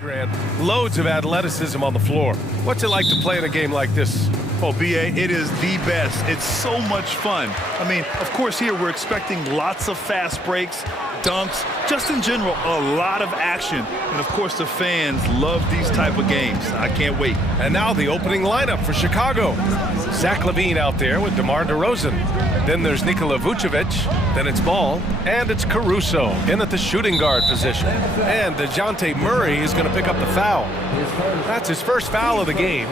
Grant, loads of athleticism on the floor. What's it like to play in a game like this? Oh, B.A., it is the best. It's so much fun. I mean, of course, here we're expecting lots of fast breaks, dunks, just in general, a lot of action. And, of course, the fans love these type of games. I can't wait. And now the opening lineup for Chicago. Zach LaVine out there with DeMar DeRozan. Then there's Nikola Vucevic. Then it's Ball. And it's Caruso in at the shooting guard position. And DeJounte Murray is going to pick up the foul. That's his first foul of the game.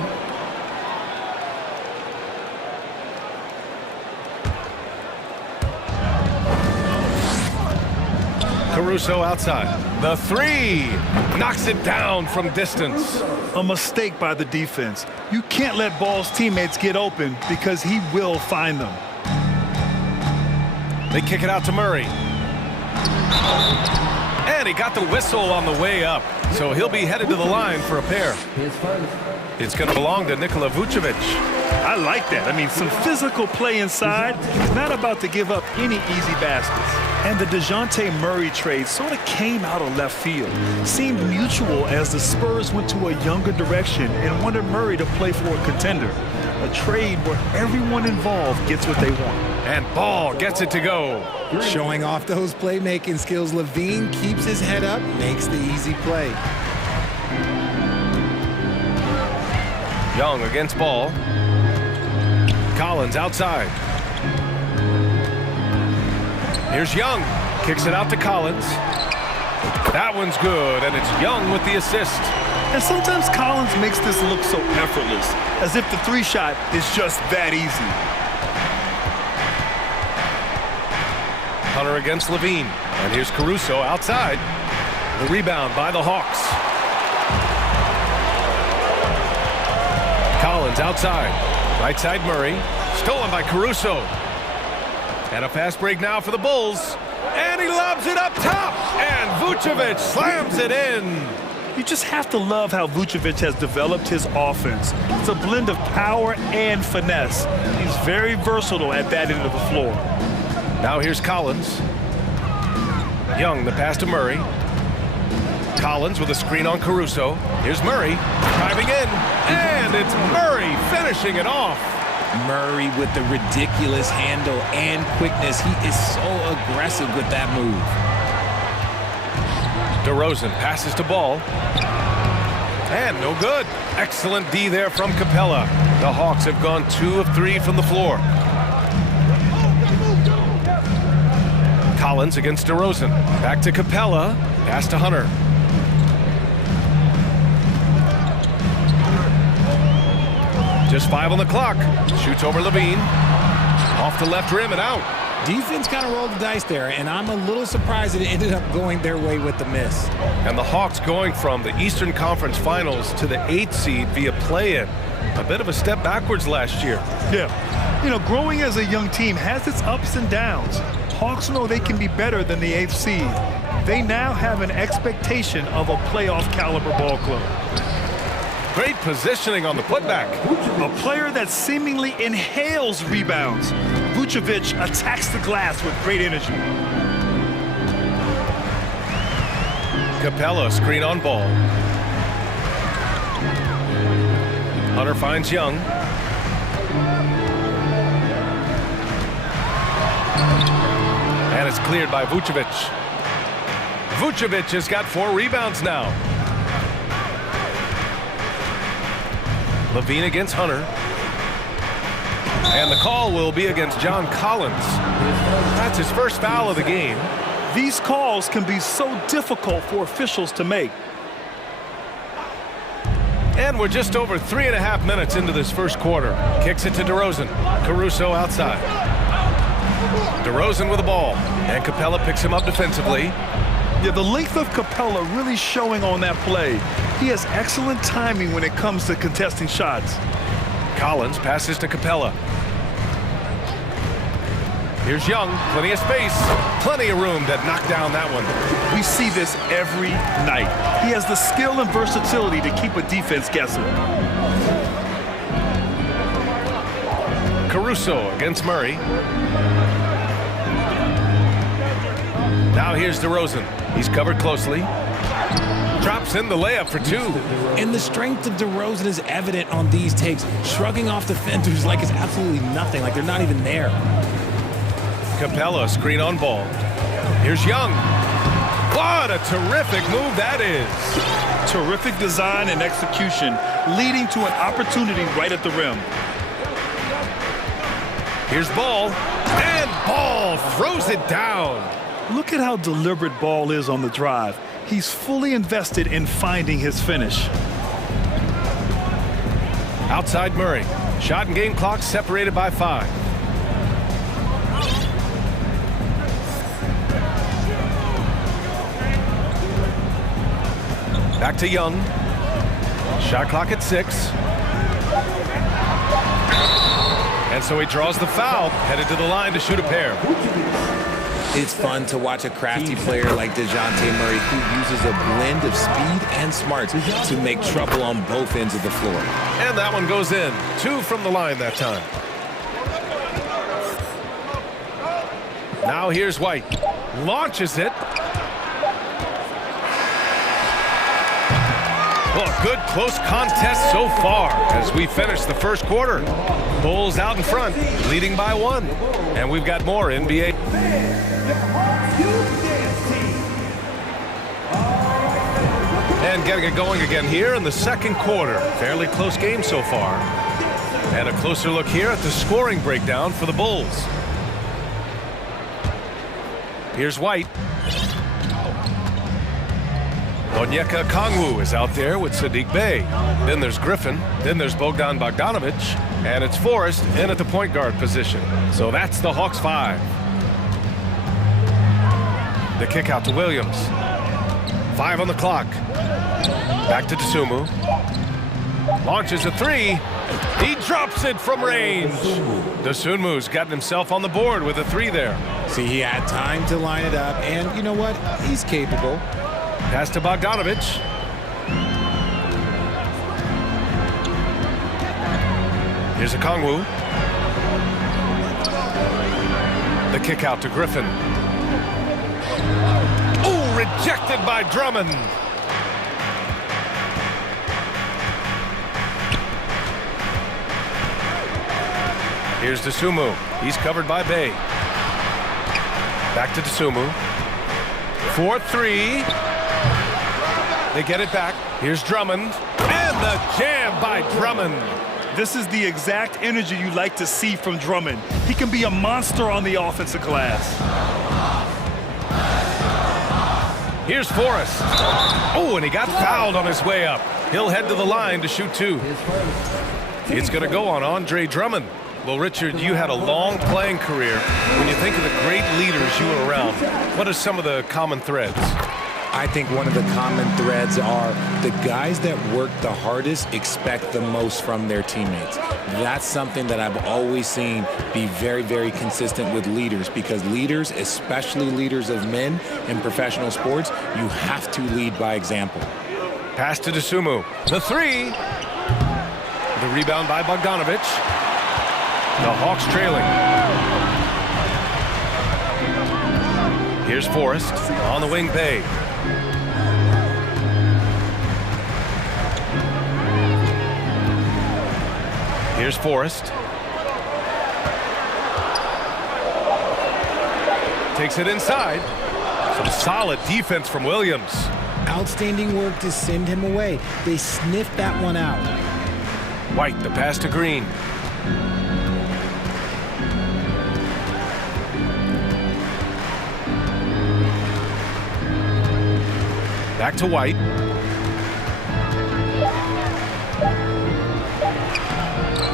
Caruso outside. The three knocks it down from distance. A mistake by the defense. You can't let Ball's teammates get open because he will find them. They kick it out to Murray. And he got the whistle on the way up. So he'll be headed to the line for a pair. It's going to belong to Nikola Vucevic. I like that. I mean, some physical play inside. He's not about to give up any easy baskets. And the DeJounte Murray trade sort of came out of left field. Seemed mutual as the Spurs went to a younger direction and wanted Murray to play for a contender. A trade where everyone involved gets what they want. And Ball gets it to go. Showing off those playmaking skills, LaVine keeps his head up, makes the easy play. Young against Ball. Collins outside. Here's Young. Kicks it out to Collins. That one's good, and it's Young with the assist. And sometimes Collins makes this look so effortless, as if the three-shot is just that easy. Hunter against LaVine. And here's Caruso outside. The rebound by the Hawks. Collins outside. Right side Murray. Stolen by Caruso. And a fast break now for the Bulls. And he lobs it up top. And Vucevic slams it in. You just have to love how Vucevic has developed his offense. It's a blend of power and finesse. He's very versatile at that end of the floor. Now here's Collins. Young, the pass to Murray. Collins with a screen on Caruso. Here's Murray driving in. And it's Murray finishing it off. Murray with the ridiculous handle and quickness. He is so aggressive with that move. DeRozan passes to Ball. And no good. Excellent D there from Capella. The Hawks have gone 2 of 3 from the floor. Collins against DeRozan. Back to Capella. Pass to Hunter. Just 5 on the clock. Shoots over LaVine. Off the left rim and out. Defense kind of rolled the dice there, and I'm a little surprised it ended up going their way with the miss. And the Hawks going from the Eastern Conference Finals to the 8th seed via play-in. A bit of a step backwards last year. Yeah. You know, growing as a young team has its ups and downs. Hawks know they can be better than the 8th seed. They now have an expectation of a playoff caliber ball club. Great positioning on the putback. A player that seemingly inhales rebounds. Vucevic attacks the glass with great energy. Capella screen on Ball. Hunter finds Young. And it's cleared by Vucevic. Vucevic has got 4 rebounds now. LaVine against Hunter. And the call will be against John Collins. That's his first foul of the game. These calls can be so difficult for officials to make. And we're just over 3.5 minutes into this first quarter. Kicks it to DeRozan. Caruso outside. DeRozan with the ball. And Capella picks him up defensively. Yeah, the length of Capella really showing on that play. He has excellent timing when it comes to contesting shots. Collins passes to Capella. Here's Young, plenty of space, plenty of room to knock down that one. We see this every night. He has the skill and versatility to keep a defense guessing. Caruso against Murray. Now here's DeRozan. He's covered closely. Drops in the layup for two. And the strength of DeRozan is evident on these takes, shrugging off defenders like it's absolutely nothing, like they're not even there. Capella, screen on ball. Here's Young. What a terrific move that is. Terrific design and execution, leading to an opportunity right at the rim. Here's Ball, and Ball throws it down. Look at how deliberate Ball is on the drive. He's fully invested in finding his finish. Outside Murray. Shot and game clock separated by 5. Back to Young. Shot clock at 6. And so he draws the foul, headed to the line to shoot a pair. It's fun to watch a crafty player like DeJounte Murray who uses a blend of speed and smarts to make trouble on both ends of the floor. And that one goes in. 2 from the line that time. Now here's White. Launches it. Well, a good close contest so far as we finish the first quarter. Bulls out in front, leading by 1. And we've got more NBA. And getting it going again here in the second quarter. Fairly close game so far. And a closer look here at the scoring breakdown for the Bulls. Here's White. Onyeka Kongwu is out there with Sadiq Bey. Then there's Griffin. Then there's Bogdan Bogdanovic. And it's Forrest in at the point guard position. So that's the Hawks 5. The kick out to Williams. 5 on the clock. Back to Dosunmu. Launches a 3. He drops it from range. Dosunmu's gotten himself on the board with a 3 there. See, he had time to line it up, and you know what? He's capable. Pass to Bogdanovic. Here's a Kongwu. The kick out to Griffin. Oh, rejected by Drummond. Here's Dosunmu. He's covered by Bey. Back to Dosunmu. 4-3. They get it back. Here's Drummond. And the jam by Drummond. This is the exact energy you like to see from Drummond. He can be a monster on the offensive glass. Here's Forrest. Oh, and he got fouled on his way up. He'll head to the line to shoot 2. It's going to go on Andre Drummond. Well, Richard, you had a long playing career. When you think of the great leaders you were around, what are some of the common threads? I think one of the common threads are the guys that work the hardest expect the most from their teammates. That's something that I've always seen be very, very consistent with leaders, because leaders, especially leaders of men in professional sports, you have to lead by example. Pass to Dosunmu. The 3. The rebound by Bogdanovic. The Hawks trailing. Here's Forrest on the wing. Bey. Here's Forrest. Takes it inside. Some solid defense from Williams. Outstanding work to send him away. They sniffed that one out. White, the pass to Green. Back to White.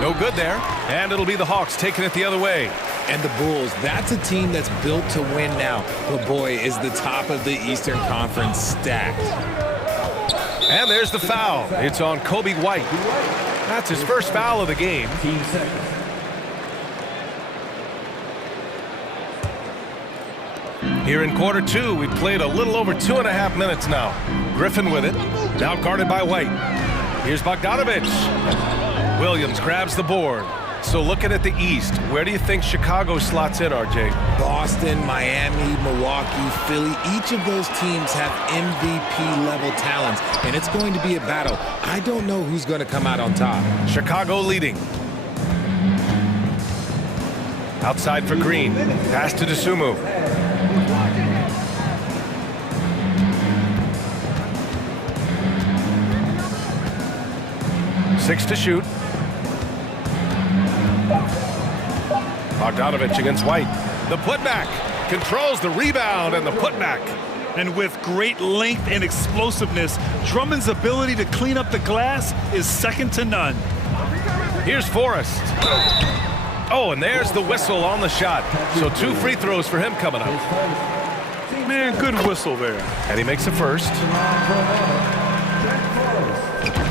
No good there. And it'll be the Hawks taking it the other way. And the Bulls, that's a team that's built to win now. But boy, is the top of the Eastern Conference stacked. And there's the foul. It's on Kobe White. That's his first foul of the game. Here in quarter 2, we've played a little over 2.5 minutes now. Griffin with it. Now guarded by White. Here's Bogdanovic. Williams grabs the board. so looking at the East, where do you think Chicago slots in, RJ? Boston, Miami, Milwaukee, Philly, each of those teams have MVP-level talents, and it's going to be a battle. I don't know who's going to come out on top. Chicago leading. Outside for Green. Pass to Dosunmu. Six to shoot. Bogdanovic against White. The putback. Controls the rebound and the putback. And with great length and explosiveness, Drummond's ability to clean up the glass is second to none. Here's Forrest. Oh, and there's the whistle on the shot. So 2 free throws for him coming up. Man, good whistle there. And he makes the first.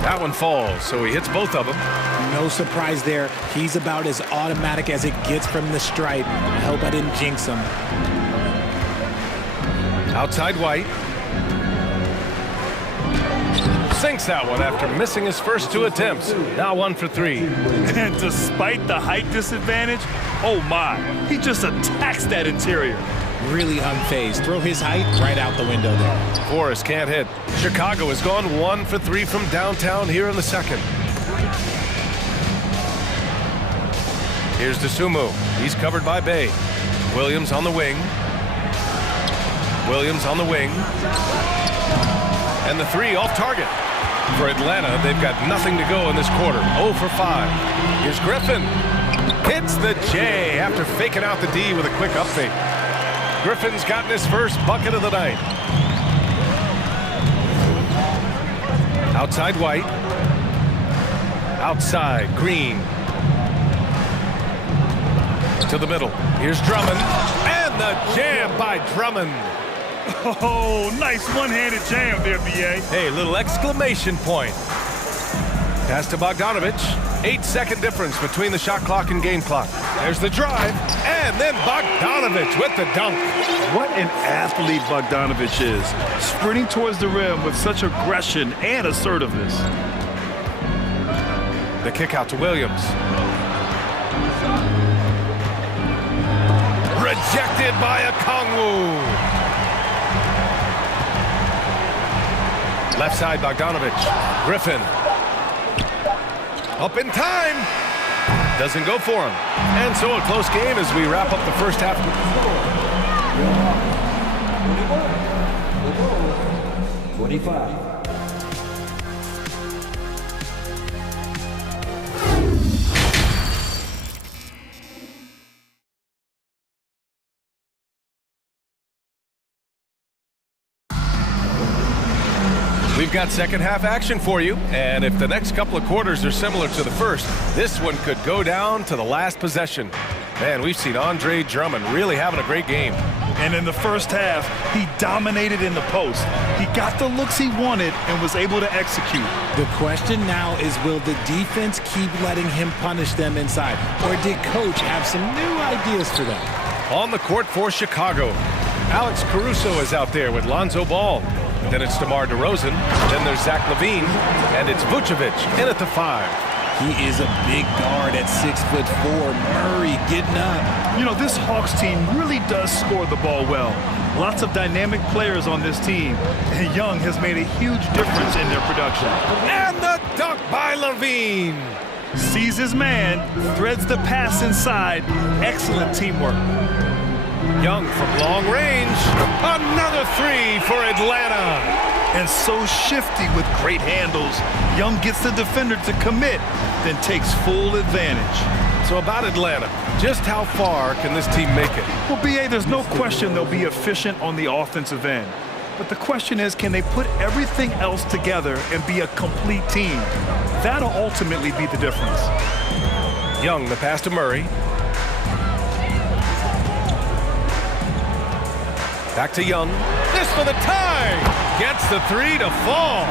That one falls, so he hits both of them. No surprise there. He's about as automatic as it gets from the stripe. I hope I didn't jinx him. Outside White. Sinks that one after missing his first 2 attempts. Now 1 for 3. And despite the height disadvantage, oh my, he just attacks that interior. Really unfazed. Throw his height right out the window there. Forrest can't hit. Chicago has gone 1 for 3 from downtown here in the second. Here's Dosunmu. He's covered by Bay. Williams on the wing. Williams on the wing. And the 3 off target. For Atlanta, they've got nothing to go in this quarter. 0 for 5. Here's Griffin. Hits the J after faking out the D with a quick up fake. Griffin's gotten his first bucket of the night. Outside White. Outside Green. To the middle. Here's Drummond. And the jam by Drummond. Oh, nice one-handed jam there, B.A. Hey, little exclamation point. Pass to Bogdanovic. 8-second difference between the shot clock and game clock. There's the drive. And then Bogdanovic with the dunk. What an athlete Bogdanovic is. Sprinting towards the rim with such aggression and assertiveness. The kick out to Williams. Rejected by Okongwu. Left side, Bogdanovic. Griffin. Up in time. Doesn't go for him. And so a close game as we wrap up the first half. 25. We've got second half action for you, and if the next couple of quarters are similar to the first, this one could go down to the last possession. Man, we've seen Andre Drummond really having a great game. And in the first half, he dominated in the post. He got the looks he wanted and was able to execute. The question now is, will the defense keep letting him punish them inside? Or did coach have some new ideas for them? On the court for Chicago, Alex Caruso is out there with Lonzo Ball. Then it's DeMar DeRozan. Then there's Zach LaVine. And it's Vucevic in at the 5. He is a big guard at 6'4". Murray getting up. You know, this Hawks team really does score the ball well. Lots of dynamic players on this team. And Young has made a huge difference in their production. And the dunk by LaVine. Sees his man, threads the pass inside. Excellent teamwork. Young from long range. Another 3 for Atlanta. And so shifty with great handles. Young gets the defender to commit, then takes full advantage. So about Atlanta, just how far can this team make it? Well, B.A., there's no question they'll be efficient on the offensive end. But the question is, can they put everything else together and be a complete team? That'll ultimately be the difference. Young, the pass to Murray. Back to Young. This for the tie. Gets the 3 to fall.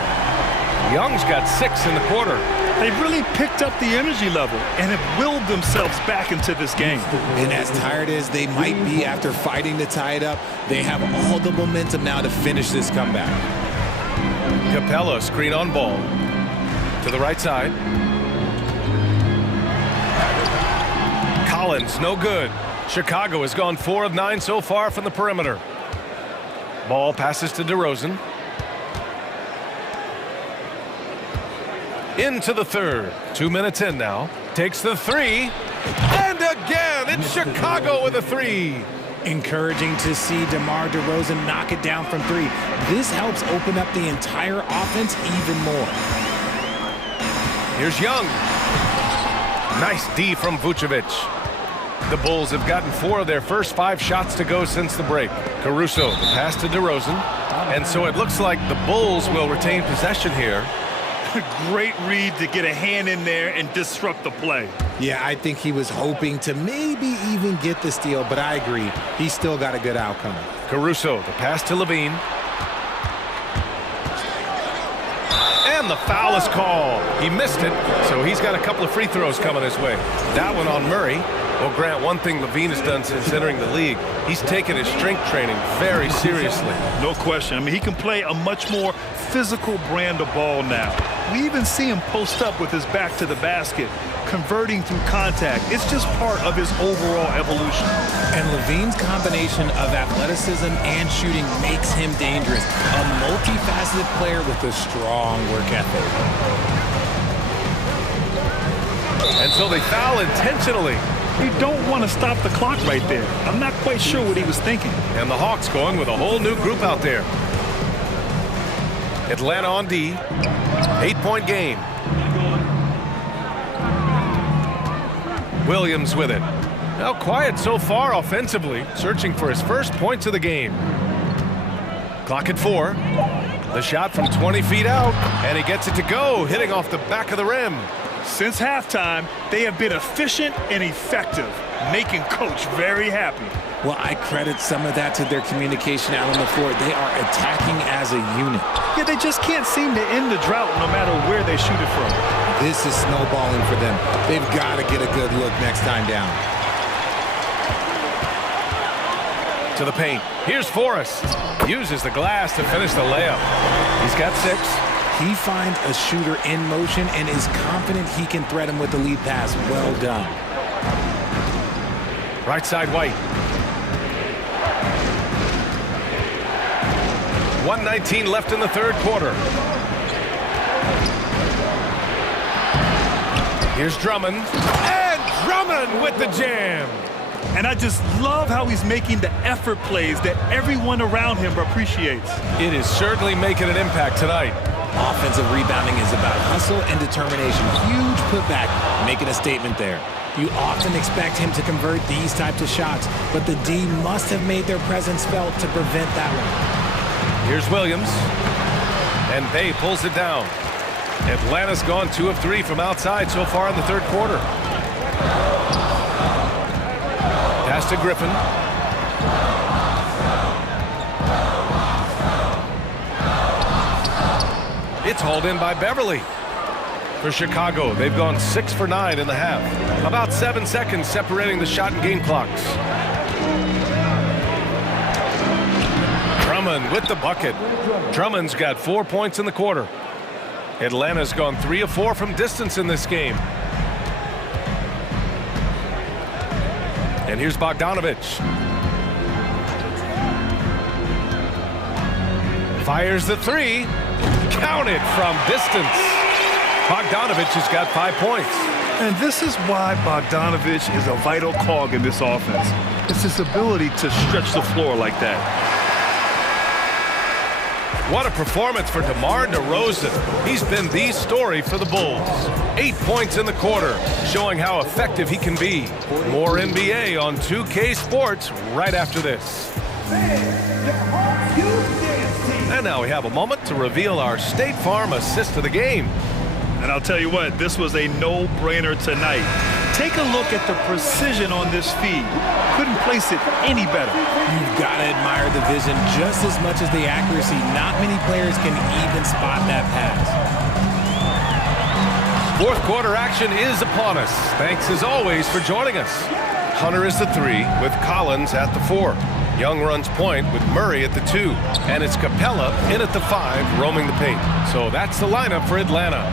Young's got 6 in the quarter. They've really picked up the energy level and have willed themselves back into this game. And as tired as they might be after fighting to tie it up, they have all the momentum now to finish this comeback. Capella, screen on Ball. To the right side. Collins, no good. Chicago has gone 4 of 9 so far from the perimeter. Ball passes to DeRozan. Into the third. 2 minutes in now. Takes the three. And again, it's Chicago with a three. Encouraging to see DeMar DeRozan knock it down from three. This helps open up the entire offense even more. Here's Young. Nice D from Vucevic. The Bulls have gotten 4 of their first 5 shots to go since the break. Caruso, the pass to DeRozan. And so it looks like the Bulls will retain possession here. Great read to get a hand in there and disrupt the play. Yeah, I think he was hoping to maybe even get the steal, but I agree. He still got a good outcome. Caruso, the pass to Levine. And the foul is called. He missed it, so he's got a couple of free throws coming his way. That one on Murray. Well, Grant, one thing Levine has done since entering the league, he's taken his strength training very seriously. No question. I mean, he can play a much more physical brand of ball now. We even see him post up with his back to the basket, converting through contact. It's just part of his overall evolution. And Levine's combination of athleticism and shooting makes him dangerous. A multifaceted player with a strong work ethic. And so they foul intentionally. You don't want to stop the clock right there. I'm not quite sure what he was thinking. And the Hawks going with a whole new group out there. Atlanta on D. 8-point game. Williams with it. Now quiet so far offensively, searching for his first points of the game. Clock at 4. The shot from 20 feet out, and he gets it to go, hitting off the back of the rim. Since halftime, they have been efficient and effective, making Coach very happy. Well, I credit some of that to their communication out on the floor. They are attacking as a unit. Yeah, they just can't seem to end the drought no matter where they shoot it from. This is snowballing for them. They've got to get a good look next time down. To the paint. Here's Forrest. Uses the glass to finish the layup. He's got 6. He finds a shooter in motion and is confident he can thread him with the lead pass. Well done. Right side White. 1:19 left in the third quarter. Here's Drummond. And Drummond with the jam. And I just love how he's making the effort plays that everyone around him appreciates. It is certainly making an impact tonight. Offensive rebounding is about hustle and determination. Huge putback, making a statement there. You often expect him to convert these types of shots, but the D must have made their presence felt to prevent that one. Here's Williams. And Bay pulls it down. Atlanta's gone 2 of 3 from outside so far in the third quarter. Pass to Griffin. It's hauled in by Beverly. For Chicago, they've gone 6 for 9 in the half. About 7 seconds separating the shot and game clocks. Drummond with the bucket. Drummond's got 4 points in the quarter. Atlanta's gone 3 of 4 from distance in this game. And here's Bogdanovic. Fires the 3. Count it from distance. Bogdanovic has got 5 points. And this is why Bogdanovic is a vital cog in this offense. It's his ability to stretch the floor like that. What a performance for DeMar DeRozan. He's been the story for the Bulls. 8 points in the quarter, showing how effective he can be. More NBA on 2K Sports right after this. And now we have a moment to reveal our State Farm assist of the game. And I'll tell you what, this was a no-brainer tonight. Take a look at the precision on this feed. Couldn't place it any better. You've got to admire the vision just as much as the accuracy. Not many players can even spot that pass. Fourth quarter action is upon us. Thanks as always for joining us. Hunter is the 3 with Collins at the 4. Young runs point with Murray at the 2. And it's Capella in at the 5 roaming the paint. So that's the lineup for Atlanta.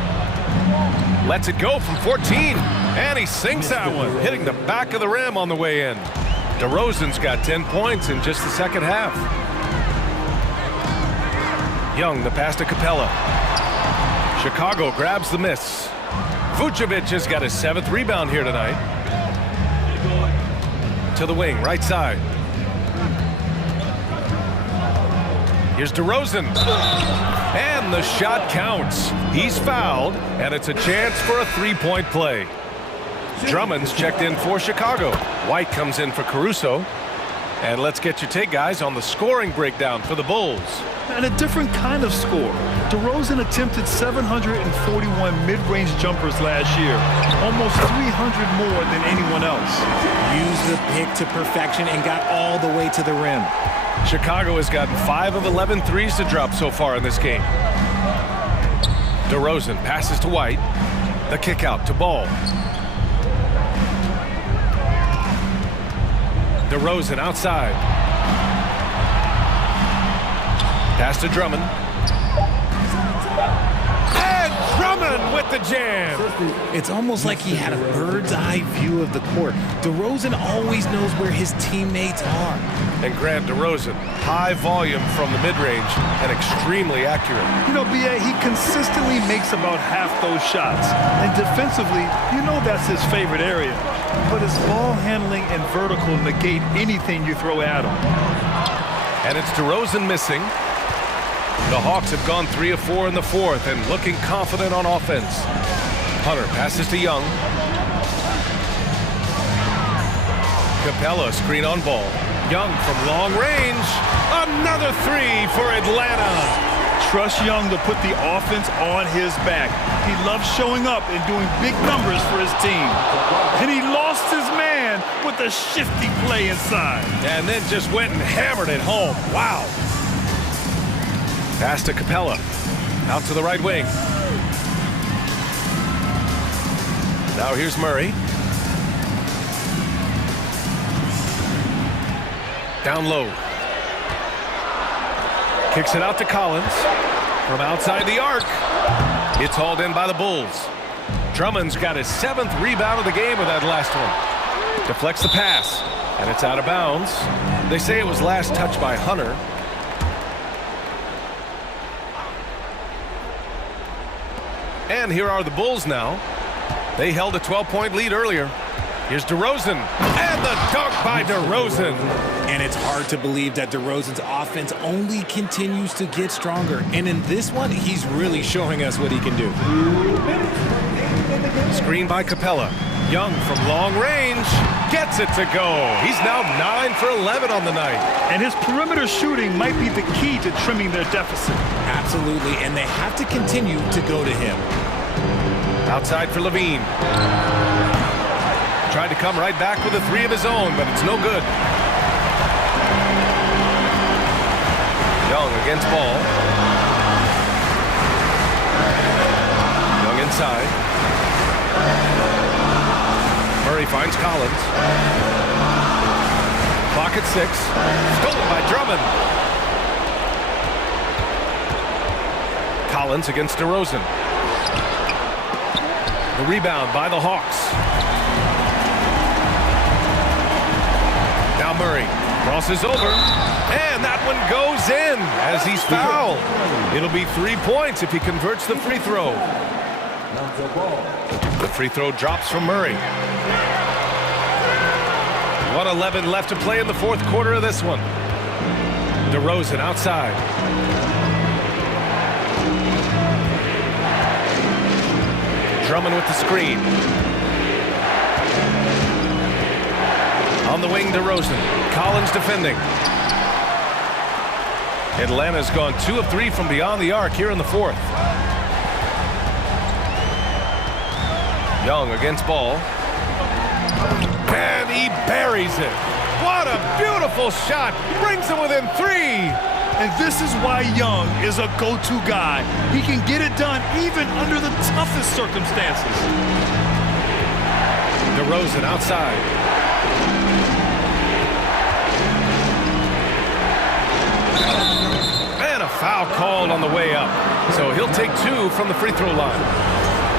Lets it go from 14. And he sinks that one, hitting the back of the rim on the way in. DeRozan's got 10 points in just the second half. Young, the pass to Capella. Chicago grabs the miss. Vucevic has got his 7th rebound here tonight. To the wing, right side. Here's DeRozan. And the shot counts. He's fouled, and it's a chance for a three-point play. Drummond's checked in for Chicago. White comes in for Caruso. And let's get your take, guys, on the scoring breakdown for the Bulls. And a different kind of score. DeRozan attempted 741 mid-range jumpers last year, almost 300 more than anyone else. Used the pick to perfection and got all the way to the rim. Chicago has gotten 5 of 11 threes to drop so far in this game. DeRozan passes to White. The kick out to Ball. DeRozan outside. Pass to Drummond. And Drummond with the jam. It's almost like he had a bird's eye view of the court. DeRozan always knows where his teammates are. And Grant, DeRozan, high volume from the mid-range and extremely accurate. You know, B.A., he consistently makes about half those shots. And defensively, you know that's his favorite area. But his ball handling and vertical negate anything you throw at him. And it's DeRozan missing. The Hawks have gone 3 of 4 in the fourth and looking confident on offense. Hunter passes to Young. Capella screen on Ball. Young from long range. Another 3 for Atlanta. Trust Young to put the offense on his back. He loves showing up and doing big numbers for his team. And he lost his man with a shifty play inside. And then just went and hammered it home. Wow. Pass to Capella. Out to the right wing. Now here's Murray. Down low. Kicks it out to Collins. From outside the arc. It's hauled in by the Bulls. Drummond's got his 7th rebound of the game with that last one. Deflects the pass. And it's out of bounds. They say it was last touched by Hunter. And here are the Bulls now. They held a 12-point lead earlier. Here's DeRozan. And the dunk by DeRozan. And it's hard to believe that DeRozan's offense only continues to get stronger. And in this one, he's really showing us what he can do. Screen by Capella. Young from long range gets it to go. He's now 9 for 11 on the night. And his perimeter shooting might be the key to trimming their deficit. Absolutely, and they have to continue to go to him. Outside for Levine. Tried to come right back with a 3 of his own, but it's no good. Young against Ball. Young inside. Murray finds Collins. Clock at 6. Stolen by Drummond. Collins against DeRozan. The rebound by the Hawks. Now Murray crosses over. And that one goes in as he's fouled. It'll be 3 points if he converts the free throw. The free throw drops from Murray. 1:11 left to play in the fourth quarter of this one. DeRozan outside. Drummond with the screen. On the wing, DeRozan. Collins defending. Atlanta's gone 2 of 3 from beyond the arc here in the fourth. Young against Ball. And he buries it. What a beautiful shot. Brings him within 3. And this is why Young is a go-to guy. He can get it done even under the toughest circumstances. DeRozan outside. And a foul called on the way up. So he'll take 2 from the free throw line.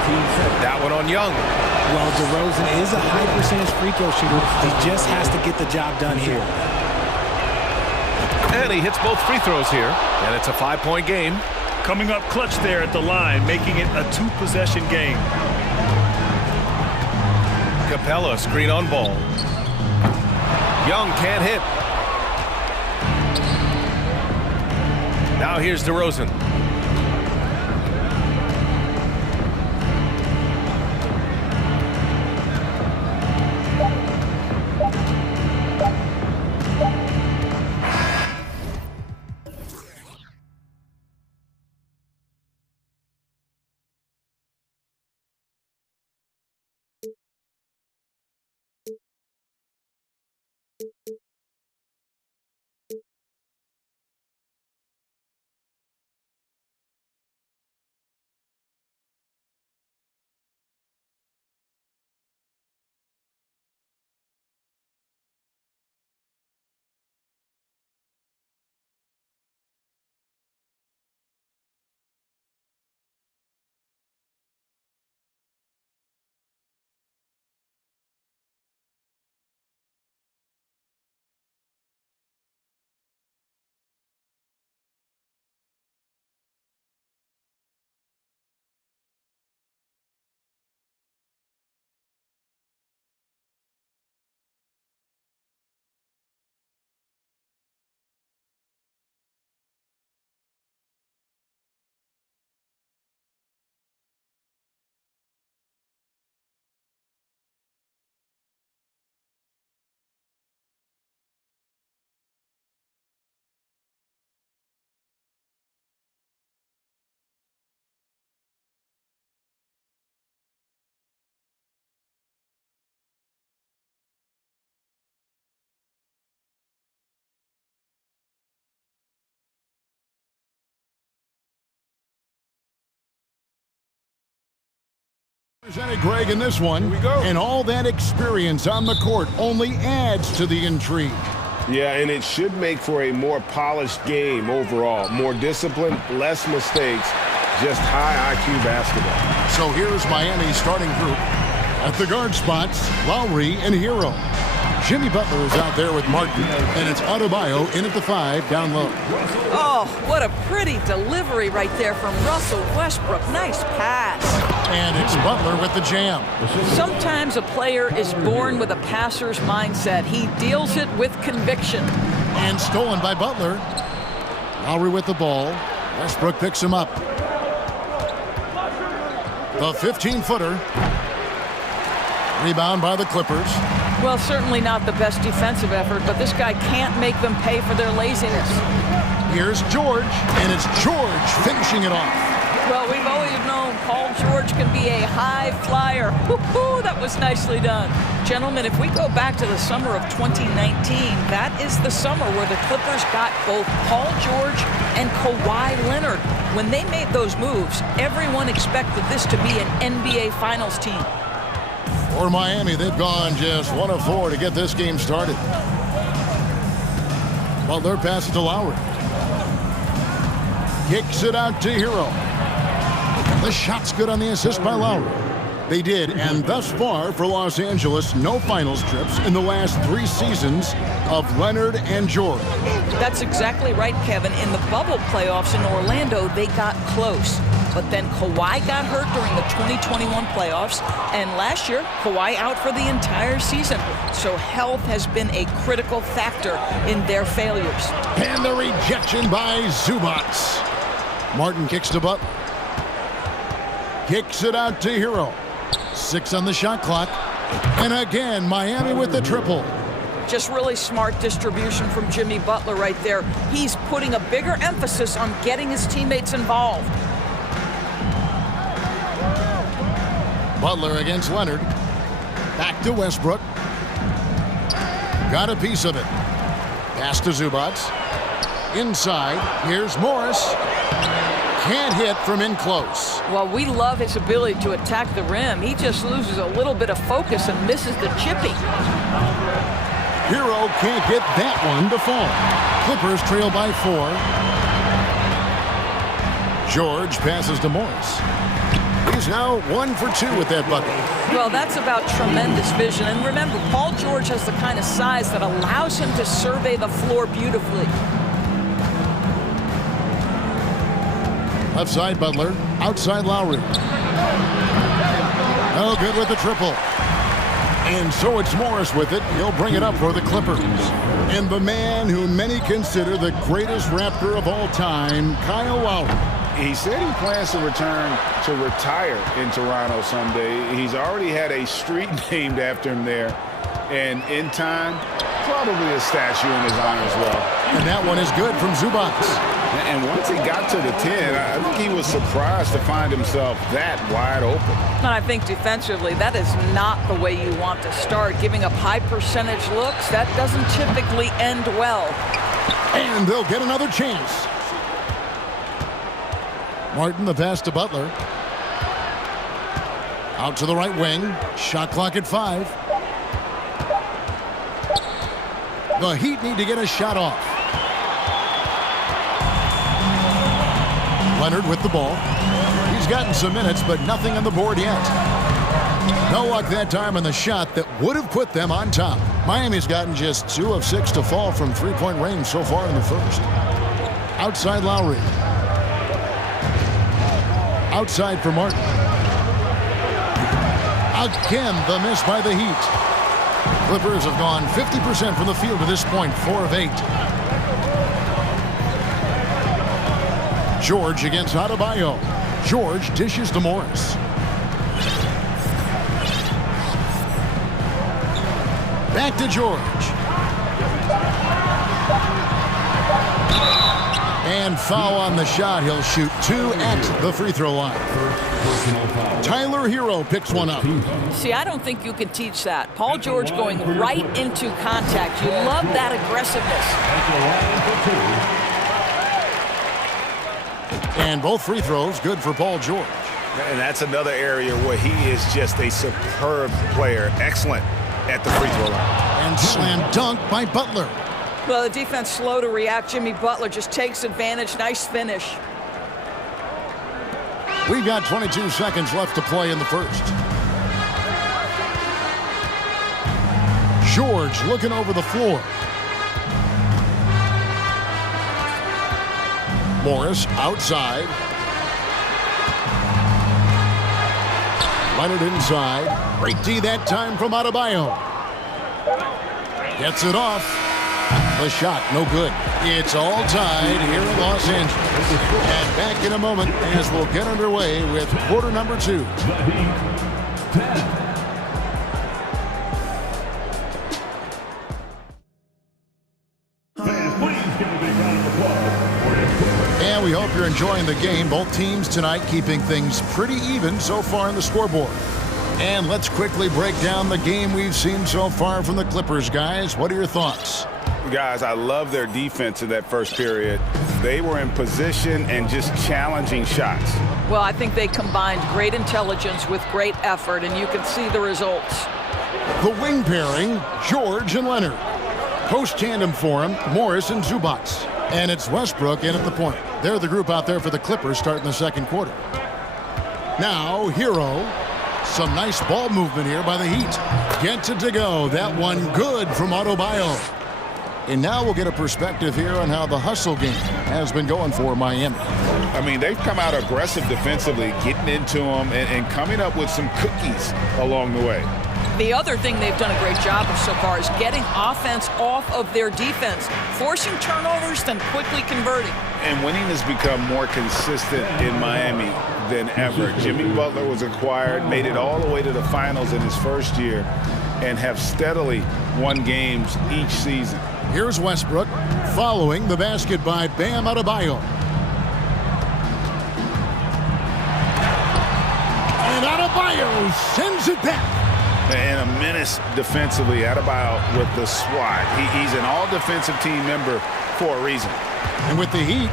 seconds. That one on Young. Well, DeRozan is a high percentage free throw shooter. He just has to get the job done here. And he hits both free throws here. And it's a 5-point game. Coming up clutch there at the line, making it a 2-possession game. Capella, screen on ball. Young can't hit. Now here's DeRozan. Presented Greg in this one. Here we go. And all that experience on the court only adds to the intrigue. Yeah, and it should make for a more polished game overall. More discipline, less mistakes, just high IQ basketball. So here's Miami's starting group. At the guard spots, Lowry and Hero. Jimmy Butler is out there with Martin, and it's Adebayo in at the 5 down low. Oh, what a pretty delivery right there from Russell Westbrook. Nice pass. And it's Butler with the jam. Sometimes a player is born with a passer's mindset. He deals it with conviction. And stolen by Butler. Lowry with the ball. Westbrook picks him up. The 15-footer. Rebound by the Clippers. Well, certainly not the best defensive effort, but this guy can't make them pay for their laziness. Here's George, and it's George finishing it off. Well, we've always known Paul George can be a high flyer. Woo-hoo, that was nicely done. Gentlemen, if we go back to the summer of 2019, that is the summer where the Clippers got both Paul George and Kawhi Leonard. When they made those moves, everyone expected this to be an NBA Finals team. For Miami, they've gone just 1 of 4 to get this game started. Butler passes to Lowry. Kicks it out to Hero. The shot's good on the assist by Lowry. They did, and thus far for Los Angeles, no finals trips in the last 3 seasons of Leonard and George. That's exactly right, Kevin. In the bubble playoffs in Orlando, they got close. But then Kawhi got hurt during the 2021 playoffs, and last year, Kawhi out for the entire season. So health has been a critical factor in their failures. And the rejection by Zubac. Martin kicks to Butler. Kicks it out to Hero. 6 on the shot clock. And again, Miami with the triple. Just really smart distribution from Jimmy Butler right there. He's putting a bigger emphasis on getting his teammates involved. Butler against Leonard. Back to Westbrook. Got a piece of it. Pass to Zubac. Inside. Here's Morris. Can't hit from in close. Well, we love his ability to attack the rim. He just loses a little bit of focus and misses the chippy. Hero can't get that one to fall. Clippers trail by 4. George passes to Morris. He's now 1 for 2 with that bucket. Well, that's about tremendous vision. And remember, Paul George has the kind of size that allows him to survey the floor beautifully. Left side, Butler. Outside, Lowry. Oh, good with the triple. And so it's Morris with it. He'll bring it up for the Clippers. And the man who many consider the greatest Raptor of all time, Kyle Lowry. He said he plans to return to retire in Toronto someday. He's already had a street named after him there. And in time, probably a statue in his honor as well. And that one is good from Zubac. And once he got to the 10, I think he was surprised to find himself that wide open. And I think defensively, that is not the way you want to start. Giving up high percentage looks, that doesn't typically end well. And they'll get another chance. Martin, the pass to Butler. Out to the right wing. Shot clock at 5. The Heat need to get a shot off. Leonard with the ball. He's gotten some minutes, but nothing on the board yet. No luck that time on the shot that would have put them on top. Miami's gotten just 2 of 6 to fall from three-point range so far in the first. Outside Lowry. Outside for Martin. Again, the miss by the Heat. Clippers have gone 50% from the field to this point, 4 of 8. George against Adebayo. George dishes to Morris. Back to George. And foul on the shot. He'll shoot 2 at the free throw line. Tyler Hero picks one up. See, I don't think you can teach that. Paul George going right into contact. You love that aggressiveness. And both free throws good for Paul George. And that's another area where he is just a superb player. Excellent at the free throw line. And slam dunk by Butler. Well, the defense slow to react. Jimmy Butler just takes advantage. Nice finish. We've got 22 seconds left to play in the first. George looking over the floor. Morris outside. Leonard inside. Great D that time from Adebayo. Gets it off. The shot, no good. It's all tied here in Los Angeles. And back in a moment as we'll get underway with quarter number 2. And we hope you're enjoying the game. Both teams tonight keeping things pretty even so far in the scoreboard. And let's quickly break down the game we've seen so far from the Clippers, guys. What are your thoughts? Guys, I love their defense in that first period. They were in position and just challenging shots. Well, I think they combined great intelligence with great effort, and you can see the results. The wing pairing, George and Leonard. Post tandem for him, Morris and Zubac. And it's Westbrook in at the point. They're the group out there for the Clippers starting the second quarter. Now, Hero. Some nice ball movement here by the Heat. Gets it to go. That one good from Adebayo. And now we'll get a perspective here on how the hustle game has been going for Miami. I mean, they've come out aggressive defensively, getting into them and coming up with some cookies along the way. The other thing they've done a great job of so far is getting offense off of their defense, forcing turnovers, then quickly converting. And winning has become more consistent in Miami than ever. Jimmy Butler was acquired, made it all the way to the finals in his first year, and have steadily won games each season. Here's Westbrook following the basket by Bam Adebayo. And Adebayo sends it back. And a menace defensively. Adebayo with the swat. He's an all-defensive team member for a reason. And with the Heat,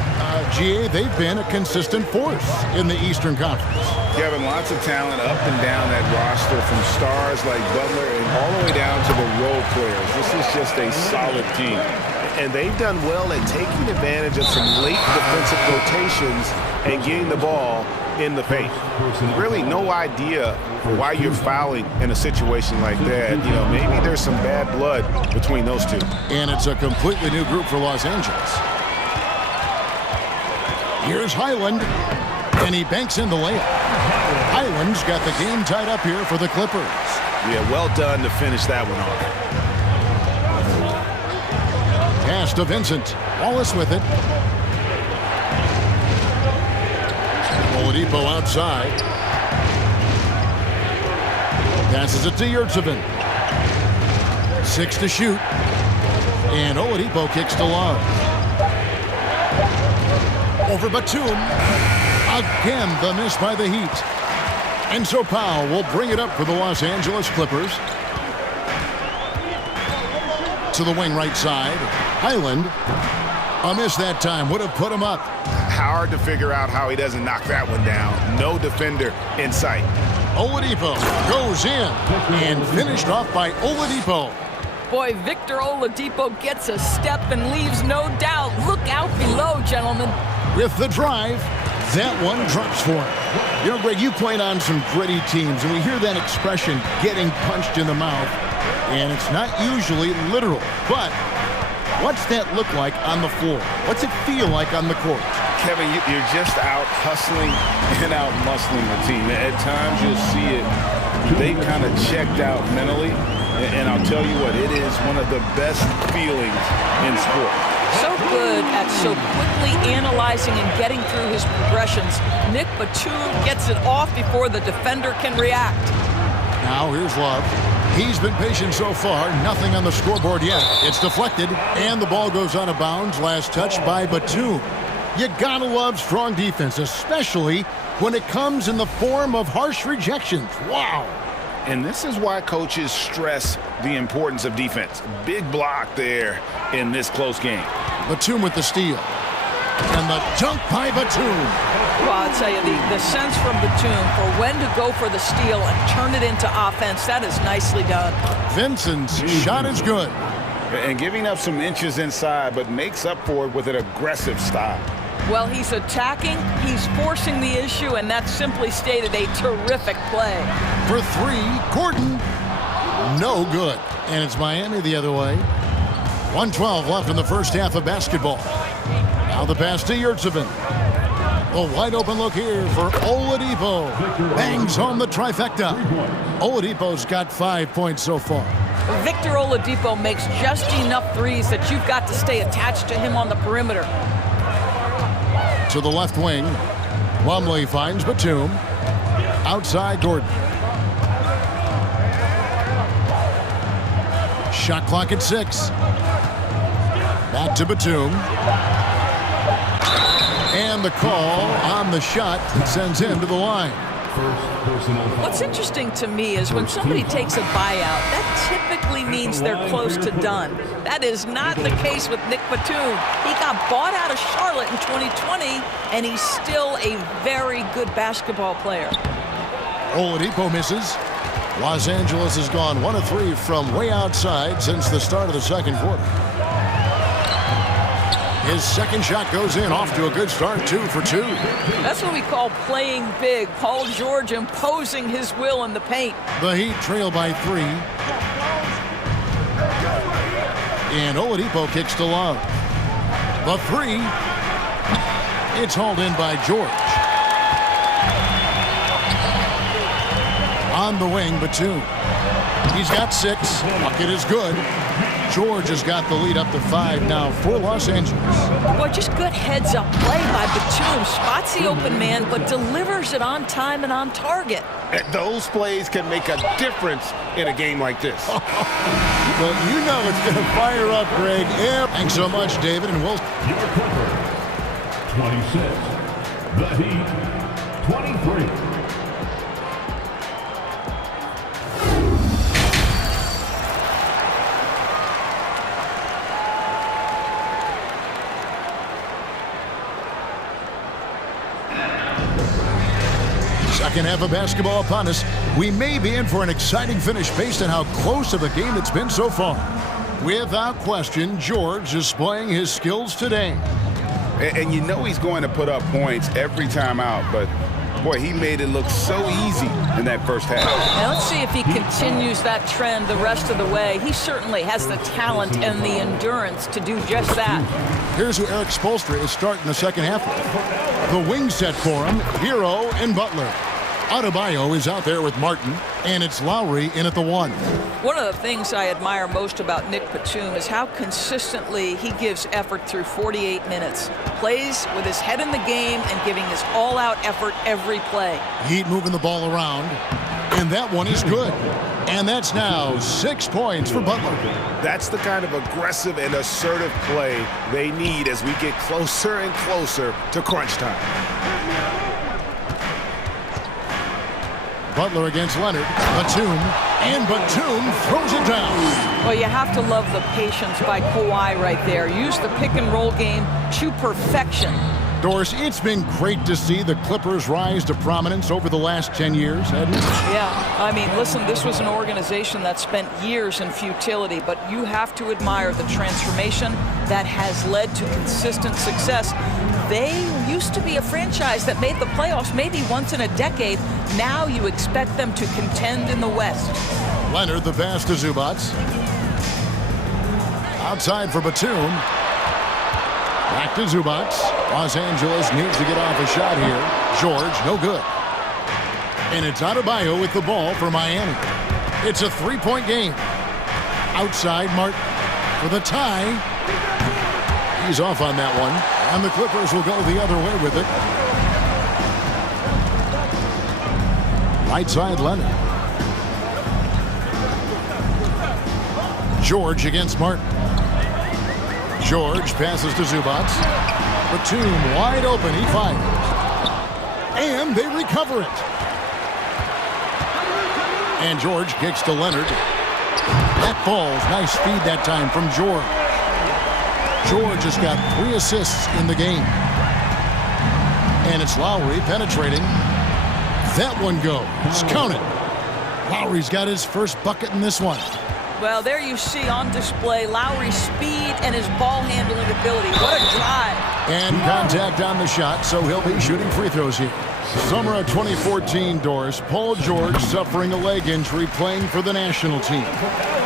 GA, they've been a consistent force in the Eastern Conference. Kevin, lots of talent up and down that roster, from stars like Butler and all the way down to the role players. This is just a solid team. And they've done well at taking advantage of some late defensive rotations and getting the ball in the paint. Really no idea why you're fouling in a situation like that. You know, maybe there's some bad blood between those two. And it's a completely new group for Los Angeles. Here's Highland, and he banks in the layup. Highland's got the game tied up here for the Clippers. Yeah, well done to finish that one off. Pass to Vincent. Wallace with it. Oladipo outside. Passes it to Yurtsevin. 6 to shoot. And Oladipo kicks to Love. Over Batum. Again, the miss by the Heat. And so Powell will bring it up for the Los Angeles Clippers. To the wing right side. Highland. A miss that time. Would have put him up. Hard to figure out how he doesn't knock that one down. No defender in sight. Oladipo goes in and finished off by Oladipo. Boy, Victor Oladipo gets a step and leaves no doubt. Look out below, gentlemen. With the drive, that one drops for him. You know, Greg, you played on some gritty teams, and we hear that expression, getting punched in the mouth, and it's not usually literal. But what's that look like on the floor? What's it feel like on the court? Kevin, you're just out hustling and out muscling the team. At times you'll see it. They kind of checked out mentally. And I'll tell you what, it is one of the best feelings in sport. So good at so quickly analyzing and getting through his progressions. Nick Batum gets it off before the defender can react. Now here's Love. He's been patient so far. Nothing on the scoreboard yet. It's deflected, and the ball goes out of bounds. Last touch by Batum. You gotta love strong defense, especially when it comes in the form of harsh rejections. Wow. And this is why coaches stress the importance of defense. Big block there in this close game. Batum with the steal. And the dunk by Batum. Well, I'll tell you, the sense from Batum for when to go for the steal and turn it into offense, that is nicely done. Vincent's shot is good. And giving up some inches inside, but makes up for it with an aggressive style. Well, he's attacking, he's forcing the issue, and that's simply stated a terrific play. For 3, Gordon. No good. And it's Miami the other way. 1:12 left in the first half of basketball. Now the pass to Yurtsevin. A wide open look here for Oladipo. Bangs home the trifecta. Oladipo's got 5 points so far. Victor Oladipo makes just enough threes that you've got to stay attached to him on the perimeter. To the left wing. Lumley finds Batum. Outside Gordon. Shot clock at 6. Back to Batum. And the call on the shot sends him to the line. What's interesting to me is when somebody takes a buyout, that typically means they're close to done. That is not the case with Nick Batum. He got bought out of Charlotte in 2020, and he's still a very good basketball player. Oladipo misses. Los Angeles has gone 1 of 3 from way outside since the start of the second quarter. His second shot goes in, off to a good start, 2 for 2. That's what we call playing big. Paul George imposing his will in the paint. The Heat trail by 3. And Oladipo kicks to Love. The 3. It's hauled in by George. On the wing, Batum. He's got 6. Bucket is good. George has got the lead up to 5 now for Los Angeles. Boy, just good heads-up play by Batum. Spots the open man, but delivers it on time and on target. Those plays can make a difference in a game like this. Well, you know it's going to fire up, Greg. Yeah. Thanks so much, David, and we'll... Your Clippers, 26. The Heat, 23. Second half of basketball upon us. We may be in for an exciting finish based on how close of a game it's been so far. Without question, George displaying his skills today. And you know he's going to put up points every time out, but boy, he made it look so easy in that first half. Now let's see if he continues that trend the rest of the way. He certainly has the talent and the endurance to do just that. Here's who Eric Spoelstra is starting the second half with. The wing set for him, Hero and Butler. Adebayo is out there with Martin, and it's Lowry in at the 1. One of the things I admire most about Nick Batum is how consistently he gives effort through 48 minutes. Plays with his head in the game and giving his all-out effort every play. Heat moving the ball around, and that one is good. And that's now 6 points for Butler. That's the kind of aggressive and assertive play they need as we get closer and closer to crunch time. Butler against Leonard. Batum, and Batum throws it down. Well, you have to love the patience by Kawhi right there. Use the pick-and-roll game to perfection. Doris, it's been great to see the Clippers rise to prominence over the last 10 years, hasn't it? Yeah, I mean, listen, this was an organization that spent years in futility, but you have to admire the transformation that has led to consistent success. They used to be a franchise that made the playoffs maybe once in a decade. Now you expect them to contend in the West. Leonard, the pass to Zubac. Outside for Batum. Back to Zubac. Los Angeles needs to get off a shot here. George, no good. And it's Adebayo with the ball for Miami. It's a 3-point game. Outside, Martin for the tie. He's off on that one. And the Clippers will go the other way with it. Right side, Leonard. George against Martin. George passes to Zubac. Batum wide open. He fires. And they recover it. And George kicks to Leonard. That falls. Nice feed that time from George. George has got 3 assists in the game. And it's Lowry penetrating. That one goes. Count it. Lowry's got his first bucket in this one. Well, there you see on display Lowry's speed and his ball handling ability. What a drive. And contact on the shot, so he'll be shooting free throws here. Summer of 2014, Doris. Paul George suffering a leg injury playing for the national team.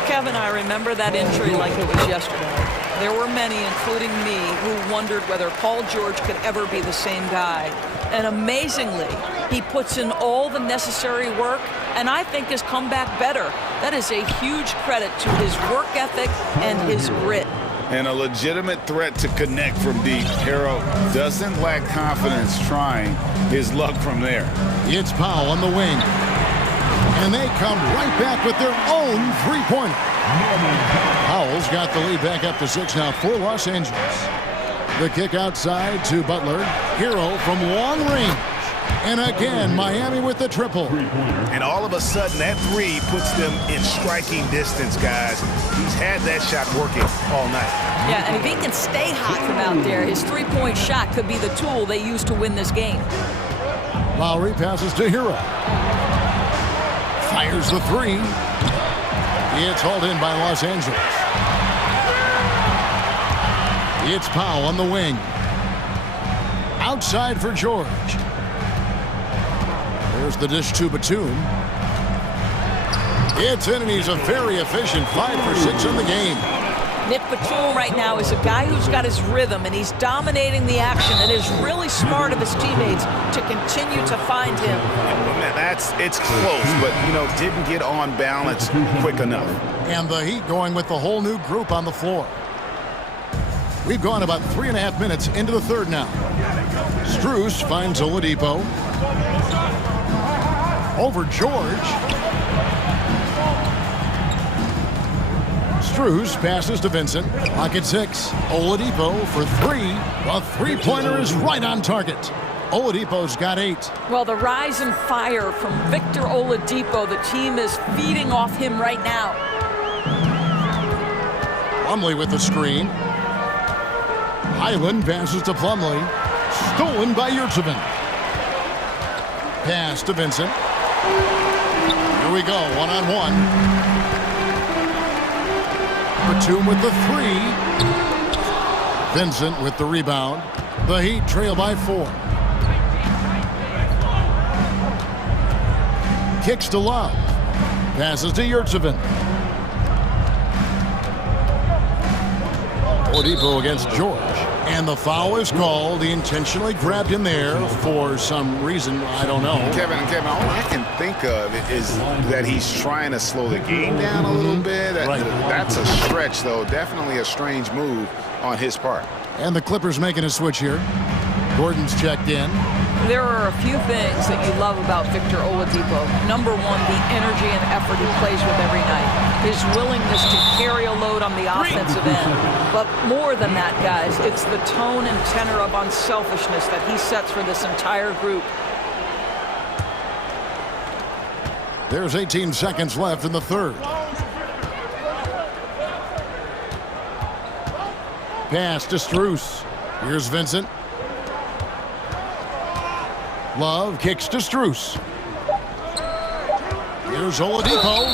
Kevin, I remember that injury like it was yesterday. There were many, including me, who wondered whether Paul George could ever be the same guy. And amazingly, he puts in all the necessary work and I think has come back better. That is a huge credit to his work ethic and his grit. And a legitimate threat to connect from deep. Hero doesn't lack confidence trying his luck from there. It's Powell on the wing. And they come right back with their own three-pointer. Powell's got the lead back up to 6 now for Los Angeles. The kick outside to Butler. Hero from long range. And again, Miami with the triple. And all of a sudden, that three puts them in striking distance, guys. He's had that shot working all night. Yeah, and if he can stay hot from out there, his three-point shot could be the tool they use to win this game. Lowry passes to Hero. Fires the three. It's hauled in by Los Angeles. It's Powell on the wing. Outside for George. There's the dish to Batum. It's in, and he's a very efficient 5 for 6 in the game. Nick Batum right now is a guy who's got his rhythm, and he's dominating the action, and is really smart of his teammates to continue to find him. It's close, but, didn't get on balance quick enough. And the Heat going with the whole new group on the floor. We've gone about 3.5 minutes into the third now. Strus finds Oladipo. Over George. Strus passes to Vincent. Pocket 6. Oladipo for 3. The three-pointer is right on target. Oladipo's got 8. Well, the rise and fire from Victor Oladipo, the team is feeding off him right now. Plumlee with the screen. Highland passes to Plumlee. Stolen by Yurtseven. Pass to Vincent. Here we go, one-on-one. Batum with the three. Vincent with the rebound. The Heat trail by 4. Kicks to Love. Passes to Yurtsevin. Oladipo against George. And the foul is called. He intentionally grabbed him there for some reason. I don't know. Kevin, all I can think of is that he's trying to slow the game down a little bit. Right. That's a stretch, though. Definitely a strange move on his part. And the Clippers making a switch here. Gordon's checked in. There are a few things that you love about Victor Oladipo. Number one, the energy and effort he plays with every night. His willingness to carry a load on the offensive end. But more than that, guys, it's the tone and tenor of unselfishness that he sets for this entire group. There's 18 seconds left in the third. Pass to Strus. Here's Vincent. Love kicks to Strus. Here's Oladipo.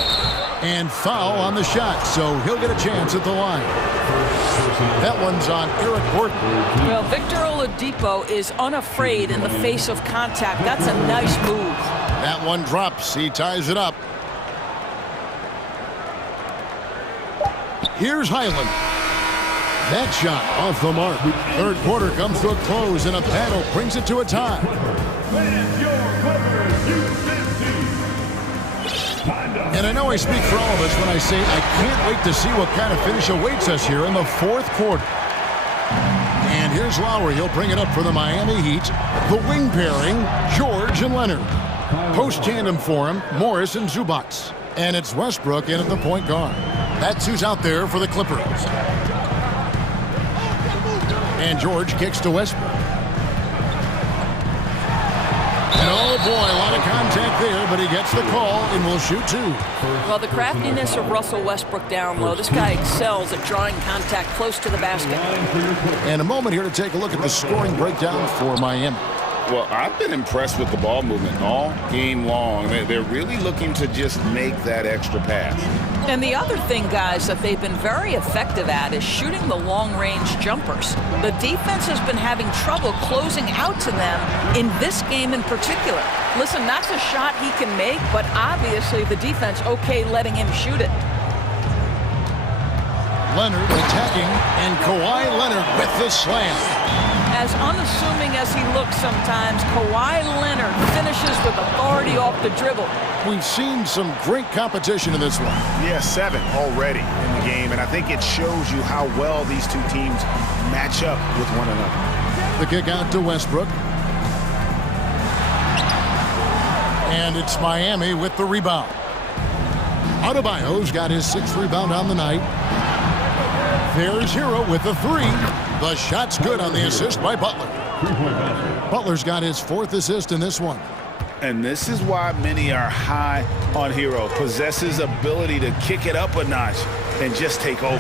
And foul on the shot, so he'll get a chance at the line. That one's on Eric Gordon. Well, Victor Oladipo is unafraid in the face of contact. That's a nice move. That one drops. He ties it up. Here's Highland. That shot off the mark. Third quarter comes to a close, and a battle brings it to a tie. And I know I speak for all of us when I say I can't wait to see what kind of finish awaits us here in the fourth quarter. And here's Lowry. He'll bring it up for the Miami Heat. The wing pairing, George and Leonard. Post tandem for him, Morris and Zubac. And it's Westbrook in at the point guard. That's who's out there for the Clippers. And George kicks to Westbrook. And oh boy, a lot of contact there, but he gets the call and will shoot 2. Well, the craftiness of Russell Westbrook down low. This guy excels at drawing contact close to the basket. And a moment here to take a look at the scoring breakdown for Miami. Well, I've been impressed with the ball movement all game long. They're really looking to just make that extra pass. And the other thing, guys, that they've been very effective at is shooting the long-range jumpers. The defense has been having trouble closing out to them in this game in particular. Listen, that's a shot he can make, but obviously the defense okay letting him shoot it. Leonard attacking, and Kawhi Leonard with the slam. As unassuming as he looks sometimes, Kawhi Leonard finishes with authority off the dribble. We've seen some great competition in this one. Yeah, 7 already in the game, and I think it shows you how well these two teams match up with one another. The kick out to Westbrook. And it's Miami with the rebound. Adebayo's got his 6th rebound on the night. There's Hero with the 3. The shot's good on the assist by Butler. Butler's got his 4th assist in this one. And this is why many are high on Hero. Possesses ability to kick it up a notch and just take over.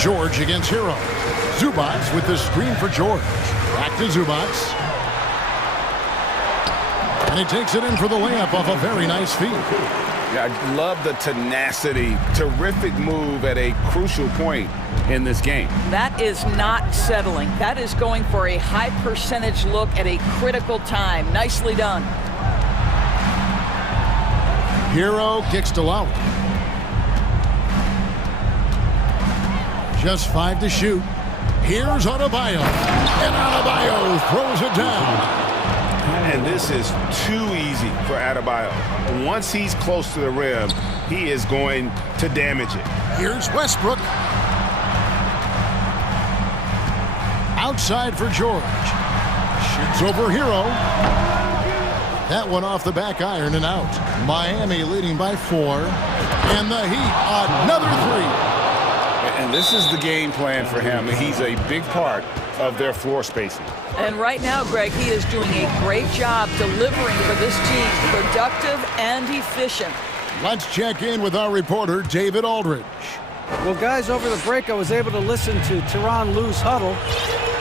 George against Hero. Zubac with the screen for George. Back to Zubac. And he takes it in for the layup off a very nice feed. Yeah, I love the tenacity. Terrific move at a crucial point in this game. That is not settling. That is going for a high percentage look at a critical time. Nicely done. Hero kicks to Lowry. Just 5 to shoot. Here's Adebayo. And Adebayo throws it down. And this is too easy for Adebayo. Once he's close to the rim, he is going to damage it. Here's Westbrook. Outside for George. Shoots over Hero. That one off the back iron and out. Miami leading by 4. And the Heat, another 3. And this is the game plan for him. He's a big part of their floor spacing. And right now, Greg, he is doing a great job delivering for this team. Productive and efficient. Let's check in with our reporter, David Aldridge. Well, guys, over the break, I was able to listen to Tyronn Lue's huddle.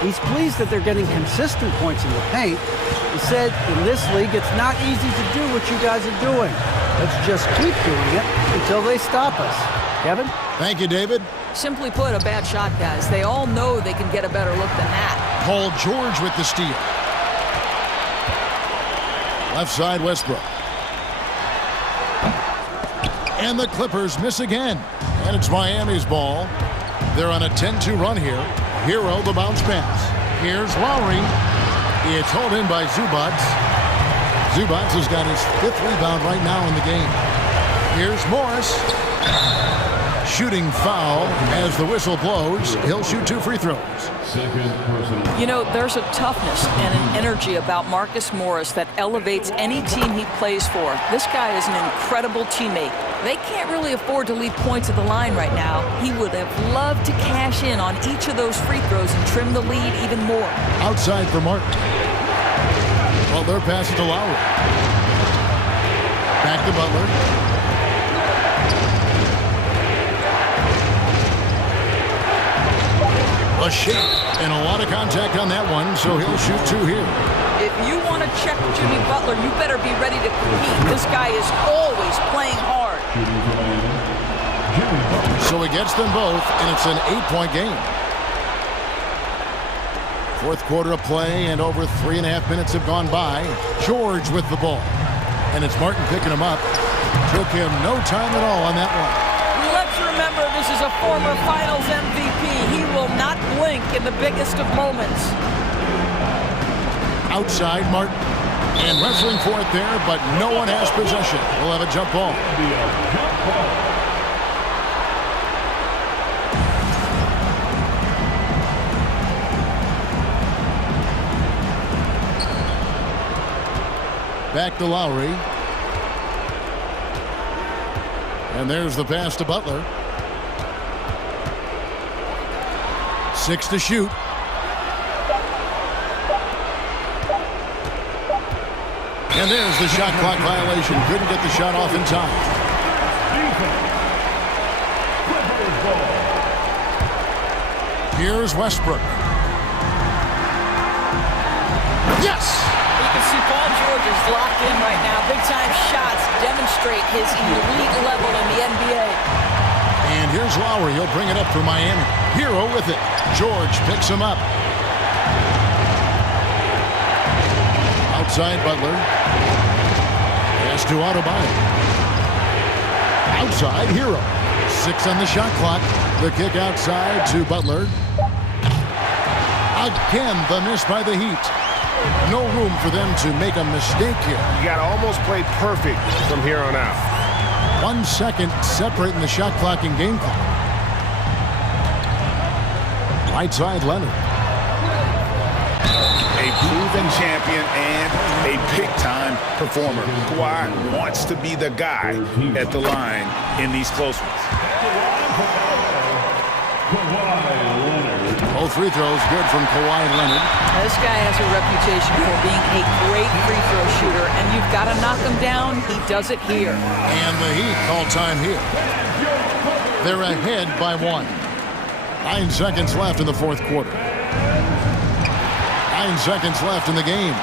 He's pleased that they're getting consistent points in the paint, He said, in this league, it's not easy to do what you guys are doing. Let's just keep doing it until they stop us. Kevin? Thank you, David. Simply put, a bad shot, guys. They all know they can get a better look than that. Paul George with the steal. Left side, Westbrook. And the Clippers miss again. And it's Miami's ball. They're on a 10-2 run here. Hero the bounce pass. Here's Lowry. It's hauled in by Zubats. Zubats has got his 5th rebound right now in the game. Here's Morris. Shooting foul as the whistle blows. He'll shoot 2 free throws. You know, there's a toughness and an energy about Marcus Morris that elevates any team he plays for. This guy is an incredible teammate. They can't really afford to leave points at the line right now. He would have loved to cash in on each of those free throws and trim the lead even more. Outside for Martin. Well, they're passing to Lowry. Back to Butler. A shake and a lot of contact on that one, so he'll shoot 2 here. If you want to check Jimmy Butler, you better be ready to compete. This guy is always playing hard. So he gets them both, and it's an 8-point game. 4th quarter of play, and over 3.5 minutes have gone by. George with the ball. And it's Martin picking him up. Took him no time at all on that one. Let's remember, this is a former Finals MVP. He will not blink in the biggest of moments. Outside, Martin. And wrestling for it there, but no one has possession. We'll have a jump ball. Back to Lowry. And there's the pass to Butler. 6 to shoot. And there's the shot clock violation. Couldn't get the shot off in time. Here's Westbrook. Yes! You can see Paul George is locked in right now. Big-time shots demonstrate his elite level in the NBA. And here's Lowry. He'll bring it up for Miami. Hero with it. George picks him up. Outside Butler. Pass to Adebayo. Outside Hero. 6 on the shot clock. The kick outside to Butler. Again, the miss by the Heat. No room for them to make a mistake here. You got to almost play perfect from here on out. 1 second separating the shot clock and game clock. Right side, Leonard. A proven champion and a big-time performer. Kawhi wants to be the guy at the line in these close ones. Both free throws good from Kawhi Leonard. This guy has a reputation for being a great free throw shooter, and you've got to knock him down. He does it here. And the Heat call time here. They're ahead by 1. 9 seconds left in the 4th quarter. 9 seconds left in the game.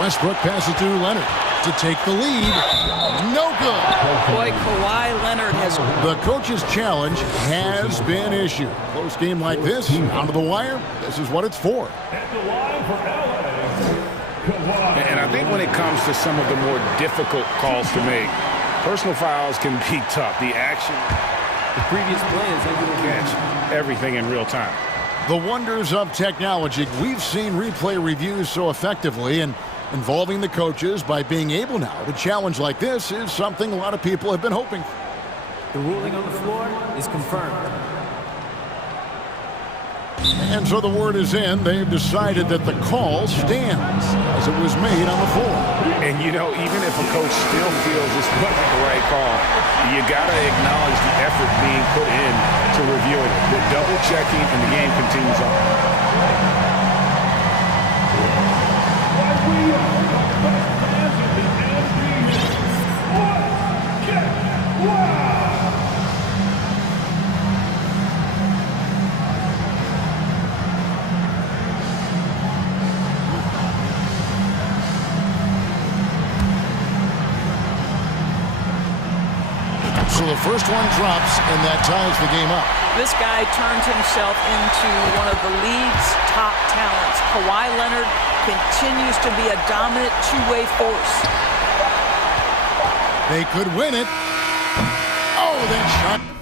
Westbrook passes to Leonard to take the lead. No good. Boy, Kawhi Leonard has... The coach's challenge has been issued. Close game like this, down to the wire, this is what it's for. And I think when it comes to some of the more difficult calls to make, personal fouls can be tough. The action, the previous play is able to catch everything in real time. The wonders of technology. We've seen replay reviews so effectively, and involving the coaches by being able now to challenge like this is something a lot of people have been hoping for. The ruling on the floor is confirmed. And so the word is in. They've decided that the call stands as it was made on the floor. And, you know, even if a coach still feels this wasn't the right call, you got to acknowledge the effort being put in to reviewing it. The double checking, and the game continues on. So the first one drops, and that ties the game up. This guy turned himself into one of the league's top talents. Kawhi Leonard continues to be a dominant two-way force. They could win it. Oh, that shot.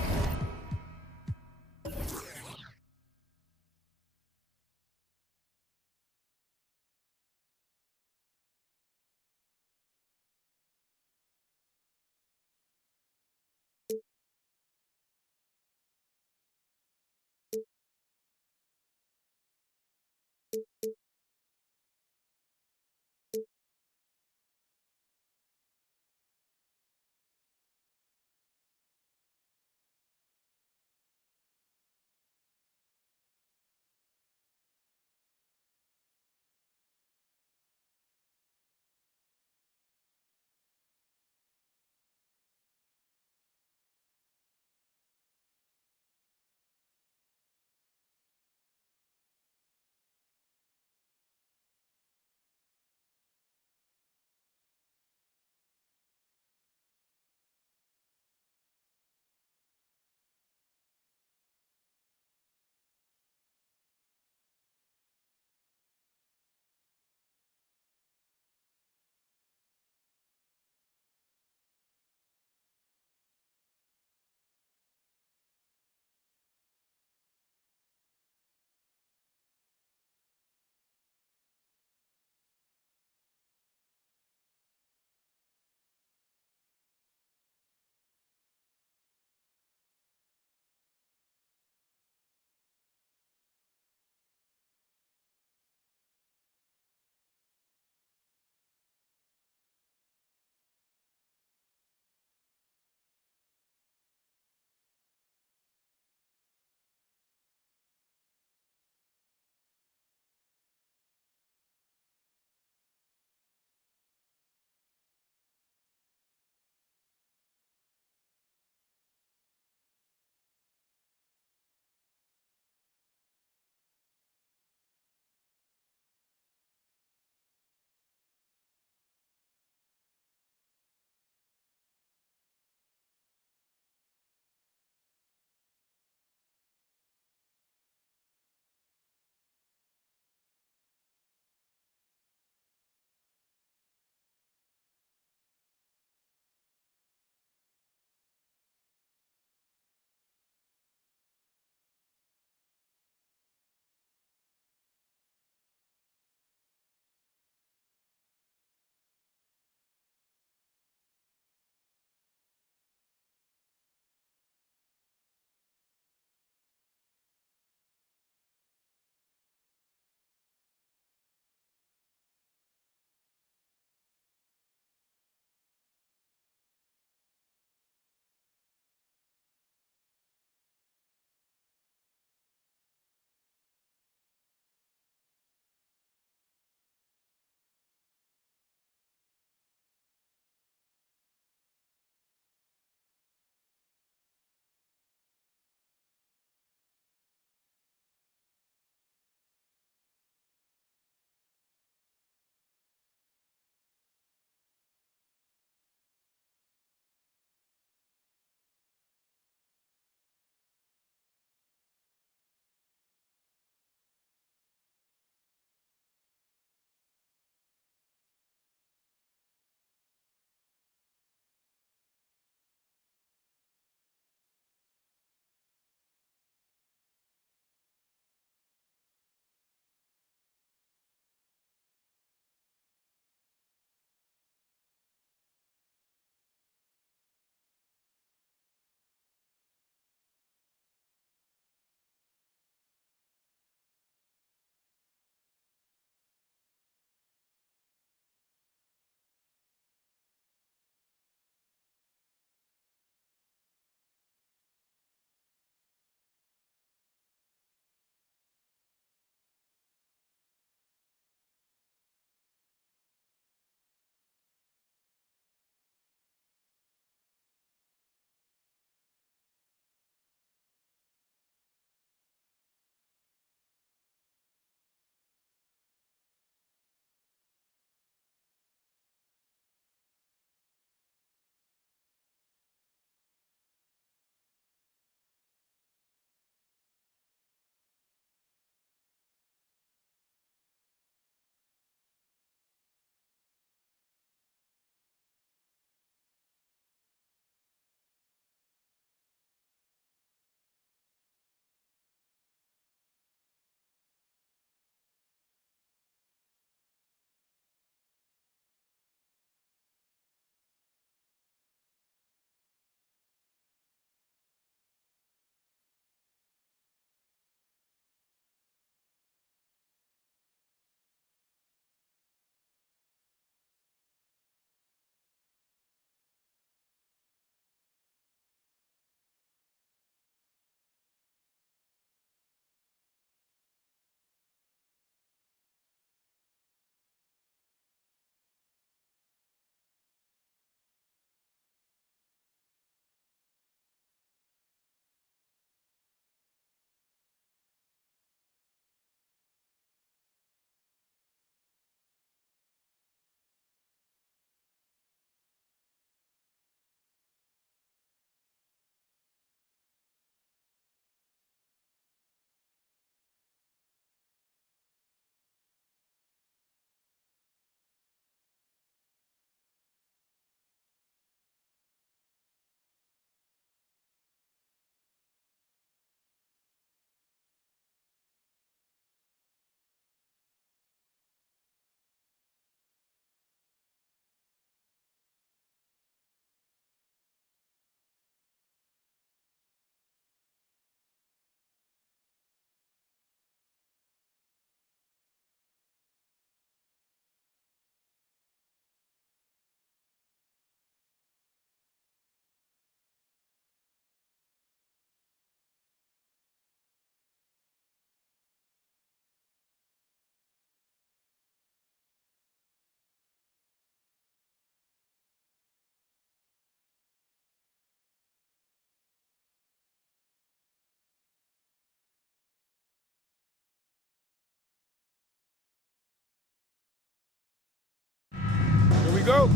go.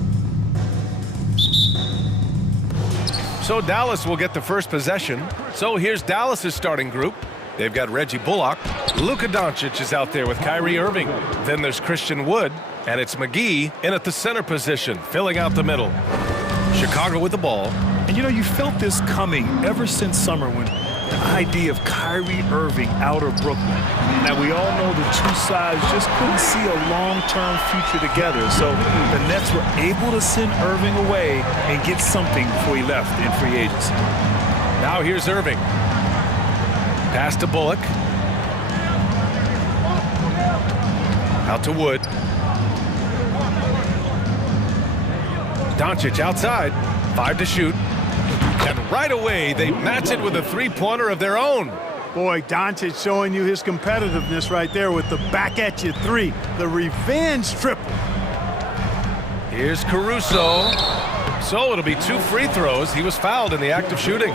So Dallas will get the first possession. So here's Dallas's starting group. They've got Reggie Bullock. Luka Doncic is out there with Kyrie Irving. Then there's Christian Wood. And it's McGee in at the center position, filling out the middle. Chicago with the ball. And you know, you felt this coming ever since summer when the idea of Kyrie Irving out of Brooklyn. Now, we all know the two sides just couldn't see a long-term future together. So the Nets were able to send Irving away and get something before he left in free agency. Now here's Irving. Pass to Bullock. Out to Wood. Doncic outside. 5 to shoot. And right away, they match it with a three-pointer of their own. Boy, Doncic showing you his competitiveness right there with the back-at-you three. The revenge triple. Here's Caruso. So it'll be 2 free throws. He was fouled in the act of shooting.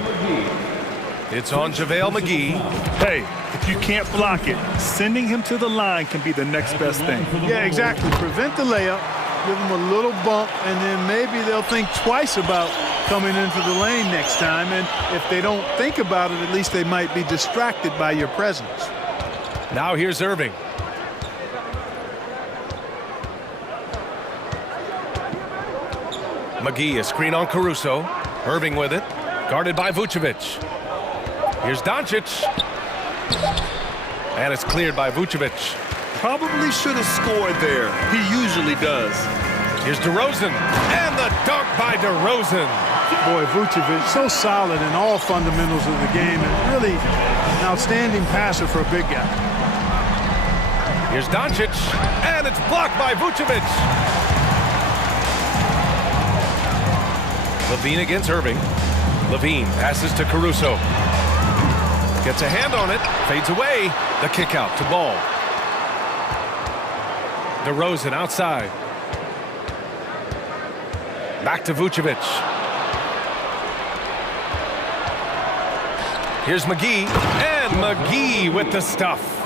It's on JaVale McGee. Hey, if you can't block it, sending him to the line can be the next best thing. Yeah, exactly. Prevent the layup, give them a little bump, and then maybe they'll think twice about coming into the lane next time. And if they don't think about it, at least they might be distracted by your presence. Now here's Irving. McGee, a screen on Caruso. Irving with it. Guarded by Vucevic. Here's Doncic. And it's cleared by Vucevic. Probably should have scored there. He usually does. Here's DeRozan. And the dunk by DeRozan. Boy, Vucevic, so solid in all fundamentals of the game, and really an outstanding passer for a big guy. Here's Doncic. And it's blocked by Vucevic. Levine against Irving. Levine passes to Caruso. Gets a hand on it. Fades away. The kick out to Ball. DeRozan outside. Back to Vucevic. Here's McGee. And McGee with the stuff.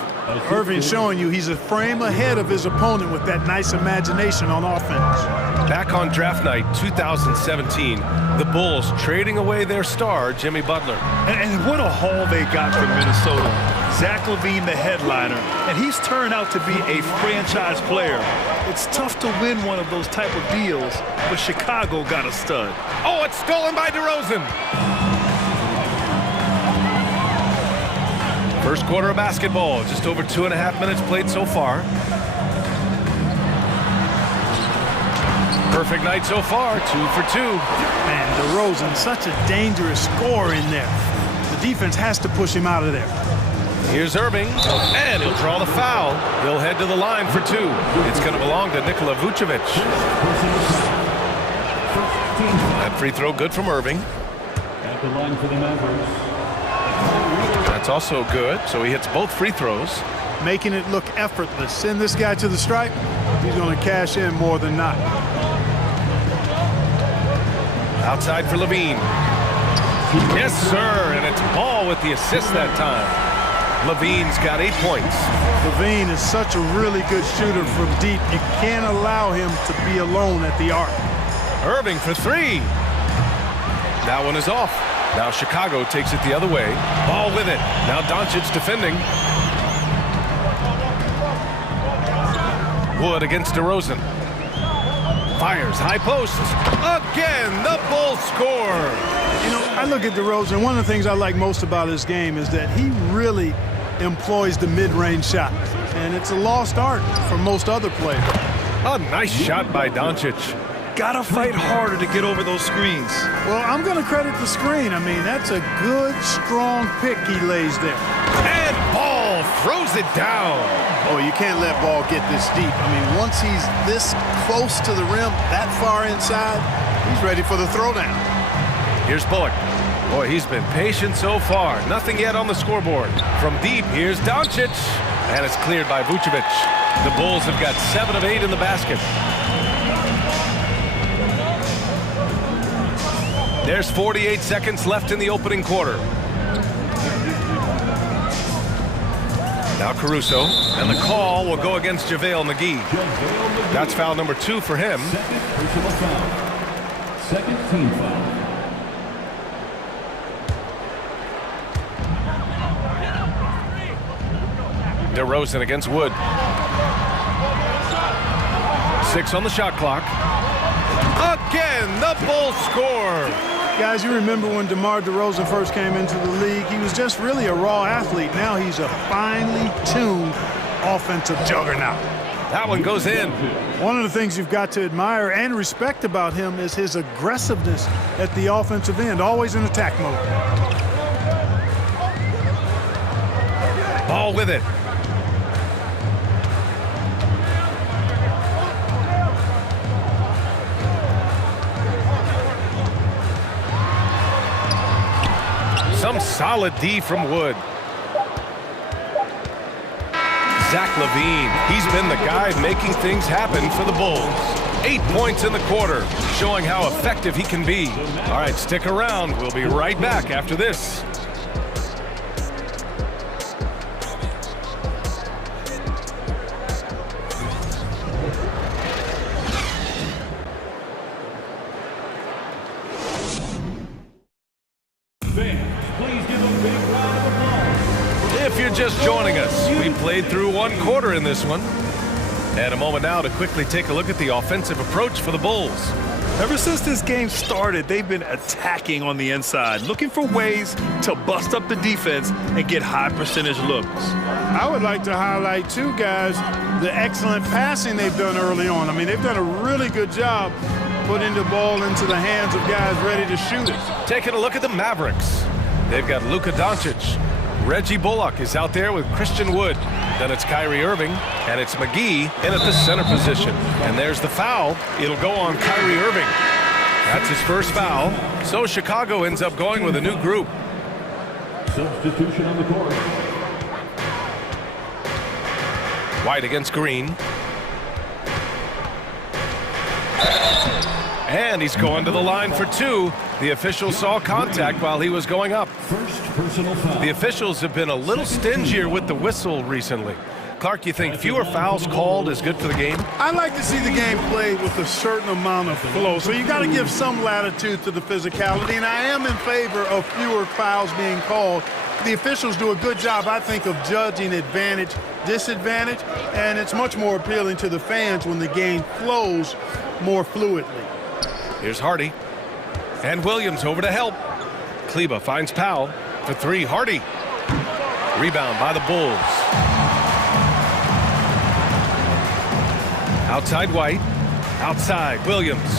Irving showing you he's a frame ahead of his opponent with that nice imagination on offense. Back on draft night 2017, the Bulls trading away their star, Jimmy Butler. And what a haul they got from Minnesota. Zach LaVine, the headliner, and he's turned out to be a franchise player. It's tough to win one of those type of deals, but Chicago got a stud. Oh, it's stolen by DeRozan. First quarter of basketball, just over 2.5 minutes played so far. Perfect night so far, 2 for 2. Man, DeRozan, such a dangerous scorer in there. The defense has to push him out of there. Here's Irving, and he'll draw the foul. He'll head to the line for 2. It's going to belong to Nikola Vucevic. That free throw good from Irving. At the line for the Mavericks. That's also good, so he hits both free throws. Making it look effortless. Send this guy to the stripe, he's going to cash in more than not. Outside for Levine. Yes, sir, and it's Ball with the assist that time. Levine's got 8 points. Levine is such a really good shooter from deep. You can't allow him to be alone at the arc. Irving for 3. That one is off. Now Chicago takes it the other way. Ball with it. Now Doncic defending. Wood against DeRozan. Fires high post. Again, the Bulls score. You know, I look at DeRozan. One of the things I like most about his game is that he really employs the mid-range shot. And it's a lost art for most other players. A nice shot by Doncic. Gotta fight harder to get over those screens. Well, I'm going to credit the screen. I mean, that's a good, strong pick he lays there. And Ball throws it down. Oh, you can't let Ball get this deep. I mean, once he's this close to the rim, that far inside, he's ready for the throwdown. Here's Bullock. Boy, he's been patient so far. Nothing yet on the scoreboard. From deep, here's Doncic. And it's cleared by Vucevic. The Bulls have got 7 of 8 in the basket. There's 48 seconds left in the opening quarter. Now Caruso, and the call will go against JaVale McGee. That's foul number 2 for him. Second team foul. DeRozan against Wood. 6 on the shot clock. Again, the Bulls score. Guys, you remember when DeMar DeRozan first came into the league, he was just really a raw athlete. Now he's a finely tuned offensive juggernaut. That one goes in. One of the things you've got to admire and respect about him is his aggressiveness at the offensive end, always in attack mode. Ball with it. Some solid D from Wood. Zach LaVine, he's been the guy making things happen for the Bulls. 8 points in the quarter, showing how effective he can be. All right, stick around. We'll be right back after this. If you're just joining us, we played through 1 quarter in this one. And a moment now to quickly take a look at the offensive approach for the Bulls. Ever since this game started, they've been attacking on the inside, looking for ways to bust up the defense and get high percentage looks. I would like to highlight, too, guys, the excellent passing they've done early on. I mean, they've done a really good job putting the ball into the hands of guys ready to shoot it. Taking a look at the Mavericks. They've got Luka Doncic. Reggie Bullock is out there with Christian Wood. Then it's Kyrie Irving, and it's McGee in at the center position. And there's the foul. It'll go on Kyrie Irving. That's his first foul. So Chicago ends up going with a new group. Substitution on the court. White against Green. And he's going to the line for 2. The official saw contact while he was going up. First personal foul. The officials have been a little stingier with the whistle recently. Clark, you think fewer fouls called is good for the game? I like to see the game played with a certain amount of flow, so you got to give some latitude to the physicality, and I am in favor of fewer fouls being called. The officials do a good job, I think, of judging advantage, disadvantage, and it's much more appealing to the fans when the game flows more fluidly. Here's Hardy. And Williams over to help. Kleba finds Powell for 3. Hardy. Rebound by the Bulls. Outside White. Outside Williams.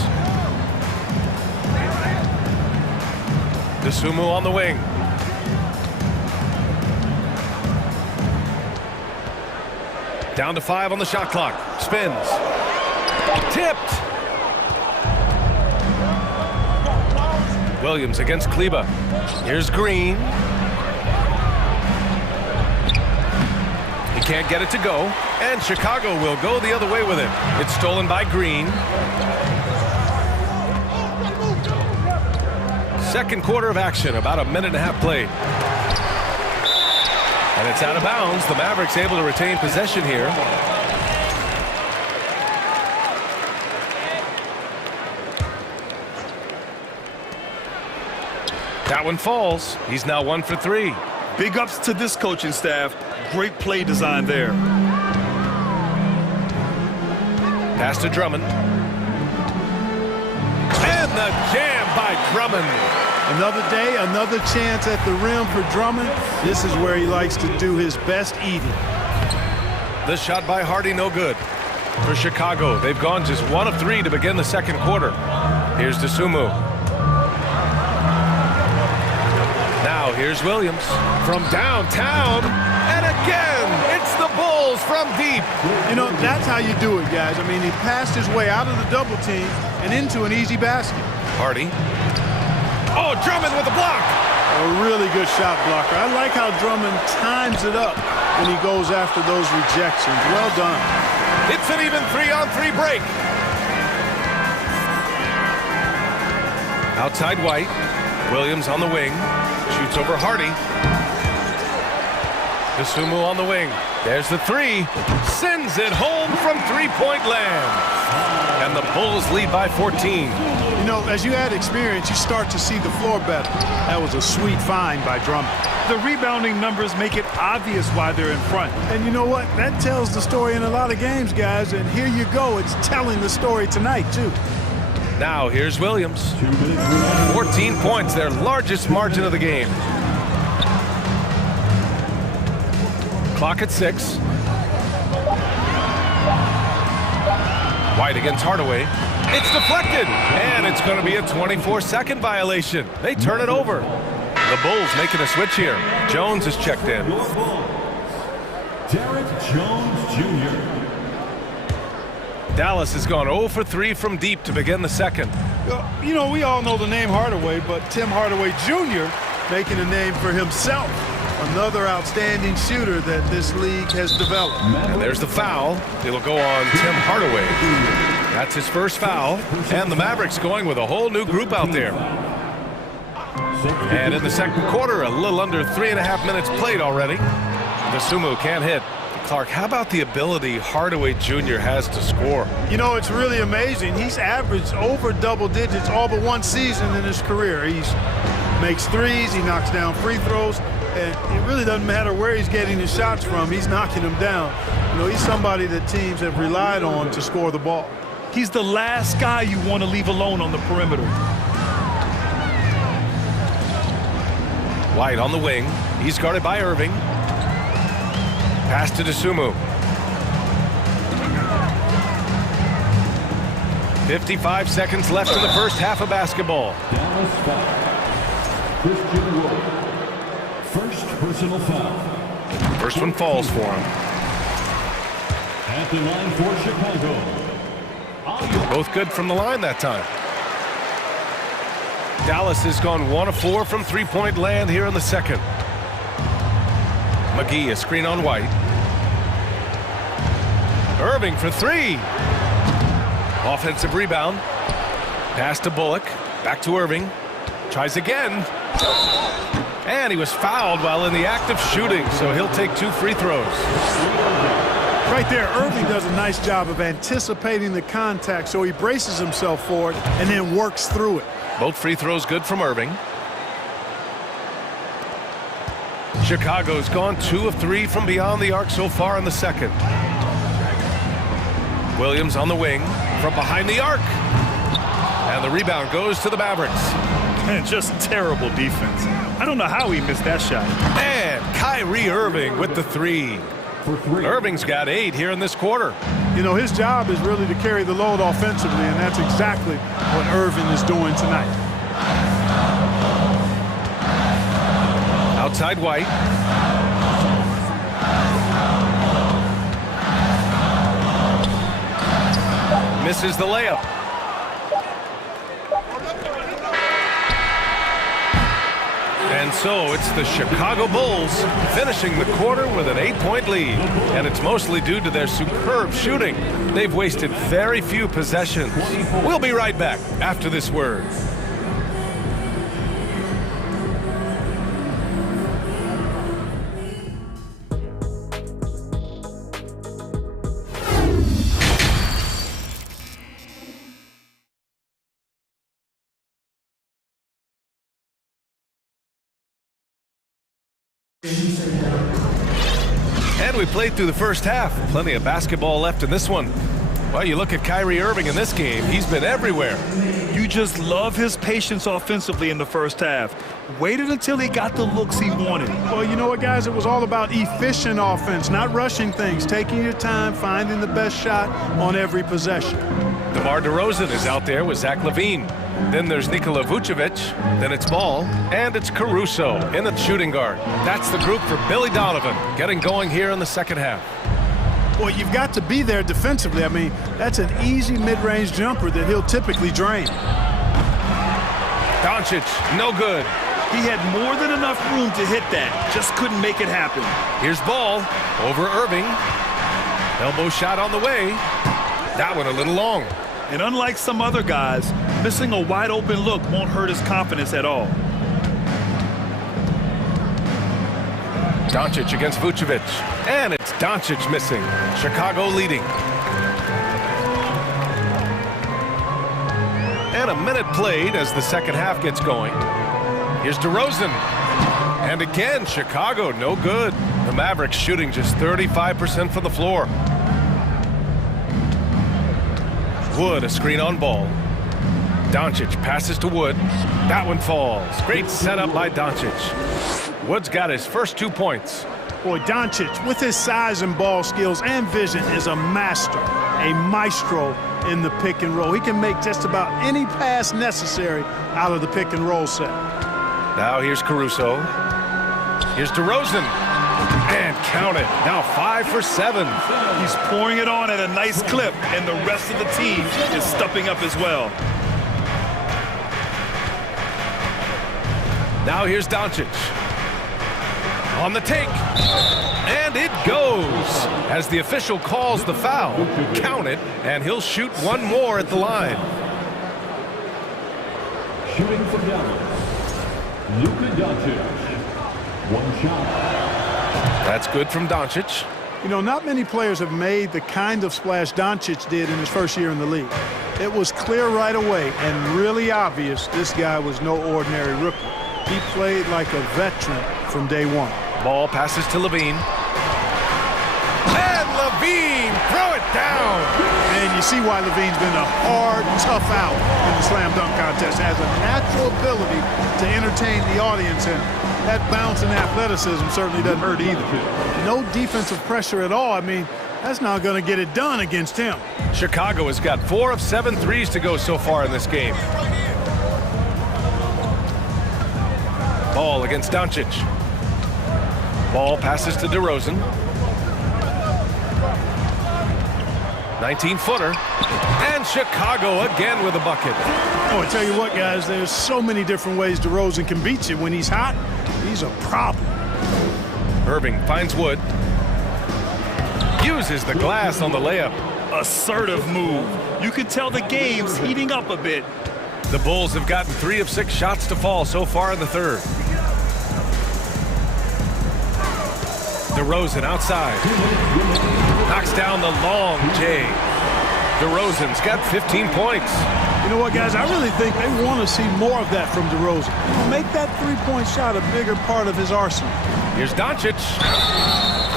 Dosunmu on the wing. Down to 5 on the shot clock. Spins. Tipped. Williams against Kleba. Here's Green. He can't get it to go, and Chicago will go the other way with it. It's stolen by Green. Second quarter of action, about a minute and a half played. And it's out of bounds. The Mavericks able to retain possession here. That one falls. He's now 1 for 3. Big ups to this coaching staff. Great play design there. Pass to Drummond. And the jam by Drummond. Another day, another chance at the rim for Drummond. This is where he likes to do his best eating. The shot by Hardy, no good. For Chicago, they've gone just 1 of 3 to begin the second quarter. Here's Dosunmu. Now here's Williams from downtown, and again, it's the Bulls from deep. You know, that's how you do it, guys. I mean, he passed his way out of the double team and into an easy basket. Hardy. Oh, Drummond with the block. A really good shot blocker. I like how Drummond times it up when he goes after those rejections. Well done. It's an even 3-on-3 break. Outside White. Williams on the wing. Shoots over Hardy. DeSumo on the wing. There's the three. Sends it home from three-point land. And the Bulls lead by 14. You know, as you add experience, you start to see the floor better. That was a sweet find by Drummond. The rebounding numbers make it obvious why they're in front. And you know what? That tells the story in a lot of games, guys. And here you go. It's telling the story tonight, too. Now here's Williams. 14 points, their largest margin of the game. Clock at 6. White against Hardaway. It's deflected, and it's going to be a 24-second violation. They turn it over. The Bulls making a switch here. Jones is checked in. Derek Jones Jr. Dallas has gone 0 for 3 from deep to begin the second. You know, we all know the name Hardaway, but Tim Hardaway Jr. making a name for himself. Another outstanding shooter that this league has developed. And there's the foul. It'll go on Tim Hardaway. That's his first foul. And the Mavericks going with a whole new group out there. And in the second quarter, a little under 3.5 minutes played already. DeSumo can't hit. Clark, how about the ability Hardaway Jr. has to score? You know, it's really amazing. He's averaged over double digits all but one season in his career. He makes threes, he knocks down free throws, and it really doesn't matter where he's getting his shots from. He's knocking them down. You know, he's somebody that teams have relied on to score the ball. He's the last guy you want to leave alone on the perimeter. White on the wing. He's guarded by Irving. Pass to DeSumo. 55 seconds left in the first half of basketball. Dallas foul. Christian Wood. First personal foul. First one falls for him. At the line for Chicago. Both good from the line that time. Dallas has gone 1 of 4 from three-point land here in the second. McGee, a screen on White. Irving for three. Offensive rebound. Pass to Bullock. Back to Irving. Tries again. And he was fouled while in the act of shooting, so he'll take 2 free throws. Right there, Irving does a nice job of anticipating the contact, so he braces himself for it and then works through it. Both free throws good from Irving. Chicago's gone 2 of 3 from beyond the arc so far in the second. Williams on the wing from behind the arc. And the rebound goes to the Mavericks. And just terrible defense. I don't know how he missed that shot. And Kyrie Irving with the three. Irving's got 8 here in this quarter. You know, his job is really to carry the load offensively, and that's exactly what Irving is doing tonight. Outside White. Misses the layup. And so it's the Chicago Bulls finishing the quarter with an 8-point lead. And it's mostly due to their superb shooting. They've wasted very few possessions. We'll be right back after this word. And we played through the first half. Plenty of basketball left in this one. Well, you look at Kyrie Irving in this game. He's been everywhere. You just love his patience offensively in the first half. Waited until he got the looks he wanted. Well, you know what, guys? It was all about efficient offense, not rushing things, taking your time, finding the best shot on every possession. DeMar DeRozan is out there with Zach LaVine. Then there's Nikola Vucevic. Then it's Ball. And it's Caruso in the shooting guard. That's the group for Billy Donovan getting going here in the second half. Well, you've got to be there defensively. I mean, that's an easy mid-range jumper that he'll typically drain. Doncic, no good. He had more than enough room to hit that. Just couldn't make it happen. Here's Ball over Irving. Elbow shot on the way. That one a little long. And unlike some other guys, missing a wide open look won't hurt his confidence at all. Doncic against Vucevic. And it's Doncic missing. Chicago leading. And a minute played as the second half gets going. Here's DeRozan. And again, Chicago, no good. The Mavericks shooting just 35% from the floor. Wood, a screen on ball. Doncic passes to Wood. That one falls. Great setup by Doncic. Wood's got his first 2 points. Boy, Doncic, with his size and ball skills and vision, is a master, a maestro in the pick and roll. He can make just about any pass necessary out of the pick and roll set. Now here's Caruso. Here's DeRozan. And count it. Now 5 for 7. He's pouring it on at a nice clip, and the rest of the team is stepping up as well. Now here's Doncic. On the take. And it goes. As the official calls the foul, count it, and he'll shoot one more at the line. Shooting for Dallas, Luka Doncic. One shot. That's good from Doncic. You know, not many players have made the kind of splash Doncic did in his first year in the league. It was clear right away and really obvious this guy was no ordinary rookie. He played like a veteran from day one. Ball passes to Levine. And Levine, throw it down. And you see why Levine's been a hard, tough out in the slam dunk contest. Has a natural ability to entertain the audience, and that bounce and athleticism certainly doesn't hurt either. No defensive pressure at all. I mean, that's not going to get it done against him. Chicago has got 4 of 7 threes to go so far in this game. Ball against Doncic. Ball passes to DeRozan. 19-footer. And Chicago again with a bucket. Oh, I tell you what, guys, there's so many different ways DeRozan can beat you. When he's hot, he's a problem. Irving finds Wood. Uses the glass on the layup. Assertive move. You can tell the game's heating up a bit. The Bulls have gotten 3 of 6 shots to fall so far in the third. DeRozan outside. Knocks down the long J. DeRozan's got 15 points. You know what, guys? I really think they want to see more of that from DeRozan. Make that three-point shot a bigger part of his arsenal. Here's Doncic.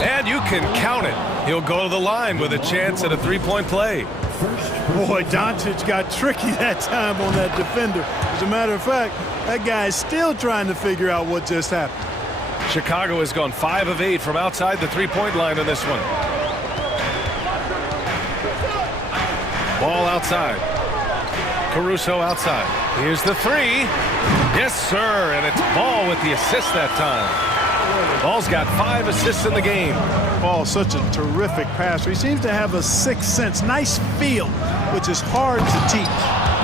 And you can count it. He'll go to the line with a chance at a three-point play. Boy, Doncic got tricky that time on that defender. As a matter of fact, that guy is still trying to figure out what just happened. Chicago has gone 5 of 8 from outside the three-point line in this one. Ball outside. Caruso outside. Here's the three. Yes, sir, and it's Ball with the assist that time. Ball's got 5 assists in the game. Ball's such a terrific passer. He seems to have a sixth sense, nice feel, which is hard to teach.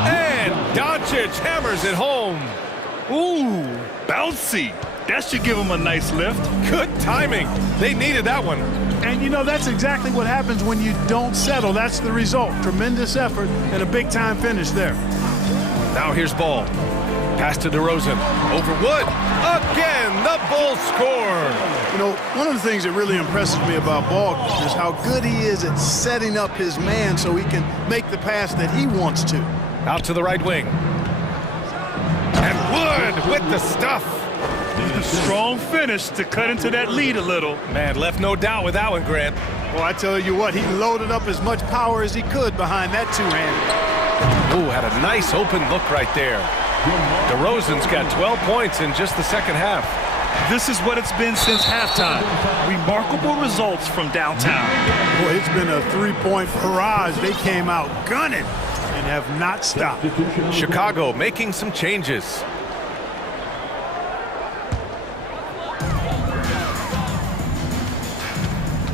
And Doncic hammers it home. Ooh, bouncy. That should give him a nice lift. Good timing. They needed that one. And, you know, that's exactly what happens when you don't settle. That's the result. Tremendous effort and a big-time finish there. Now here's Ball. Pass to DeRozan. Over Wood. Again, the Bulls score. You know, one of the things that really impresses me about Ball is how good he is at setting up his man so he can make the pass that he wants to. Out to the right wing. And Wood with the stuff. Strong finish to cut into that lead a little. Man, left no doubt with that one, Grant. Well, I tell you what, he loaded up as much power as he could behind that two-hander. Ooh, had a nice open look right there. DeRozan's got 12 points in just the second half. This is what it's been since halftime. Remarkable results from downtown. Boy, it's been a three-point barrage. They came out gunning and have not stopped. Chicago making some changes.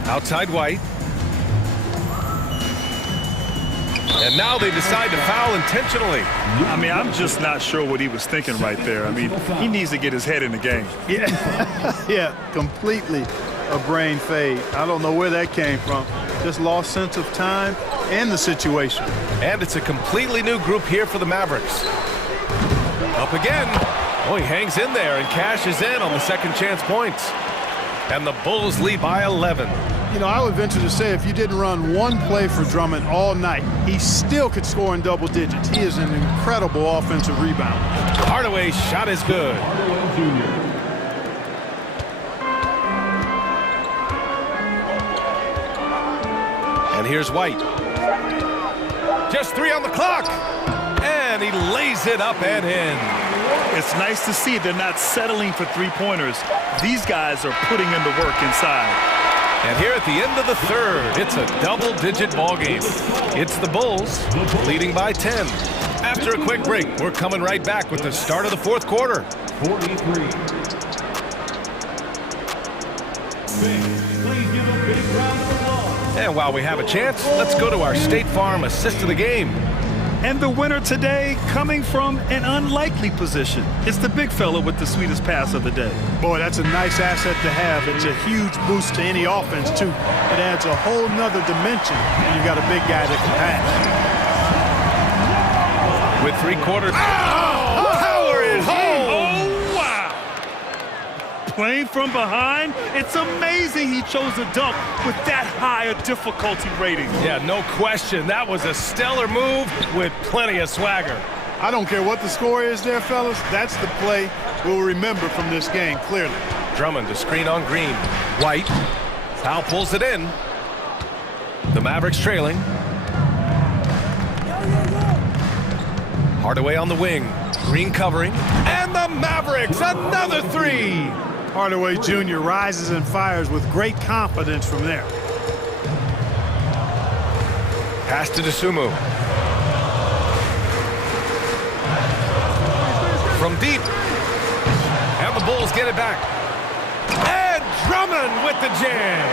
Outside White. And now they decide to foul intentionally. I mean, I'm just not sure what he was thinking right there. I mean, he needs to get his head in the game. Yeah, yeah, completely a brain fade. I don't know where that came from. Just lost sense of time and the situation. And it's a completely new group here for the Mavericks. Up again. Oh, he hangs in there and cashes in on the second chance points. And the Bulls lead by 11. You know, I would venture to say if you didn't run one play for Drummond all night, he still could score in double digits. He is an incredible offensive rebounder. Hardaway's shot is good. And here's White. Just 3 on the clock. And he lays it up and in. It's nice to see they're not settling for three-pointers. These guys are putting in the work inside. And here at the end of the third, it's a double-digit ball game. It's the Bulls leading by 10. After a quick break, we're coming right back with the start of the fourth quarter. 43. Please give a big round of applause. And while we have a chance, let's go to our State Farm assist of the game. And the winner today coming from an unlikely position. It's the big fella with the sweetest pass of the day. Boy, that's a nice asset to have. It's a huge boost to any offense, too. It adds a whole nother dimension when you've got a big guy that can pass. With 3 quarters. Power it home! Oh, wow! Playing from behind, it's amazing he chose a dunk with that high a difficulty rating. Yeah, no question. That was a stellar move with plenty of swagger. I don't care what the score is there, fellas. That's the play we'll remember from this game, clearly. Drummond to screen on Green. White. Foul pulls it in. The Mavericks trailing. Hardaway on the wing. Green covering. And the Mavericks, another 3. Hardaway Jr. rises and fires with great confidence from there. Pass to Dosunmu. From deep. And the Bulls get it back. And Drummond with the jam.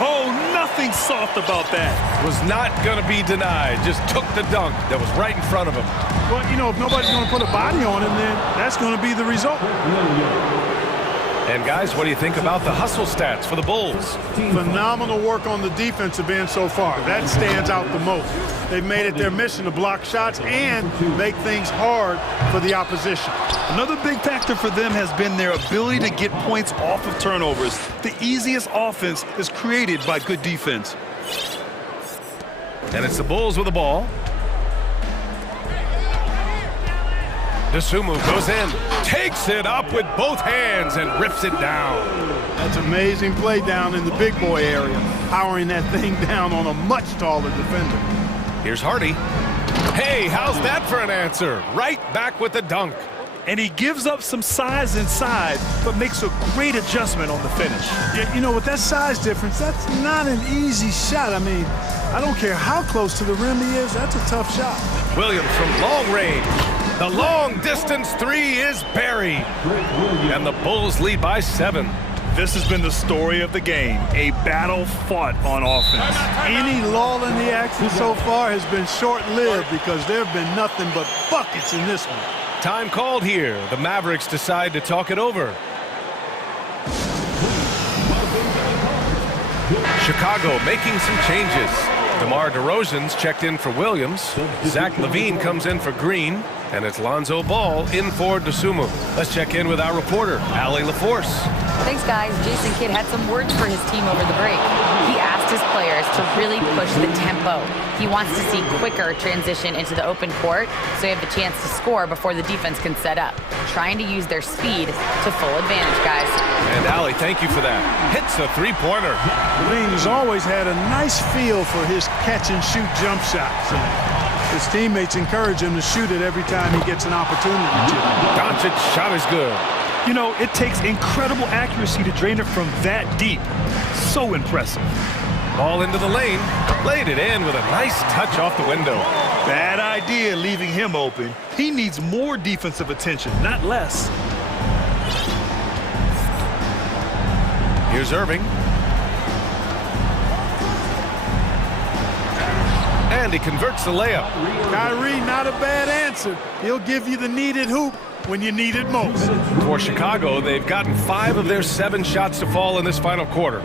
Oh, nothing soft about that. Was not going to be denied. Just took the dunk that was right in front of him. Well, you know, if nobody's going to put a body on him, then that's going to be the result. And guys, what do you think about the hustle stats for the Bulls? Phenomenal work on the defensive end so far. That stands out the most. They've made it their mission to block shots and make things hard for the opposition. Another big factor for them has been their ability to get points off of turnovers. The easiest offense is created by good defense. And it's the Bulls with the ball. Dosunmu goes in, takes it up with both hands and rips it down. That's amazing play down in the big boy area, powering that thing down on a much taller defender. Here's Hardy. Hey, how's that for an answer? Right back with the dunk. And he gives up some size inside, but makes a great adjustment on the finish. Yeah, you know, with that size difference, that's not an easy shot. I mean, I don't care how close to the rim he is, that's a tough shot. Williams from long range. The long-distance 3 is buried. And the Bulls lead by 7. This has been the story of the game, a battle fought on offense. Any lull in the action so far has been short-lived because there have been nothing but buckets in this one. Time called here. The Mavericks decide to talk it over. Chicago making some changes. DeMar DeRozan's checked in for Williams. Zach LaVine comes in for Green. And it's Lonzo Ball in for Dosunmu. Let's check in with our reporter, Allie LaForce. Thanks, guys. Jason Kidd had some words for his team over the break. He asked his players to really push the tempo. He wants to see quicker transition into the open court so they have the chance to score before the defense can set up. Trying to use their speed to full advantage, guys. And Allie, thank you for that. Hits the three-pointer. Green has always had a nice feel for his catch-and-shoot jump shots. His teammates encourage him to shoot it every time he gets an opportunity to. Doncic's shot is good. You know, it takes incredible accuracy to drain it from that deep. So impressive. Ball into the lane. Laid it in with a nice touch off the window. Bad idea leaving him open. He needs more defensive attention, not less. Here's Irving. And he converts the layup. Kyrie, not a bad answer. He'll give you the needed hoop when you need it most. For Chicago, they've gotten 5 of their 7 shots to fall in this final quarter.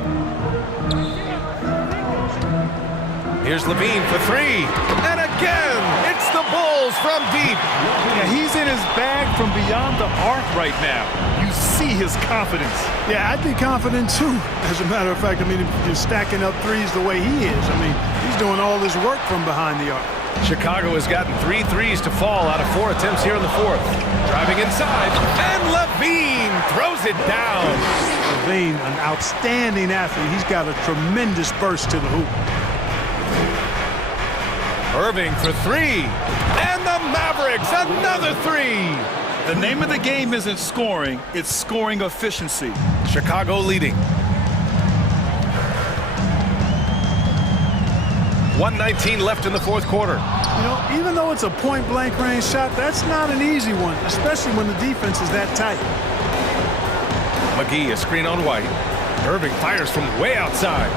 Here's LaVine for 3. And again, it's the Bulls from deep. Yeah, he's in his bag from beyond the arc right now. You see his confidence. Yeah, I'd be confident too. As a matter of fact, I mean, if you're stacking up threes the way he is, I mean, he's doing all this work from behind the arc. Chicago has gotten 3 threes to fall out of 4 attempts here in the fourth. Driving inside, and Levine throws it down. Levine, an outstanding athlete. He's got a tremendous burst to the hoop. Irving for 3, and the Mavericks, another 3. The name of the game isn't scoring, it's scoring efficiency. Chicago leading. 1:19 left in the fourth quarter. You know, even though it's a point-blank range shot, that's not an easy one, especially when the defense is that tight. McGee, a screen on White. Irving fires from way outside.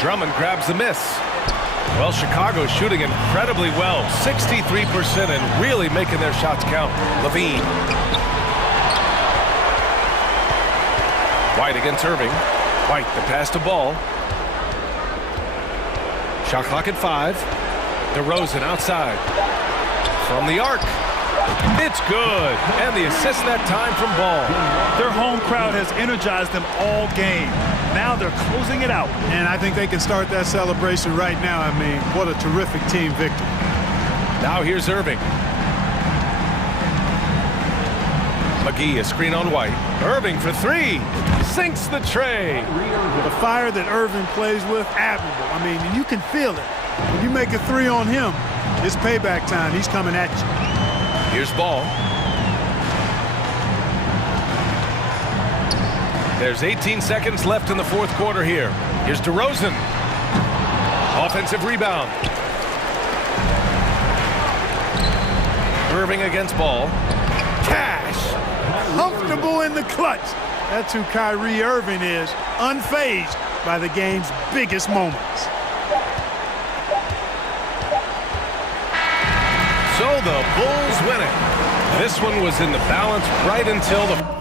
Drummond grabs the miss. Well, Chicago's shooting incredibly well, 63%, and really making their shots count. Levine. White against Irving. White, the pass to Ball. Shot clock at 5. DeRozan outside. From the arc. It's good. And the assist that time from Ball. Their home crowd has energized them all game. Now they're closing it out. And I think they can start that celebration right now. I mean, what a terrific team victory. Now here's Irving. McGee, a screen on White. Irving for 3. Sinks the tray. The fire that Irving plays with, admirable. I mean, you can feel it. When you make a 3 on him, it's payback time. He's coming at you. Here's Ball. There's 18 seconds left in the fourth quarter here. Here's DeRozan. Offensive rebound. Irving against Ball. Cash. Comfortable in the clutch. That's who Kyrie Irving is, unfazed by the game's biggest moments. So the Bulls win it. This one was in the balance right until the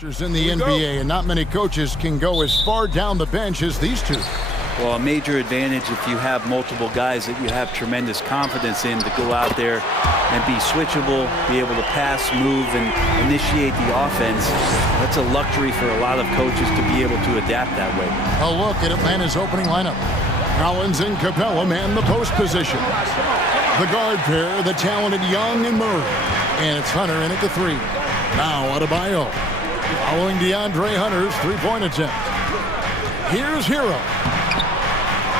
In the NBA, and not many coaches can go as far down the bench as these two. Well, a major advantage if you have multiple guys that you have tremendous confidence in to go out there and be switchable, be able to pass, move, and initiate the offense. That's a luxury for a lot of coaches to be able to adapt that way. A look at Atlanta's opening lineup. Collins and Capella man the post position. The guard pair, the talented Young and Murray. And it's Hunter in at the 3. Now Adebayo. Following DeAndre Hunter's three-point attempt. Here's Hero.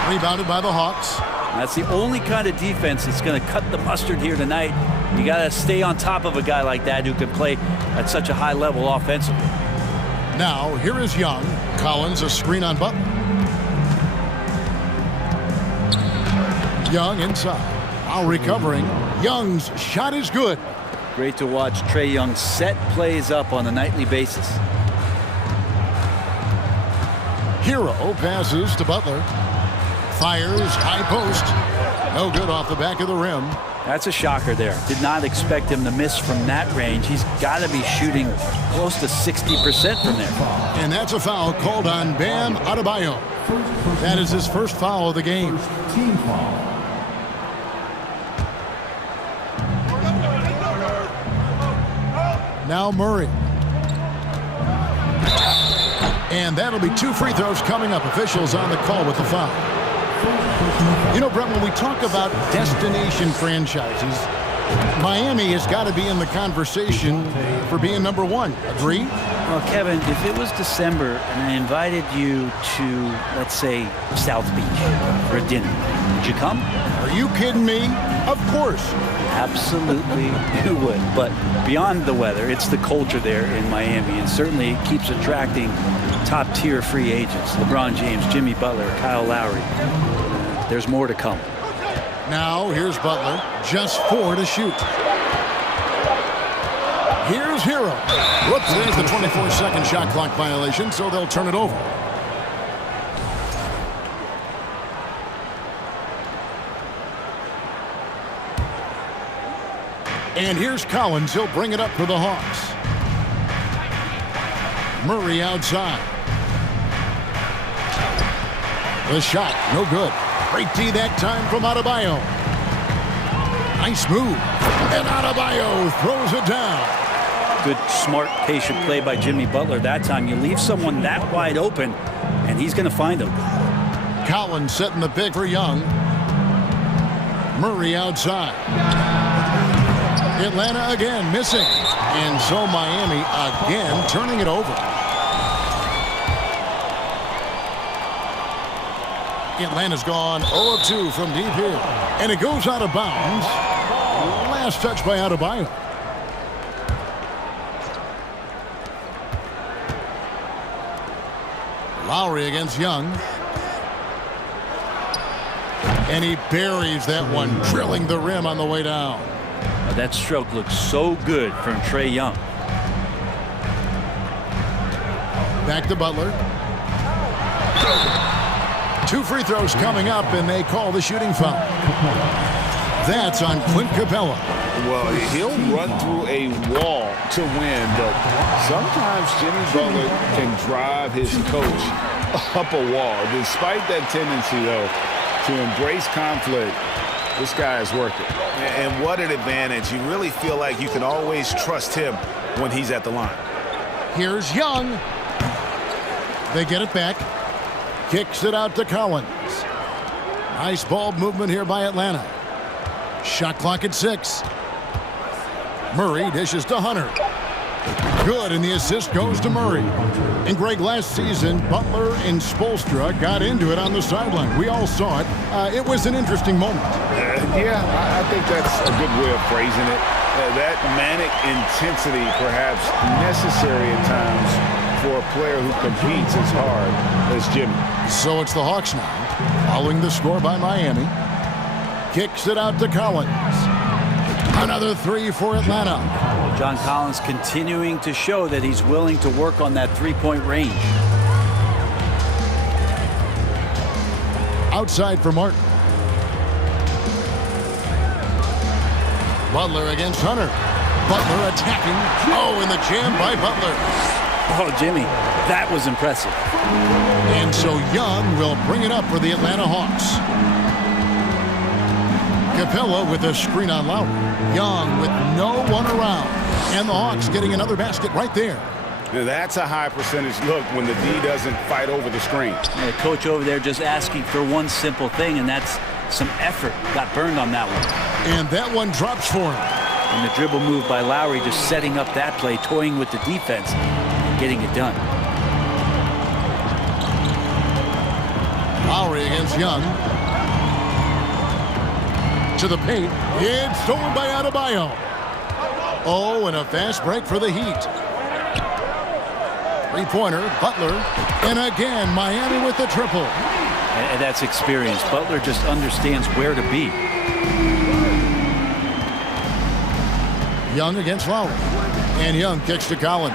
Rebounded by the Hawks. That's the only kind of defense that's going to cut the mustard here tonight. You got to stay on top of a guy like that who can play at such a high level offensively. Now, here is Young. Collins, a screen on Butler. Young inside. While recovering, Young's shot is good. Great to watch Trae Young set plays up on a nightly basis. Hero passes to Butler. Fires, high post. No good off the back of the rim. That's a shocker there. Did not expect him to miss from that range. He's got to be shooting close to 60% from there. And that's a foul called on Bam Adebayo. That is his first foul of the game. Team foul. Now Murray. And that'll be 2 free throws coming up. Officials on the call with the foul. You know, Brett, when we talk about destination franchises, Miami has got to be in the conversation for being number 1. Agree? Well, Kevin, if it was December and I invited you to, let's say, South Beach for a dinner, would you come? Are you kidding me? Of course. Absolutely, you would. But beyond the weather, it's the culture there in Miami, and certainly it keeps attracting top-tier free agents. LeBron James, Jimmy Butler, Kyle Lowry. There's more to come. Now, here's Butler. Just 4 to shoot. Here's Hero. Whoops, there's the 24-second shot clock violation, so they'll turn it over. And here's Collins. He'll bring it up for the Hawks. Murray outside. The shot, no good. Great D that time from Adebayo. Nice move. And Adebayo throws it down. Good, smart, patient play by Jimmy Butler. That time you leave someone that wide open, and he's going to find him. Collins setting the pick for Young. Murray outside. Atlanta again missing. And so Miami again turning it over. Atlanta's gone 0-2 from deep here. And it goes out of bounds. Last touch by Adebayo. Lowry against Young. And he buries that one, drilling the rim on the way down. That stroke looks so good from Trae Young. Back to Butler. 2 free throws coming up, and they call the shooting foul. That's on Clint Capella. Well, he'll run through a wall to win, but sometimes Jimmy Butler can drive his coach up a wall. Despite that tendency, though, to embrace conflict, this guy is worth it. And what an advantage. You really feel like you can always trust him when he's at the line. Here's Young. They get it back. Kicks it out to Collins. Nice ball movement here by Atlanta. Shot clock at 6. Murray dishes to Hunter. Good, and the assist goes to Murray. And Greg, last season, Butler and Spoelstra got into it on the sideline. We all saw it. It was an interesting moment. Yeah, I think that's a good way of phrasing it. That manic intensity, perhaps necessary at times for a player who competes as hard as Jimmy. So it's the Hawks now, following the score by Miami. Kicks it out to Collins. Another 3 for Atlanta. John Collins continuing to show that he's willing to work on that three-point range. Outside for Martin. Butler against Hunter. Butler attacking. Oh, and the jam by Butler. Oh, Jimmy, that was impressive. And so Young will bring it up for the Atlanta Hawks. Capella with a screen on Lowry. Young with no one around. And the Hawks getting another basket right there. Now that's a high percentage look when the D doesn't fight over the screen. The coach over there just asking for one simple thing, and that's some effort. Got burned on that one. And that one drops for him. And the dribble move by Lowry just setting up that play, toying with the defense, and getting it done. Lowry against Young. To the paint. It's stolen by Adebayo. Oh, and a fast break for the Heat. Three-pointer, Butler. And again, Miami with the triple. And that's experience. Butler just understands where to be. Young against Lowry. And Young kicks to Collins.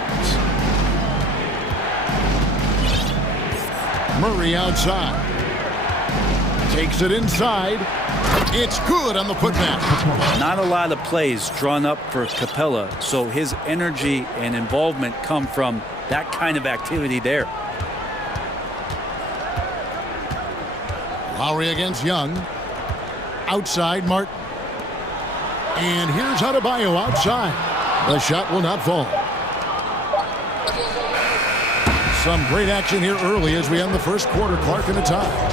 Murray outside. Takes it inside. It's good on the putback. Not a lot of plays drawn up for Capella, so his energy and involvement come from that kind of activity there. Lowry against Young. Outside, Martin. And here's Adebayo outside. The shot will not fall. Some great action here early as we end the first quarter. Clark in a tie.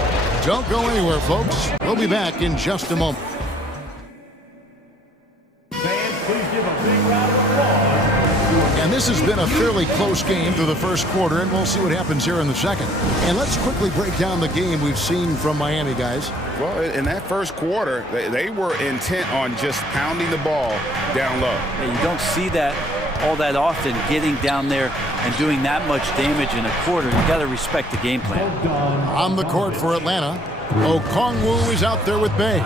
Don't go anywhere, folks. We'll be back in just a moment. Fans, please give a big round of applause. And this has been a fairly close game through the first quarter, and we'll see what happens here in the second. And let's quickly break down the game we've seen from Miami, guys. Well, in that first quarter, they were intent on just pounding the ball down low. Yeah, you don't see that all that often, getting down there and doing that much damage in a quarter. You got to respect the game plan. On the court for Atlanta, Okongwu is out there with Bay.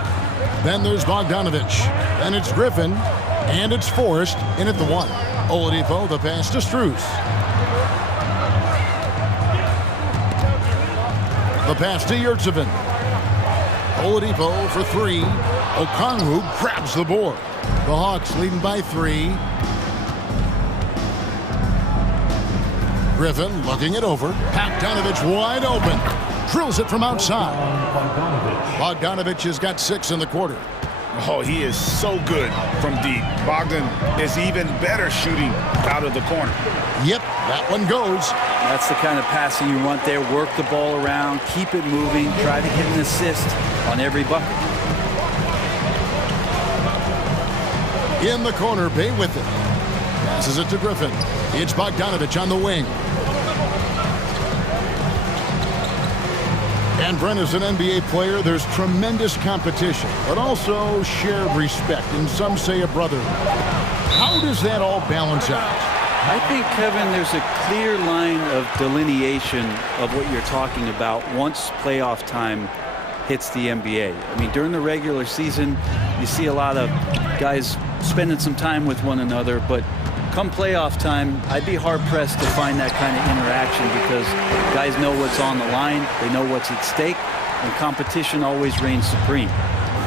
Then there's Bogdanovich. Then it's Griffin. And it's Forrest in at the one. Oladipo, the pass to Strus. The pass to Yurtsevin. Oladipo for three. Okongwu grabs the board. The Hawks leading by 3. Griffin looking it over. Bogdanovich wide open. Drills it from outside. Bogdanovich has got 6 in the quarter. Oh, he is so good from deep. Bogdan is even better shooting out of the corner. Yep, that one goes. That's the kind of passing you want there. Work the ball around, keep it moving, try to get an assist on every bucket. In the corner, Bay with it. Passes it to Griffin. It's Bogdanovich on the wing. And Brent, as an NBA player, there's tremendous competition, but also shared respect, and some say a brotherhood. How does that all balance out? I think, Kevin, there's a clear line of delineation of what you're talking about once playoff time hits the NBA. I mean, during the regular season, you see a lot of guys spending some time with one another, but come playoff time, I'd be hard-pressed to find that kind of interaction because guys know what's on the line, they know what's at stake, and competition always reigns supreme.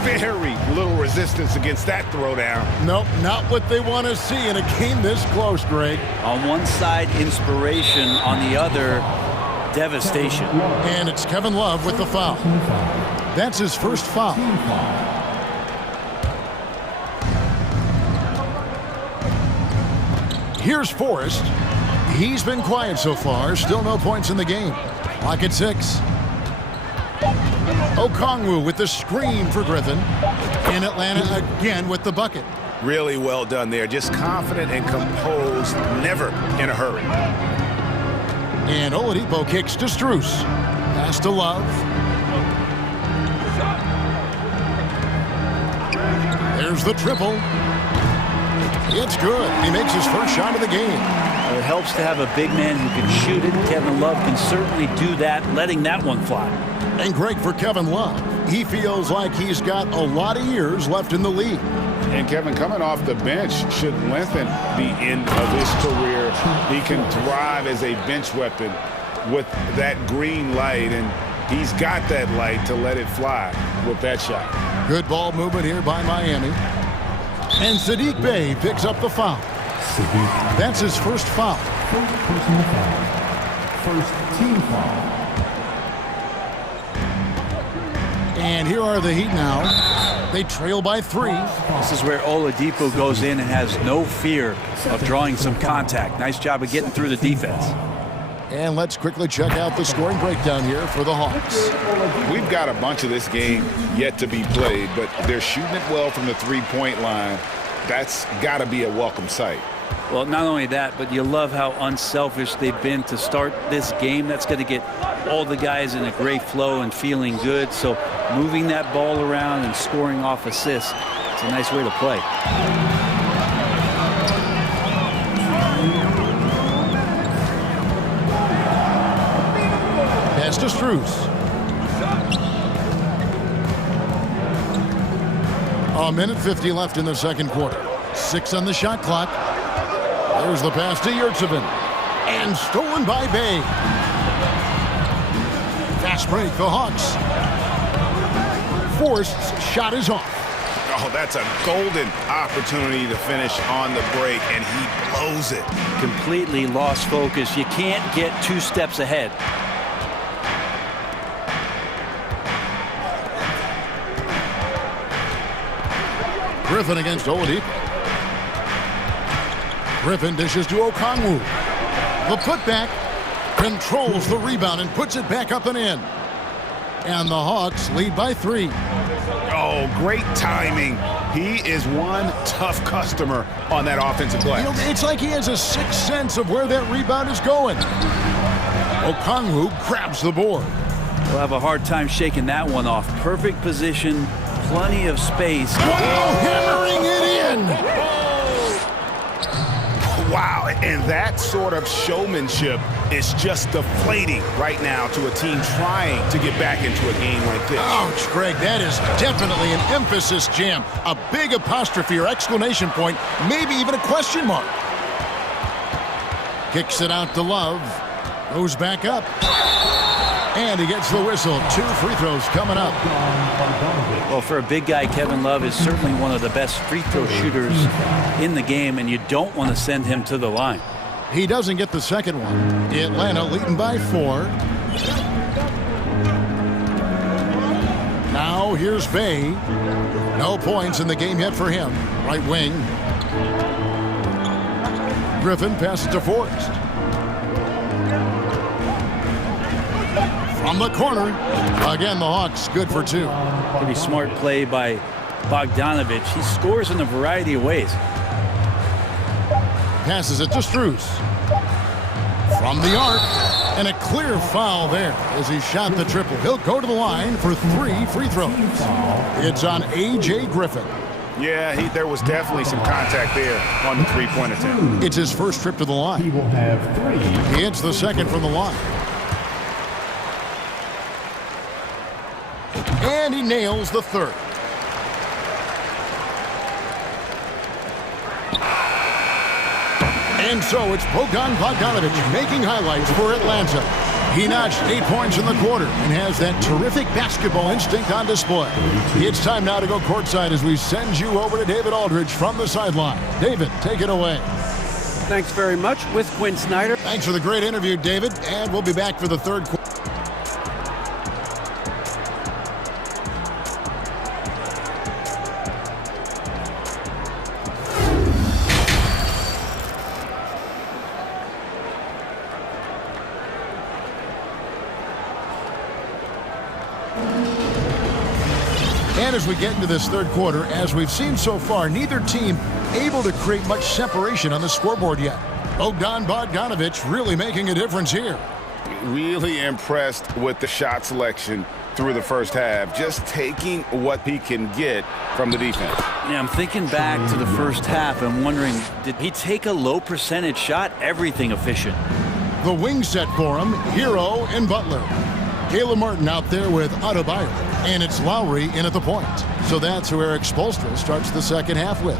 Very little resistance against that throwdown. Nope, not what they want to see in a game this close, Greg. On one side, inspiration. On the other, devastation. And it's Kevin Love with the foul. That's his first foul. Here's Forrest. He's been quiet so far. Still no points in the game. Clock at 6. Okongwu with the screen for Griffin. And Atlanta again with the bucket. Really well done there. Just confident and composed, never in a hurry. And Oladipo kicks to Strus. Pass to Love. There's the triple. It's good. He makes his first shot of the game. It helps to have a big man who can shoot it. Kevin Love can certainly do that, letting that one fly. And Greg, for Kevin Love, he feels like he's got a lot of years left in the league. And Kevin, coming off the bench should lengthen the end of his career. He can thrive as a bench weapon with that green light, and he's got that light to let it fly with that shot. Good ball movement here by Miami. And Saddiq Bey picks up the foul. That's his first foul. First personal foul. First team foul. And here are the Heat now. They trail by 3. This is where Oladipo goes in and has no fear of drawing some contact. Nice job of getting through the defense. And let's quickly check out the scoring breakdown here for the Hawks. We've got a bunch of this game yet to be played, but they're shooting it well from the three-point line. That's got to be a welcome sight. Well, not only that, but you love how unselfish they've been to start this game. That's going to get all the guys in a great flow and feeling good. So moving that ball around and scoring off assists, it's a nice way to play. Pass to Strus. A minute 50 left in the second quarter. 6 on the shot clock. There's the pass to Yurtsevin. And stolen by Bay. Fast break, the Hawks. Forrest's shot is off. Oh, that's a golden opportunity to finish on the break, and he blows it. Completely lost focus. You can't get 2 steps ahead. Griffin against Oladipo. Griffin dishes to Okongwu. The putback controls the rebound and puts it back up and in. And the Hawks lead by 3. Oh, great timing. He is one tough customer on that offensive glass. You know, it's like he has a sixth sense of where that rebound is going. Okongwu grabs the board. We'll have a hard time shaking that one off. Perfect position, plenty of space. Wow, hammering it in. Wow, and that sort of showmanship is just deflating right now to a team trying to get back into a game like this. Ouch, Greg, that is definitely an emphasis jam. A big apostrophe or exclamation point, maybe even a question mark. Kicks it out to Love. Goes back up. And he gets the whistle. 2 free throws coming up. Well, for a big guy, Kevin Love is certainly one of the best free throw shooters in the game, and you don't want to send him to the line. He doesn't get the second one. Atlanta leading by 4. Now here's Bay. No points in the game yet for him. Right wing. Griffin passes to Forrest. From the corner. Again, the Hawks good for 2. Pretty smart play by Bogdanovich. He scores in a variety of ways. Passes it to Strus. From the arc. And a clear foul there as he shot the triple. He'll go to the line for 3 free throws. It's on A.J. Griffin. Yeah, there was definitely some contact there on the three-point attempt. It's his first trip to the line. He will have 3. He hits the second from the line. And he nails the third. And so it's Bogdanovich making highlights for Atlanta. He notched 8 points in the quarter and has that terrific basketball instinct on display. It's time now to go courtside as we send you over to David Aldridge from the sideline. David, take it away. Thanks very much with Quinn Snyder. Thanks for the great interview, David. And we'll be back for the third quarter. And as we get into this third quarter, as we've seen so far, neither team able to create much separation on the scoreboard yet. Bogdanovich really making a difference here. Really impressed with the shot selection through the first half, just taking what he can get from the defense. Yeah, I'm thinking back to the first half and wondering, did he take a low percentage shot? Everything efficient. The wing set for him, Hero and Butler. Caleb Martin out there with Adebayo, and it's Lowry in at the point. So that's who Eric Spoelstra starts the second half with.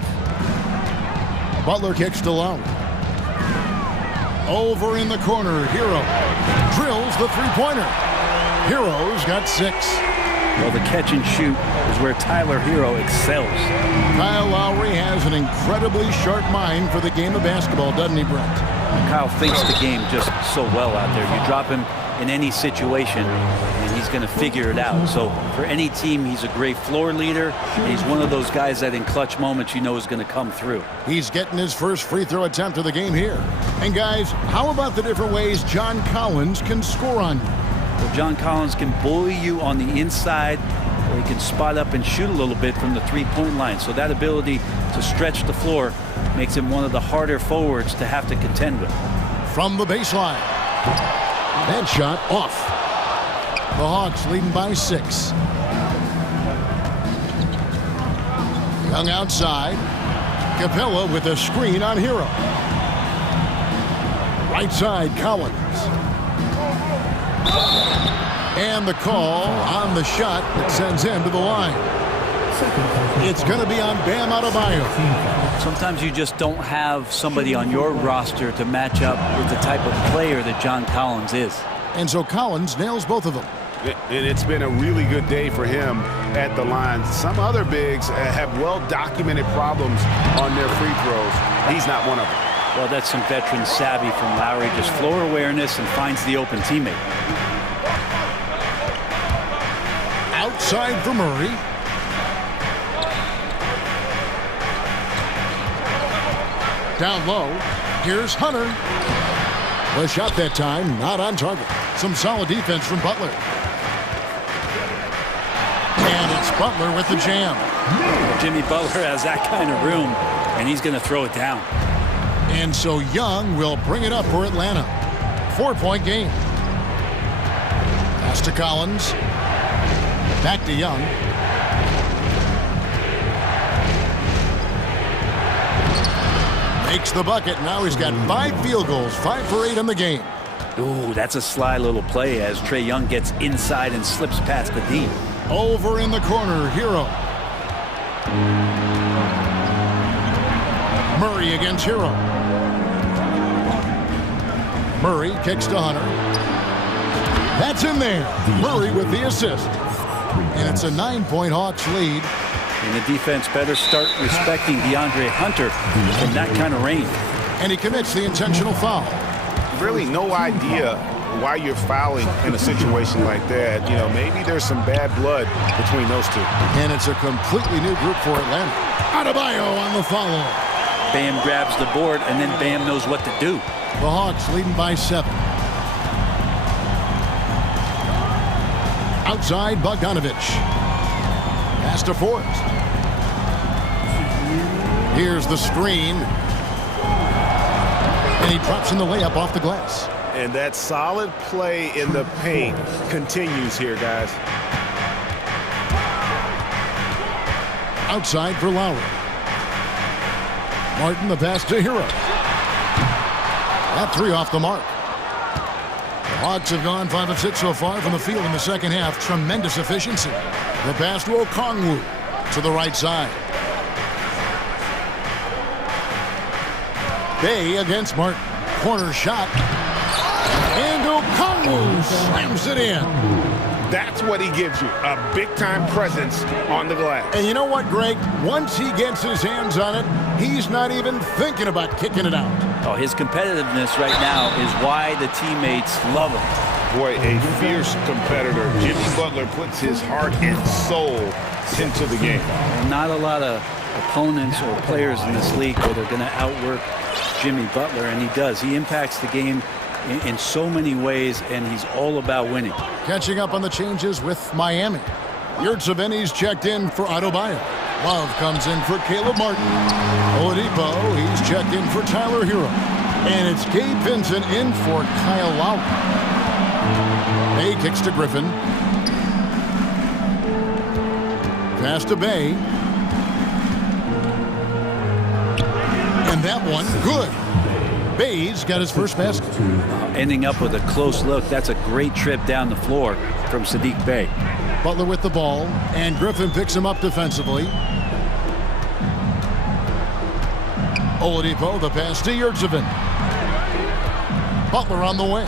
Butler kicks to Lowry. Over in the corner, Hero drills the three-pointer. Hero's got 6. Well, the catch and shoot is where Tyler Hero excels. Kyle Lowry has an incredibly sharp mind for the game of basketball, doesn't he, Brent? Kyle thinks the game just so well out there. You drop him in any situation, and he's going to figure it out. So for any team, he's a great floor leader, and he's one of those guys that in clutch moments you know is going to come through. He's getting his first free throw attempt of the game here. And guys, how about the different ways John Collins can score on you? Well, John Collins can bully you on the inside, or he can spot up and shoot a little bit from the three-point line. So that ability to stretch the floor makes him one of the harder forwards to have to contend with. From the baseline. That shot off. The Hawks leading by 6. Young outside. Capella with a screen on Hero. Right side, Collins. And the call on the shot that sends him to the line. It's going to be on Bam Adebayo. Sometimes you just don't have somebody on your roster to match up with the type of player that John Collins is. And so Collins nails both of them. And it's been a really good day for him at the line. Some other bigs have well-documented problems on their free throws. He's not one of them. Well, that's some veteran savvy from Lowry. Just floor awareness and finds the open teammate. Outside for Murray. Down low, here's Hunter. The shot that time, not on target. Some solid defense from Butler. And it's Butler with the jam. Jimmy Butler has that kind of room, and he's going to throw it down. And so Young will bring it up for Atlanta. 4-point game. Pass to Collins. Back to Young. Makes the bucket. Now he's got 5 field goals, 5 for 8 in the game. Ooh, that's a sly little play as Trae Young gets inside and slips past the D. Over in the corner, Hero. Murray against Hero. Murray kicks to Hunter. That's in there. Murray with the assist. And it's a 9-point Hawks lead. And the defense better start respecting DeAndre Hunter from that kind of range. And he commits the intentional foul. Really no idea why you're fouling in a situation like that. You know, maybe there's some bad blood between those two. And it's a completely new group for Atlanta. Adebayo on the follow. Bam grabs the board, and then Bam knows what to do. The Hawks leading by 7. Outside, Bogdanovich. Pass to Forrest. Here's the screen. And he drops in the layup off the glass. And that solid play in the paint continues here, guys. Outside for Lowry. Martin, the pass to Hero. That 3 off the mark. The Hawks have gone 5 of 6 so far from the field in the second half. Tremendous efficiency. The pass to Okongwu to the right side. Bay against Martin. Corner shot. And Okongwu slams it in. That's what he gives you, a big-time presence on the glass. And you know what, Greg? Once he gets his hands on it, he's not even thinking about kicking it out. Oh, his competitiveness right now is why the teammates love him. Boy, a fierce competitor. Jimmy Butler puts his heart and soul into the game. Not a lot of opponents or players in this league that are going to outwork Jimmy Butler, and he does. He impacts the game in so many ways, and he's all about winning. Catching up on the changes with Miami. Yurtseven's checked in for Adebayo. Love comes in for Caleb Martin. Oladipo, he's checked in for Tyler Hero. And it's Gabe Vincent in for Kyle Lowry. Bay kicks to Griffin. Pass to Bay. And that one, good. Bay's got his first basket. Ending up with a close look. That's a great trip down the floor from Saddiq Bey. Butler with the ball, and Griffin picks him up defensively. Oladipo, the pass to Yurtseven. Butler on the wing.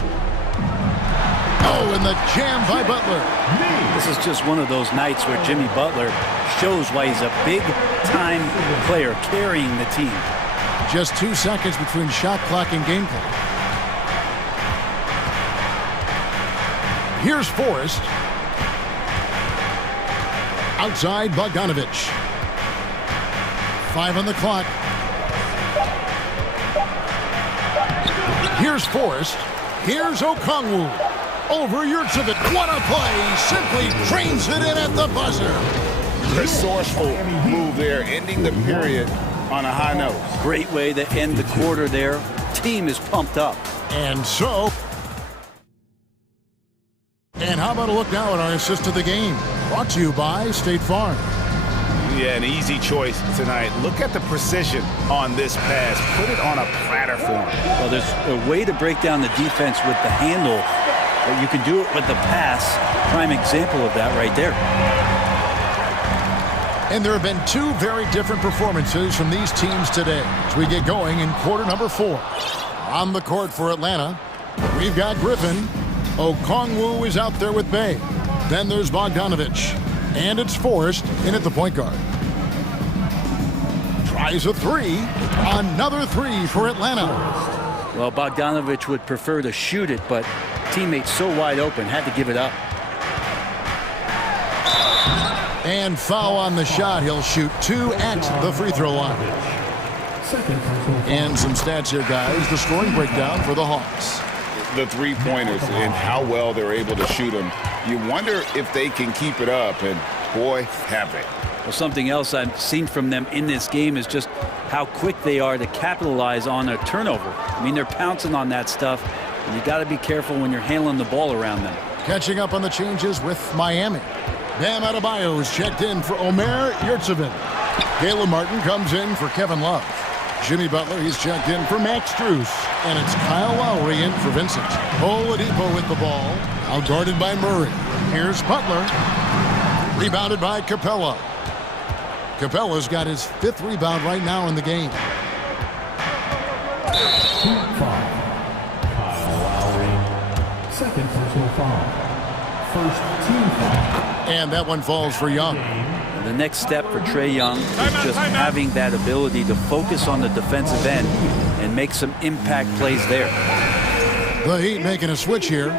Oh, and the jam by Butler. This is just one of those nights where Jimmy Butler shows why he's a big-time player carrying the team. Just 2 seconds between shot clock and game clock. Here's Forrest. Outside Bogdanovich. 5 on the clock. Here's Forrest. Here's Okongwu. Over Yurtsevic. What a play. Simply drains it in at the buzzer. Resourceful move there, ending the period on a high note. Great way to end the quarter there. Team is pumped up. And so... And how about a look now at our assist of the game? Brought to you by State Farm. Yeah, an easy choice tonight. Look at the precision on this pass. Put it on a platter for him. Well, there's a way to break down the defense with the handle, but you can do it with the pass. Prime example of that right there. And there have been 2 very different performances from these teams today as we get going in quarter number 4. On the court for Atlanta, we've got Griffin. Okongwu is out there with Bay. Then there's Bogdanovich. And it's Forrest in at the point guard. Tries a 3. Another 3 for Atlanta. Well, Bogdanovich would prefer to shoot it, but teammates so wide open, had to give it up. And foul on the shot. He'll shoot 2 at the free throw line. And some stats here, guys. The scoring breakdown for the Hawks. The three-pointers and how well they're able to shoot them. You wonder if they can keep it up, and boy, have they. Well, something else I've seen from them in this game is just how quick they are to capitalize on a turnover. I mean, they're pouncing on that stuff, and you got to be careful when you're handling the ball around them. Catching up on the changes with Miami. Bam Adebayo is checked in for Omer Yurtsevic. Caleb Martin comes in for Kevin Love. Jimmy Butler, he's checked in for Max Strus. And it's Kyle Lowry in for Vincent. Oladipo with the ball. Outguarded by Murray. Here's Butler. Rebounded by Capella. Capella's got his 5th rebound right now in the game. Team foul. Kyle Lowry. Second personal foul. First team foul. And that one falls for Young. The next step for Trae Young is just having that ability to focus on the defensive end and make some impact plays there. The Heat making a switch here.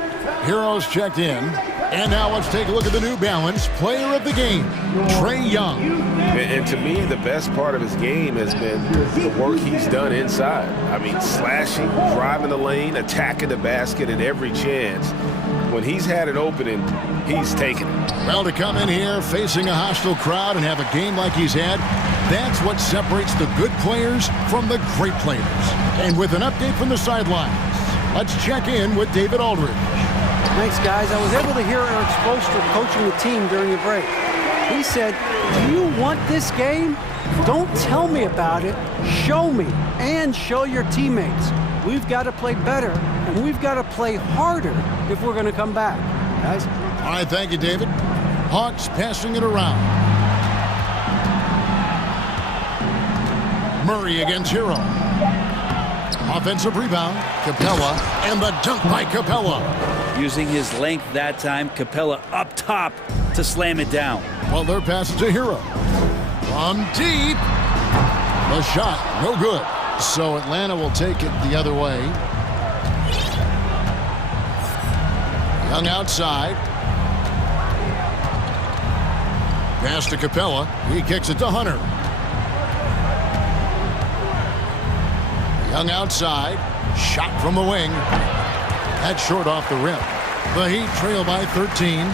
Heroes checked in. And now let's take a look at the New Balance player of the game, Trae Young. And to me, the best part of his game has been the work he's done inside. I mean, slashing, driving the lane, attacking the basket at every chance. When he's had an opening, he's taken it. Well, to come in here facing a hostile crowd and have a game like he's had, that's what separates the good players from the great players. And with an update from the sidelines, let's check in with David Aldridge. Thanks, guys. I was able to hear Eric Spoelstra coaching the team during the break. He said, do you want this game? Don't tell me about it. Show me and show your teammates. We've got to play better, and we've got to play harder if we're going to come back. Guys? All right, thank you, David. Hawks passing it around. Murray against Hero. Offensive rebound, Capella, and the dunk by Capella. Using his length that time, Capella up top to slam it down. Well, their pass to Hero. From deep. The shot, no good. So Atlanta will take it the other way. Young outside. Pass to Capella. He kicks it to Hunter. Young outside. Shot from the wing. That's short off the rim. The Heat trail by 13.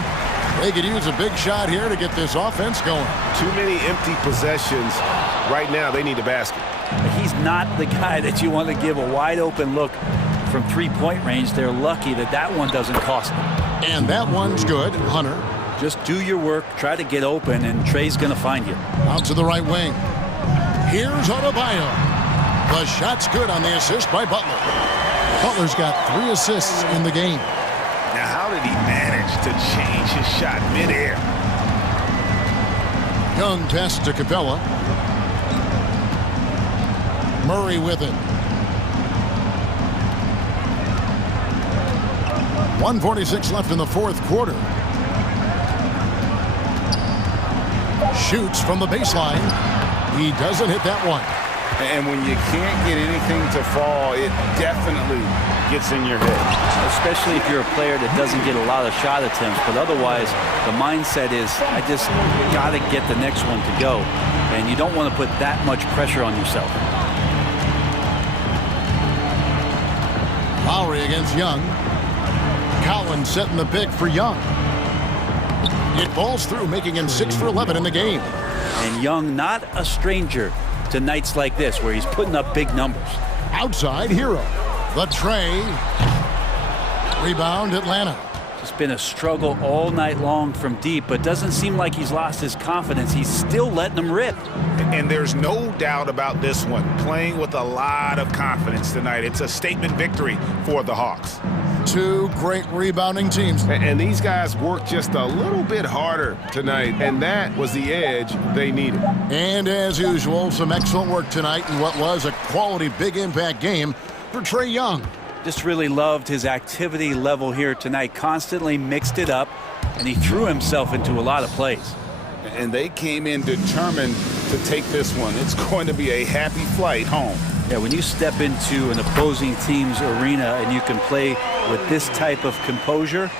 They could use a big shot here to get this offense going. Too many empty possessions. Right now, they need a basket. He's not the guy that you want to give a wide open look from three-point range. They're lucky that that one doesn't cost them. And that one's good. Hunter. Just do your work, try to get open, and Trae's going to find you. Out to the right wing. Here's Adebayo. The shot's good on the assist by Butler. Butler's got 3 assists in the game. Now, how did he manage to change his shot midair? Young pass to Capella. Murray with it. 1:46 left in the fourth quarter. Shoots from the baseline. He doesn't hit that one. And when you can't get anything to fall, it definitely gets in your head. Especially if you're a player that doesn't get a lot of shot attempts, but otherwise the mindset is, I just got to get the next one to go. And you don't want to put that much pressure on yourself. Lowry against Young. Cowan setting the pick for Young. It falls through, making him 6 for 11 in the game. And Young not a stranger to nights like this where he's putting up big numbers. Outside Hero. The tray. Rebound Atlanta. It's been a struggle all night long from deep, but doesn't seem like he's lost his confidence. He's still letting them rip. And there's no doubt about this one. Playing with a lot of confidence tonight. It's a statement victory for the Hawks. Two great rebounding teams. And these guys worked just a little bit harder tonight, and that was the edge they needed. And as usual, some excellent work tonight in what was a quality big impact game for Trae Young. Just really loved his activity level here tonight. Constantly mixed it up, and he threw himself into a lot of plays. And they came in determined to take this one. It's going to be a happy flight home. Yeah, when you step into an opposing team's arena and you can play with this type of composure,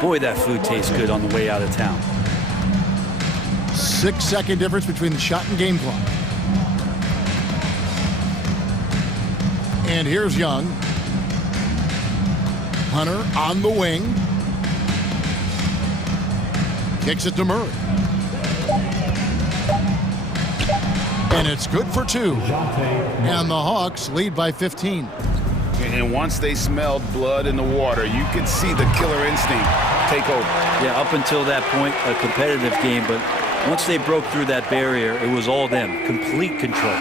boy, that food tastes good on the way out of town. 6-second difference between the shot and game clock. And here's Young. Hunter on the wing. Kicks it to Murray. And it's good for 2. And the Hawks lead by 15. And once they smelled blood in the water, you could see the killer instinct take over. Yeah, up until that point, a competitive game, but once they broke through that barrier, it was all them. Complete control.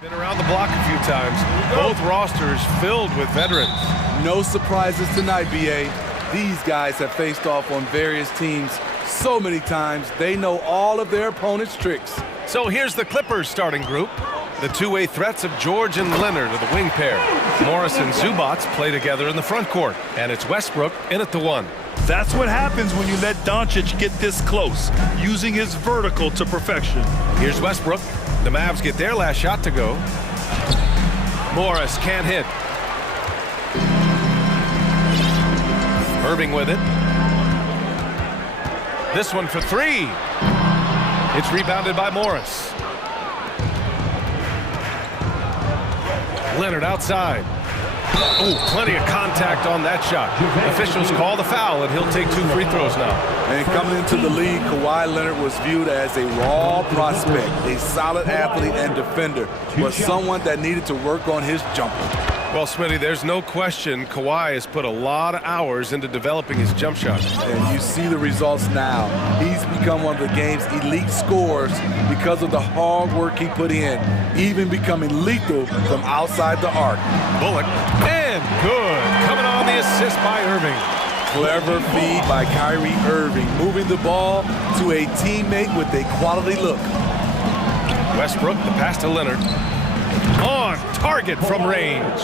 Been around the block a few times. Both rosters filled with veterans. No surprises tonight, BA. These guys have faced off on various teams so many times, they know all of their opponent's tricks. So here's the Clippers starting group. The two-way threats of George and Leonard are the wing pair. Morris and Zubats play together in the front court, and it's Westbrook in at the one. That's what happens when you let Doncic get this close, using his vertical to perfection. Here's Westbrook. The Mavs get their last shot to go. Morris can't hit. Irving with it. This one for three. It's rebounded by Morris. Leonard outside. Oh, plenty of contact on that shot. Officials call the foul, and he'll take 2 free throws now. And coming into the league, Kawhi Leonard was viewed as a raw prospect, a solid athlete and defender, but someone that needed to work on his jumper. Well, Smitty, there's no question Kawhi has put a lot of hours into developing his jump shot. And you see the results now. He's become one of the game's elite scorers because of the hard work he put in, even becoming lethal from outside the arc. Bullock, and good. Coming on the assist by Irving. Clever feed by Kyrie Irving, moving the ball to a teammate with a quality look. Westbrook, the pass to Leonard. On target from range.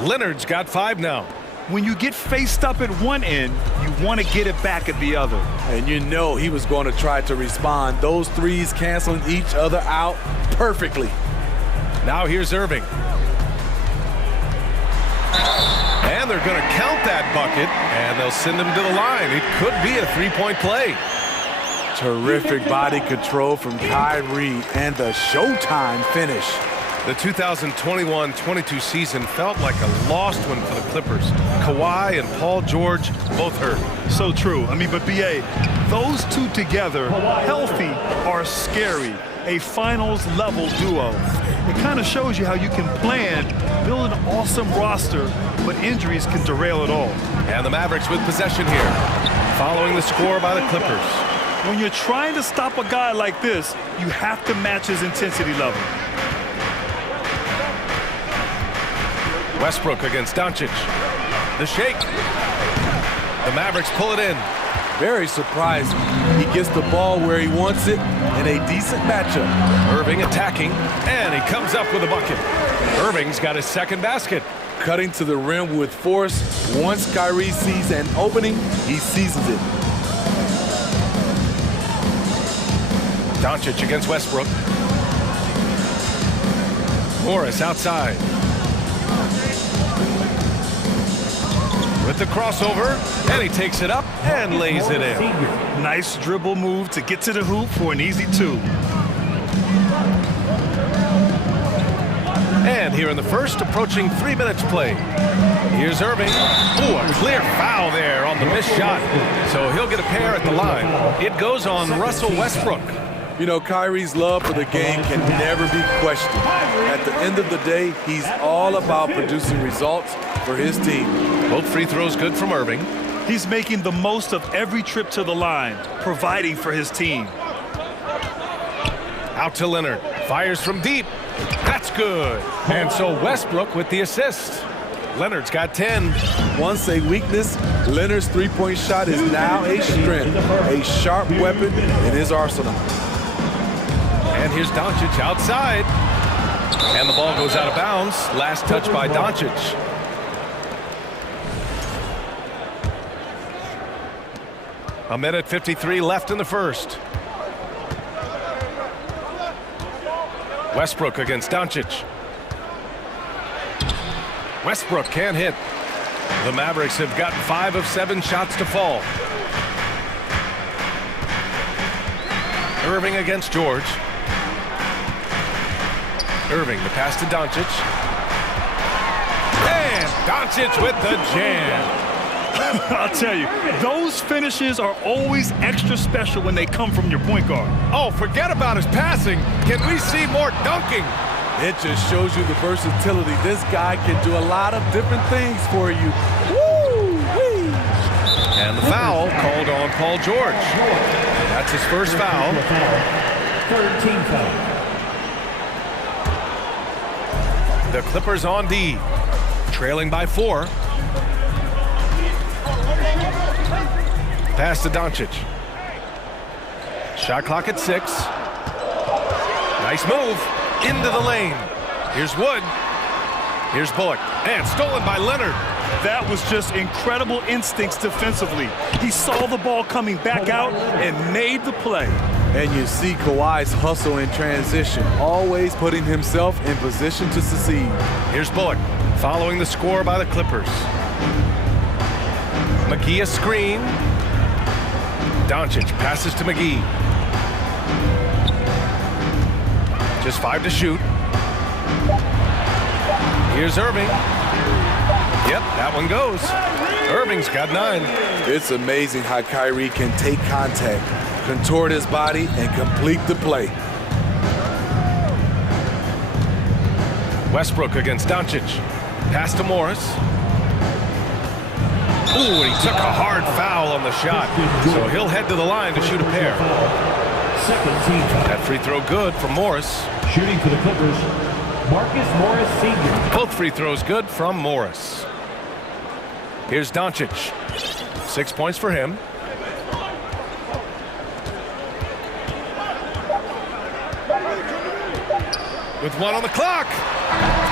Leonard's got 5 now. When you get faced up at one end, you want to get it back at the other. And you know he was going to try to respond. Those threes canceling each other out perfectly. Now here's Irving. And they're going to count that bucket, and they'll send him to the line. It could be a 3-point play. Terrific body control from Kyrie and the showtime finish. The 2021-22 season felt like a lost one for the Clippers. Kawhi and Paul George both hurt. So true. I mean, but BA, those two together, healthy, are scary. A finals-level duo. It kind of shows you how you can plan, build an awesome roster, but injuries can derail it all. And the Mavericks with possession here, following the score by the Clippers. When you're trying to stop a guy like this, you have to match his intensity level. Westbrook against Doncic. The shake. The Mavericks pull it in. Very surprising. He gets the ball where he wants it in a decent matchup. Irving attacking, and he comes up with a bucket. Irving's got his second basket. Cutting to the rim with force. Once Kyrie sees an opening, he seizes it. Doncic against Westbrook. Morris outside. With the crossover, and he takes it up and lays it in. Nice dribble move to get to the hoop for an easy 2. And here in the first, approaching 3 minutes play. Here's Irving. Ooh, a clear foul there on the missed shot. So he'll get a pair at the line. It goes on Russell Westbrook. You know, Kyrie's love for the game can never be questioned. At the end of the day, he's all about producing results for his team. Both free throws good from Irving. He's making the most of every trip to the line, providing for his team. Out to Leonard. Fires from deep. That's good. And so Westbrook with the assist. Leonard's got 10. Once a weakness, Leonard's three-point shot is now a strength, a sharp weapon in his arsenal. And here's Doncic outside. And the ball goes out of bounds. Last touch by Doncic. A minute 53 left in the first. Westbrook against Doncic. Westbrook can't hit. The Mavericks have gotten 5 of 7 shots to fall. Irving against George. Irving, the pass to Doncic. And Doncic with the jam. I'll tell you, those finishes are always extra special when they come from your point guard. Oh, forget about his passing. Can we see more dunking? It just shows you the versatility. This guy can do a lot of different things for you. Woo-wee! And the foul called on Paul George. That's his first foul. Third team foul. The Clippers on D, trailing by 4. Pass to Doncic. Shot clock at 6. Nice move into the lane. Here's Wood. Here's Bullock. And stolen by Leonard. That was just incredible instincts defensively. He saw the ball coming back out and made the play. And you see Kawhi's hustle in transition, always putting himself in position to succeed. Here's Bullock, following the score by the Clippers. McGee a screen. Doncic passes to McGee. Just 5 to shoot. Here's Irving. Yep, that one goes. Irving's got 9. It's amazing how Kyrie can take contact, contort his body, and complete the play. Westbrook against Doncic. Pass to Morris. Ooh, and he took a hard foul on the shot. So he'll head to the line to shoot a pair. That free throw good from Morris. Shooting for the Clippers, Marcus Morris Sr. Both free throws good from Morris. Here's Doncic. 6 points for him. With 1 on the clock.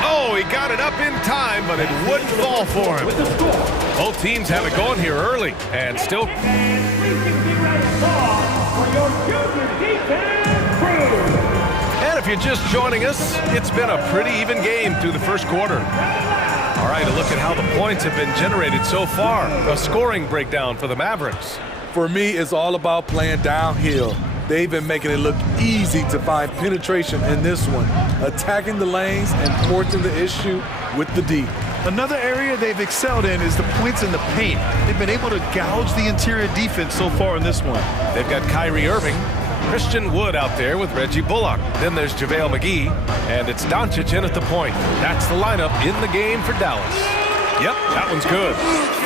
Oh, he got it up in time, but it wouldn't fall for him. Both teams have it going here early, and still. And if you're just joining us, it's been a pretty even game through the first quarter. All right, a look at how the points have been generated so far. A scoring breakdown for the Mavericks. For me, it's all about playing downhill. They've been making it look easy to find penetration in this one, attacking the lanes and forcing the issue with the D. Another area they've excelled in is the points in the paint. They've been able to gouge the interior defense so far in this one. They've got Kyrie Irving, Christian Wood out there with Reggie Bullock. Then there's JaVale McGee, and it's Doncic in at the point. That's the lineup in the game for Dallas. Yep, that one's good.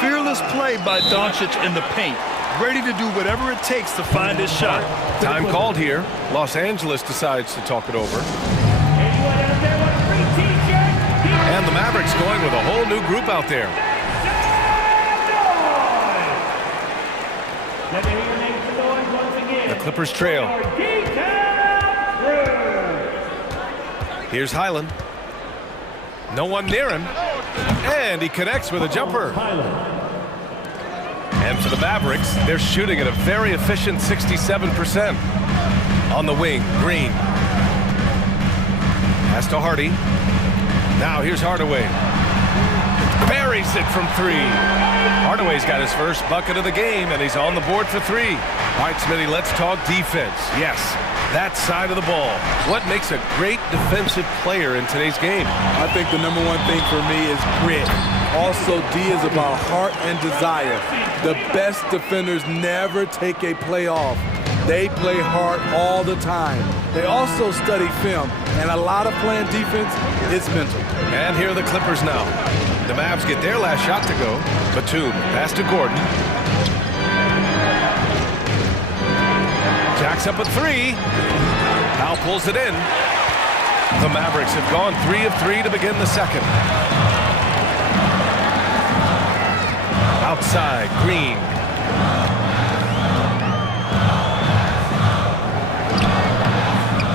Fearless play by Doncic in the paint. Ready to do whatever it takes to find his shot. Time called here. Los Angeles decides to talk it over. And the Mavericks going with a whole new group out there. The Clippers trail. Here's Highland. No one near him. And he connects with a jumper. And for the Mavericks, they're shooting at a very efficient 67%. On the wing, Green. Pass to Hardy. Now here's Hardaway. Buries it from 3. Hardaway's got his first bucket of the game, and he's on the board for 3. All right, Smitty, let's talk defense. Yes, that side of the ball. What makes a great defensive player in today's game? I think the number one thing for me is grit. Also, D is about heart and desire. The best defenders never take a play off. They play hard all the time. They also study film, and a lot of playing defense is mental. And here are the Clippers now. The Mavs get their last shot to go. Batum, pass to Gordon. Jacks up a 3. Powell pulls it in. The Mavericks have gone 3 of 3 to begin the second. Outside, Green.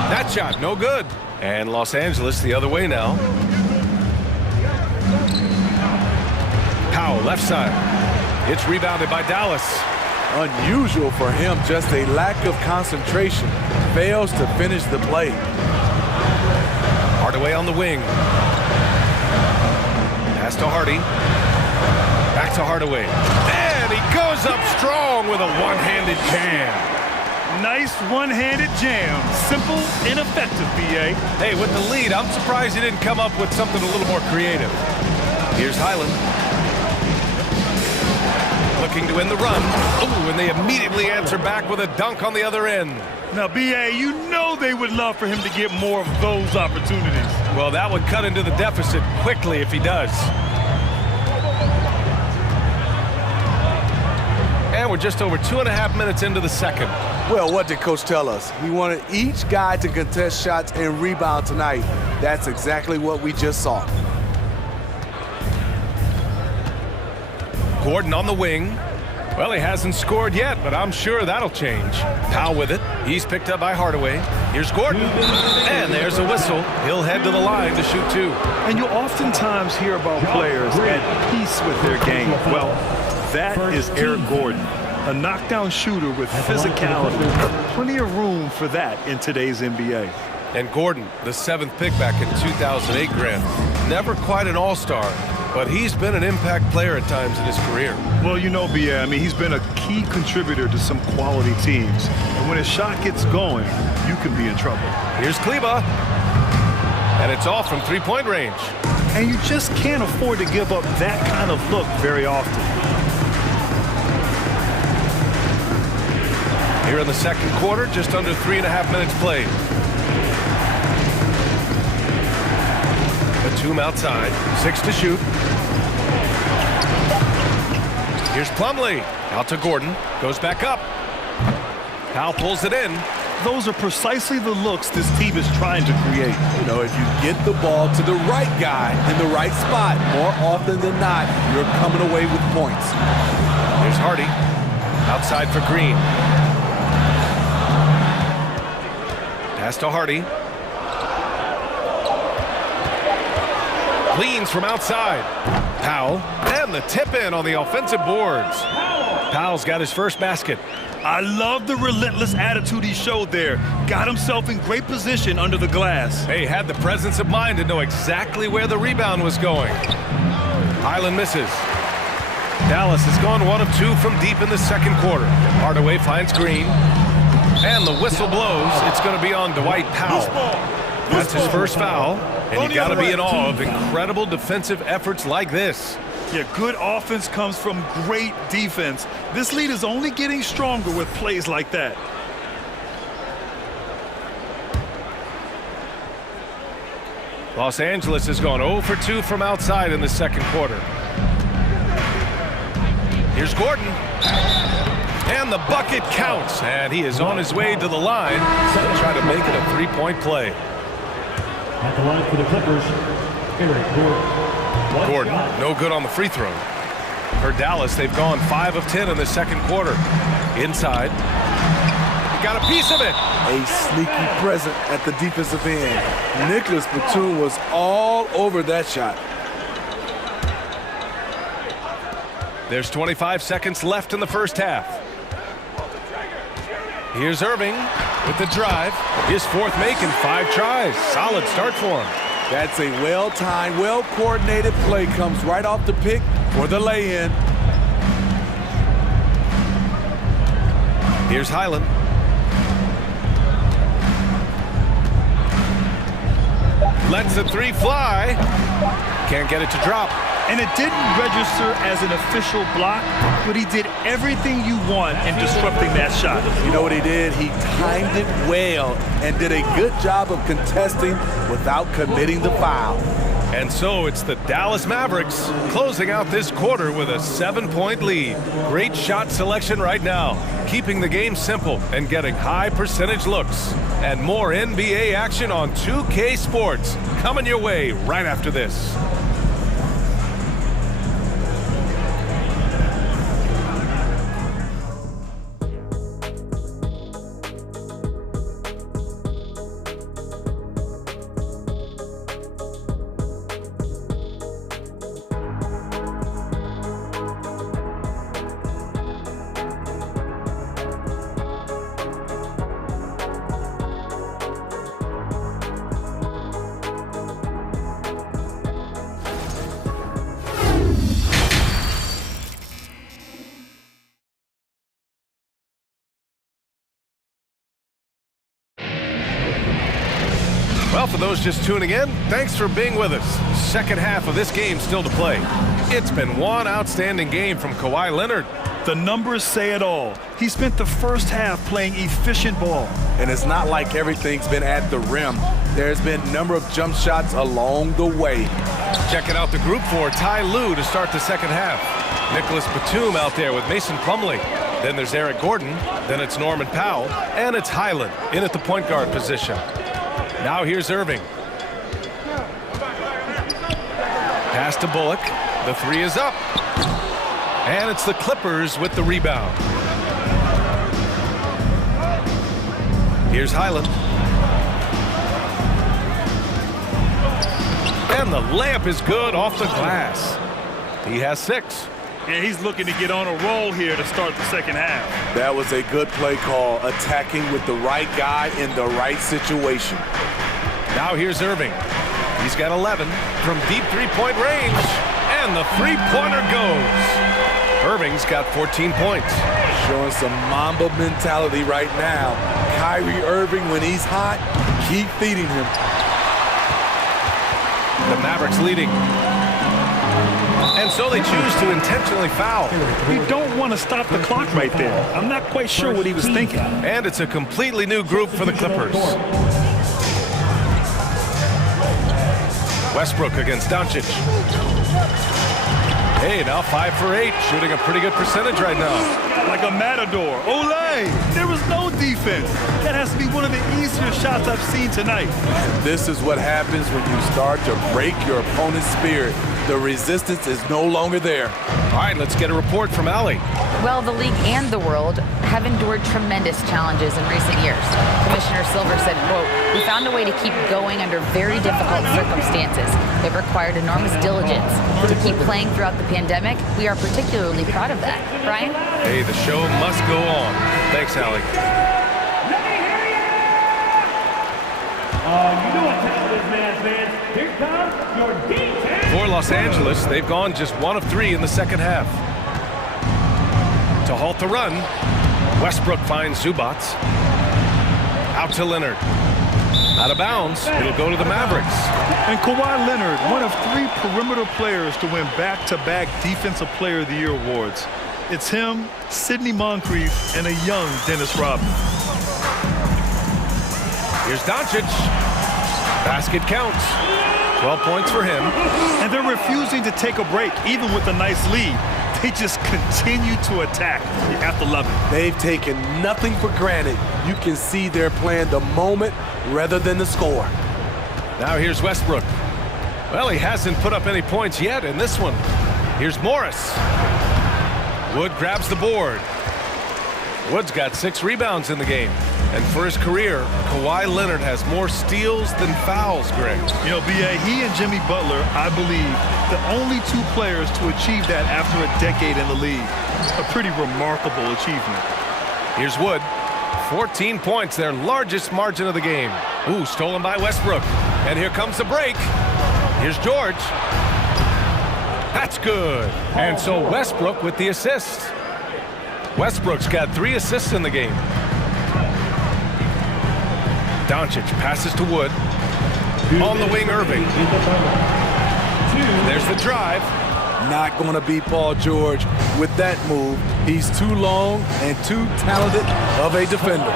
That shot, no good. And Los Angeles the other way now. Powell, left side. It's rebounded by Dallas. Unusual for him, just a lack of concentration. Fails to finish the play. Hardaway on the wing. Pass to Hardy. Back to Hardaway. And he goes up strong with a one-handed jam. Nice one-handed jam. Simple and effective, B.A. Hey, with the lead, I'm surprised he didn't come up with something a little more creative. Here's Highland. Looking to win the run. Ooh, and they immediately answer back with a dunk on the other end. Now, B.A., you know they would love for him to get more of those opportunities. Well, that would cut into the deficit quickly if he does. And we're just over 2.5 minutes into the second. Well, what did Coach tell us? He wanted each guy to contest shots and rebound tonight. That's exactly what we just saw. Gordon on the wing. Well, he hasn't scored yet, but I'm sure that'll change. Powell with it. He's picked up by Hardaway. Here's Gordon. And there's a whistle. He'll head to the line to shoot two. And you oftentimes hear about players at peace with their game. Well, that is Eric Gordon, a knockdown shooter with physicality. Plenty of room for that in today's NBA. And Gordon, the 7th pick back in 2008 draft. Never quite an all-star, but he's been an impact player at times in his career. Well, you know, B.A., I mean, he's been a key contributor to some quality teams. And when his shot gets going, you can be in trouble. Here's Kleba. And it's off from three-point range. And you just can't afford to give up that kind of look very often. Here in the second quarter, just under 3.5 minutes played. Batum outside, 6 to shoot. Here's Plumlee, out to Gordon, goes back up. Powell pulls it in. Those are precisely the looks this team is trying to create. You know, if you get the ball to the right guy in the right spot, more often than not, you're coming away with points. Here's Hardy, outside for Green. Pass to Hardy. Cleans from outside. Powell, and the tip in on the offensive boards. Powell's got his first basket. I love the relentless attitude he showed there. Got himself in great position under the glass. Hey, had the presence of mind to know exactly where the rebound was going. Highland misses. Dallas has gone 1 of 2 from deep in the second quarter. Hardaway finds Green. And the whistle blows. It's going to be on Dwight Powell. That's his first foul. And you got to be in awe of incredible defensive efforts like this. Yeah, good offense comes from great defense. This lead is only getting stronger with plays like that. Los Angeles has gone 0 for 2 from outside in the second quarter. Here's Gordon. And the bucket counts. And he is on his way to the line to try to make it a 3-point play. At the line for the Clippers, Eric Gordon. Gordon, no good on the free throw. For Dallas, they've gone 5 of 10 in the second quarter. Inside. He got a piece of it. A sneaky present at the defensive end. Nicholas Batum was all over that shot. There's 25 seconds left in the first half. Here's Irving with the drive. His 4th make in 5 tries. Solid start for him. That's a well-timed, well-coordinated play. Comes right off the pick for the lay-in. Here's Highland. Lets the 3 fly. Can't get it to drop. And it didn't register as an official block, but he did everything you want in disrupting that shot. You know what he did? He timed it well and did a good job of contesting without committing the foul. And so it's the Dallas Mavericks closing out this quarter with a 7-point lead. Great shot selection right now, keeping the game simple and getting high percentage looks. And more NBA action on 2K Sports coming your way right after this. Well, for those just tuning in, thanks for being with us. Second half of this game still to play. It's been one outstanding game from Kawhi Leonard. The numbers say it all. He spent the first half playing efficient ball. And it's not like everything's been at the rim. There's been a number of jump shots along the way. Checking out the group for Ty Lue to start the second half. Nicholas Batum out there with Mason Plumlee. Then there's Eric Gordon. Then it's Norman Powell. And it's Highland in at the point guard position. Now here's Irving. Pass to Bullock. The three is up. And it's the Clippers with the rebound. Here's Highland. And the layup is good off the glass. He has 6. And he's looking to get on a roll here to start the second half. That was a good play call, attacking with the right guy in the right situation. Now here's Irving. He's got 11 from deep three-point range. And the three-pointer goes. Irving's got 14 points. Showing some Mamba mentality right now. Kyrie Irving, when he's hot, keep feeding him. The Mavericks leading. And so they choose to intentionally foul. You don't want to stop the clock right there. I'm not quite sure what he was thinking. And it's a completely new group for the Clippers. Westbrook against Doncic. Hey, now 5 for 8, shooting a pretty good percentage right now. Like a matador. Olay! There was no defense. That has to be one of the easier shots I've seen tonight. And this is what happens when you start to break your opponent's spirit. The resistance is no longer there. All right, let's get a report from Allie. Well, the league and the world have endured tremendous challenges in recent years. Commissioner Silver said, quote, "We found a way to keep going under very difficult circumstances. It required enormous diligence. To keep playing throughout the pandemic, we are particularly proud of that." Brian? Hey, the show must go on. Thanks, Allie. You know what time it is, man. Here comes your D10. For Los Angeles, they've gone just 1 of 3 in the second half. To halt the run, Westbrook finds Zubac. Out to Leonard. Out of bounds, it'll go to the Mavericks. And Kawhi Leonard, one of 3 perimeter players to win back-to-back Defensive Player of the Year awards. It's him, Sidney Moncrief, and a young Dennis Rodman. Here's Doncic. Basket counts. 12 points for him. And they're refusing to take a break, even with a nice lead. They just continue to attack. You have to love it. They've taken nothing for granted. You can see they're playing the moment rather than the score. Now here's Westbrook. Well, he hasn't put up any points yet in this one. Here's Morris. Wood grabs the board. Wood's got 6 rebounds in the game. And for his career, Kawhi Leonard has more steals than fouls, Greg. You know, B.A., he and Jimmy Butler, I believe, the only 2 players to achieve that after a decade in the league. A pretty remarkable achievement. Here's Wood. 14 points, their largest margin of the game. Ooh, stolen by Westbrook. And here comes the break. Here's George. That's good. And so Westbrook with the assist. Westbrook's got 3 assists in the game. Doncic passes to Wood. On the wing, Irving. There's the drive. Not going to be Paul George with that move. He's too long and too talented of a defender.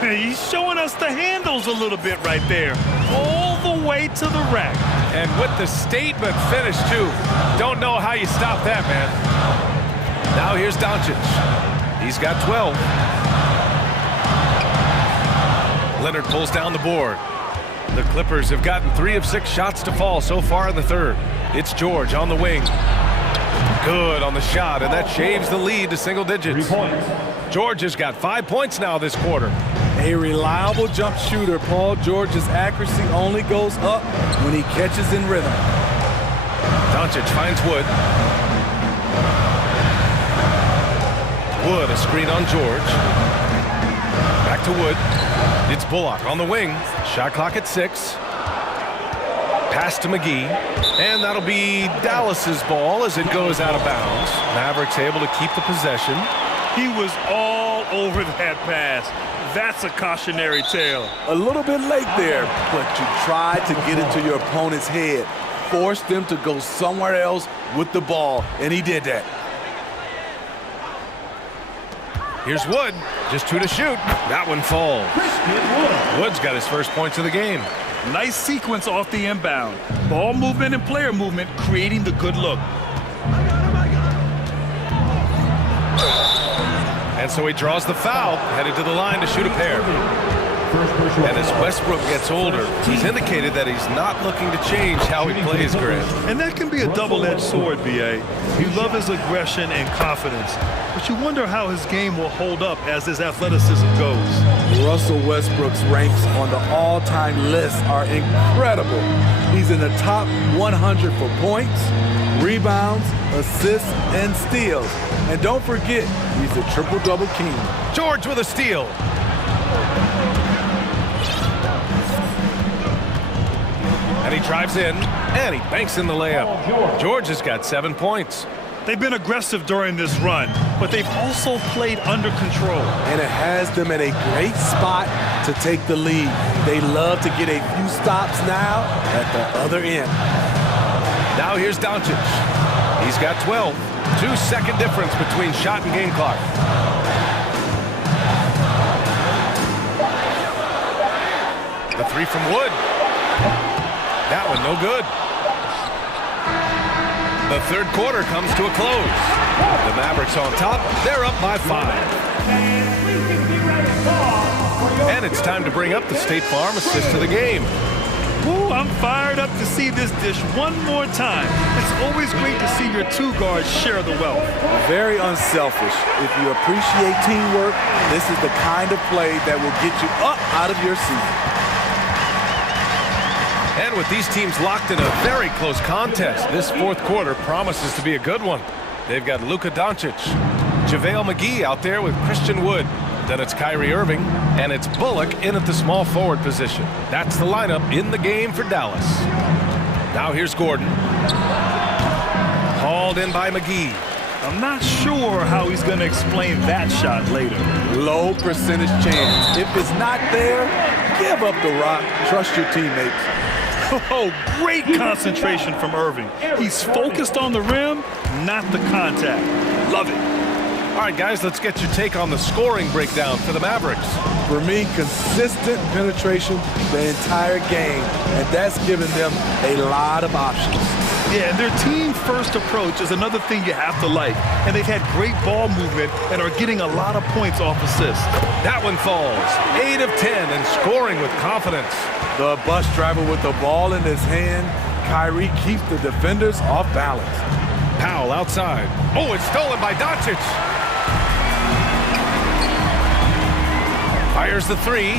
He's showing us the handles a little bit right there. All the way to the rack. And with the statement finish, too. Don't know how you stop that, man. Now here's Doncic. He's got 12. Leonard pulls down the board. The Clippers have gotten 3 of 6 shots to fall so far in the third. It's George on the wing. Good on the shot, and that shaves the lead to single digits. 3 points. George has got 5 points now this quarter. A reliable jump shooter. Paul George's accuracy only goes up when he catches in rhythm. Doncic finds Wood. Wood, a screen on George. Back to Wood. It's Bullock on the wing. Shot clock at 6. Pass to McGee. And that'll be Dallas's ball as it goes out of bounds. Mavericks able to keep the possession. He was all over that pass. That's a cautionary tale. A little bit late there, but you tried to get into your opponent's head. Force them to go somewhere else with the ball, and he did that. Here's Wood, just 2 to shoot. That one falls. Wood's got his first points of the game. Nice sequence off the inbound. Ball movement and player movement creating the good look. And so he draws the foul, headed to the line to shoot a pair. And as Westbrook gets older, he's indicated that he's not looking to change how he plays, Grant. And that can be a double-edged sword, B.A. You love his aggression and confidence, but you wonder how his game will hold up as his athleticism goes. Russell Westbrook's ranks on the all-time list are incredible. He's in the top 100 for points, rebounds, assists, and steals. And don't forget, he's a triple-double king. George with a steal. And he drives in, and he banks in the layup. George has got 7 points. They've been aggressive during this run, but they've also played under control. And it has them in a great spot to take the lead. They love to get a few stops now at the other end. Now here's Doncic. He's got 12. 2-second difference between shot and game clock. The three from Wood. That one no good. The third quarter comes to a close. The Mavericks on top. They're up by 5. And it's time to bring up the State Farm assist to the game. Ooh, I'm fired up to see this dish one more time. It's always great to see your two guards share the wealth. Very unselfish. If you appreciate teamwork, this is the kind of play that will get you up out of your seat. And with these teams locked in a very close contest, this fourth quarter promises to be a good one. They've got Luka Doncic, JaVale McGee out there with Christian Wood. Then it's Kyrie Irving, and it's Bullock in at the small forward position. That's the lineup in the game for Dallas. Now here's Gordon. Hauled in by McGee. I'm not sure how he's going to explain that shot later. Low percentage chance. If it's not there, give up the rock. Trust your teammates. Oh, great concentration from Irving. He's focused on the rim, not the contact. Love it. All right, guys, let's get your take on the scoring breakdown for the Mavericks. For me, consistent penetration the entire game, and that's given them a lot of options. Yeah, and their team-first approach is another thing you have to like. And they've had great ball movement and are getting a lot of points off assists. That one falls. 8 of 10 and scoring with confidence. The bus driver with the ball in his hand. Kyrie keeps the defenders off balance. Powell outside. Oh, it's stolen by Doncic. Fires the three.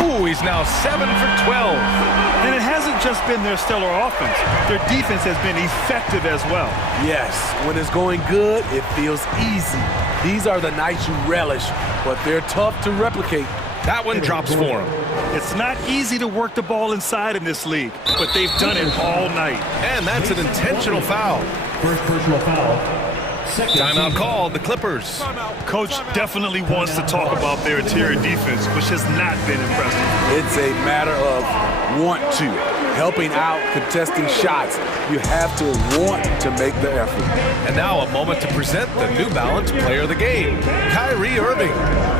Ooh, he's now 7 for 12. And it hasn't just been their stellar offense. Their defense has been effective as well. Yes, when it's going good, it feels easy. These are the nights you relish, but they're tough to replicate. That one drops for him. It's not easy to work the ball inside in this league, but they've done it all night. And that's an intentional foul. First personal foul. Timeout called, the Clippers. Coach definitely wants to talk about their interior defense, which has not been impressive. It's a matter of want to. Helping out, contesting shots. You have to want to make the effort. And now a moment to present the New Balance Player of the Game, Kyrie Irving.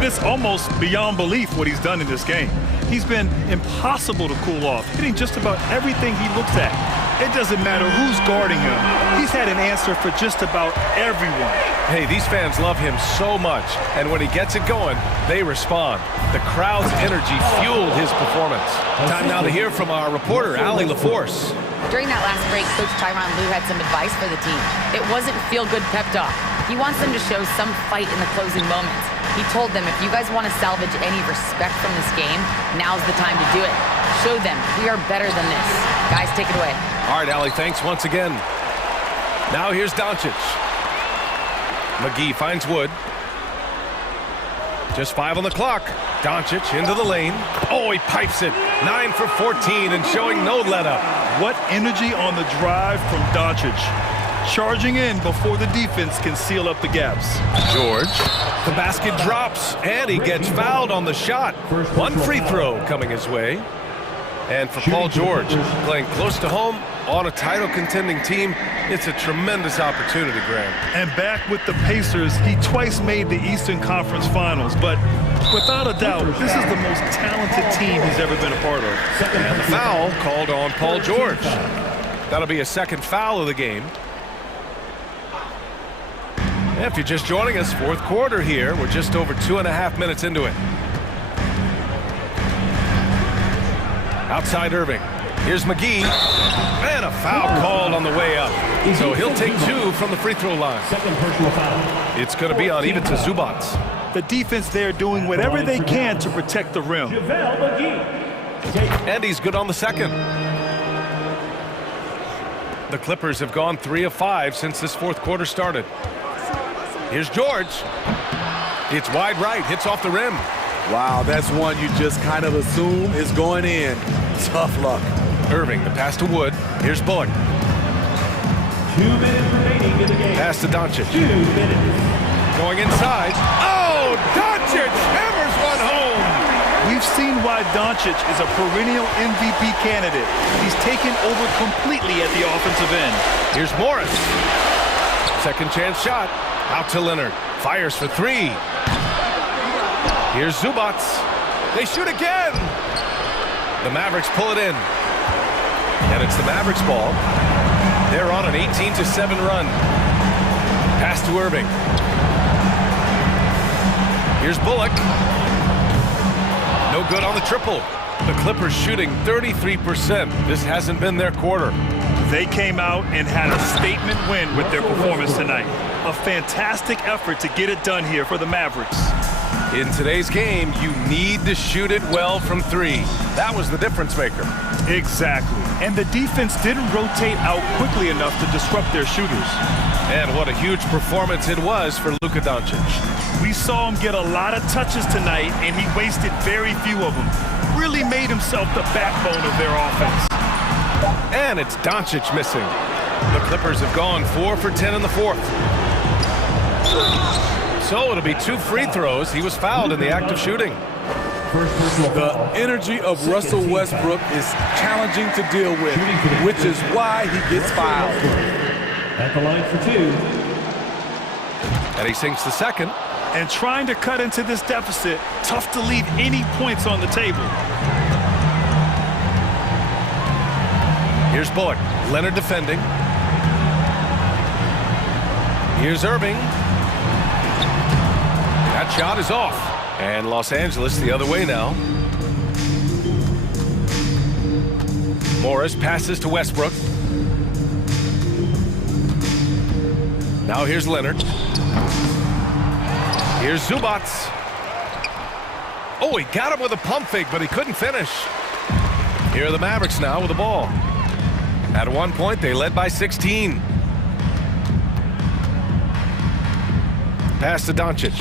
It's almost beyond belief what he's done in this game. He's been impossible to cool off, hitting just about everything he looks at. It doesn't matter who's guarding him. He's had an answer for just about everyone. Hey, these fans love him so much, and when he gets it going, they respond. The crowd's energy fueled his performance. Time now to hear from our reporter, Allie LaForce. During that last break, Coach Tyronn Lue had some advice for the team. It wasn't feel-good pep talk. He wants them to show some fight in the closing moments. He told them, if you guys want to salvage any respect from this game, now's the time to do it. Show them we are better than this. Guys, take it away. All right, Allie, thanks once again. Now here's Doncic. McGee finds Wood. Just 5 on the clock. Doncic into the lane. Oh, he pipes it. 9 for 14 and showing no let-up. What energy on the drive from Doncic. Charging in before the defense can seal up the gaps. George. The basket drops, and he gets fouled on the shot. One free throw coming his way. And for Paul George, playing close to home on a title contending team, it's a tremendous opportunity, Graham. And back with the Pacers, he twice made the Eastern Conference Finals, but without a doubt, this is the most talented team he's ever been a part of. And the foul called on Paul George. That'll be a second foul of the game. If you're just joining us, fourth quarter here. We're just over 2.5 minutes into it. Outside Irving. Here's McGee. And a foul called on the way up. So he'll take 2 from the free throw line. Second personal foul. It's going to be on Ivica Zubac. The defense there doing whatever they can to protect the rim. And he's good on the second. The Clippers have gone 3 of 5 since this fourth quarter started. Here's George. It's wide right, hits off the rim. Wow, that's one you just kind of assume is going in. Tough luck. Irving, the pass to Wood. Here's Bullock. 2 minutes remaining in the game. Pass to Doncic. 2 minutes. Going inside. Oh, Doncic hammers one home. We've seen why Doncic is a perennial MVP candidate. He's taken over completely at the offensive end. Here's Morris. Second chance shot. Out to Leonard. Fires for 3. Here's Zubac. They shoot again. The Mavericks pull it in. And it's the Mavericks ball. They're on an 18-7 run. Pass to Irving. Here's Bullock. No good on the triple. The Clippers shooting 33%. This hasn't been their quarter. They came out and had a statement win with their performance tonight. A fantastic effort to get it done here for the Mavericks. In today's game, you need to shoot it well from 3. That was the difference maker. Exactly. And the defense didn't rotate out quickly enough to disrupt their shooters. And what a huge performance it was for Luka Doncic. We saw him get a lot of touches tonight, and he wasted very few of them. Really made himself the backbone of their offense. And it's Doncic missing. The Clippers have gone 4 for 10 in the fourth. So it'll be 2 free throws. He was fouled in the act of shooting. The energy of Russell Westbrook is challenging to deal with, which is why he gets fouled. At the line for 2. And he sinks the second. And trying to cut into this deficit, tough to leave any points on the table. Here's Bullock. Leonard defending. Here's Irving. That shot is off. And Los Angeles the other way now. Morris passes to Westbrook. Now here's Leonard. Here's Zubac. Oh, he got him with a pump fake, but he couldn't finish. Here are the Mavericks now with the ball. At one point, they led by 16. Pass to Doncic.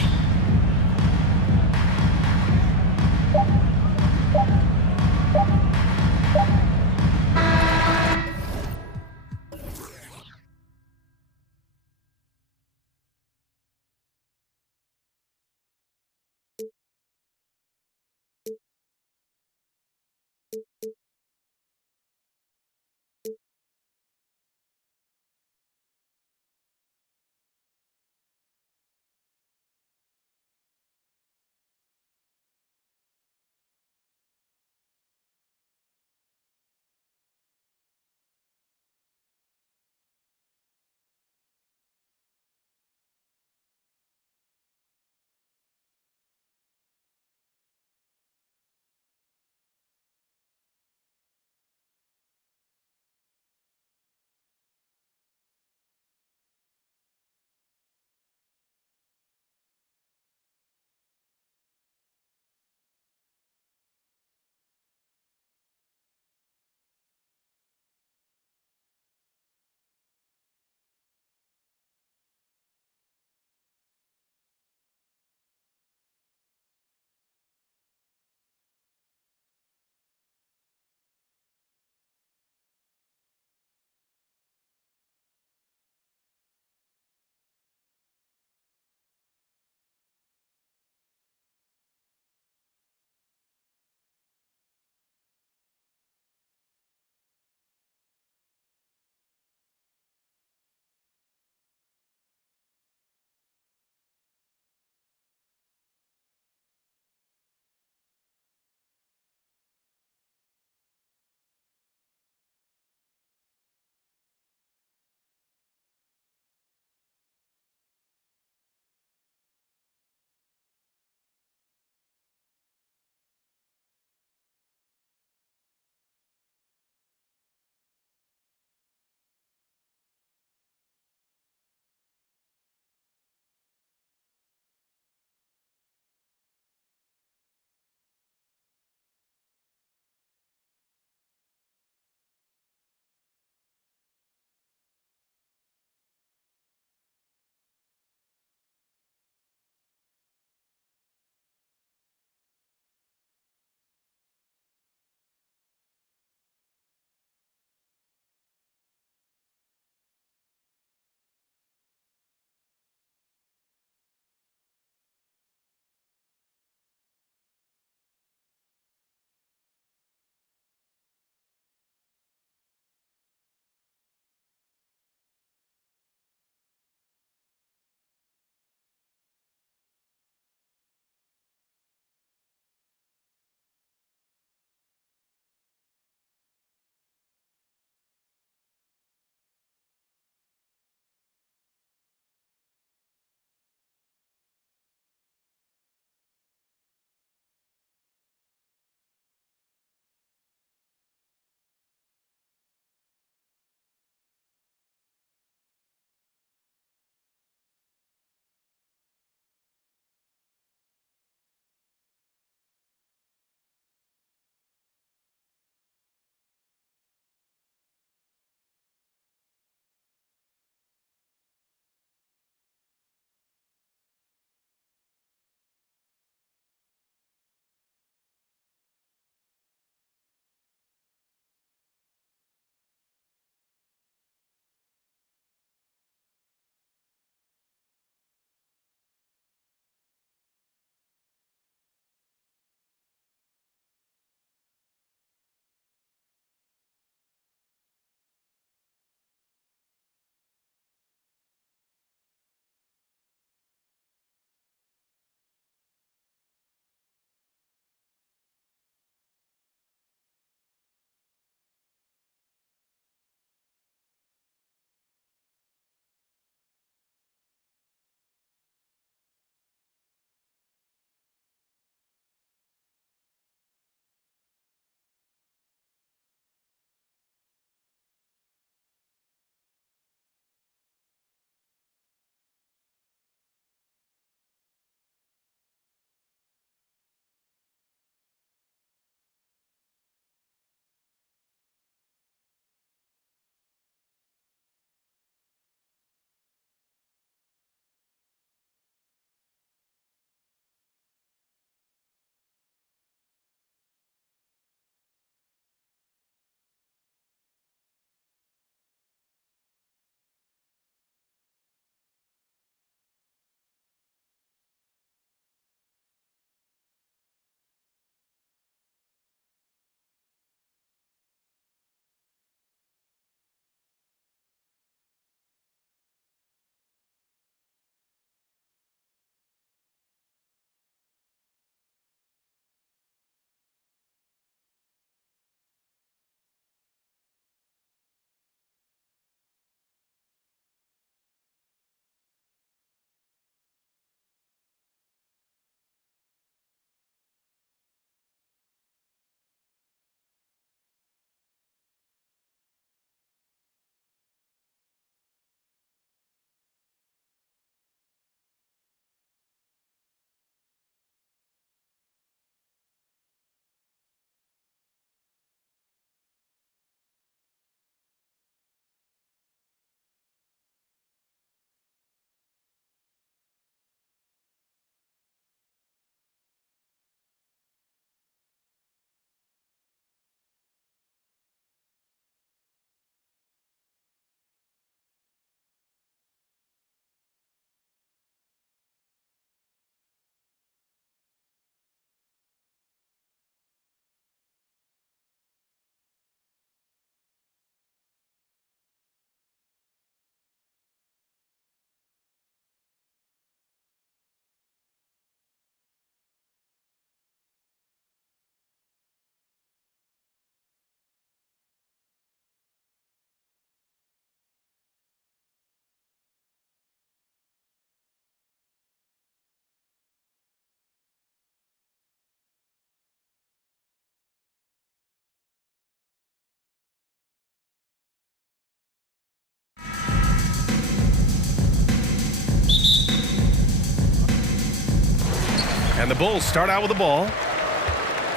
And the Bulls start out with the ball.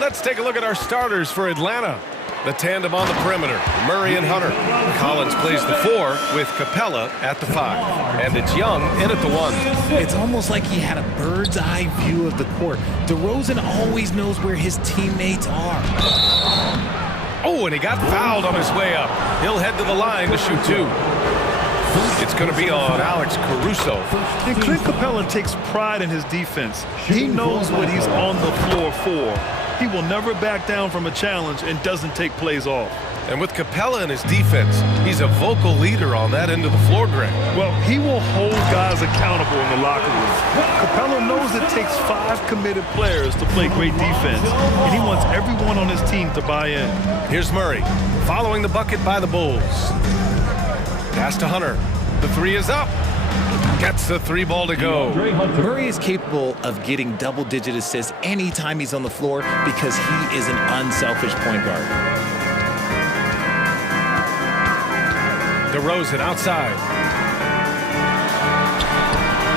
Let's take a look at our starters for Atlanta. The tandem on the perimeter, Murray and Hunter. Collins plays the 4 with Capella at the 5. And it's Young in at the 1. It's almost like he had a bird's eye view of the court. DeRozan always knows where his teammates are. Oh, and he got fouled on his way up. He'll head to the line to shoot 2. It's going to be on Alex Caruso. And Clint Capella takes pride in his defense. He knows what he's on the floor for. He will never back down from a challenge and doesn't take plays off. And with Capella in his defense, he's a vocal leader on that end of the floor, Greg. Well, he will hold guys accountable in the locker room. Capella knows it takes 5 committed players to play great defense, and he wants everyone on his team to buy in. Here's Murray, following the bucket by the Bulls. Pass to Hunter. The 3 is up. Gets the 3 ball to go. Murray is capable of getting double-digit assists anytime he's on the floor because he is an unselfish point guard. DeRozan outside.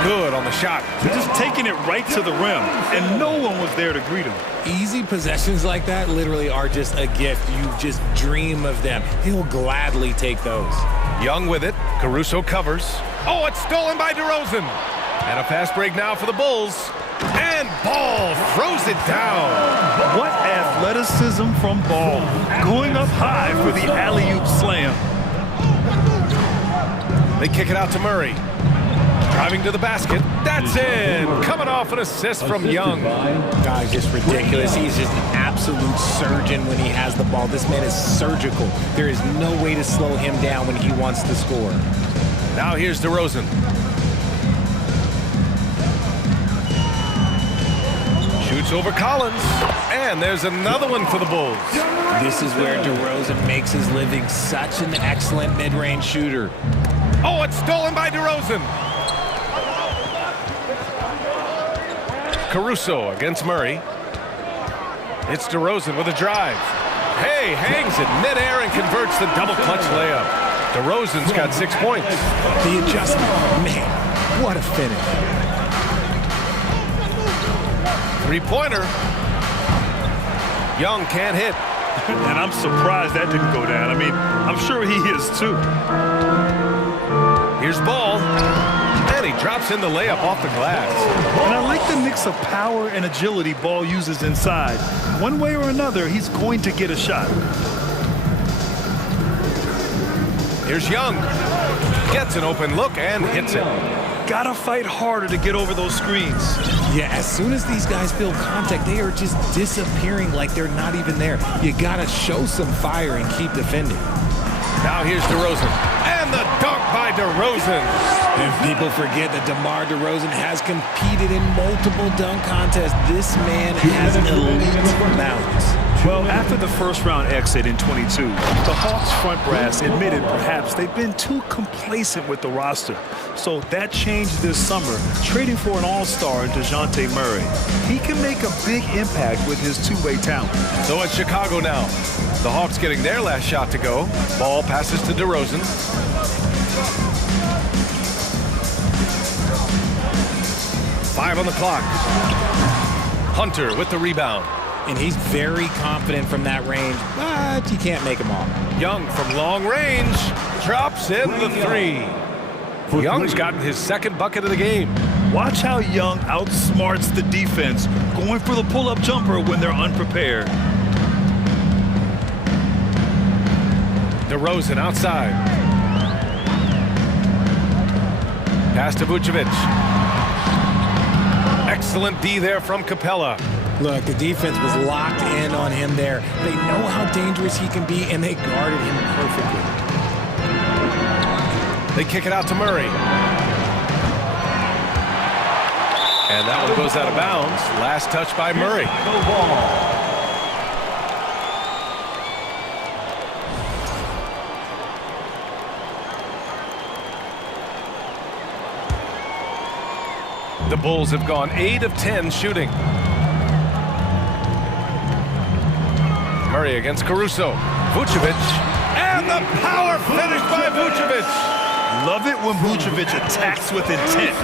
Good on the shot. They're just taking it right to the rim, and no one was there to greet him. Easy possessions like that literally are just a gift. You just dream of them. He'll gladly take those. Young with it. Caruso covers. Oh, it's stolen by DeRozan. And a fast break now for the Bulls. And Ball throws it down. What athleticism from Ball. Going up high for the alley-oop slam. They kick it out to Murray. Driving to the basket. That's in. Coming off an assist from Young. Guy's just ridiculous. He's just an absolute surgeon when he has the ball. This man is surgical. There is no way to slow him down when he wants to score. Now here's DeRozan. Shoots over Collins. And there's another one for the Bulls. This is where DeRozan makes his living. Such an excellent mid-range shooter. Oh, it's stolen by DeRozan. Caruso against Murray. It's DeRozan with a drive. Hey, hangs it midair and converts the double clutch layup. DeRozan's got 6 points. The adjustment, man, what a finish. 3-pointer. Young can't hit. And I'm surprised that didn't go down. I mean, I'm sure he is too. Here's Ball. And he drops in the layup off the glass. And I like the mix of power and agility Ball uses inside. One way or another, he's going to get a shot. Here's Young. Gets an open look and hits it. Gotta fight harder to get over those screens. Yeah, as soon as these guys feel contact, they are just disappearing like they're not even there. You gotta show some fire and keep defending. Now here's DeRozan. And the dunk by DeRozan. And people forget that DeMar DeRozan has competed in multiple dunk contests. This man has elite mounts. Well, after the first-round exit in 22, the Hawks front brass admitted perhaps they've been too complacent with the roster. So that changed this summer, trading for an all-star in DeJounte Murray. He can make a big impact with his two-way talent. So it's Chicago now. The Hawks getting their last shot to go. Ball passes to DeRozan. Five on the clock. Hunter with the rebound. And he's very confident from that range, but you can't make him all. Young from long range drops in the 3. Young's gotten his second bucket of the game. Watch how Young outsmarts the defense, going for the pull-up jumper when they're unprepared. DeRozan outside. Pass to Vucevic. Excellent D there from Capella. Look, the defense was locked in on him there. They know how dangerous he can be, and they guarded him perfectly. They kick it out to Murray. And that one goes out of bounds. Last touch by Murray. The Bulls have gone 8 of 10 shooting. Murray against Caruso. Vucevic. And the power finish by Vucevic. Love it when Vucevic attacks with intent.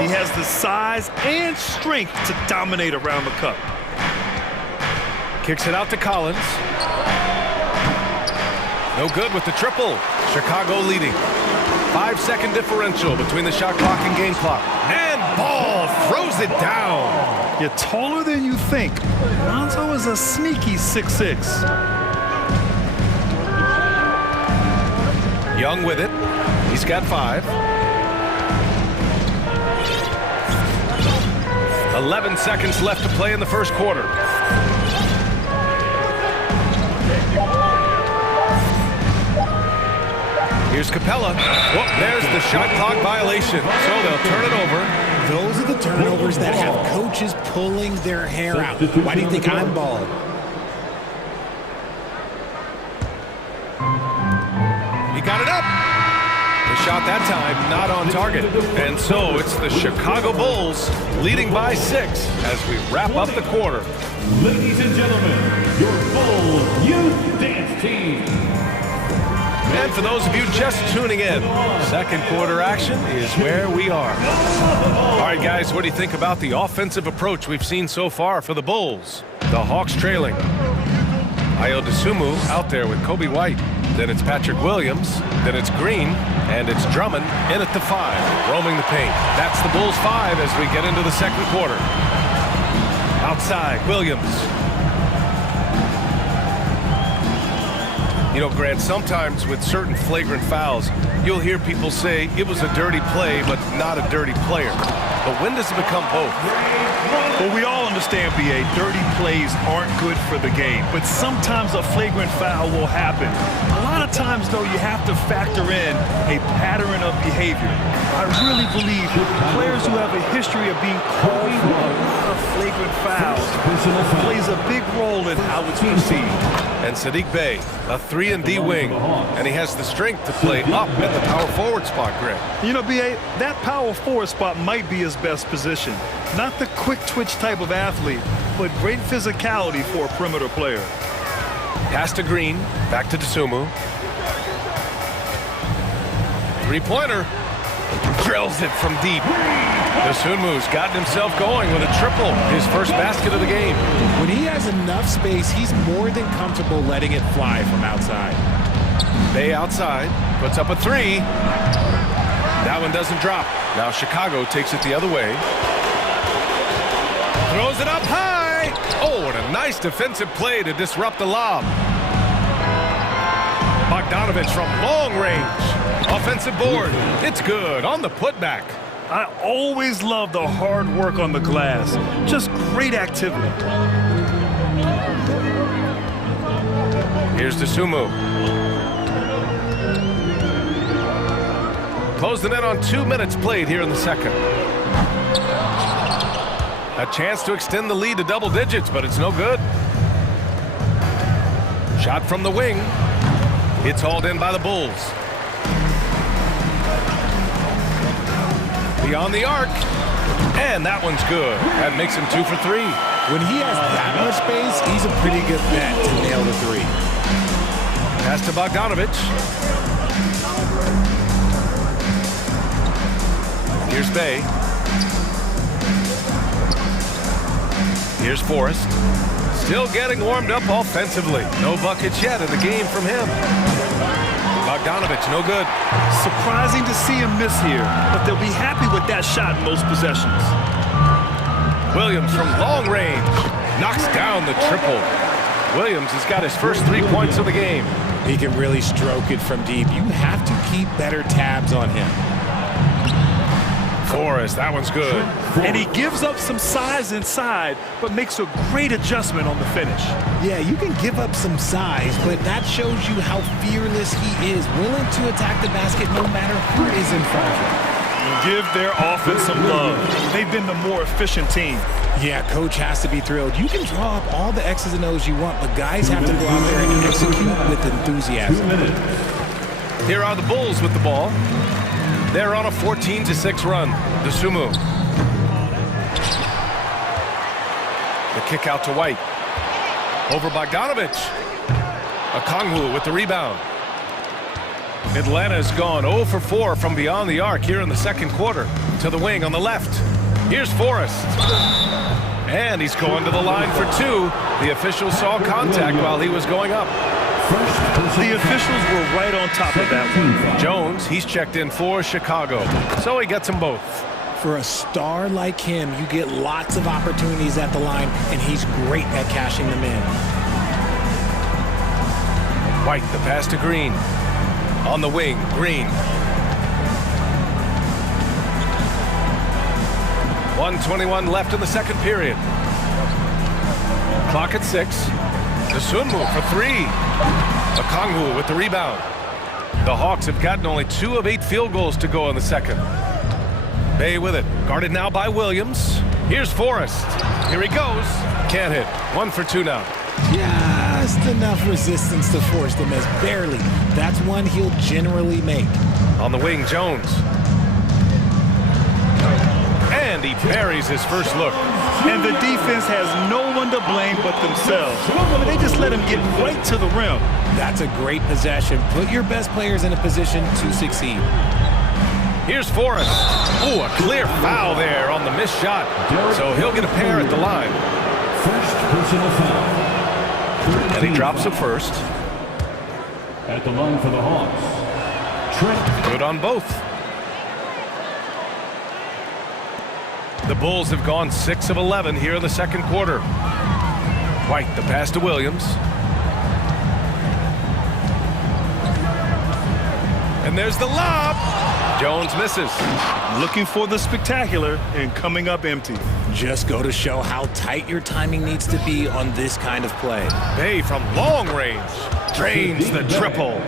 He has the size and strength to dominate around the cup. Kicks it out to Collins. No good with the triple. Chicago leading. 5-second differential between the shot clock and game clock. And Ball throws it down. You're taller than you think. Lonzo is a sneaky 6'6". Young with it. He's got 5. 11 seconds left to play in the first quarter. Here's Capella. Whoop, there's the shot clock violation. So they'll turn it over. Those are the turnovers that have coaches pulling their hair out. Why do you think I'm bald? He got it up. The shot that time not on target. And so it's the Chicago Bulls leading by 6 as we wrap up the quarter. Ladies and gentlemen, your Bulls Youth Dance Team. And for those of you just tuning in, second quarter action is where we are. All right, guys, what do you think about the offensive approach we've seen so far for the Bulls? The Hawks trailing. Ayo Dosunmu out there with Kobe White. Then it's Patrick Williams. Then it's Green. And it's Drummond in at the 5, roaming the paint. That's the Bulls 5 as we get into the second quarter. Outside, Williams. You know, Grant, sometimes with certain flagrant fouls, you'll hear people say it was a dirty play, but not a dirty player. But when does it become both? Well, we all understand, B.A., dirty plays aren't good for the game, but sometimes a flagrant foul will happen. A lot of times, though, you have to factor in a pattern of behavior. I really believe players who have a history of being called for a lot of flagrant fouls plays a big role in how it's perceived. And Saddiq Bey, a 3-and-D wing, and he has the strength to play up at the power forward spot, Greg. You know, B.A., that power forward spot might be his best position. Not the quick twitch type of athlete, but great physicality for a perimeter player. Pass to Green, back to Dosunmu. Three-pointer. Drills it from deep. Dosunmu's gotten himself going with a triple, his first basket of the game. When he has enough space, he's more than comfortable letting it fly from outside. Bey outside, puts up a 3. That one doesn't drop. Now Chicago takes it the other way. Throws it up high. Oh, and a nice defensive play to disrupt the lob. Bogdanovich from long range. Offensive board. It's good on the putback. I always love the hard work on the glass. Just great activity. Here's Dosunmu. Close the net on 2 minutes played here in the second. A chance to extend the lead to double digits, but it's no good. Shot from the wing. It's hauled in by the Bulls. Beyond the arc. And that one's good. That makes him 2 for 3. When he has that much space, he's a pretty good bet to nail the 3. Pass to Bogdanovich. Here's Bey. Here's Forrest. Still getting warmed up offensively. No buckets yet in the game from him. Bogdanovich, no good. Surprising to see him miss here, but they'll be happy with that shot in most possessions. Williams from long range knocks down the triple. Williams has got his first 3 points of the game. He can really stroke it from deep. You have to keep better tabs on him. Forrest, that one's good. And he gives up some size inside, but makes a great adjustment on the finish. Yeah, you can give up some size, but that shows you how fearless he is, willing to attack the basket no matter who is in front of him. Give their offense some love. They've been the more efficient team. Yeah, coach has to be thrilled. You can draw up all the X's and O's you want, but guys have to go out there and execute with enthusiasm. Here are the Bulls with the ball. They're on a 14-6 run. Dosunmu. The kick out to White. Over Bogdanovich. Okongwu with the rebound. Atlanta's gone 0 for 4 from beyond the arc here in the second quarter. To the wing on the left. Here's Forrest. And he's going to the line for 2. The officials saw contact while he was going up. The officials were right on top of that one. Jones, he's checked in for Chicago. So he gets them both. For a star like him, you get lots of opportunities at the line, and he's great at cashing them in. White, the pass to Green. On the wing, Green. 1:21 left in the second period. Clock at 6. Sunmu for 3. Okongwu with the rebound. The Hawks have gotten only 2 of 8 field goals to go in the second. Bay with it. Guarded now by Williams. Here's Forrest. Here he goes. Can't hit. 1 for 2 now. Just enough resistance to force them as barely. That's one he'll generally make. On the wing, Jones. And he buries his first look. And the defense has no one to blame but themselves. They just let him get right to the rim. That's a great possession. Put your best players in a position to succeed. Here's Forrest. Ooh, a clear foul there on the missed shot. So he'll get a pair at the line. First personal foul. And he drops a first. At the line for the Hawks. Trent. Good on both. The Bulls have gone 6 of 11 here in the second quarter. White, the pass to Williams. And there's the lob. Jones misses. Looking for the spectacular and coming up empty. Just go to show how tight your timing needs to be on this kind of play. Bay from long range drains the triple.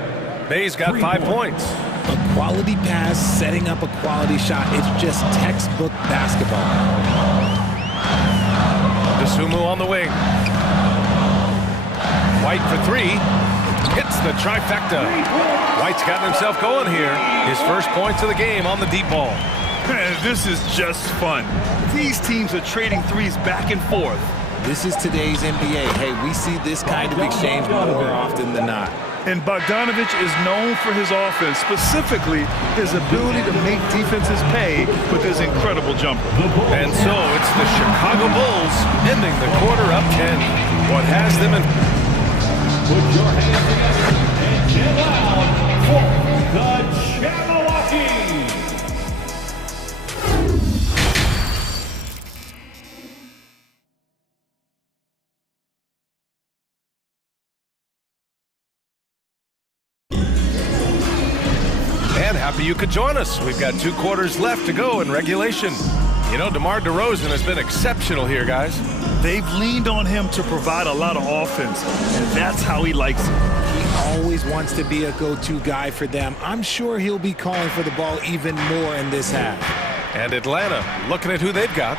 Bay's got 5 points. A quality pass, setting up a quality shot. It's just textbook basketball. Dosunmu on the wing. White for 3. Hits the trifecta. White's gotten himself going here. His first points of the game on the deep ball. This is just fun. These teams are trading threes back and forth. This is today's NBA. Hey, we see this kind of exchange more often than not. And Bogdanovich is known for his offense, specifically his ability to make defenses pay with his incredible jumper. And so it's the Chicago Bulls ending the quarter up 10. What has them in... Put your hands together and get loud for the Jabberwocky. And happy you could join us. We've got 2 quarters left to go in regulation. You know, DeMar DeRozan has been exceptional here, guys. They've leaned on him to provide a lot of offense, and that's how he likes it. He always wants to be a go-to guy for them. I'm sure he'll be calling for the ball even more in this half. And Atlanta, looking at who they've got.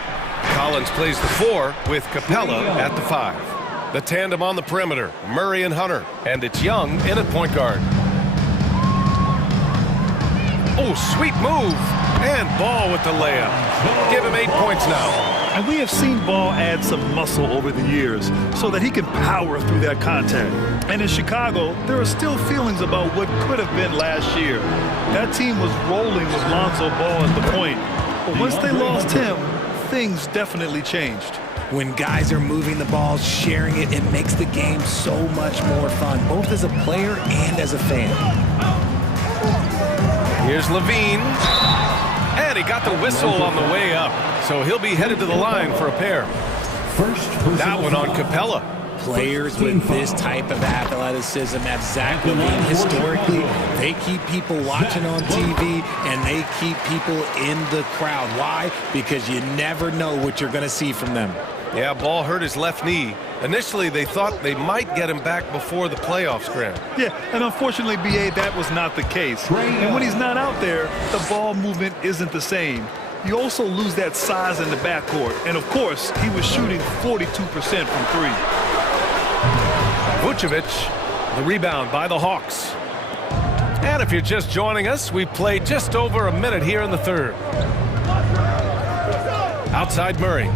Collins plays the 4 with Capella at the 5. The tandem on the perimeter, Murray and Hunter. And it's Young in at point guard. Oh, sweet move. And Ball with the layup. Give him 8 points now. And we have seen Ball add some muscle over the years so that he can power through that contact. And in Chicago, there are still feelings about what could have been last year. That team was rolling with Lonzo Ball at the point. But once they lost him, things definitely changed. When guys are moving the ball, sharing it, it makes the game so much more fun, both as a player and as a fan. Here's Levine. And he got the whistle on the way up. So he'll be headed to the line for a pair. That one on Capella. Players with this type of athleticism at Zach Levine, historically, they keep people watching on TV and they keep people in the crowd. Why? Because you never know what you're going to see from them. Yeah, Ball hurt his left knee. Initially, they thought they might get him back before the playoff scram. Yeah, and unfortunately, B.A., that was not the case. And when he's not out there, the ball movement isn't the same. You also lose that size in the backcourt. And, of course, he was shooting 42% from 3. Vucevic, the rebound by the Hawks. And if you're just joining us, we've played just over a minute here in the third. Outside Murray.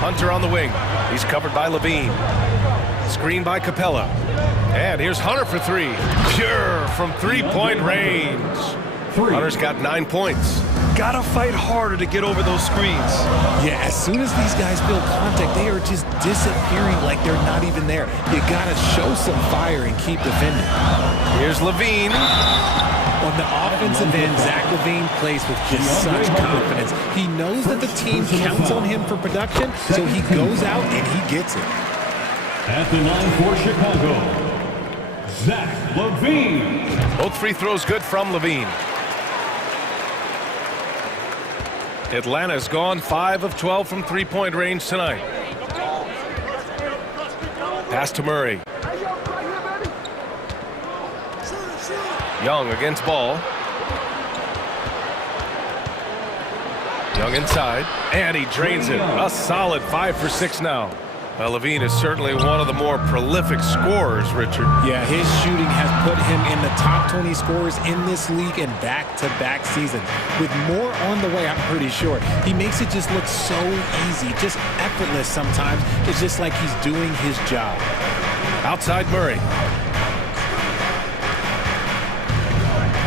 Hunter on the wing. He's covered by Levine. Screen by Capella. And here's Hunter for three. Pure from three-point range. Hunter's got 9 points. Gotta fight harder to get over those screens. Yeah, as soon as these guys feel contact, they are just disappearing like they're not even there. You gotta show some fire and keep defending. Here's Levine. On the offensive end, Zach LaVine plays with just such confidence. He knows that the team counts on him for production, so he goes out and he gets it. At the line for Chicago, Zach LaVine. Both free throws good from Levine. Atlanta's gone 5 of 12 from three-point range tonight. Pass to Murray. Young against Ball. Young inside, and he drains it. A solid 5 for 6 now. Well, Levine is certainly one of the more prolific scorers, Richard. Yeah, his shooting has put him in the top 20 scorers in this league in back-to-back seasons. With more on the way, I'm pretty sure. He makes it just look so easy, just effortless sometimes. It's just like he's doing his job. Outside Murray.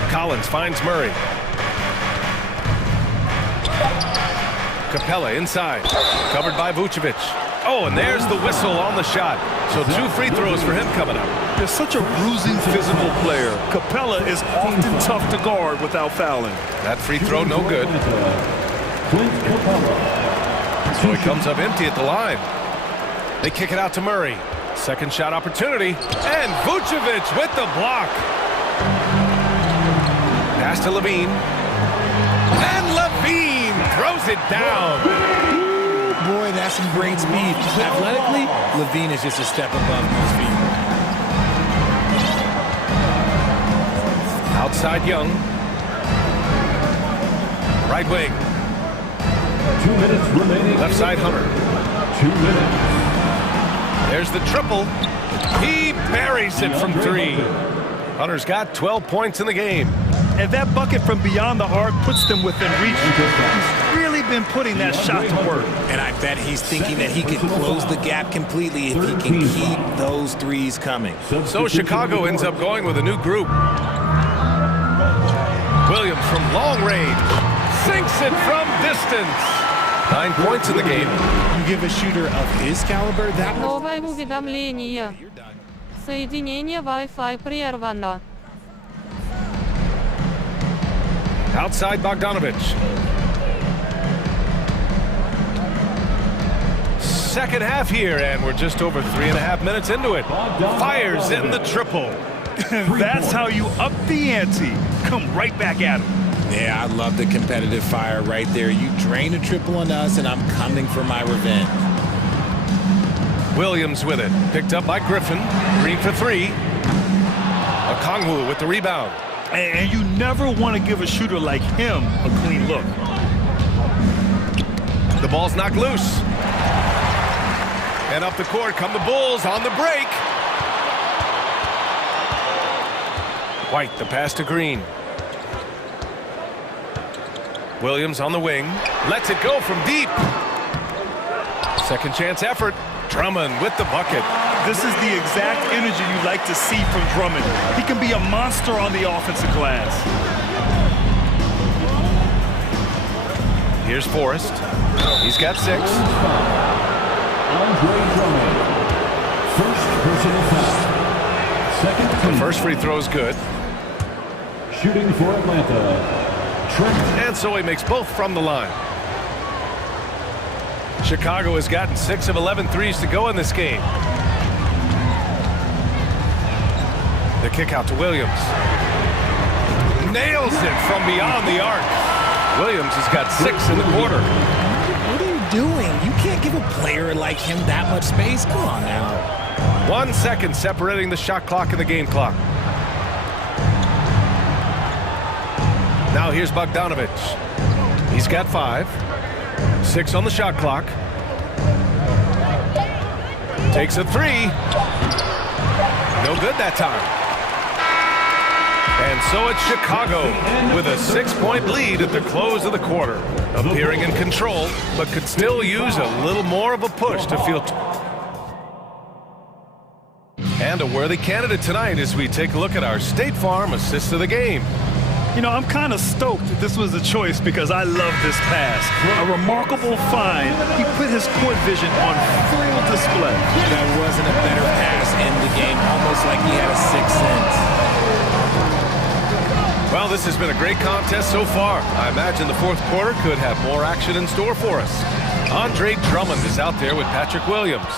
Collins finds Murray. Capella inside. Covered by Vucevic. Oh, and there's the whistle on the shot. So 2 free throws for him coming up. They're such a bruising physical player. Capella is often tough to guard without fouling. That free throw no good. So he comes up empty at the line. They kick it out to Murray. Second shot opportunity. And Vucevic with the block. Pass to Levine. And Levine throws it down. Boy, that's some great speed. Athletically, Levine is just a step above most people. Outside Young. Right wing. 2 minutes remaining. Left side Hunter. 2 minutes. There's the triple. He buries it from 3. Hunter's got 12 points in the game. And that bucket from beyond the arc puts them within reach. He's really been putting that shot to work. And I bet he's thinking that he can close the gap completely if he can keep those threes coming. So Chicago ends up going with a new group. Williams from long range. Sinks it from distance. 9 points in the game. You give a shooter of his caliber that much. Новое уведомление. Соединение Wi-Fi прервано. Outside Bogdanovic. Second half here, and we're just over 3.5 minutes into it. Fires in the triple. That's how you up the ante. Come right back at him. Yeah, I love the competitive fire right there. You drain a triple on us, and I'm coming for my revenge. Williams with it. Picked up by Griffin. Green for 3. Okongwu with the rebound. And you never want to give a shooter like him a clean look. The ball's knocked loose. And up the court come the Bulls on the break. White, the pass to Green. Williams on the wing. Lets it go from deep. Second chance effort. Drummond with the bucket. This is the exact energy you like to see from Drummond. He can be a monster on the offensive glass. Here's Forrest. He's got 6. Andre Drummond. First personal foul. Second team. The first free throw is good. Shooting for Atlanta. Trent. And so he makes both from the line. Chicago has gotten 6 of 11 threes to go in this game. The kick out to Williams. Nails it from beyond the arc. Williams has got 6 in the quarter. What are you doing? You can't give a player like him that much space. Come on now. 1 second separating the shot clock and the game clock. Now here's Bogdanovic. He's got 5. 6 on the shot clock. Takes a 3. No good that time. And so it's Chicago with a 6-point lead at the close of the quarter. Appearing in control, but could still use a little more of a push to feel. And a worthy candidate tonight as we take a look at our State Farm assist of the game. You know, I'm kind of stoked that this was a choice because I love this pass. A remarkable find. He put his court vision on full display. That wasn't a better pass in the game, almost like he had a sixth sense. Well, this has been a great contest so far. I imagine the fourth quarter could have more action in store for us. Andre Drummond is out there with Patrick Williams.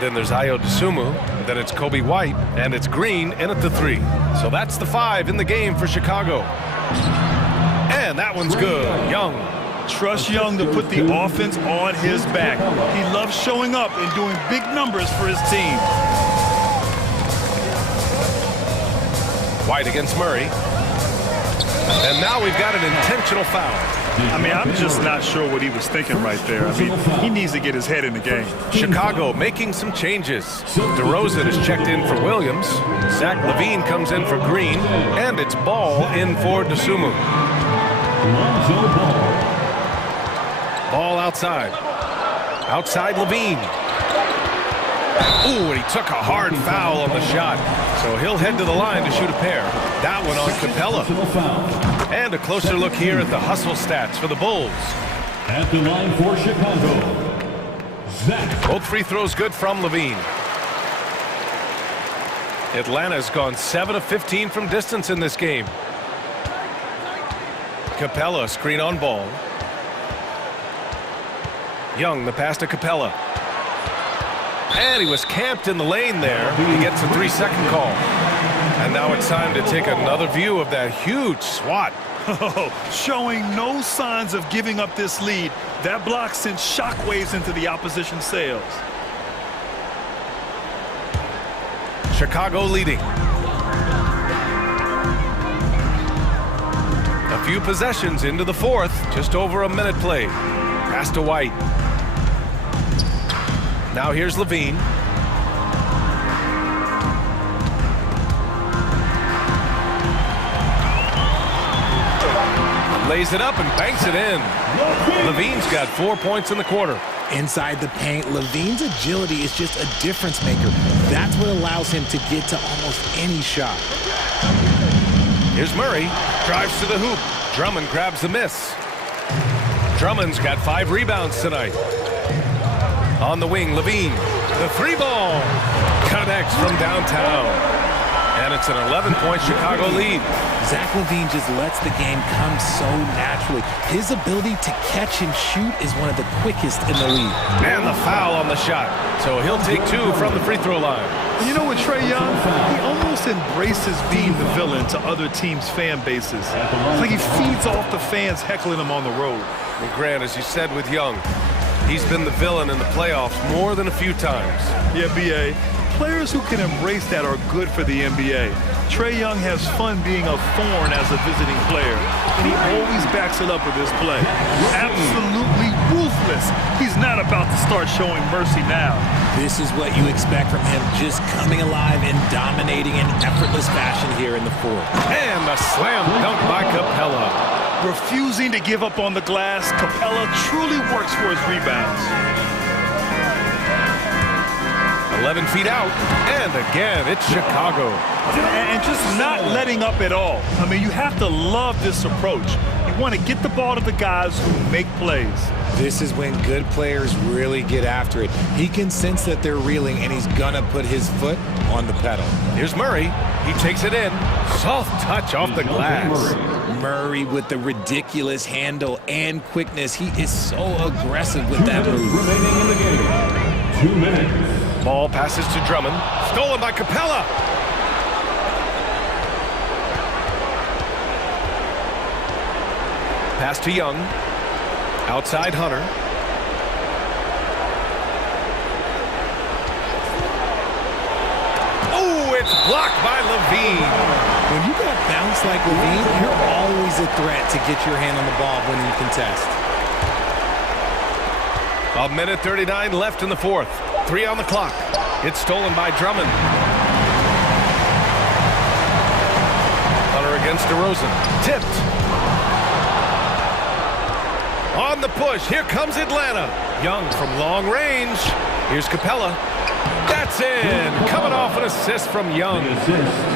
Then there's Ayo Dosunmu, then it's Kobe White, and it's Green in at the 3. So that's the 5 in the game for Chicago. And that one's good. Young. Trust Young to put the offense on his back. He loves showing up and doing big numbers for his team. White against Murray. And now we've got an intentional foul. I mean, I'm just not sure what he was thinking right there. I mean, he needs to get his head in the game. Chicago making some changes. DeRozan is checked in for Williams. Zach LaVine comes in for Green. And it's Ball in for Dosunmu. Ball outside. Outside LaVine. Ooh, and he took a hard foul on the shot. So he'll head to the line to shoot a pair. That one on Capella. And a closer look here at the hustle stats for the Bulls. At the line for Chicago, Zach. Both free throws good from LaVine. Atlanta's gone 7 of 15 from distance in this game. Capella screen on Ball. Young, the pass to Capella. And he was camped in the lane there. He gets a 3-second call. And now it's time to take another view of that huge swat. Showing no signs of giving up this lead. That block sent shockwaves into the opposition sails. Chicago leading. A few possessions into the fourth. Just over a minute played. Pass to White. Now here's LaVine. Lays it up and banks it in. LaVine's got 4 points in the quarter. Inside the paint, LaVine's agility is just a difference maker. That's what allows him to get to almost any shot. Here's Murray. Drives to the hoop. Drummond grabs the miss. Drummond's got 5 rebounds tonight. On the wing, LaVine. The 3-ball. Connects from downtown. And it's an 11-point Chicago lead. Zach LaVine just lets the game come so naturally. His ability to catch and shoot is one of the quickest in the league. And the foul on the shot. So he'll take 2 from the free throw line. You know what, Trae Young? He almost embraces being the villain to other teams' fan bases. It's like he feeds off the fans heckling him on the road. Well, Grant, as you said with Young, he's been the villain in the playoffs more than a few times. Yeah, B.A. Players who can embrace that are good for the NBA. Trae Young has fun being a thorn as a visiting player, and he always backs it up with his play. Absolutely ruthless. He's not about to start showing mercy now. This is what you expect from him, just coming alive and dominating in effortless fashion here in the fourth. And the slam dunk by Capella. Refusing to give up on the glass, Capella truly works for his rebounds. 11 feet out, and again, it's Chicago. And just not letting up at all. I mean, you have to love this approach. You want to get the ball to the guys who make plays. This is when good players really get after it. He can sense that they're reeling, and he's gonna put his foot on the pedal. Here's Murray. He takes it in. Soft touch off the glass. Murray with the ridiculous handle and quickness. He is so aggressive with that move. Remaining in the game. 2 minutes. Ball passes to Drummond. Stolen by Capella. Pass to Young. Outside Hunter. Oh, it's blocked by LaVine. When you got bounce like LaVine, you're always a threat to get your hand on the ball when you contest. 1:39 left in the fourth. 3 on the clock. It's stolen by Drummond. Hunter against DeRozan. Tipped. On the push. Here comes Atlanta. Young from long range. Here's Capella. That Gets in. Coming off an assist from Young.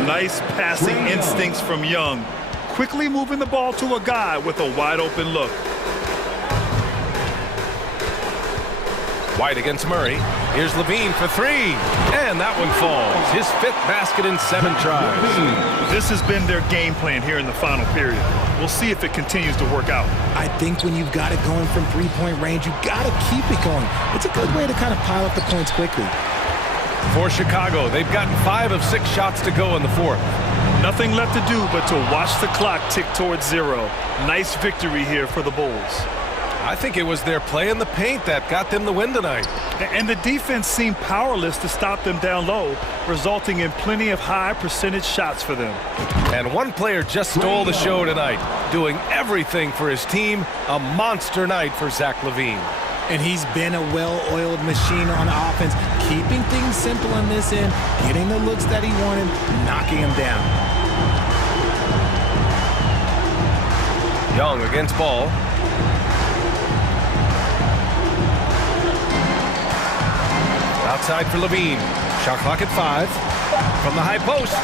Nice passing instincts from Young. Quickly moving the ball to a guy with a wide open look. White against Murray. Here's Levine for three. And that one falls. His 5th basket in 7 tries. This has been their game plan here in the final period. We'll see if it continues to work out. I think when you've got it going from three-point range, you've got to keep it going. It's a good way to kind of pile up the points quickly. For Chicago, they've gotten 5 of 6 shots to go in the 4th. Nothing left to do but to watch the clock tick towards 0. Nice victory here for the Bulls. I think it was their play in the paint that got them the win tonight. And the defense seemed powerless to stop them down low, resulting in plenty of high percentage shots for them. And one player just stole the show tonight, doing everything for his team. A monster night for Zach LaVine. And he's been a well-oiled machine on offense, keeping things simple on this end, getting the looks that he wanted, knocking him down. Young against Ball. Outside for Levine. Shot clock at 5. From the high post.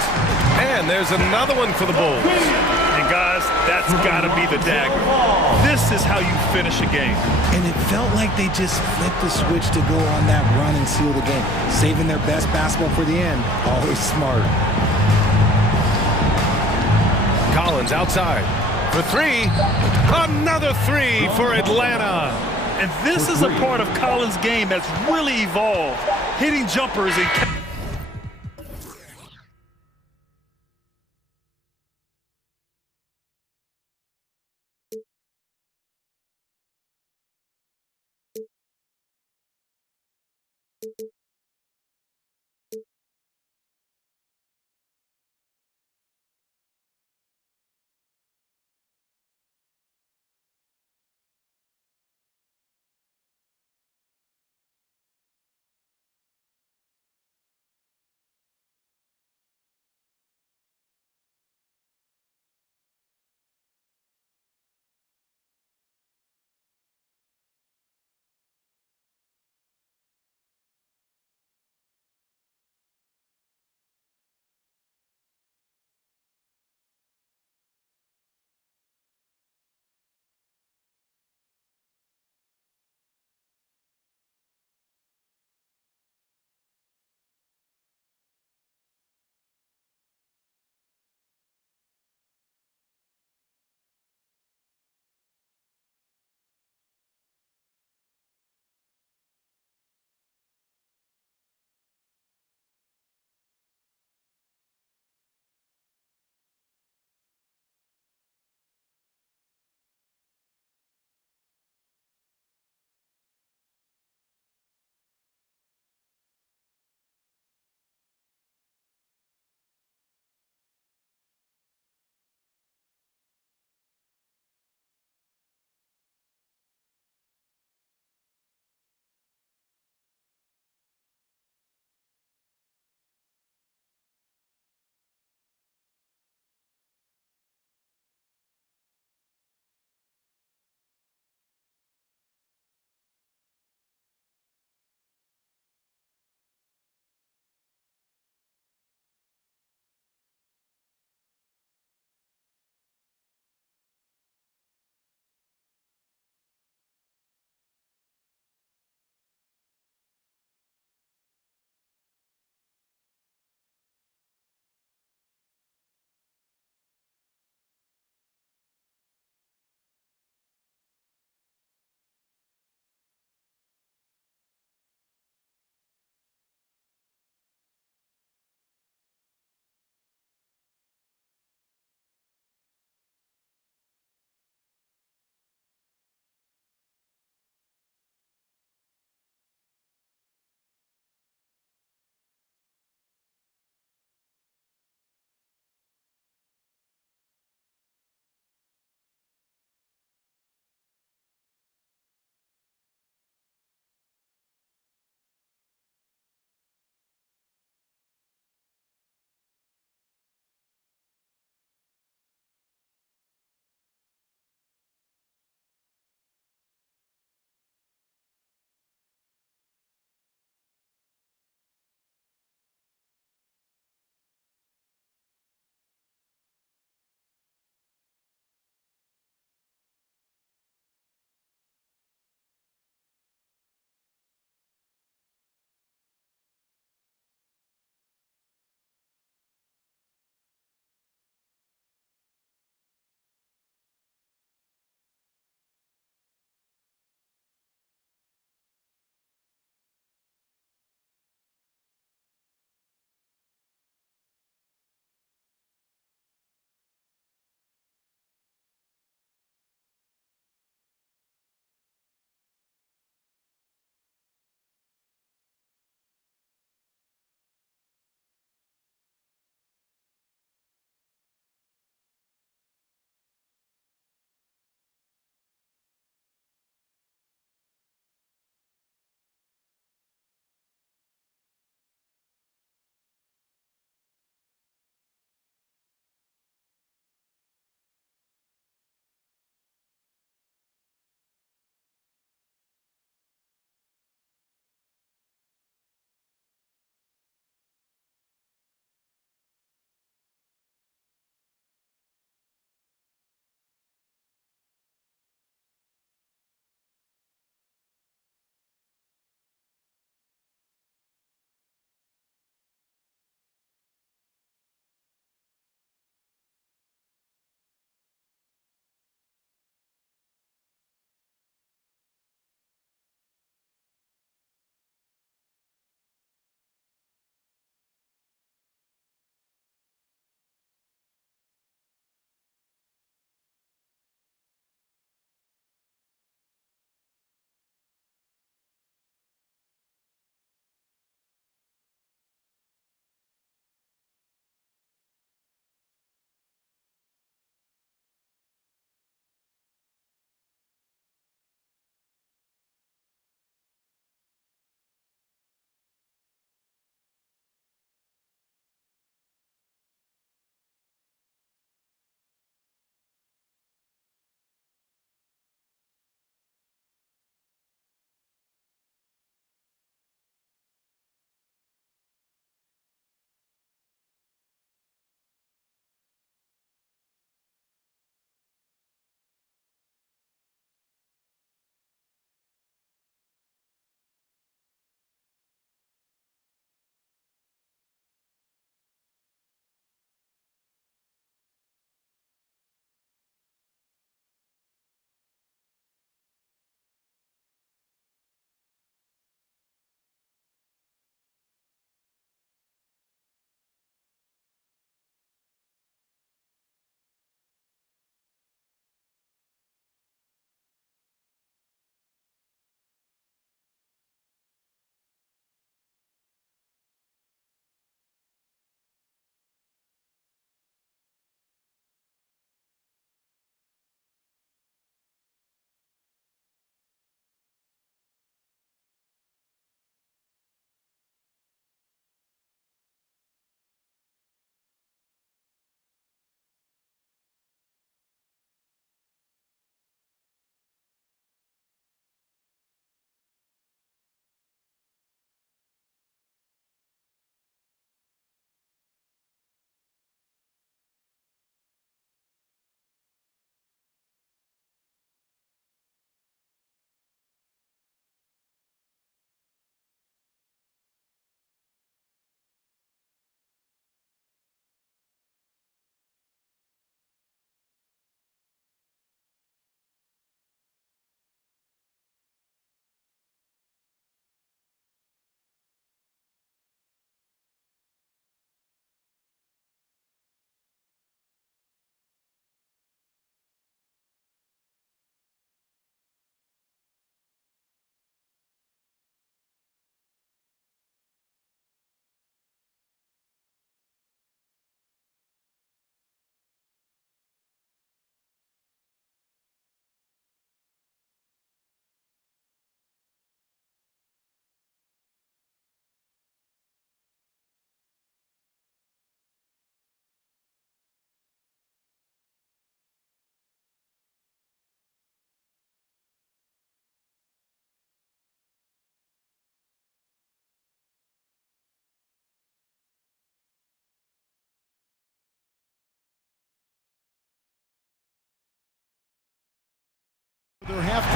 And there's another one for the Bulls. And guys, that's got to be the dagger. This is how you finish a game. And it felt like they just flipped the switch to go on that run and seal the game. Saving their best basketball for the end. Always smart. Collins outside for 3. Another 3 for Atlanta. And this is a part of Collins' game that's really evolved. Hitting jumpers and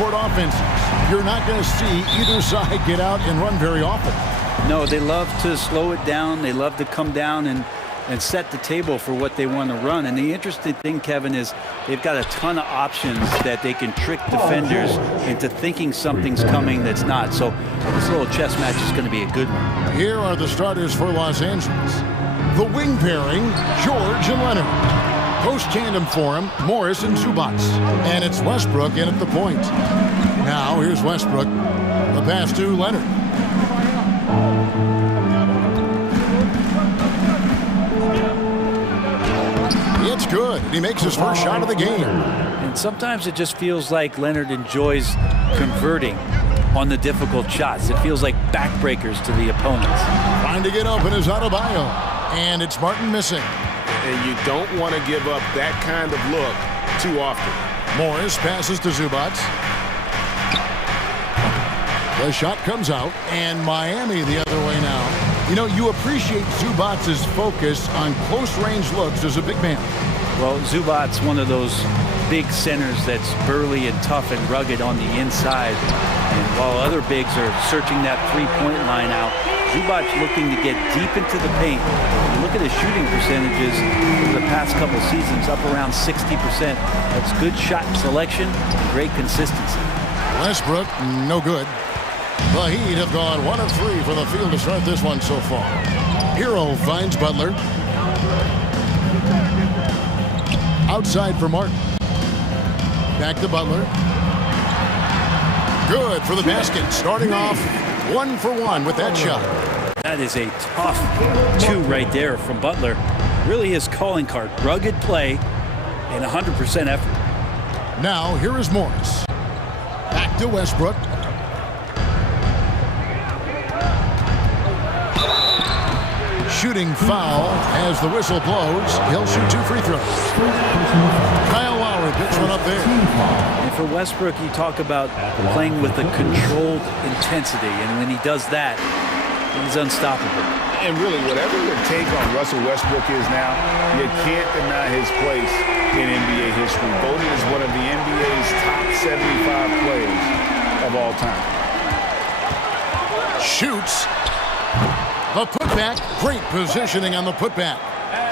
full-court offenses. You're not going to see either side get out and run very often. No, they love to slow it down. They love to come down and set the table for what they want to run. And the interesting thing, Kevin, is they've got a ton of options that they can trick defenders into thinking something's coming that's not. So this little chess match is going to be a good one. Here are the starters for Los Angeles. The wing pairing, George and Leonard. Post tandem for him, Morris and Zubac. And it's Westbrook in at the point. Now here's Westbrook. The pass to Leonard. It's good. He makes his first shot of the game. And sometimes it just feels like Leonard enjoys converting on the difficult shots. It feels like backbreakers to the opponents. Trying to get open is Adebayo. And it's Martin missing. And you don't want to give up that kind of look too often. Morris passes to Zubac. The shot comes out, and Miami the other way now. You know, you appreciate Zubac's focus on close-range looks as a big man. Well, Zubac's one of those big centers that's burly and tough and rugged on the inside. And while other bigs are searching that three-point line out, Zubac looking to get deep into the paint. Look at his shooting percentages over the past couple seasons, up around 60%. That's good shot selection and great consistency. Westbrook, no good. The Heat have gone 1 of 3 from the field to start this one so far. Hero finds Butler. Outside for Martin. Back to Butler. Good for the basket. Starting off 1 for 1 with that shot. That is a tough 2 right there from Butler. Really his calling card. Rugged play and 100% effort. Now here is Morris. Back to Westbrook. Shooting foul as the whistle blows. He'll shoot 2 free throws. Kyle Lowry picks one up there. And for Westbrook, you talk about playing with a controlled intensity, and when he does that, he's unstoppable. And really, whatever your take on Russell Westbrook is now, you can't deny his place in NBA history. Voted as one of the NBA's top 75 players of all time. Shoots. The putback, great positioning on the putback.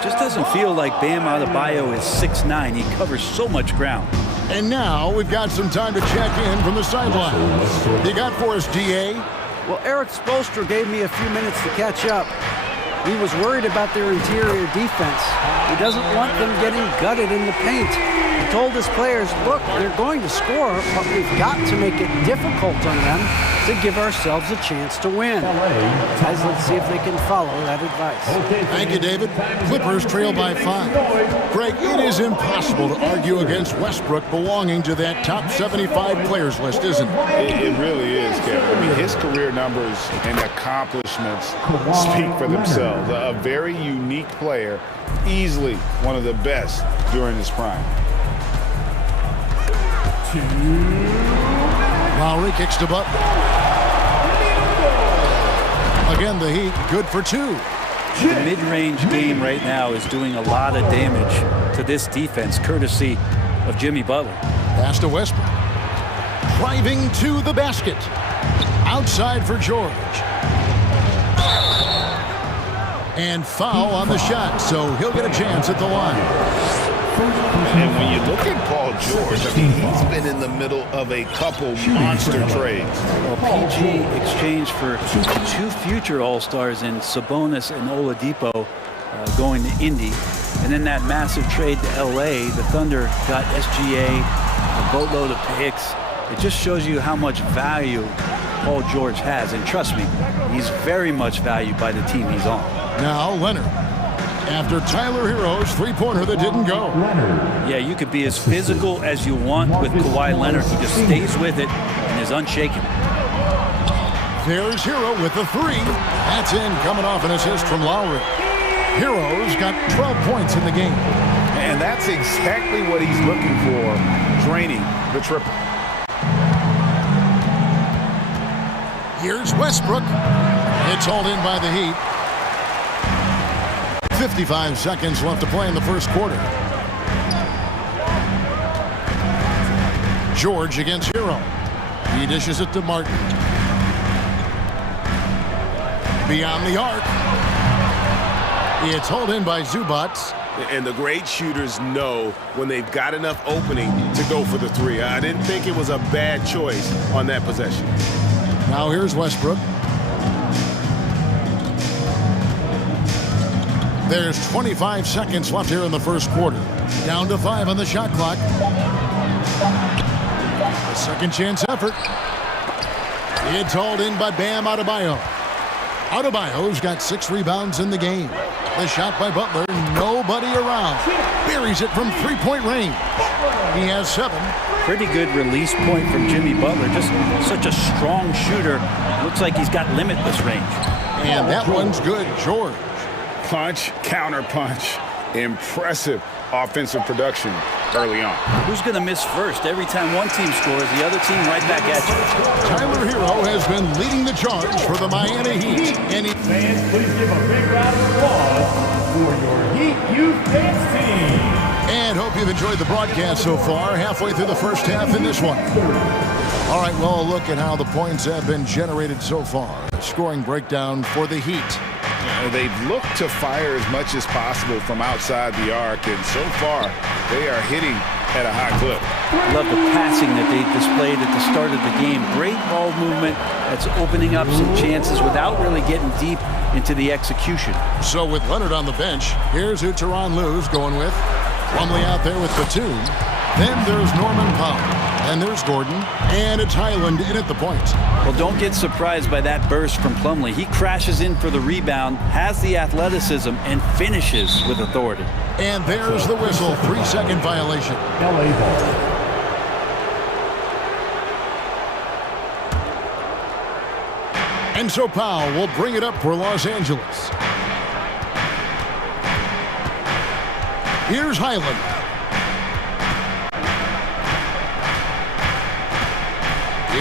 Just doesn't feel like Bam Adebayo is 6'9". He covers so much ground. And now we've got some time to check in from the sidelines. You got for us, DA? Well, Eric Spoelstra gave me a few minutes to catch up. He was worried about their interior defense. He doesn't want them getting gutted in the paint. He told his players, look, they're going to score, but we've got to make it difficult on them to give ourselves a chance to win. Guys, let's see if they can follow that advice. Thank you, David. Clippers trail by 5. Greg, it is impossible to argue against Westbrook belonging to that top 75 players list, isn't it? It really is, Kevin. I mean, his career numbers and accomplishments speak for themselves. A very unique player, easily one of the best during his prime. Lowry kicks to Butler. Again, the Heat good for 2. The mid-range game right now is doing a lot of damage to this defense, courtesy of Jimmy Butler. Pass to Westbrook. Driving to the basket. Outside for George. And foul on the shot, so he'll get a chance at the line. And when you look at Paul George, I mean, he's been in the middle of a couple monster trades. Well, PG exchanged for 2 future All-Stars in Sabonis and Oladipo going to Indy. And then that massive trade to L.A., the Thunder got SGA, a boatload of picks. It just shows you how much value Paul George has. And trust me, he's very much valued by the team he's on. Now Leonard. After Tyler Hero's three-pointer that didn't go. Yeah, you could be as physical as you want with Kawhi Leonard. He just stays with it and is unshaken. There's Hero with the 3. That's in, coming off an assist from Lowry. Hero's got 12 points in the game. And that's exactly what he's looking for, draining the triple. Here's Westbrook. It's hauled in by the Heat. 55 seconds left to play in the first quarter. George against Hero. He dishes it to Martin. Beyond the arc. It's hauled in by Zubats. And the great shooters know when they've got enough opening to go for the three. I didn't think it was a bad choice on that possession. Now here's Westbrook. There's 25 seconds left here in the first quarter. Down to 5 on the shot clock. A second chance effort. It's hauled in by Bam Adebayo. Adebayo's got 6 rebounds in the game. The shot by Butler, nobody around. Buries it from three-point range. He has 7. Pretty good release point from Jimmy Butler. Just such a strong shooter. Looks like he's got limitless range. And that one's good, George. Punch, counter punch. Impressive offensive production early on. Who's going to miss first? Every time one team scores, the other team right back at you. Tyler Hero has been leading the charge for the Miami Heat. Fans, please give a big round of applause for your Heat Youth Dance Team. And hope you've enjoyed the broadcast so far. Halfway through the first half in this one. All right, well, look at how the points have been generated so far. Scoring breakdown for the Heat. They've looked to fire as much as possible from outside the arc, and so far they are hitting at a high clip. I love the passing that they displayed at the start of the game. Great ball movement that's opening up some chances without really getting deep into the execution. So with Leonard on the bench, here's who Tyronn Lue's going with. Plumlee out there with Batum. Then there's Norman Powell. And there's Gordon. And it's Highland in at the point. Well, don't get surprised by that burst from Plumlee. He crashes in for the rebound, has the athleticism, and finishes with authority. And there's the whistle. 3-second violation. LA ball. And so Powell will bring it up for Los Angeles. Here's Highland.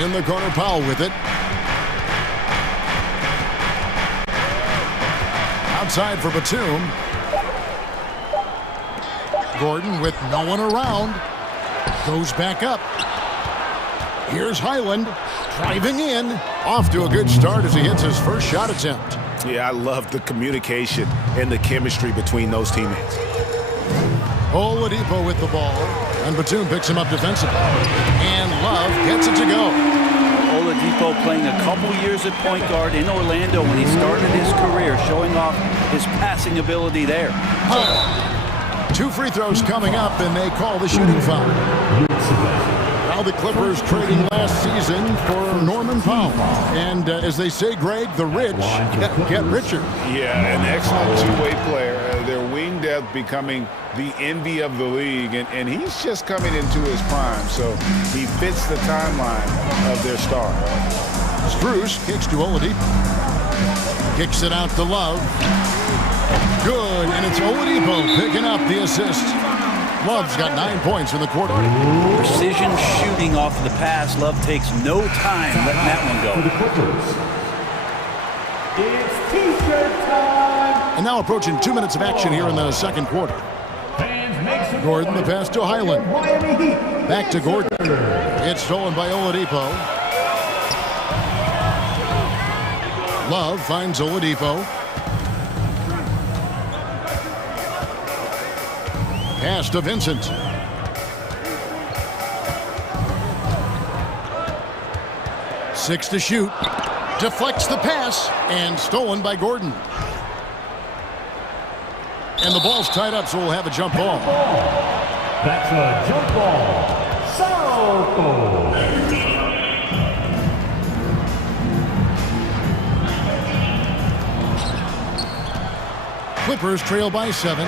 In the corner, Powell with it. Outside for Batum. Gordon with no one around. Goes back up. Here's Highland driving in. Off to a good start as he hits his first shot attempt. Yeah, I love the communication and the chemistry between those teammates. Oladipo with the ball. And Batum picks him up defensively. And Love gets it to go. Oladipo playing a couple years at point guard in Orlando when he started his career, showing off his passing ability there. 2 free throws coming up, and they call the shooting foul. Now the Clippers trading last season for Norman Powell. And as they say, Greg, the rich get richer. Yeah, an excellent two-way player. Their wing depth becoming the envy of the league, and he's just coming into his prime, so he fits the timeline of their star. Strus kicks to Oladipo. Kicks it out to Love. Good, and it's Oladipo picking up the assist. Love's got 9 points in the quarter. Precision shooting off the pass. Love takes no time letting that one go. It's T-shirt time. And now approaching 2 minutes of action here in the second quarter. Gordon, the pass to Highland. Back to Gordon. It's stolen by Oladipo. Love finds Oladipo. Pass to Vincent. Six to shoot. Deflects the pass and stolen by Gordon. And the ball's tied up, so we'll have a jump ball. That's a jump ball. Circle. Clippers trail by 7.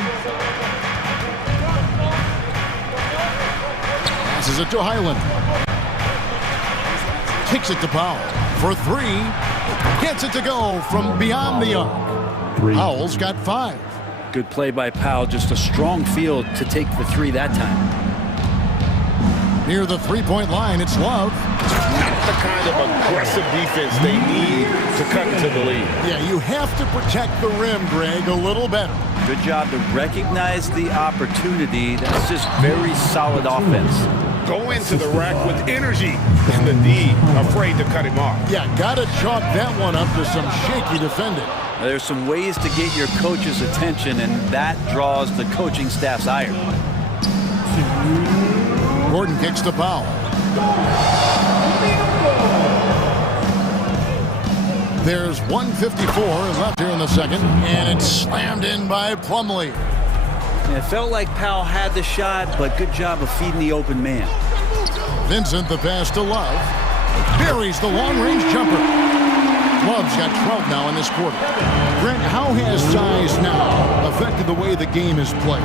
Passes it to Highland. Kicks it to Powell for 3. Gets it to go from beyond the arc. Powell's got 5. Good play by Powell. Just a strong field to take the 3 that time. Near the three-point line, it's Love. Not the kind of aggressive defense they need to cut into the lead. Yeah, you have to protect the rim, Greg, a little better. Good job to recognize the opportunity. That's just very solid offense. go into the rack with energy, and the D afraid to cut him off. Yeah, got to chalk that one up to some shaky defending. There's some ways to get your coach's attention, and that draws the coaching staff's ire. Gordon kicks the foul. There's 1:54 left here in the second, and it's slammed in by Plumlee. It felt like Powell had the shot, but good job of feeding the open man. Vincent, the pass to Love. Buries the long-range jumper. Love's got 12 now in this quarter. Brent, how has size now affected the way the game is played?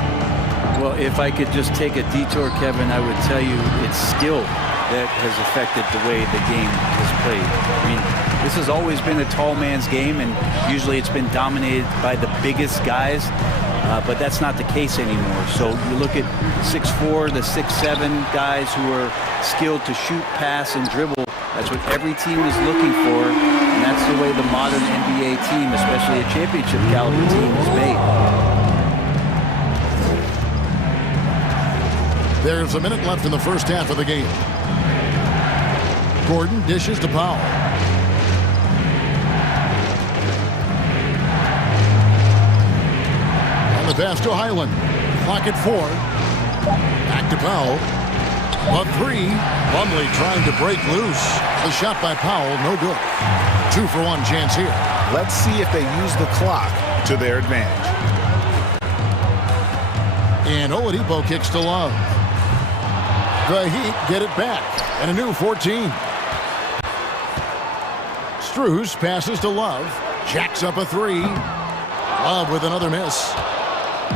Well, if I could just take a detour, Kevin, I would tell you it's skill that has affected the way the game is played. I mean, this has always been a tall man's game, and usually it's been dominated by the biggest guys, but that's not the case anymore. So you look at 6'4", the 6'7" guys who are skilled to shoot, pass, and dribble. That's what every team is looking for, and that's the way the modern NBA team, especially a championship caliber team, is made. There's a minute left in the first half of the game. Gordon dishes to Powell. On the pass to Highland. Clock at 4. Back to Powell. A 3. Plumlee trying to break loose. The shot by Powell, no good. 2-for-1 chance here. Let's see if they use the clock to their advantage. And Oladipo kicks to Love. The Heat get it back. And a new 14. Strus passes to Love. Jacks up a 3. Love with another miss.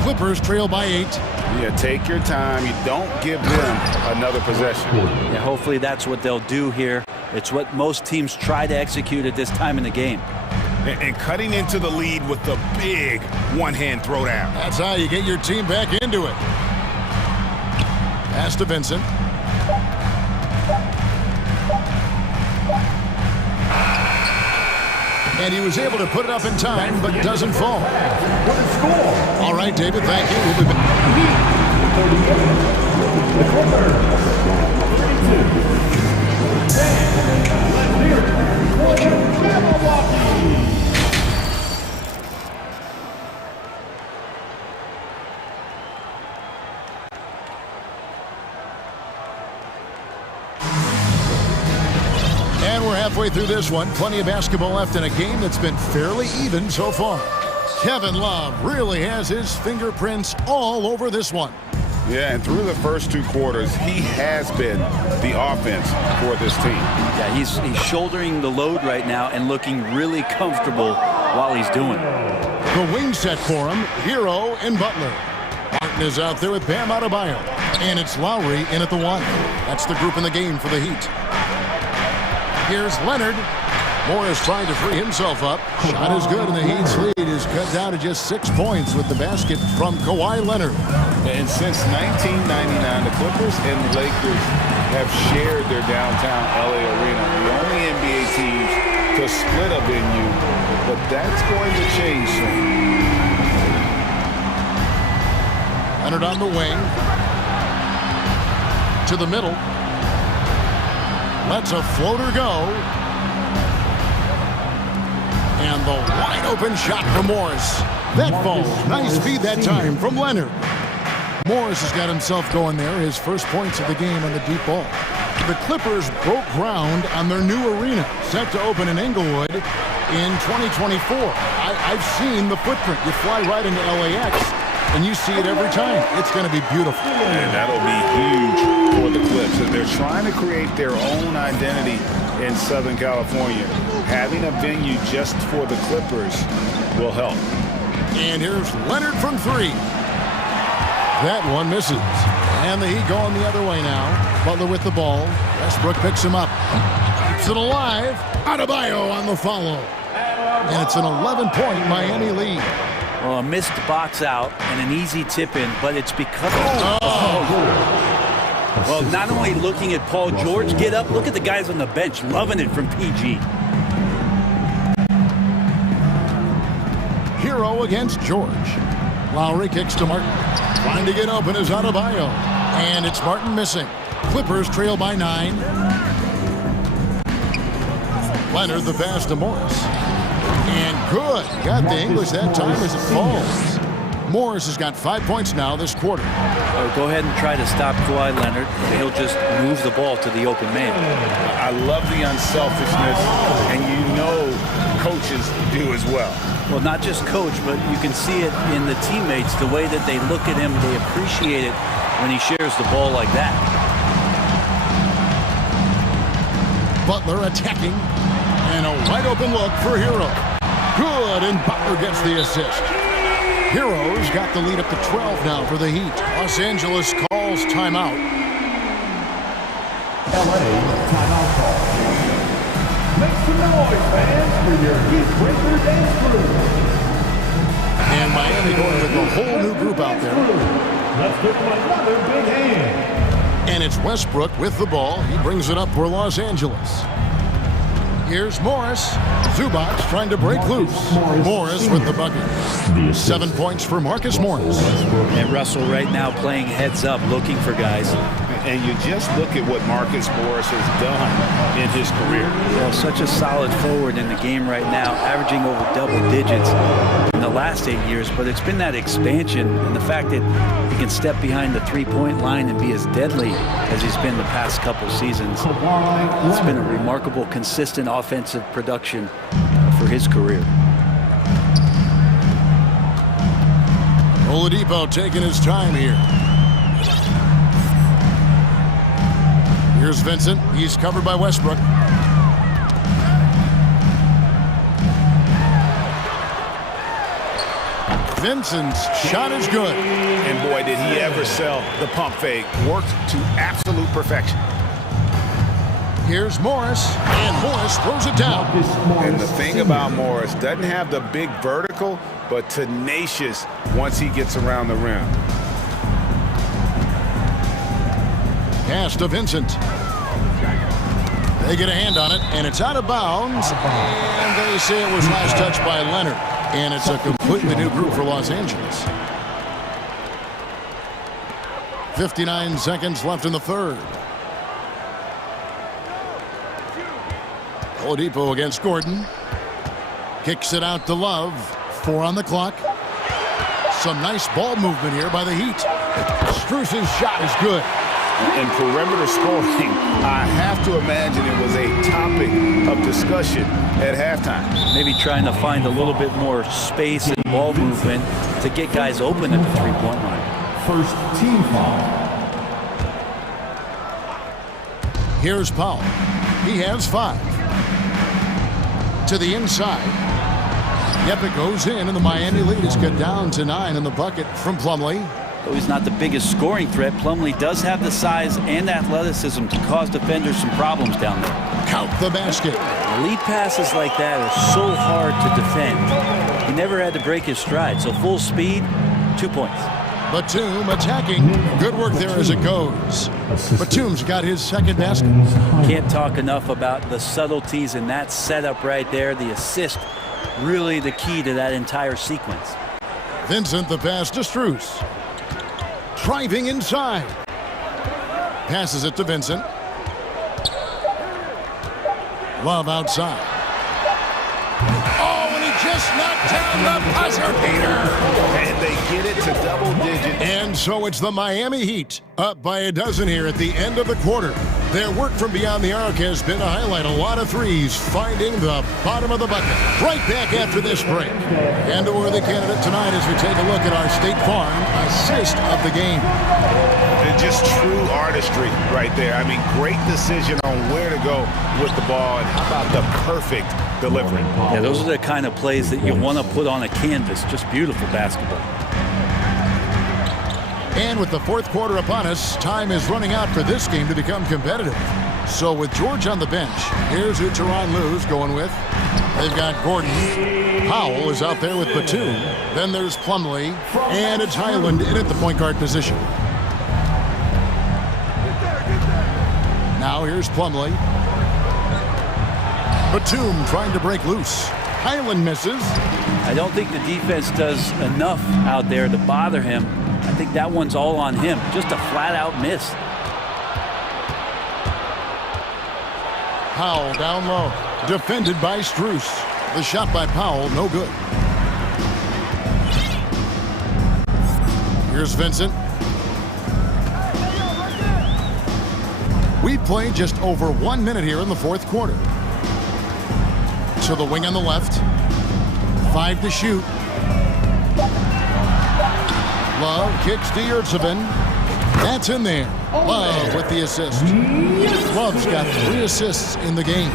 Clippers trail by 8. Yeah, take your time. You don't give them another possession. Yeah, hopefully that's what they'll do here. It's what most teams try to execute at this time in the game. And cutting into the lead with the big one-hand throwdown. That's how you get your team back into it. Pass to Vincent. And he was able to put it up in time, but doesn't fall. All right, David, thank you. We'll be back. And we're halfway through this one. Plenty of basketball left in a game that's been fairly even so far. Kevin Love really has his fingerprints all over this one. Yeah, and through the first 2 quarters, he has been the offense for this team. Yeah, he's shouldering the load right now and looking really comfortable while he's doing it. The wing set for him, Hero and Butler. Martin is out there with Bam Adebayo. And it's Lowry in at the 1. That's the group in the game for the Heat. Here's Leonard. Morris trying to free himself up. Shot is good, and the Heat's lead is cut down to just 6 points with the basket from Kawhi Leonard. And since 1999, the Clippers and the Lakers have shared their downtown LA arena. The only NBA teams to split a venue, but that's going to change soon. Leonard on the wing. To the middle. Lets a floater go. And the wide open shot from Morris. That falls. Nice feed that time from Leonard. Morris has got himself going there. His first points of the game on the deep ball. The Clippers broke ground on their new arena, set to open in Inglewood in 2024. I've seen the footprint. You fly right into LAX, and you see it every time. It's going to be beautiful. And that'll be huge for the Clips. And they're trying to create their own identity in Southern California. Having a venue just for the Clippers will help. And here's Leonard from 3. That one misses. And the Heat going the other way now. Butler with the ball. Westbrook picks him up. Keeps it alive. Adebayo on the follow. And it's an 11-point Miami lead. Well, a missed box out and an easy tip in, but it's because well, not only looking at Paul George get up, look at the guys on the bench loving it from PG. Hero against George. Lowry kicks to Martin. Trying to get open is Adebayo. And it's Martin missing. Clippers trail by 9. Leonard the pass to Morris. And good. Got the English that time as it falls. Morris has got 5 points now this quarter. Go ahead and try to stop Kawhi Leonard. He'll just move the ball to the open man. I love the unselfishness, and you know coaches do as well. Well, not just coach, but you can see it in the teammates, the way that they look at him, they appreciate it when he shares the ball like that. Butler attacking, and a wide open look for Hero. Good, and Butler gets the assist. Hero's got the lead up to 12 now for the Heat. Los Angeles calls timeout. LA timeout call. Make some noise, fans, for your Heat breaker dance crew. And Miami going with a whole new group out there. Let's give them another big hand. And it's Westbrook with the ball. He brings it up for Los Angeles. Here's Morris. Zubac trying to break loose. Morris with the bucket. 7 points for Marcus Morris. And Russell right now playing heads up, looking for guys. And you just look at what Marcus Morris has done in his career. Well, such a solid forward in the game right now, averaging over double digits in the last 8 years. But it's been that expansion and the fact that he can step behind the three-point line and be as deadly as he's been the past couple seasons. It's been a remarkable, consistent offensive production for his career. Oladipo taking his time here. Here's Vincent. He's covered by Westbrook. Vincent's shot is good. And boy, did he ever sell the pump fake. Worked to absolute perfection. Here's Morris, and Morris throws it down. And the thing about Morris, doesn't have the big vertical, but tenacious once he gets around the rim. Pass to Vincent. They get a hand on it, and it's out of bounds. And they say it was last touched by Leonard. And it's a completely new group for Los Angeles. 59 seconds left in the third. Oladipo against Gordon. Kicks it out to Love. 4 on the clock. Some nice ball movement here by the Heat. Strus's shot is good. And perimeter scoring, I have to imagine it was a topic of discussion at halftime. Maybe trying to find a little bit more space and ball movement to get guys open at the three-point line. First team foul. Here's Powell. He has 5. To the inside. Yep, it goes in, and the Miami lead is cut down to 9 in the bucket from Plumlee. Though he's not the biggest scoring threat, Plumlee does have the size and athleticism to cause defenders some problems down there. Count the basket. Lead passes like that are so hard to defend. He never had to break his stride, so full speed, 2 points. Batum attacking. Good work there as it goes. Batum's got his second basket. Can't talk enough about the subtleties in that setup right there. The assist, really the key to that entire sequence. Vincent the pass to Strus. Driving inside. Passes it to Vincent. Love outside. Oh, and he just knocked down the buzzer beater. And they get it to double digits. And so it's the Miami Heat up by a dozen here at the end of the quarter. Their work from beyond the arc has been to highlight a lot of threes, finding the bottom of the bucket. Right back after this break. And a worthy candidate tonight as we take a look at our State Farm assist of the game. And just true artistry right there. I mean, great decision on where to go with the ball, and how about the perfect delivery. Yeah, those are the kind of plays that you want to put on a canvas. Just beautiful basketball. And with the fourth quarter upon us, time is running out for this game to become competitive. So with George on the bench, here's who Tyronn Lue's going with. They've got Gordon. Powell is out there with Batum. Then there's Plumlee. And it's Highland in at the point guard position. Now here's Plumlee. Batum trying to break loose. Highland misses. I don't think the defense does enough out there to bother him. I think that one's all on him. Just a flat-out miss. Powell down low. Defended by Strus. The shot by Powell, no good. Here's Vincent. We played just over 1 minute here in the fourth quarter. So the wing on the left. 5 to shoot. Love kicks to Yurtsevin. That's in there. Love with the assist. Love's got 3 assists in the game.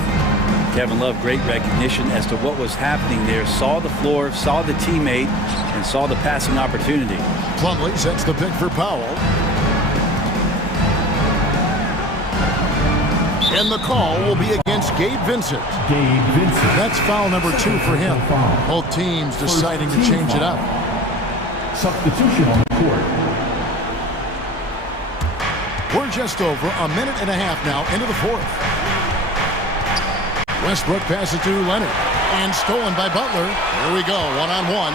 Kevin Love, great recognition as to what was happening there. Saw the floor, saw the teammate, and saw the passing opportunity. Plumlee sets the pick for Powell. And the call will be against Gabe Vincent. That's foul number 2 for him. Both teams deciding to change it up. Substitution on the court. We're just over a minute and a half now into the fourth. Westbrook passes to Leonard. And stolen by Butler. Here we go, one-on-one.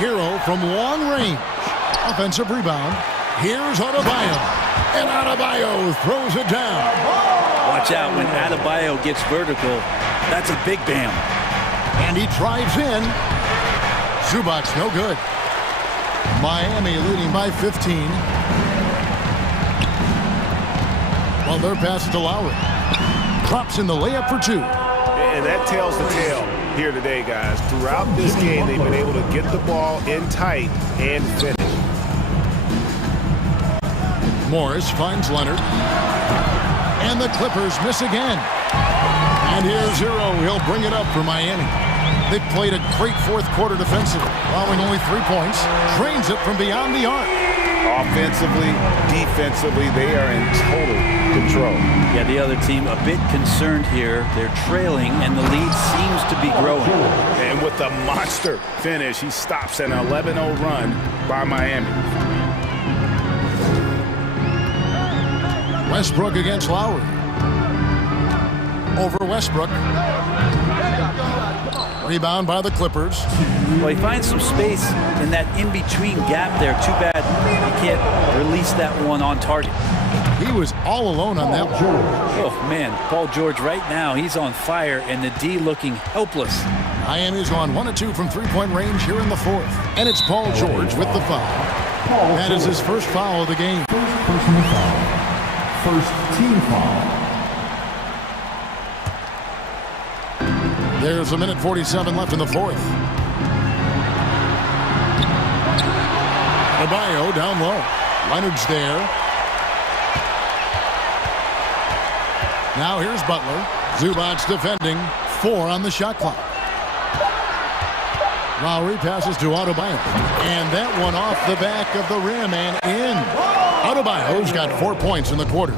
Hero from long range. Offensive rebound. Here's Adebayo. And Adebayo throws it down. Watch out when Adebayo gets vertical. That's a big bam. And he drives in. Zubac's no good. Miami leading by 15. Butler passes to Lowry. Drops in the layup for 2. And that tells the tale here today, guys. Throughout this game, they've been able to get the ball in tight and finish. Morris finds Leonard. And the Clippers miss again. And here's Zero. He'll bring it up for Miami. They played a great fourth quarter defensively, allowing only 3 points. Drains it from beyond the arc. Offensively, defensively, they are in total control. Yeah, the other team a bit concerned here. They're trailing, and the lead seems to be growing. And with a monster finish, he stops an 11-0 run by Miami. Westbrook against Lowry. Over Westbrook. Rebound by the Clippers. Well, he finds some space in that in-between gap there. Too bad he can't release that one on target. He was all alone on that one. Oh, man. Paul George right now, he's on fire, and the D looking helpless. Miami's gone 1 of 2 from three-point range here in the fourth. And it's Paul George with the foul. That is his first foul of the game. First personal foul. First team foul. There's a minute 47 left in the fourth. Adebayo down low. Leonard's there. Now here's Butler. Zubac's defending. 4 on the shot clock. Lowry passes to Adebayo. And that one off the back of the rim and in. Adebayo's got 4 points in the quarter.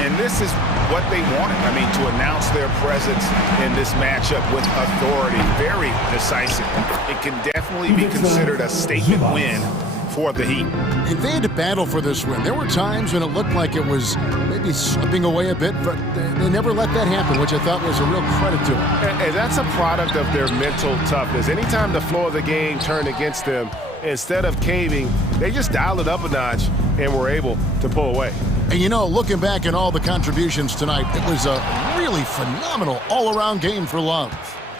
And this is what they wanted. I mean, to announce their presence in this matchup with authority. Very decisive. It can definitely be considered a statement win for the Heat. And they had to battle for this win. There were times when it looked like it was maybe slipping away a bit, but they never let that happen, which I thought was a real credit to them. And that's a product of their mental toughness. Anytime the flow of the game turned against them, instead of caving, they just dialed it up a notch and were able to pull away. And you know, looking back at all the contributions tonight, it was a really phenomenal all-around game for Love.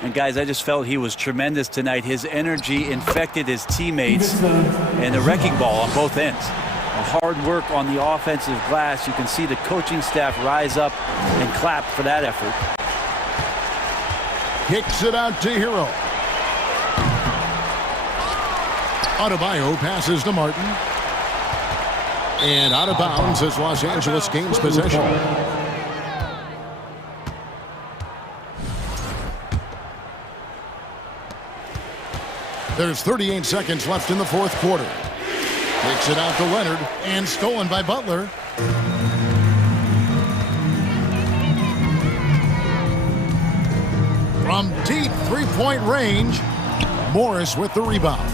And guys, I just felt he was tremendous tonight. His energy infected his teammates, and a wrecking ball on both ends. A hard work on the offensive glass. You can see the coaching staff rise up and clap for that effort. Kicks it out to Hero. Adebayo passes to Martin. And out of bounds as Los Angeles gains possession. There's 38 seconds left in the fourth quarter. Kicks it out to Leonard and stolen by Butler. From deep three-point range, Morris with the rebound.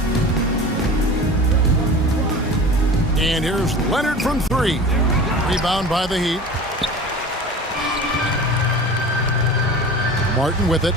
And here's Leonard from 3. Rebound by the Heat. Martin with it.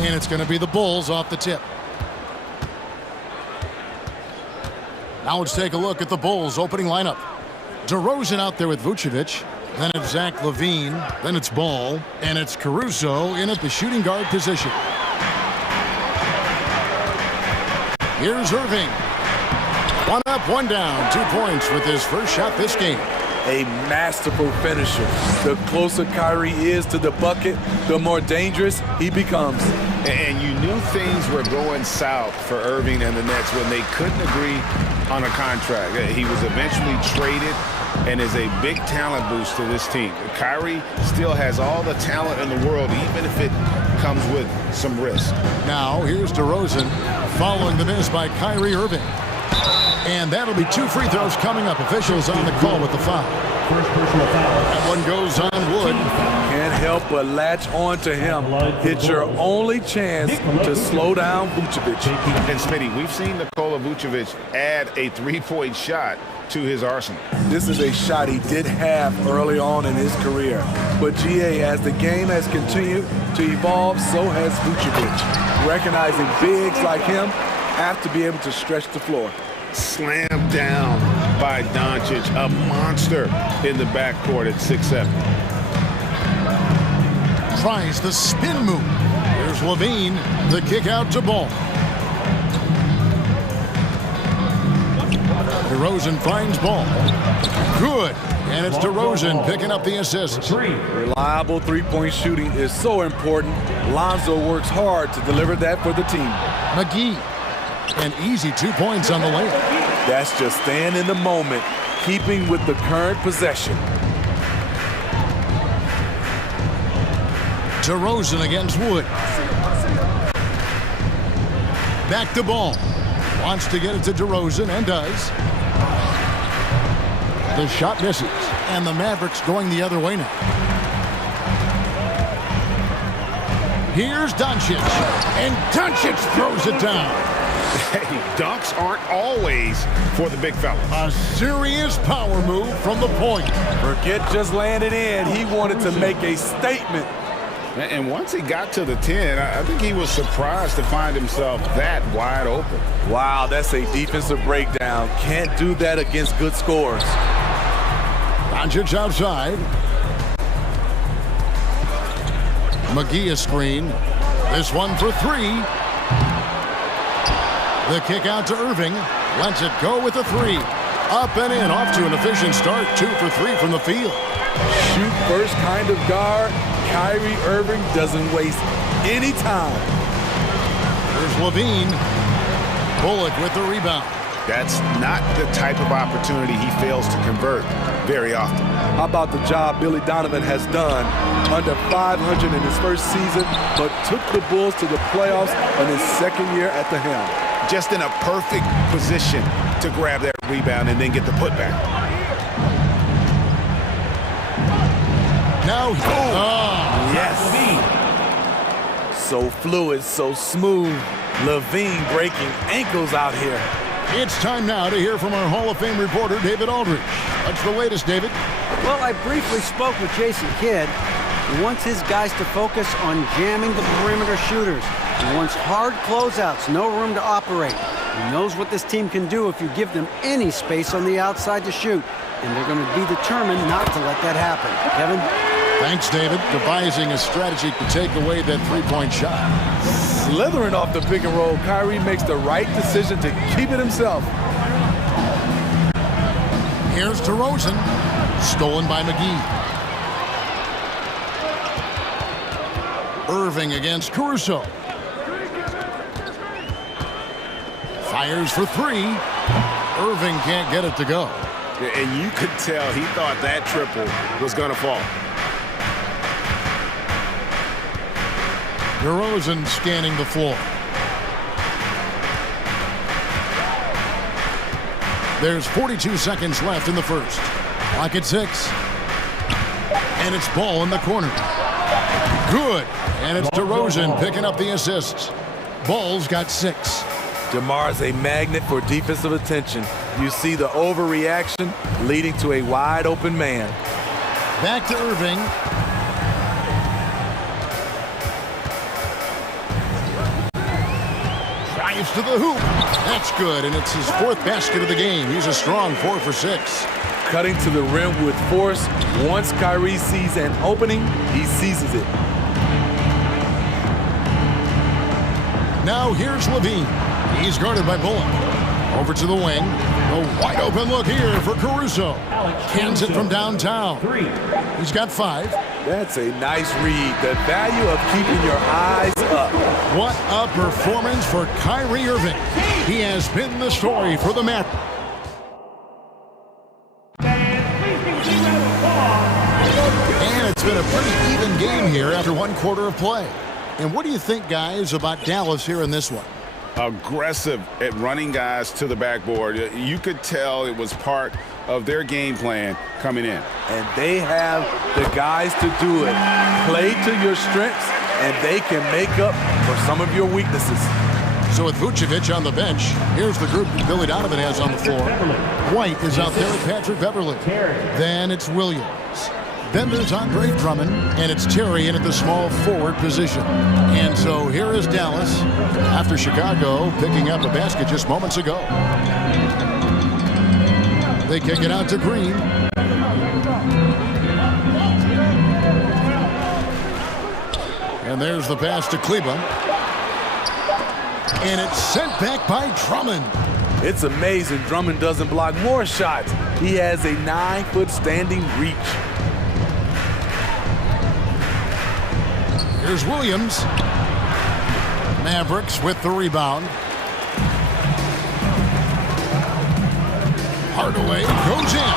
And it's going to be the Bulls off the tip. Now let's take a look at the Bulls opening lineup. DeRozan out there with Vucevic. Then it's Zach LaVine. Then it's Ball. And it's Caruso in at the shooting guard position. Here's Irving. One up, one down. 2 points with his first shot this game. A masterful finisher. The closer Kyrie is to the bucket, the more dangerous he becomes. And you knew things were going south for Irving and the Nets when they couldn't agree on a contract. He was eventually traded and is a big talent boost to this team. Kyrie still has all the talent in the world, even if it comes with some risk. Now, here's DeRozan following the miss by Kyrie Irving. And that'll be 2 free throws coming up. Officials on the call with the foul. First personal foul. That one goes on Wood. Can't help but latch on to him. It's your only chance to slow down Vucevic. And Smitty, we've seen Nikola Vucevic add a 3-point shot to his arsenal. This is a shot he did have early on in his career. But GA, as the game has continued to evolve, so has Vucevic. Recognizing bigs like him have to be able to stretch the floor. Slammed down by Doncic, a monster in the backcourt at 6'7". Tries the spin move. Here's LaVine, the kick out to Ball. DeRozan finds Ball. Good. And it's DeRozan picking up the assist. Reliable three-point shooting is so important. Lonzo works hard to deliver that for the team. McGee. An easy 2 points on the layup. That's just staying in the moment, keeping with the current possession. DeRozan against Wood. Back to Ball. Wants to get it to DeRozan and does. The shot misses. And the Mavericks going the other way now. Here's Doncic. And Doncic throws it down. Hey, dunks aren't always for the big fellas. A serious power move from the point. Forget just landing in. He wanted to make a statement. And once he got to the 10, I think he was surprised to find himself that wide open. Wow, that's a defensive breakdown. Can't do that against good scores. Doncic outside. McGee a screen. This one for 3. The kick out to Irving. Lets it go with a 3. Up and in. Off to an efficient start. 2 for 3 from the field. Shoot first kind of guard. Kyrie Irving doesn't waste any time. There's LaVine. Bullock with the rebound. That's not the type of opportunity he fails to convert very often. How about the job Billy Donovan has done? Under 500 in his first season, but took the Bulls to the playoffs in his second year at the helm. Just in a perfect position to grab that rebound and then get the putback. Now, yes. So fluid, so smooth. LaVine breaking ankles out here. It's time now to hear from our Hall of Fame reporter, David Aldridge. What's the latest, David? Well, I briefly spoke with Jason Kidd. He wants his guys to focus on jamming the perimeter shooters. He wants hard closeouts, no room to operate. He knows what this team can do if you give them any space on the outside to shoot. And they're going to be determined not to let that happen. Kevin? Thanks, David. Devising a strategy to take away that 3-point shot. Slithering off the pick and roll, Kyrie makes the right decision to keep it himself. Here's DeRozan. Stolen by McGee. Irving against Caruso. Fires for 3. Irving can't get it to go. And you could tell he thought that triple was going to fall. DeRozan scanning the floor. There's 42 seconds left in the first. Clock at 6. And it's Ball in the corner. Good. And it's DeRozan picking up the assists. Ball's got 6. DeMar's a magnet for defensive attention. You see the overreaction leading to a wide open man. Back to Irving. Drives to the hoop. That's good, and it's his fourth basket of the game. He's a strong 4 for 6. Cutting to the rim with force. Once Kyrie sees an opening, he seizes it. Now here's Levine. He's guarded by Bullock. Over to the wing. A wide open look here for Caruso. Cans it from downtown. He's got 5. That's a nice read. The value of keeping your eyes up. What a performance for Kyrie Irving. He has been the story for the Mavericks. And it's been a pretty even game here after 1 quarter of play. And what do you think, guys, about Dallas here in this one? Aggressive at running guys to the backboard. You could tell it was part of their game plan coming in. And they have the guys to do it. Play to your strengths, and they can make up for some of your weaknesses. So with Vucevic on the bench, here's the group that Billy Donovan has on the floor. White is out there with Patrick Beverley. Then it's Williams. Then there's Andre Drummond, and it's Terry in at the small forward position. And so here is Dallas after Chicago picking up a basket just moments ago. They kick it out to Green. And there's the pass to Kleba. And it's sent back by Drummond. It's amazing Drummond doesn't block more shots. He has a 9-foot standing reach. Here's Williams. Mavericks with the rebound. Hardaway goes in.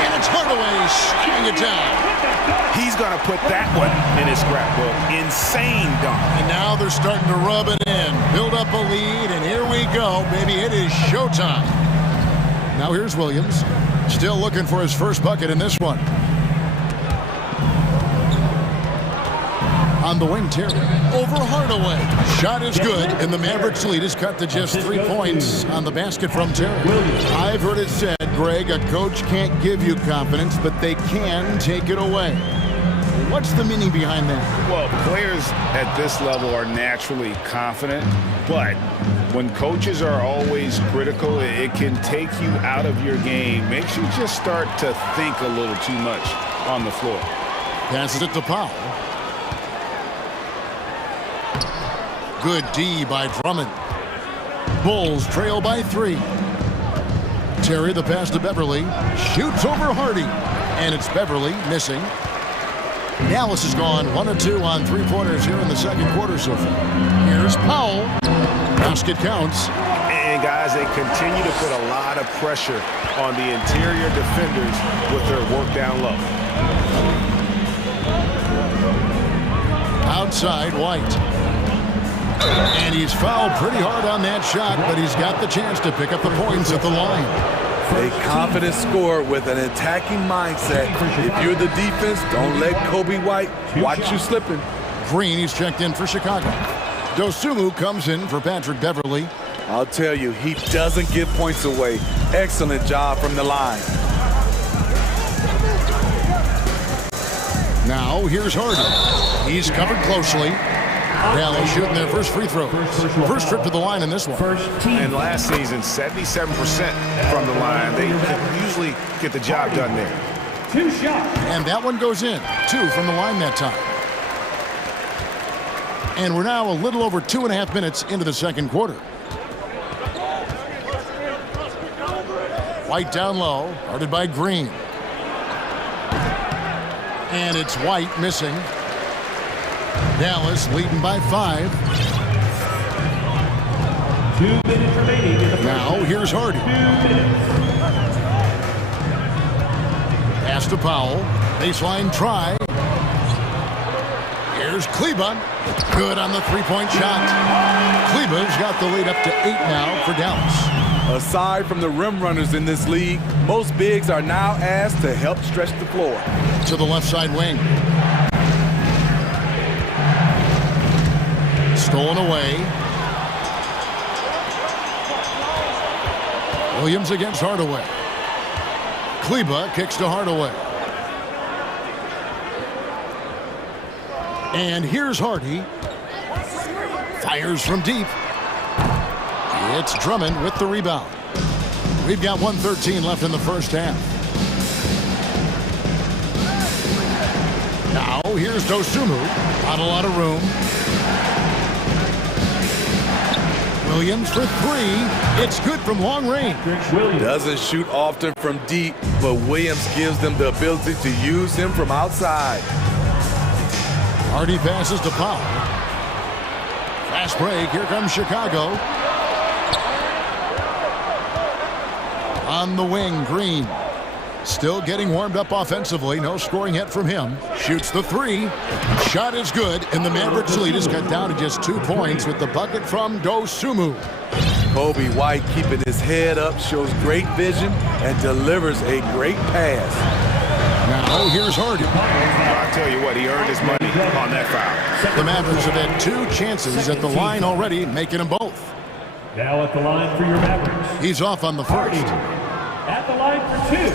And it's Hardaway shooting it down. He's going to put that one in his scrapbook. Insane dunk. And now they're starting to rub it in. Build up a lead, and here we go. Maybe it is showtime. Now here's Williams. Still looking for his first bucket in this one. On the wing, Terry. Over Hardaway. Shot is good, and the Mavericks lead is cut to just 3 points on the basket from Terry. I've heard it said, Greg, a coach can't give you confidence, but they can take it away. What's the meaning behind that? Well, players at this level are naturally confident, but when coaches are always critical, it can take you out of your game. Makes you just start to think a little too much on the floor. Passes it to Powell. Good D by Drummond. Bulls trail by 3. Terry the pass to Beverly. Shoots over Hardy. And it's Beverly missing. Dallas has gone 1 of 2 on 3-pointers here in the second quarter so far. Here's Powell. Basket counts. And guys, they continue to put a lot of pressure on the interior defenders with their work down low. Outside, White. And he's fouled pretty hard on that shot, but he's got the chance to pick up the points at the line. A confident scorer with an attacking mindset. If you're the defense, don't let Kobe White watch you slipping. Green, he's checked in for Chicago. Dosunmu comes in for Patrick Beverley. I'll tell you, he doesn't give points away. Excellent job from the line. Now, here's Harden. He's covered closely. Dallas shooting their first free throw. First trip to the line in this one. And last season, 77% from the line. They usually get the job done there. 2 shots. And that one goes in. 2 from the line that time. And we're now a little over 2.5 minutes into the second quarter. White down low, guarded by Green. And it's White missing. Dallas leading by 5. 2 minutes remaining in the now here's Hardy. 2 minutes. Pass to Powell. Baseline try. Here's Kleba. Good on the 3-point shot. Kleba's got the lead up to 8 now for Dallas. Aside from the rim runners in this league, most bigs are now asked to help stretch the floor. To the left side wing. Stolen away. Williams against Hardaway. Kleba kicks to Hardaway. And here's Hardy. Fires from deep. It's Drummond with the rebound. We've got 1:13 left in the first half. Now here's Dosumu. Not a lot of room. Williams for three. It's good from long range. Doesn't shoot often from deep, but Williams gives them the ability to use him from outside. Hardy passes to Powell. Fast break. Here comes Chicago. On the wing, Green. Still getting warmed up offensively. No scoring yet from him. Shoots the three. Shot is good, and the Mavericks lead is cut down to just 2 points with the bucket from Dosumu. Kobe White keeping his head up, shows great vision, and delivers a great pass. Now here's Hardy. I'll tell you what, he earned his money on that foul. The Mavericks have had 2 chances at the line already, making them both. Now at the line for your Mavericks. He's off on the first. At the line for 2.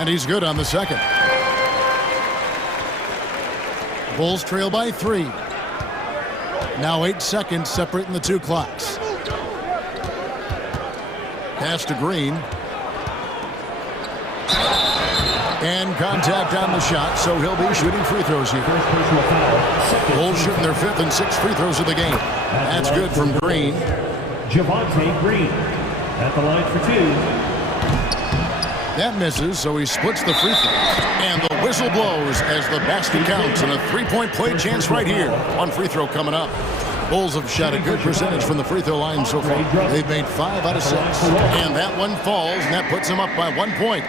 And he's good on the second. Bulls trail by 3. Now 8 seconds separating the 2 clocks. Pass to Green. And contact on the shot, so he'll be shooting free throws here. Bulls shooting their 5th and 6th free throws of the game. That's good from Green. Javonte Green at the line for 2. That misses, so he splits the free throw. And the whistle blows as the basket counts, and a 3-point play chance right here. 1 free throw coming up. Bulls have shot a good percentage from the free throw line so far. They've made 5 out of 6. And that one falls, and that puts them up by 1 point.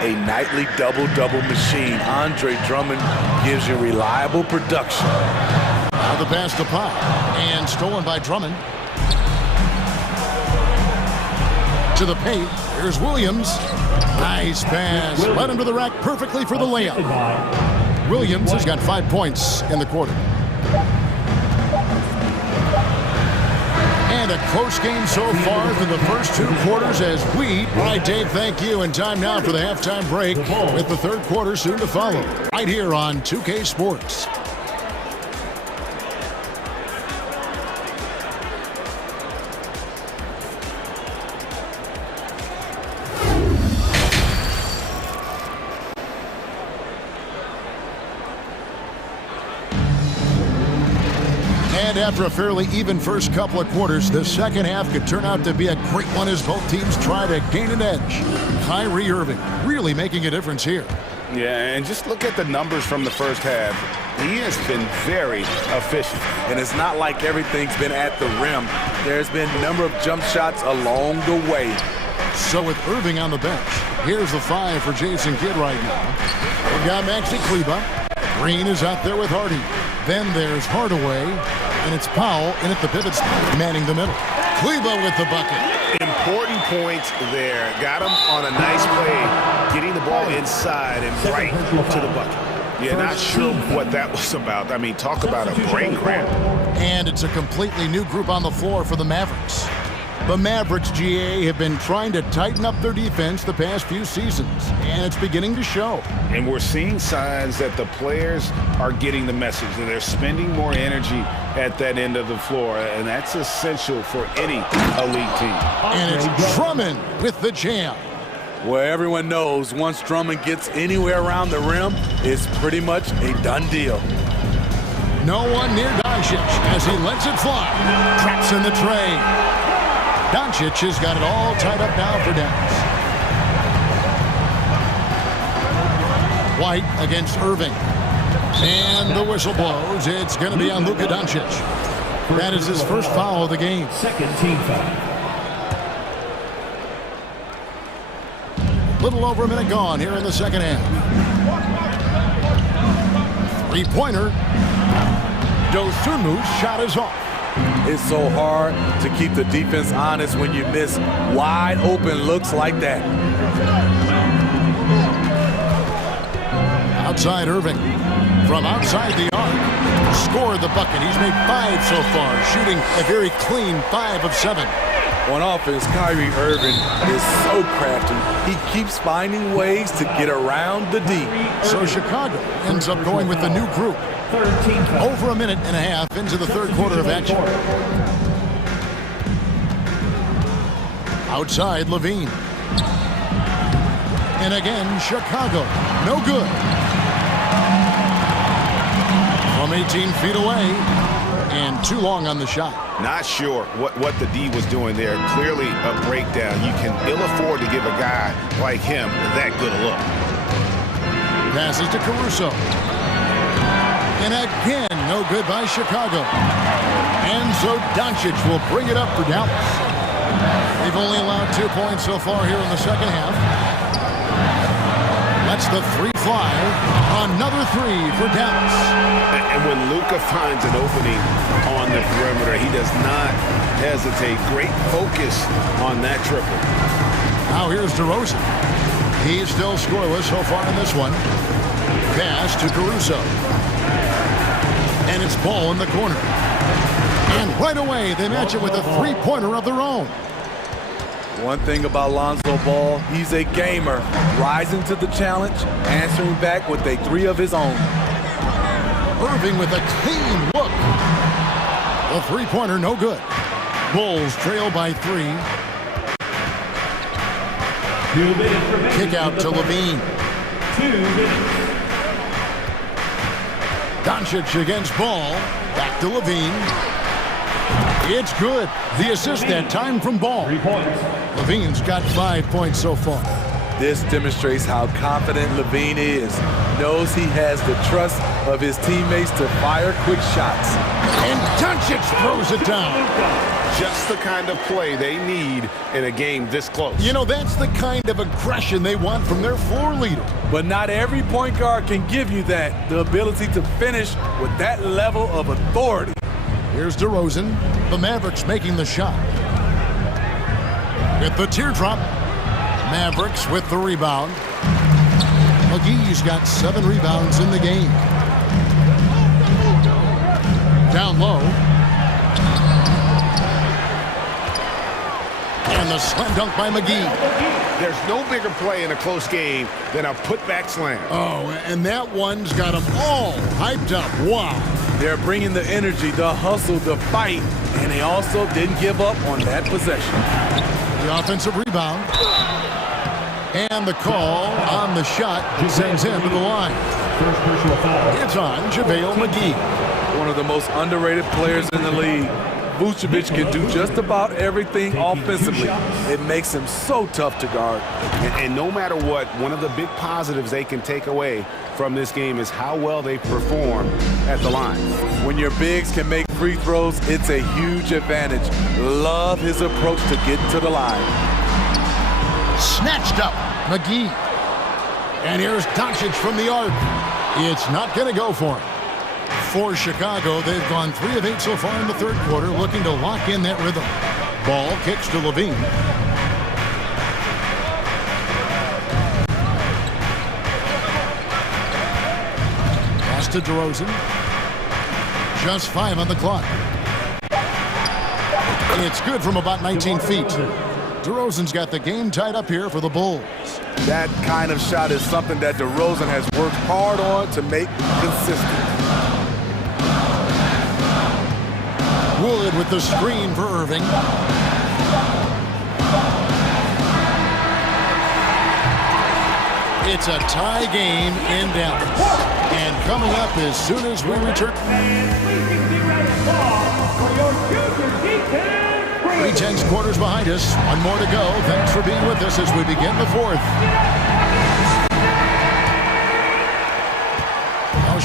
A nightly double-double machine. Andre Drummond gives you reliable production. Now the pass to Powell, and stolen by Drummond. To the paint, here's Williams. Nice pass, led him to the rack perfectly for the layup. Williams has got 5 points in the quarter. And a close game so far through the first 2 quarters as we... All right, Dave, thank you. And time now for the halftime break with the 3rd quarter soon to follow. Right here on 2K Sports. And after a fairly even first couple of quarters, the second half could turn out to be a great one as both teams try to gain an edge. Kyrie Irving really making a difference here. Yeah, and just look at the numbers from the first half. He has been very efficient. And it's not like everything's been at the rim. There's been a number of jump shots along the way. So with Irving on the bench, here's the 5 for Jason Kidd right now. We've got Maxi Kleber. Green is out there with Hardy. Then there's Hardaway, and it's Powell in at the pivot spot, manning the middle. Kleber with the bucket. Important point there. Got him on a nice play, getting the ball inside and right to the bucket. Yeah, not sure what that was about. I mean, talk about a brain cramp. And it's a completely new group on the floor for the Mavericks. The Mavericks, GA, have been trying to tighten up their defense the past few seasons, and it's beginning to show. And we're seeing signs that the players are getting the message, that they're spending more energy at that end of the floor, and that's essential for any elite team. And it's Drummond with the jam. Well, everyone knows once Drummond gets anywhere around the rim, it's pretty much a done deal. No one near Doncic as he lets it fly. Traps in the tray. Doncic has got it all tied up now for Dallas. White against Irving. And the whistle blows. It's going to be on Luka Doncic. That is his first foul of the game. Second team foul. Little over a minute gone here in the second half. 3-pointer. Dosumu's shot is off. It's so hard to keep the defense honest when you miss wide open looks like that. Outside Irving. From outside the arc. Scored the bucket. He's made 5 so far, shooting a very clean 5 of 7. On offense, Kyrie Irving is so crafty. He keeps finding ways to get around the D. So Chicago ends up going with the new group. Over a minute and a half into the third quarter of action. Outside, Levine. And again, Chicago. No good. From 18 feet away. And too long on the shot. Not sure what the D was doing there. Clearly a breakdown. You can ill afford to give a guy like him that good a look. Passes to Caruso. And again, no good by Chicago. And so Doncic will bring it up for Dallas. They've only allowed 2 points so far here in the second half. That's the three fly. Another three for Dallas. And when Luka finds an opening on the perimeter, he does not hesitate. Great focus on that triple. Now here's DeRozan. He's still scoreless so far in this one. Pass to Caruso. And it's Ball in the corner. And right away, they match it with a three-pointer of their own. One thing about Lonzo Ball, he's a gamer, rising to the challenge, answering back with a three of his own. Irving with a clean look. The three-pointer, no good. Bulls trail by 3. Kick out to Levine. 2 minutes. Doncic against Ball. Back to Levine. It's good. The assist that time from Ball. 3 points. Levine's got 5 points so far. This demonstrates how confident Levine is. Knows he has the trust of his teammates to fire quick shots. And Doncic throws it down. Just the kind of play they need in a game this close. You know, that's the kind of aggression they want from their floor leader. But not every point guard can give you that. The ability to finish with that level of authority. Here's DeRozan. The Mavericks making the shot. With the teardrop. Mavericks with the rebound. McGee's got 7 rebounds in the game. Down low. And the slam dunk by McGee. There's no bigger play in a close game than a putback slam. Oh, and that one's got them all hyped up. Wow. They're bringing the energy, the hustle, the fight, and they also didn't give up on that possession. The offensive rebound. And the call on the shot sends him to the line. First personal foul. It's on JaVale McGee. One of the most underrated players in the league. Vucevic can do just about everything offensively. It makes him so tough to guard. And no matter what, one of the big positives they can take away from this game is how well they perform at the line. When your bigs can make free throws, it's a huge advantage. Love his approach to getting to the line. Snatched up, McGee. And here's Doncic from the arc. It's not going to go for him. For Chicago, they've gone 3 of 8 so far in the third quarter, looking to lock in that rhythm. Ball kicks to Levine. Pass to DeRozan. Just 5 on the clock. And it's good from about 19 feet. DeRozan's got the game tied up here for the Bulls. That kind of shot is something that DeRozan has worked hard on to make consistent. Wood with the screen for Irving. It's a tie game in Dallas. And coming up as soon as we return. 3/10 quarters behind us. 1 more to go. Thanks for being with us as we begin the fourth.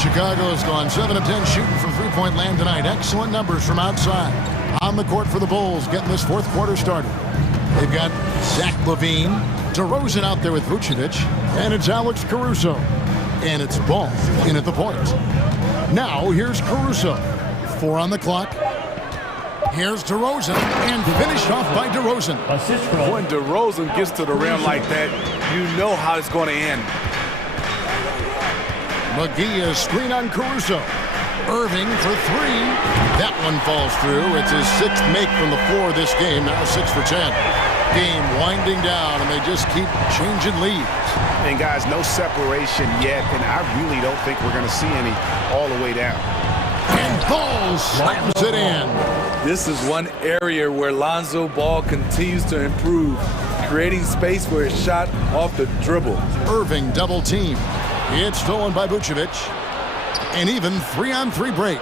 Chicago has gone 7 of 10 shooting from three-point land tonight. Excellent numbers from outside. On the court for the Bulls, getting this fourth quarter started. They've got Zach LaVine, DeRozan out there with Vucevic, and it's Alex Caruso. And it's Ball in at the point. Now here's Caruso. 4 on the clock. Here's DeRozan, and finished off by DeRozan. When DeRozan gets to the rim like that, you know how it's going to end. McGee is screen on Caruso. Irving for three. That one falls through. It's his sixth make from the floor this game. Now 6 for 10. Game winding down, and they just keep changing leads. And guys, no separation yet, and I really don't think we're going to see any all the way down. And Ball slams it in. This is one area where Lonzo Ball continues to improve, creating space for his shot off the dribble. Irving double team. It's stolen by Vucevic. An even 3-on-3 break.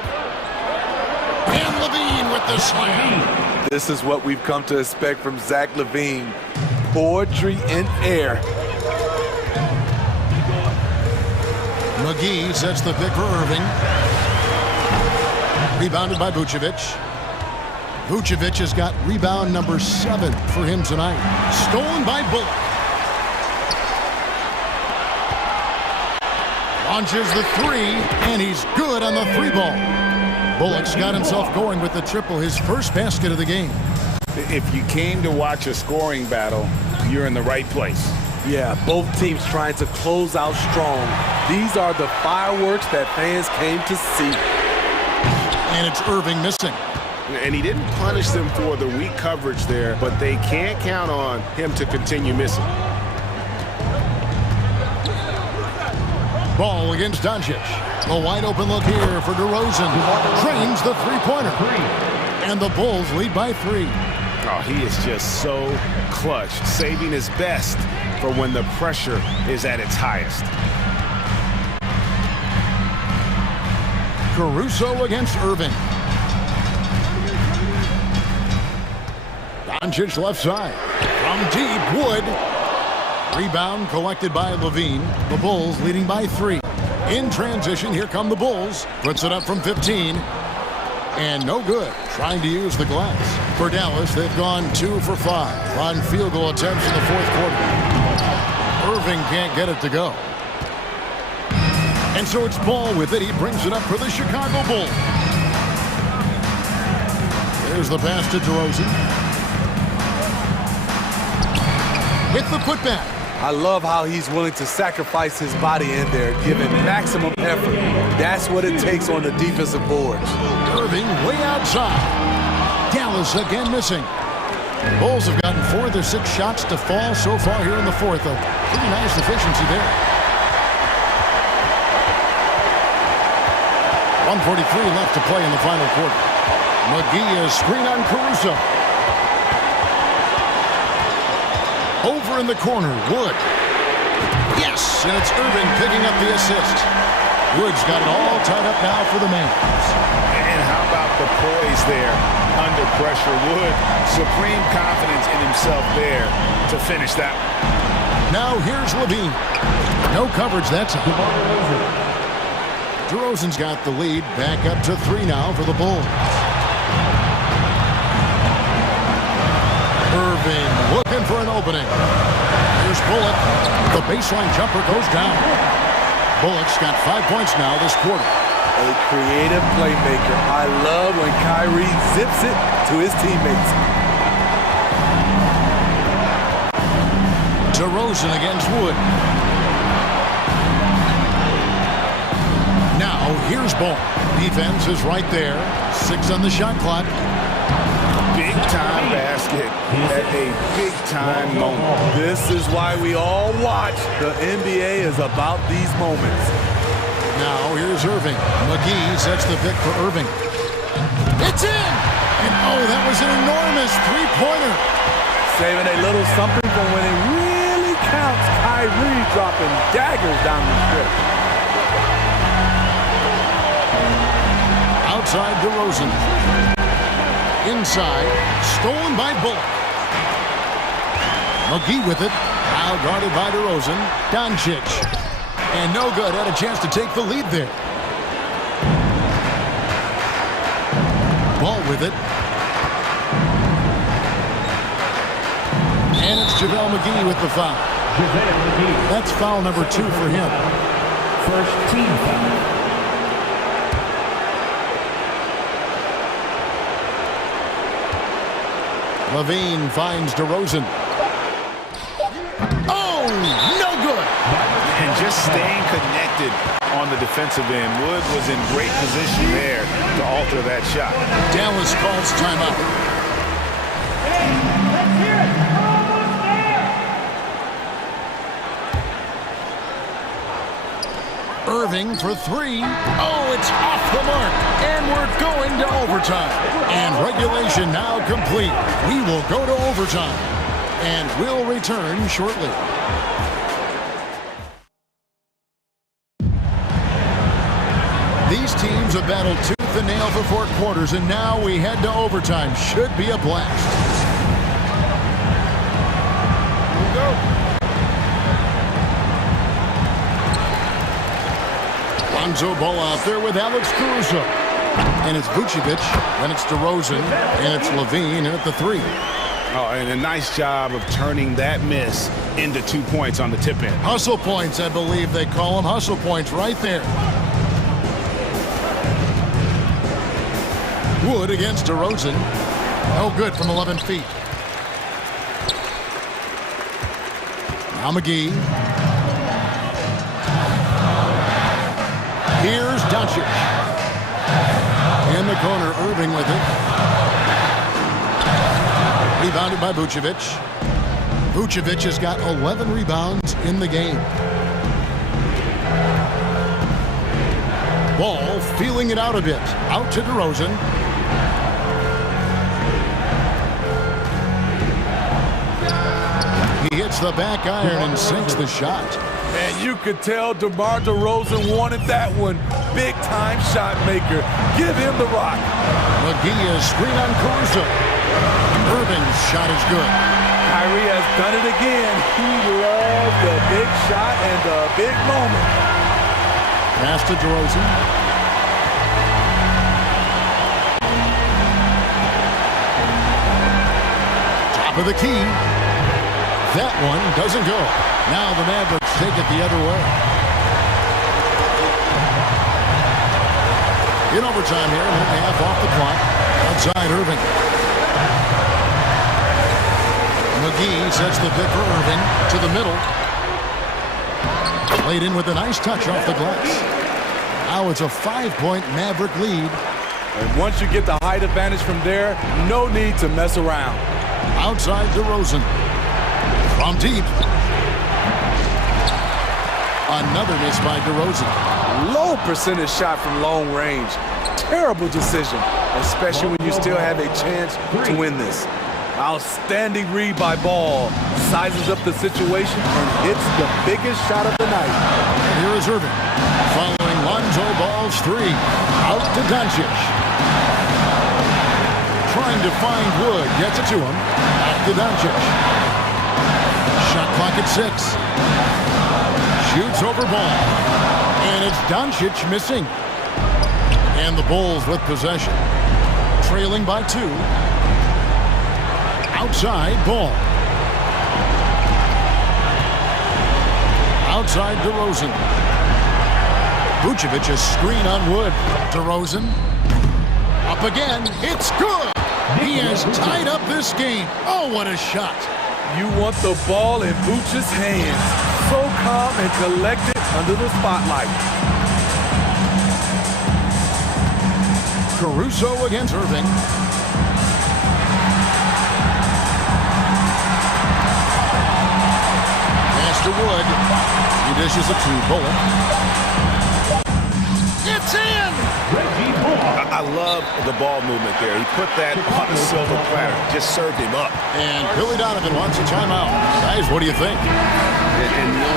And LaVine with the slam. This is what we've come to expect from Zach LaVine. Poetry in air. McGee sets the pick for Irving. Rebounded by Vucevic. Vucevic has got rebound number 7 for him tonight. Stolen by Bullock. Launches the three, and he's good on the three ball. Bullock's got himself going with the triple, his first basket of the game. If you came to watch a scoring battle, you're in the right place. Yeah, both teams trying to close out strong. These are the fireworks that fans came to see. And it's Irving missing. And he didn't punish them for the weak coverage there, but they can't count on him to continue missing. Ball against Doncic. A wide open look here for DeRozan. Drains the three-pointer. And the Bulls lead by 3. Oh, he is just so clutch, saving his best for when the pressure is at its highest. Caruso against Irving. Doncic left side. From deep, Wood. Rebound collected by LaVine. The Bulls leading by 3. In transition, here come the Bulls. Puts it up from 15. And no good. Trying to use the glass. For Dallas, they've gone 2 for 5 on field goal attempts in the fourth quarter. Irving can't get it to go. And so it's Ball with it. He brings it up for the Chicago Bulls. There's the pass to DeRozan. With the putback. I love how he's willing to sacrifice his body in there, giving maximum effort. That's what it takes on the defensive boards. Irving way outside. Dallas again missing. Bulls have gotten 4 of their 6 shots to fall so far here in the fourth. A pretty nice efficiency there. 1:43 left to play in the final quarter. McGee is screen on Caruso. Over in the corner, Wood. Yes, and it's Irving picking up the assist. Wood's got it all tied up now for the Mavs. And how about the poise there under pressure? Wood, supreme confidence in himself there to finish that. Now here's LaVine. No coverage that time. DeRozan's got the lead. Back up to 3 now for the Bulls. Irving looking for an opening. Here's Bullock. The baseline jumper goes down. Bullock's got 5 points now this quarter. A creative playmaker. I love when Kyrie zips it to his teammates. DeRozan against Wood. Now here's Ball. Defense is right there. 6 on the shot clock. Big-time basket at a big-time moment. This is why we all watch. The NBA is about these moments. Now here's Irving. McGee sets the pick for Irving. It's in! And oh, that was an enormous three-pointer. Saving a little something for when it really counts. Kyrie dropping daggers down the stretch. Outside DeRozan. Inside, stolen by Bullock. McGee with it. Now guarded by DeRozan. Doncic. And no good. Had a chance to take the lead there. Ball with it. And it's JaVale McGee with the foul. That's foul number 2 for him. First team foul. LaVine finds DeRozan. Oh, no good. And just staying connected on the defensive end. Wood was in great position there to alter that shot. Dallas calls timeout. Irving for three. Oh, it's off the mark. And we're going to overtime. And regulation now complete. We will go to overtime. And we'll return shortly. These teams have battled tooth and nail for 4 quarters, and now we head to overtime. Should be a blast. Here we go. Lonzo Ball out there with Alex Caruso. And it's Vucevic, then it's DeRozan, and it's Levine, and at the 3. Oh, and a nice job of turning that miss into 2 points on the tip end. Hustle points, I believe they call them. Hustle points right there. Wood against DeRozan. No good from 11 feet. Now McGee. Here's Doncic. In the corner, Irving with it. Rebounded by Vucevic. Vucevic has got 11 rebounds in the game. Ball feeling it out a bit. Out to DeRozan. He hits the back iron and sinks the shot. And you could tell DeMar DeRozan wanted that one. Big-time shot maker. Give him the rock. McGee is screen on Caruso. Irving's shot is good. Kyrie has done it again. He loves the big shot and the big moment. Pass to DeRozan. Top of the key. That one doesn't go. Now the Mavericks take it the other way. In overtime here, and half off the clock. Outside Irving. McGee sets the pick for Irving to the middle. Played in with a nice touch off the glass. Now it's a 5-point Maverick lead. And once you get the height advantage from there, no need to mess around. Outside DeRozan. From deep. Another miss by DeRozan. Low percentage shot from long range. Terrible decision, especially when you still have a chance to win this. Outstanding read by Ball. Sizes up the situation and hits the biggest shot of the night. And here is Irving. Following Lonzo Ball's 3. Out to Doncic. Trying to find Wood. Gets it to him. Back to Doncic. Shot clock at 6. Shoots over Ball. And it's Doncic missing. And the Bulls with possession. Trailing by 2. Outside Ball. Outside DeRozan. Vucevic is screen on Wood. DeRozan. Up again. It's good. He has tied up this game. Oh, what a shot. You want the ball in Vooch's hands. So calm and collected under the spotlight. Caruso against Irving. Pass to Wood. He dishes it to Bullock. It's in! I love the ball movement there. He put that on the silver platter. Just served him up. And Billy Donovan wants a timeout. Guys, what do you think? And no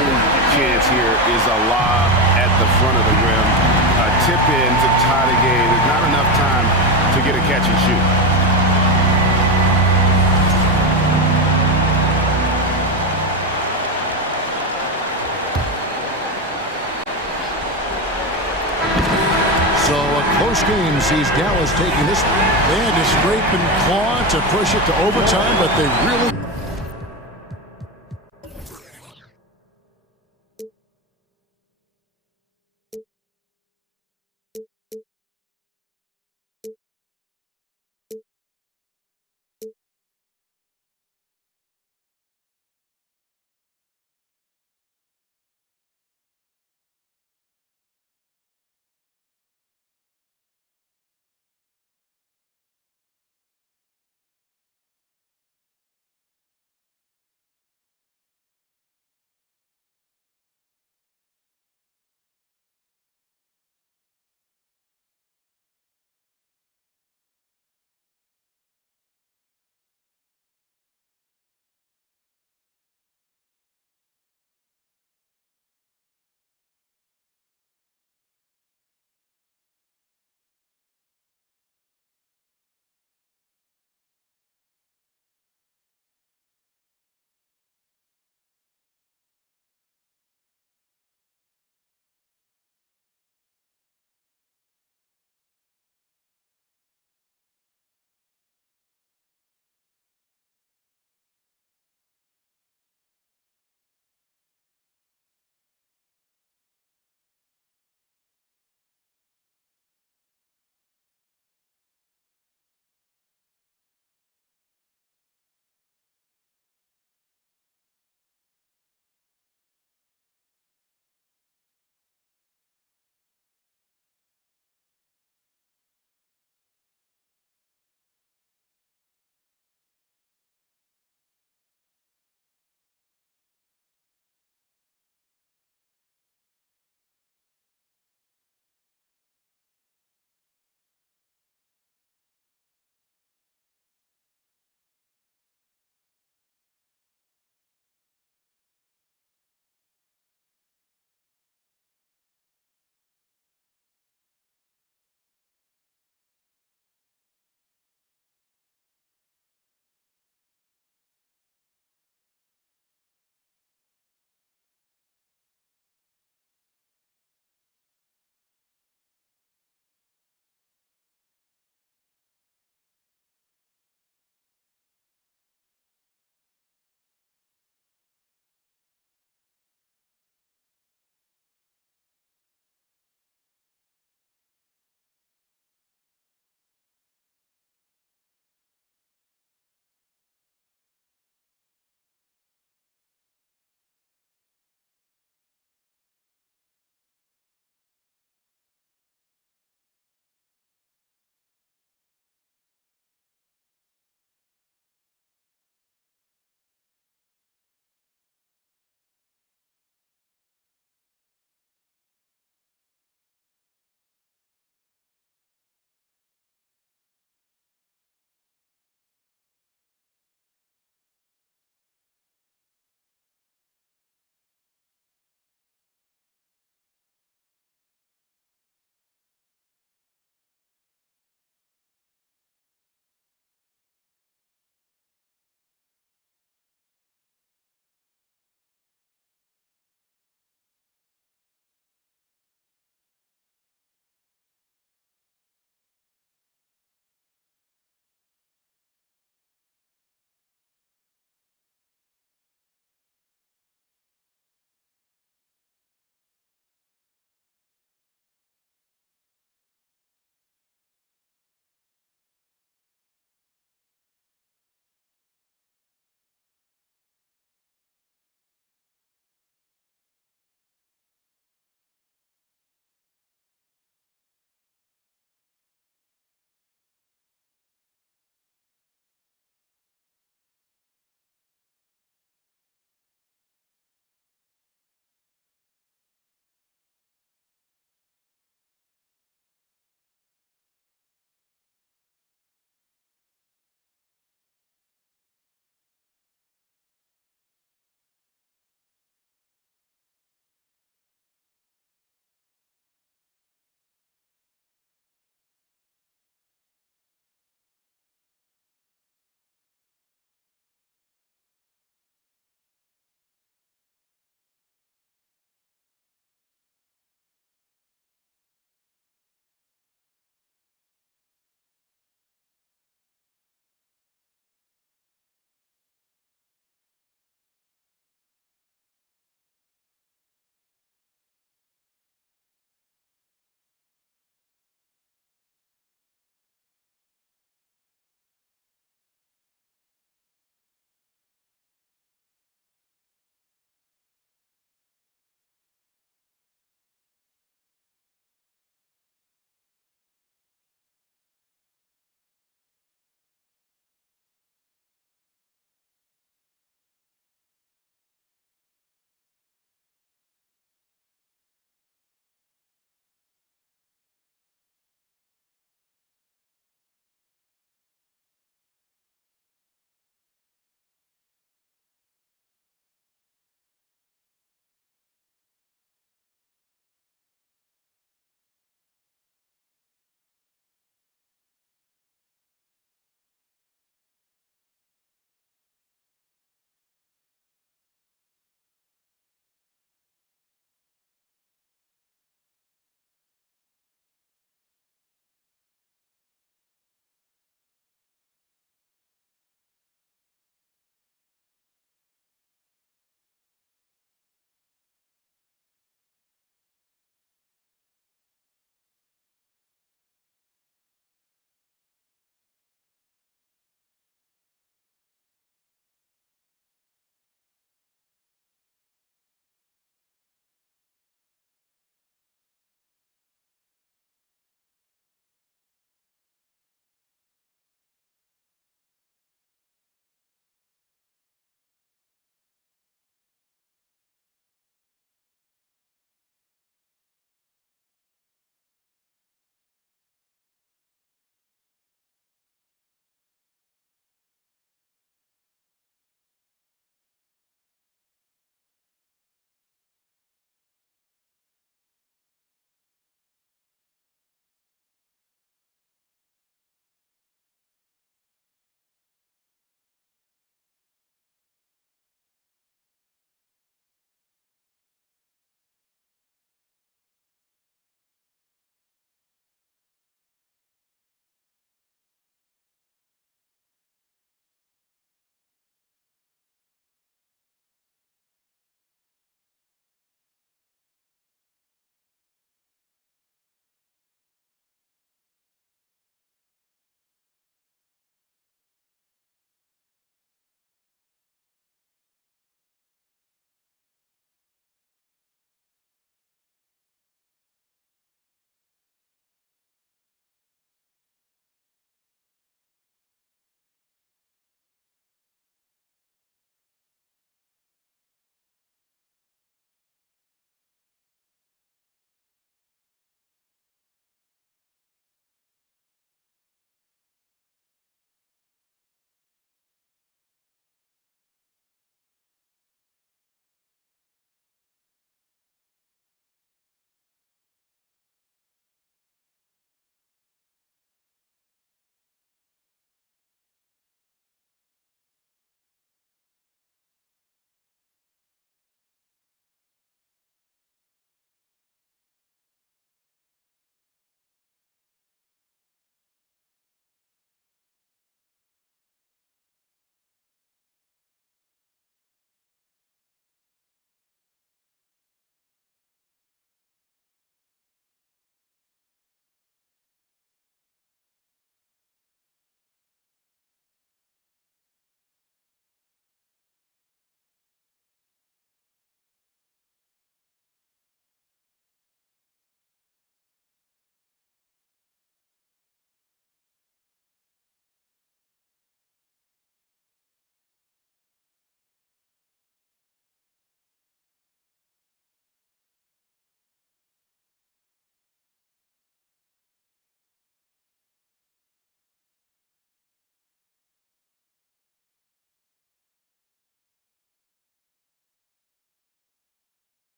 chance here is a lob at the front of the rim. A tip in to tie the game. There's not enough time to get a catch and shoot. So a close game sees Dallas taking this. They had to scrape and claw to push it to overtime, but they really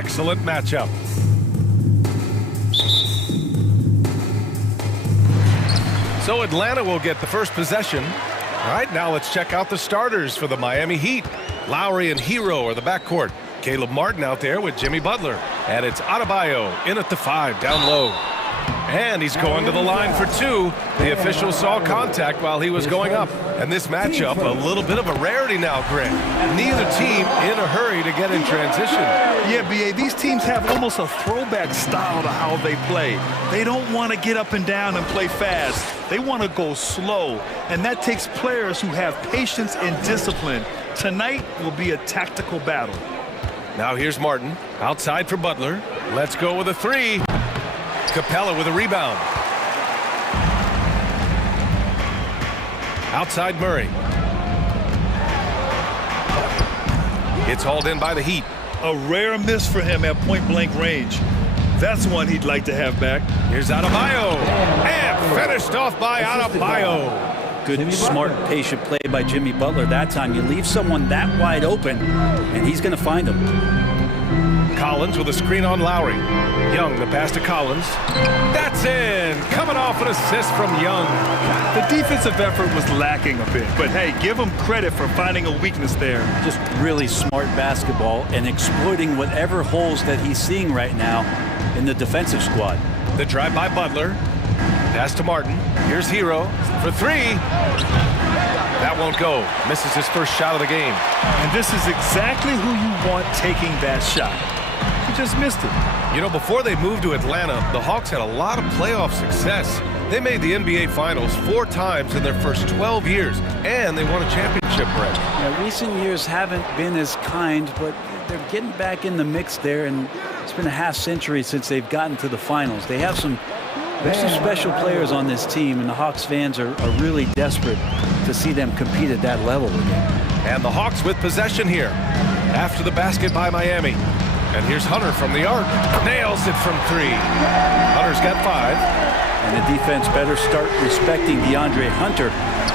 Excellent matchup. So Atlanta will get the first possession. All right, now let's check out the starters for the Miami Heat. Lowry and Hero are the backcourt. Caleb Martin out there with Jimmy Butler. And it's Adebayo in at the 5, down low. And he's going to the line for 2. The official saw contact while he was going up. And this matchup, a little bit of a rarity now, Grant. Neither team in a hurry to get in transition. Yeah, B.A., these teams have almost a throwback style to how they play. They don't want to get up and down and play fast. They want to go slow. And that takes players who have patience and discipline. Tonight will be a tactical battle. Now here's Martin, outside for Butler. Let's go with a 3. Capella with a rebound. Outside Murray. It's hauled in by the Heat. A rare miss for him at point-blank range. That's one he'd like to have back. Here's Adebayo. And finished off by Adebayo. Good, smart, patient play by Jimmy Butler that time. You leave someone that wide open, and he's going to find him. Collins with a screen on Lowry. Young, the pass to Collins. That's in. Coming off an assist from Young. The defensive effort was lacking a bit, but hey, give him credit for finding a weakness there. Just really smart basketball and exploiting whatever holes that he's seeing right now in the defensive squad. The drive by Butler. Pass to Martin. Here's Hero for 3. That won't go. Misses his first shot of the game. And this is exactly who you want taking that shot. He just missed it. You know, before they moved to Atlanta, the Hawks had a lot of playoff success. They made the NBA Finals 4 times in their first 12 years, and they won a championship, Brett. Yeah, recent years haven't been as kind, but they're getting back in the mix there, and it's been a half century since they've gotten to the finals. They have there's some special players on this team, and the Hawks fans are really desperate to see them compete at that level again. And the Hawks with possession here after the basket by Miami. And here's Hunter from the arc. Nails it from 3. Hunter's got 5. And the defense better start respecting DeAndre Hunter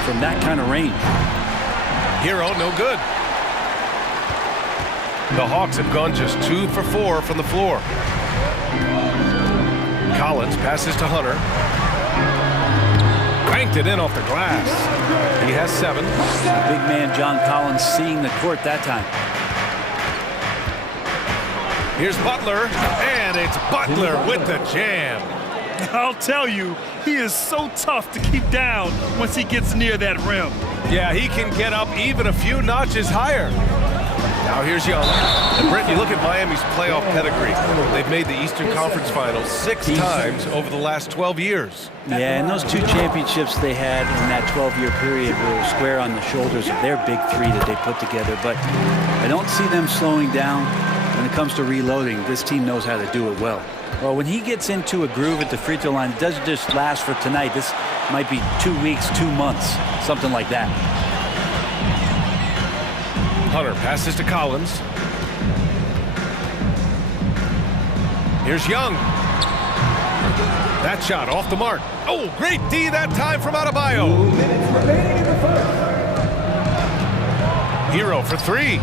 from that kind of range. Hero, no good. The Hawks have gone just 2 for 4 from the floor. Collins passes to Hunter. Banked it in off the glass. He has 7. Big man John Collins seeing the court that time. Here's Butler, and it's Butler with the jam. I'll tell you, he is so tough to keep down once he gets near that rim. Yeah, he can get up even a few notches higher. Now here's Young. And Brent, you look at Miami's playoff pedigree. They've made the Eastern Conference Finals 6 times over the last 12 years. Yeah, and those 2 championships they had in that 12-year period were square on the shoulders of their big 3 that they put together. But I don't see them slowing down when it comes to reloading. This team knows how to do it well. Well, when he gets into a groove at the free throw line, it doesn't just last for tonight. This might be 2 weeks, 2 months, something like that. Hunter passes to Collins. Here's Young. That shot off the mark. Oh, great D that time from Adebayo. Hero for 3.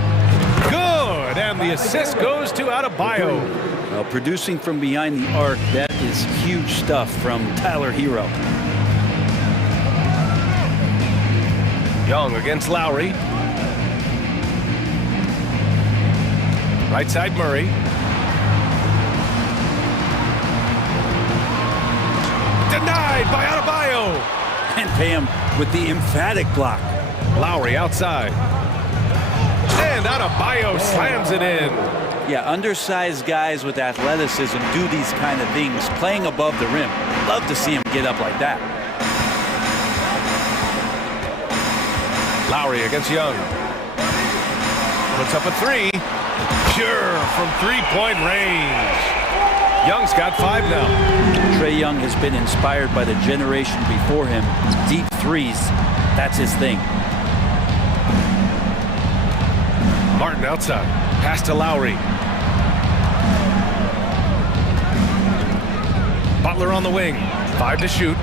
Good, and the assist goes to Adebayo. Well, producing from behind the arc, that is huge stuff from Tyler Hero. Young against Lowry. Right side Murray. Denied by Adebayo. And Pam with the emphatic block. Lowry outside. And Adebayo slams it in. Yeah, undersized guys with athleticism do these kind of things, playing above the rim. Love to see him get up like that. Lowry against Young. Puts up a 3. Pure from 3-point range. Young's got 5 now. Trae Young has been inspired by the generation before him. Deep threes, that's his thing. Martin outside. Pass to Lowry. Butler on the wing. 5 to shoot.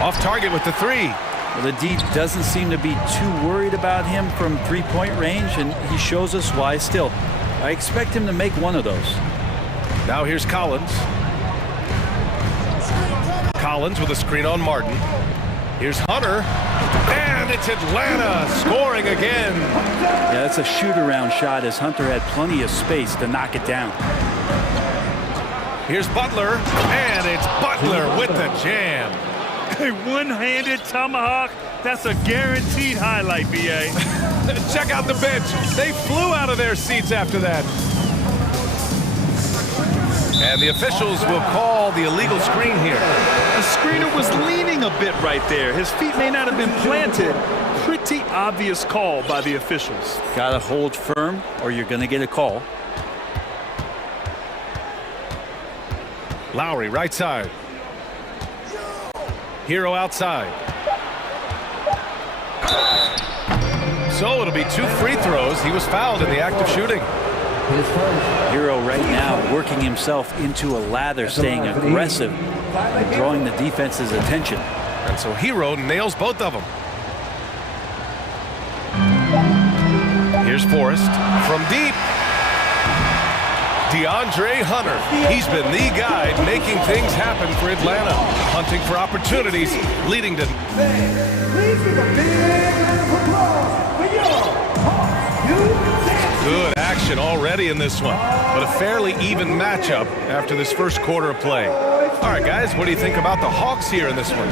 Off target with the 3. Well, the D doesn't seem to be too worried about him from 3-point range, and he shows us why. Still, I expect him to make one of those. Now here's Collins. Collins with a screen on Martin. Here's Hunter. And it's Atlanta scoring again. Yeah, that's a shoot-around shot as Hunter had plenty of space to knock it down. Here's Butler. And it's Butler with the jam. A one-handed tomahawk. That's a guaranteed highlight, BA. Check out the bench. They flew out of their seats after that. And the officials will call the illegal screen here. The screener was leaning a bit right there. His feet may not have been planted. Pretty obvious call by the officials. Gotta hold firm or you're gonna get a call. Lowry right side. Hero outside. So it'll be 2 free throws. He was fouled in the act of shooting. Hero right now working himself into a lather, staying aggressive and drawing the defense's attention. And so Hero nails both of them. Here's Forrest from deep. DeAndre Hunter. He's been the guy making things happen for Atlanta. Hunting for opportunities, leading to... Good action already in this one, but a fairly even matchup after this first quarter of play. All right, guys, what do you think about the Hawks here in this one?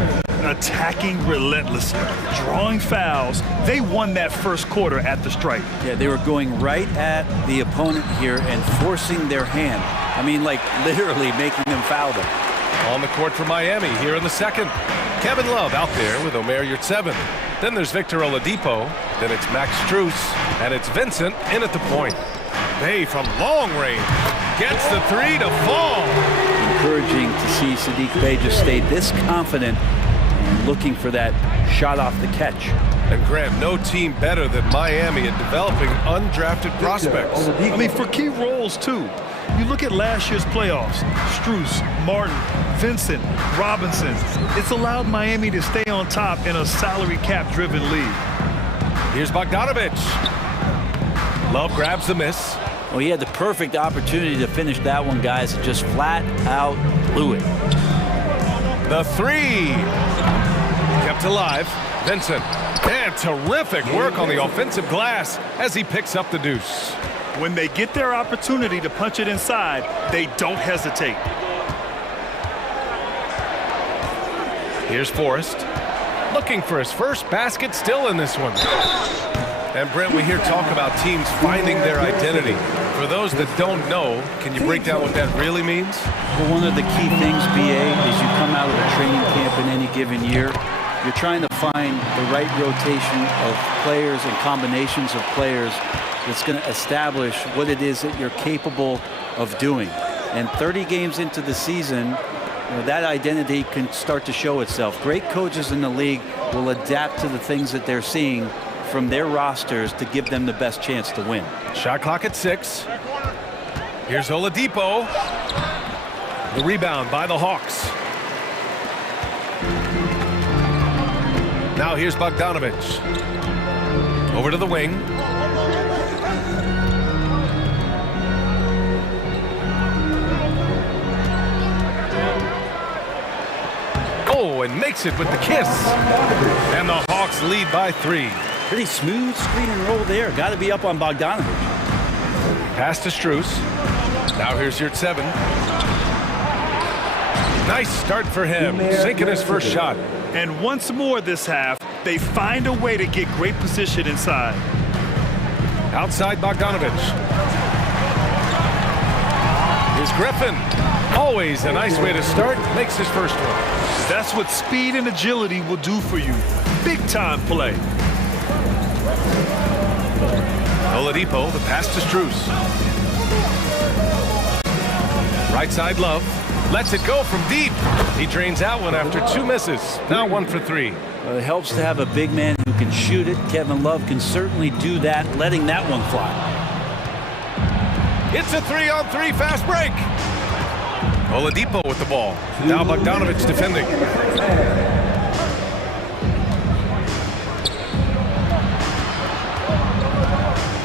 Attacking relentlessly, drawing fouls. They won that first quarter at the stripe. Yeah, they were going right at the opponent here and forcing their hand. I mean, like literally making them foul them. On the court for Miami here in the second. Kevin Love out there with Omer Yurtseven. Then there's Victor Oladipo. Then it's Max Strus. And it's Vincent in at the point. Bay from long range gets the 3 to fall. Encouraging to see Saddiq Bey just stay this confident and looking for that shot off the catch. And Grant, no team better than Miami at developing undrafted prospects. I mean, for key roles, too. You look at last year's playoffs, Strus, Martin, Vincent, Robinson. It's allowed Miami to stay on top in a salary cap-driven league. Here's Bogdanovic. Love grabs the miss. Well, he had the perfect opportunity to finish that one, guys. Just flat out blew it. The 3. Kept alive. Vincent. And terrific work on the offensive glass as he picks up the deuce. When they get their opportunity to punch it inside, they don't hesitate. Here's Forrest. Looking for his first basket still in this one. And Brent, we hear talk about teams finding their identity. For those that don't know, can you break down what that really means? Well, one of the key things, BA, is you come out of a training camp in any given year. You're trying to find the right rotation of players and combinations of players that's going to establish what it is that you're capable of doing. And 30 games into the season, that identity can start to show itself. Great coaches in the league will adapt to the things that they're seeing from their rosters to give them the best chance to win. Shot clock at 6. Here's Oladipo. The rebound by the Hawks. Now here's Bogdanovic. Over to the wing. Oh, and makes it with the kiss. And the Hawks lead by 3. Pretty smooth screen and roll there. Got to be up on Bogdanovic. Pass to Strus. Now here's Yurtseven. Nice start for him, sinking his first shot. And once more this half, they find a way to get great position inside. Outside Bogdanovic. Here's Griffin. Always a nice way to start. Makes his first one. That's what speed and agility will do for you. Big time play. Oladipo, the pass to Strus. Right side Love. Lets it go from deep. He drains that one after 2 misses. Now 1 for 3. Well, it helps to have a big man who can shoot it. Kevin Love can certainly do that, letting that one fly. It's a 3-on-3 fast break. Oladipo with the ball. Now Bogdanovic defending.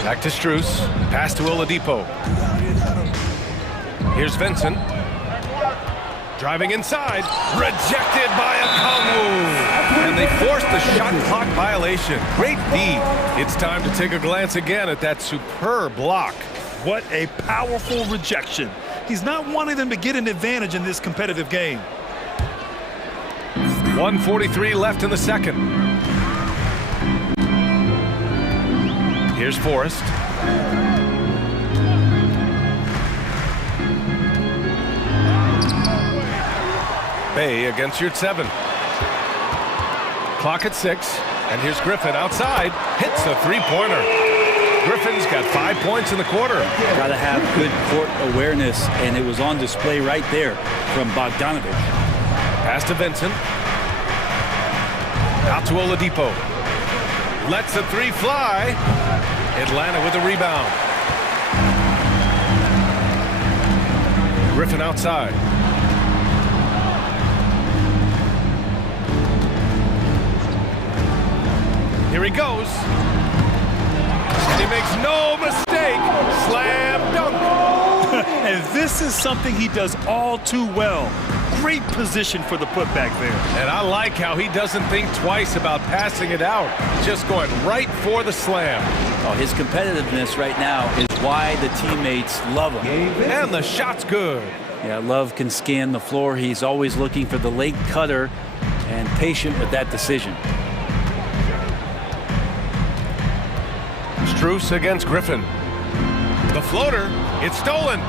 Back to Strus. Pass to Oladipo. Here's Vincent. Driving inside. Rejected by Okongwu. And they forced the shot clock violation. Great D. It's time to take a glance again at that superb block. What a powerful rejection. He's not wanting them to get an advantage in this competitive game. 1:43 left in the second. Here's Forrest. Bay against Yurtseven. Clock at 6, and here's Griffin outside. Hits a three-pointer. Griffin's got 5 points in the quarter. Got to have good court awareness, and it was on display right there from Bogdanovich. Pass to Vincent. Out to Oladipo. Lets a three fly. Atlanta with the rebound. Griffin outside. Here he goes. And he makes no mistake. Slam dunk. And this is something he does all too well. Great position for the putback there. And I like how he doesn't think twice about passing it out. Just going right for the slam. Oh, his competitiveness right now is why the teammates love him. And the shot's good. Yeah, Love can scan the floor. He's always looking for the late cutter and patient with that decision. Strus against Griffin. The floater, it's stolen.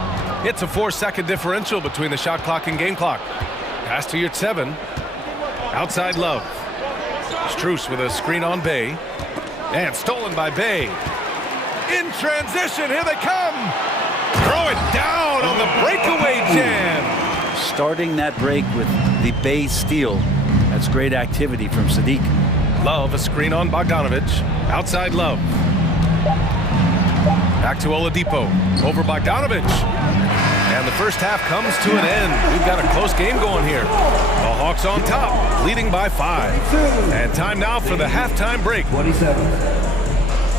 It's a 4-second differential between the shot clock and game clock. Pass to Yurtseven. Outside Love. Strus with a screen on Bay. And stolen by Bay. In transition, here they come. Throw it down on the breakaway jam. Starting that break with the Bay steal. That's great activity from Sadiq. Love, a screen on Bogdanovich. Outside Love. Back to Oladipo. Over Bogdanovich. And the first half comes to an end. We've got a close game going here. The Hawks on top, leading by 5. And time now for the halftime break. 27.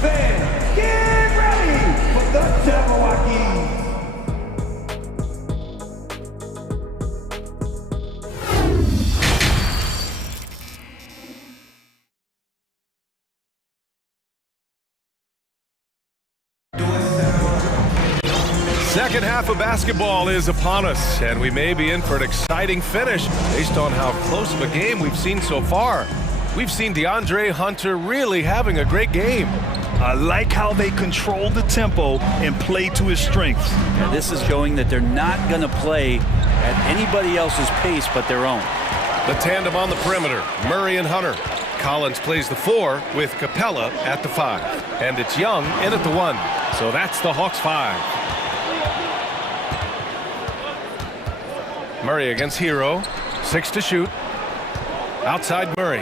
Fans, get ready for the Jabberwockies. Second half of basketball is upon us, and we may be in for an exciting finish based on how close of a game we've seen so far. We've seen DeAndre Hunter really having a great game. I like how they control the tempo and play to his strengths. Yeah, this is showing that they're not going to play at anybody else's pace but their own. The tandem on the perimeter, Murray and Hunter. Collins plays the 4 with Capella at the 5. And it's Young in at the 1. So that's the Hawks 5. Murray against Hero. 6 to shoot. Outside Murray.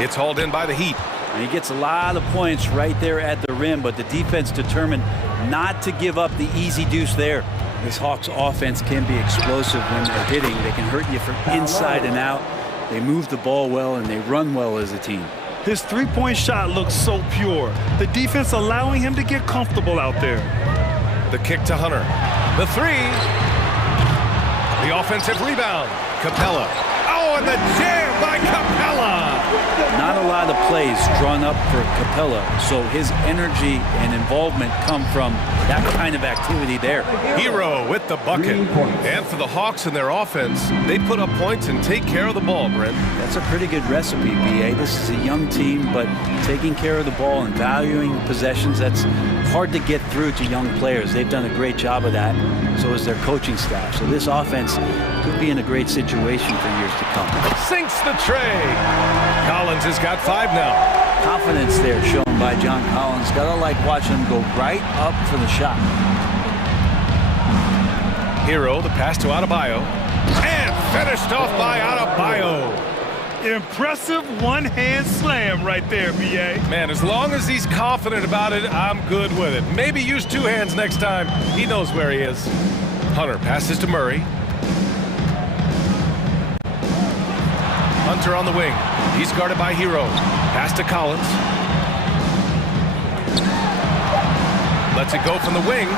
It's hauled in by the Heat. And he gets a lot of points right there at the rim, but the defense determined not to give up the easy deuce there. This Hawks offense can be explosive when they're hitting. They can hurt you from inside and out. They move the ball well and they run well as a team. His three-point shot looks so pure. The defense allowing him to get comfortable out there. The kick to Hunter. The 3. The offensive rebound. Capella. Oh, and the jam by Capella. Not a lot of plays drawn up for Capella, so his energy and involvement come from that kind of activity there. Hero with the bucket. And for the Hawks and their offense, they put up points and take care of the ball, Brent. That's a pretty good recipe, B.A. This is a young team, but taking care of the ball and valuing possessions, that's hard to get through to young players. They've done a great job of that, so is their coaching staff. So this offense could be in a great situation for years to come. Sinks the tray. Collins has got 5 now. Confidence there shown by John Collins. Gotta like watching him go right up for the shot. Hero, the pass to Adebayo. And finished off by Adebayo. Impressive one-hand slam right there, B.A. Man, as long as he's confident about it, I'm good with it. Maybe use 2 hands next time. He knows where he is. Hunter passes to Murray. Hunter on the wing. He's guarded by Hero. Pass to Collins. Lets it go from the wing.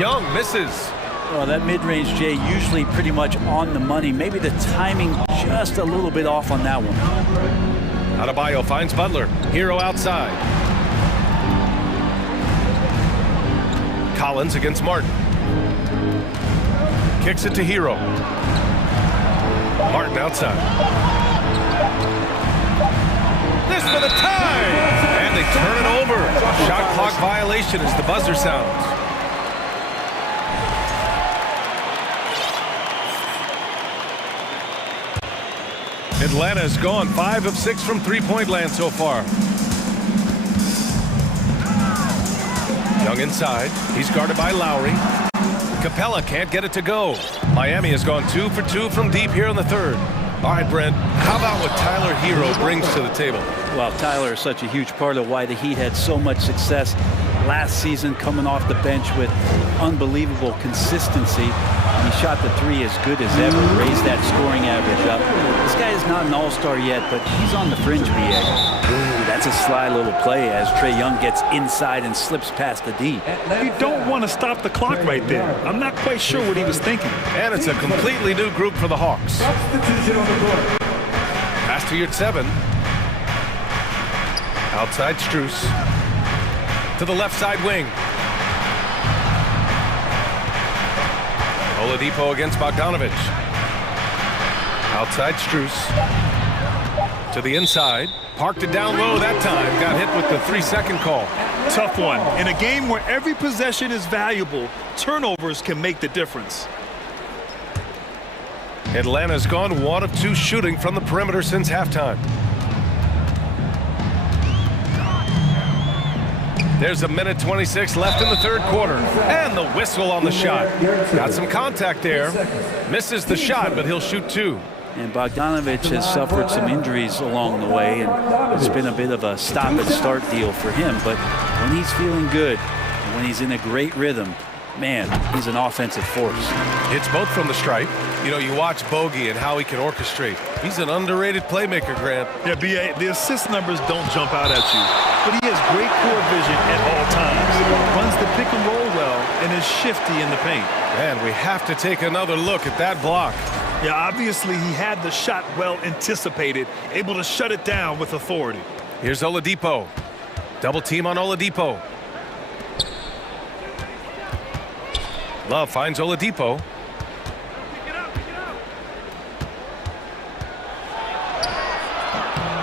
Young misses. Well, that mid-range, Jay, usually pretty much on the money. Maybe the timing just a little bit off on that one. Adebayo finds Butler. Hero outside. Collins against Martin. Kicks it to Hero. Martin outside. This for the tie! And they turn it over. Shot clock violation as the buzzer sounds. Atlanta's gone 5 of 6 from three-point land so far. Young inside. He's guarded by Lowry. Capella can't get it to go. Miami has gone 2 for 2 from deep here in the third. All right, Brent, how about what Tyler Hero brings to the table? Well, Tyler is such a huge part of why the Heat had so much success last season, coming off the bench with unbelievable consistency. He shot the three as good as ever, raised that scoring average up. This guy is not an all-star yet, but he's on the fringe, BA. Ooh, that's a sly little play as Trae Young gets inside and slips past the D. You don't want to stop the clock right there. I'm not quite sure what he was thinking. And it's a completely new group for the Hawks. Substitution on the court. Pass to Yurtseven. Outside Strus. To the left side wing. Oladipo against Bogdanovic. Outside Strus. To the inside. Parked it down low that time. Got hit with the 3-second call. Tough one. In a game where every possession is valuable, turnovers can make the difference. Atlanta's gone 1 of 2 shooting from the perimeter since halftime. There's a minute 26 left in the third quarter. And the whistle on the shot. Got some contact there. Misses the shot, but he'll shoot 2. And Bogdanovic has suffered some injuries along the way, and it's been a bit of a stop-and-start deal for him. But when he's feeling good, when he's in a great rhythm, man, he's an offensive force. Hits both from the stripe. You know, you watch Bogey and how he can orchestrate. He's an underrated playmaker, Grant. Yeah, BA, the assist numbers don't jump out at you, but he has great court vision at all times. Runs the pick and roll well and is shifty in the paint. And we have to take another look at that block. Yeah, obviously he had the shot well anticipated, able to shut it down with authority. Here's Oladipo. Double team on Oladipo. Love finds Oladipo.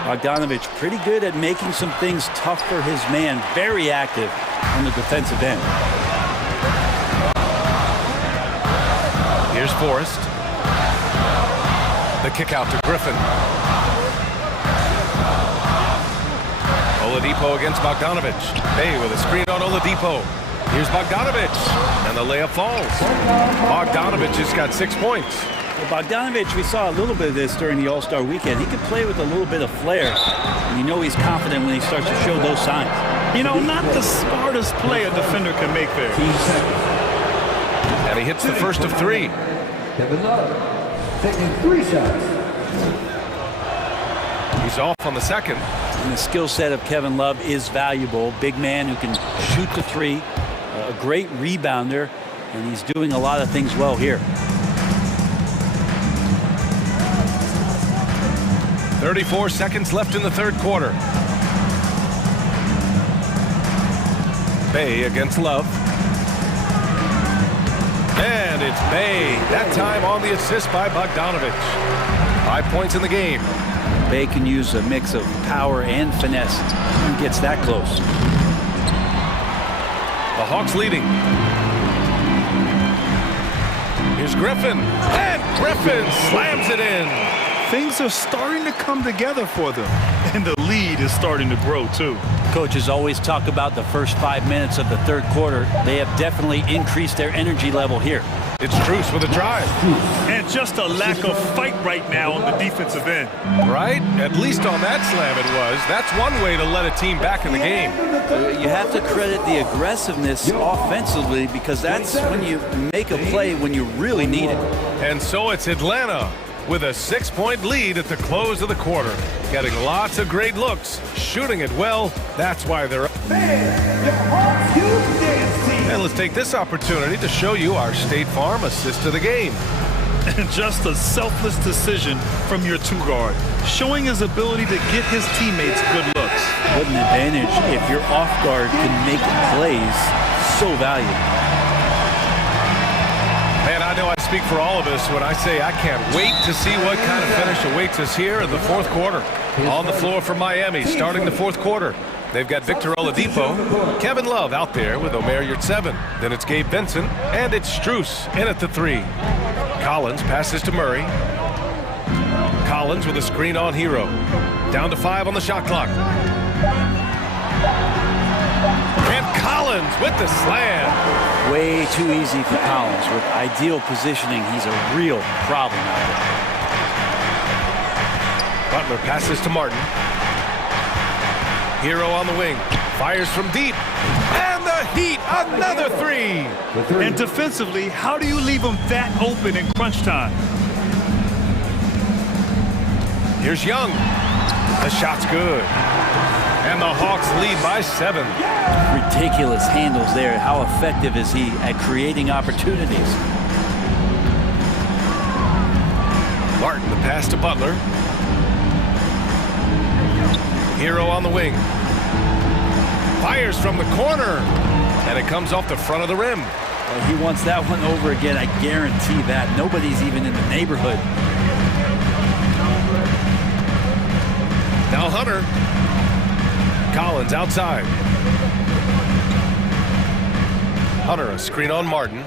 Bogdanovic pretty good at making some things tough for his man. Very active on the defensive end. Here's Forrest. The kick out to Griffin. Oladipo against Bogdanovic. Bay with a screen on Oladipo. Here's Bogdanovic. And the layup falls. Bogdanovic has got 6 points. Well, Bogdanovic, we saw a little bit of this during the All-Star weekend. He could play with a little bit of flair. And you know he's confident when he starts to show those signs. You know, not the smartest play a defender can make there. And he hits the first of 3. Kevin Love taking 3 shots. He's off on the second. And the skill set of Kevin Love is valuable. Big man who can shoot the 3. A great rebounder. And he's doing a lot of things well here. 34 seconds left in the third quarter. Bay against Love. And it's Bay. That time on the assist by Bogdanovic. 5 points in the game. Bay can use a mix of power and finesse. He gets that close. The Hawks leading. Here's Griffin. And Griffin slams it in. Things are starting to come together for them. And the lead is starting to grow, too. Coaches always talk about the first 5 minutes of the third quarter. They have definitely increased their energy level here. It's Strus with a drive. And just a lack of fight right now on the defensive end. Right? At least on that slam it was. That's one way to let a team back in the game. You have to credit the aggressiveness offensively because that's when you make a play when you really need it. And so it's Atlanta with a 6-point lead at the close of the quarter. Getting lots of great looks, shooting it well. That's why they're up. And let's take this opportunity to show you our State Farm assist to the game. And just a selfless decision from your two-guard, showing his ability to get his teammates good looks. What an advantage if your off-guard can make plays. So valuable. Man, I know I speak for all of us when I say I can't wait to see what kind of finish awaits us here in the fourth quarter. On the floor for Miami, starting the fourth quarter. They've got Victor Oladipo, Kevin Love out there with Omer Yurtseven. Then it's Gabe Benson, and it's Strus in at the 3. Collins passes to Murray. Collins with a screen on Hero. Down to 5 on the shot clock. And Collins with the slam. Way too easy for Collins. With ideal positioning, he's a real problem out there. Butler passes to Martin. Hero on the wing. Fires from deep. And the Heat, another 3. And defensively, how do you leave them that open in crunch time? Here's Young. The shot's good. And the Hawks lead by 7. Ridiculous handles there. How effective is he at creating opportunities? Martin, the pass to Butler. Hero on the wing. Fires from the corner. And it comes off the front of the rim. Well, he wants that one over again. I guarantee that. Nobody's even in the neighborhood. Now Hunter. Collins outside. Hunter, a screen on Martin.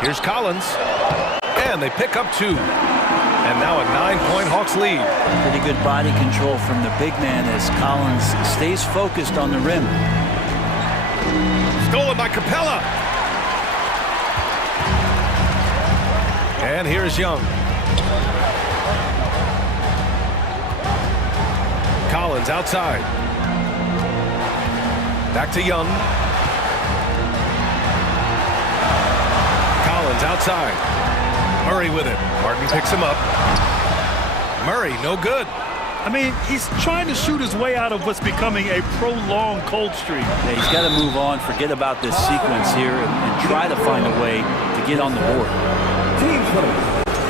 Here's Collins. And they pick up 2. And now a 9-point Hawks lead. Pretty good body control from the big man as Collins stays focused on the rim. Stolen by Capella. And here's Young. Collins outside. Back to Young. Collins outside. Murray with it. Martin picks him up. Murray, no good. I mean, he's trying to shoot his way out of what's becoming a prolonged cold streak. Yeah, he's got to move on, forget about this sequence here, and try to find a way to get on the board.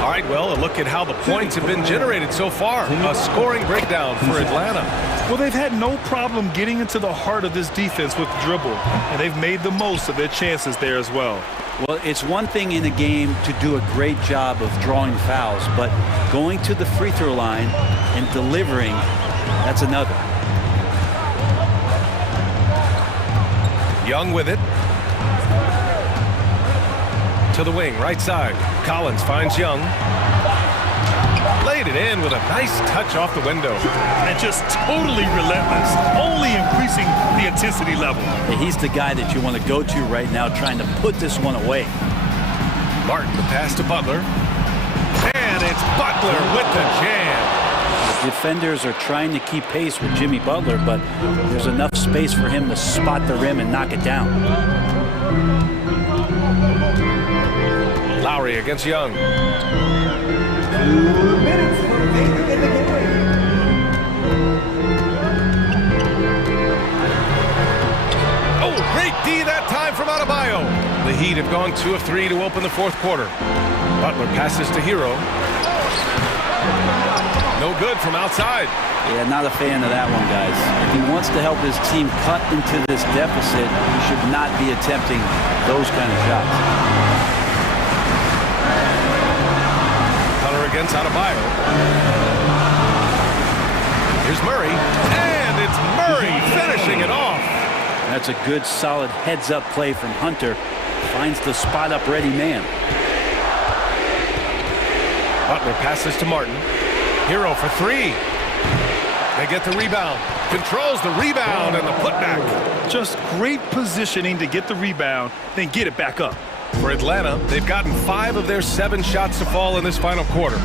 All right, well, a look at how the points have been generated so far. A scoring breakdown for Atlanta. Well, they've had no problem getting into the heart of this defense with dribble, and they've made the most of their chances there as well. Well, it's one thing in a game to do a great job of drawing fouls, but going to the free throw line and delivering, that's another. Young with it. To the wing, right side. Collins finds Young. Laid it in with a nice touch off the window. And just totally relentless, only increasing the intensity level. He's the guy that you want to go to right now, trying to put this one away. Martin, the pass to Butler. And it's Butler with the jam. The defenders are trying to keep pace with Jimmy Butler, but there's enough space for him to spot the rim and knock it down. Lowry against Young. 2 minutes remaining in the game. Oh, great D that time from Adebayo. The Heat have gone 2 of 3 to open the fourth quarter. Butler passes to Hero. No good from outside. Yeah, not a fan of that one, guys. If he wants to help his team cut into this deficit, he should not be attempting those kind of shots. Against Adebayo. Here's Murray, and it's Murray finishing it off. That's a good, solid heads-up play from Hunter. Finds the spot-up ready man. Butler passes to Martin. Hero for 3. They get the rebound. Controls the rebound and the putback. Just great positioning to get the rebound, then get it back up. For Atlanta, they've gotten 5 of their 7 shots to fall in this final quarter.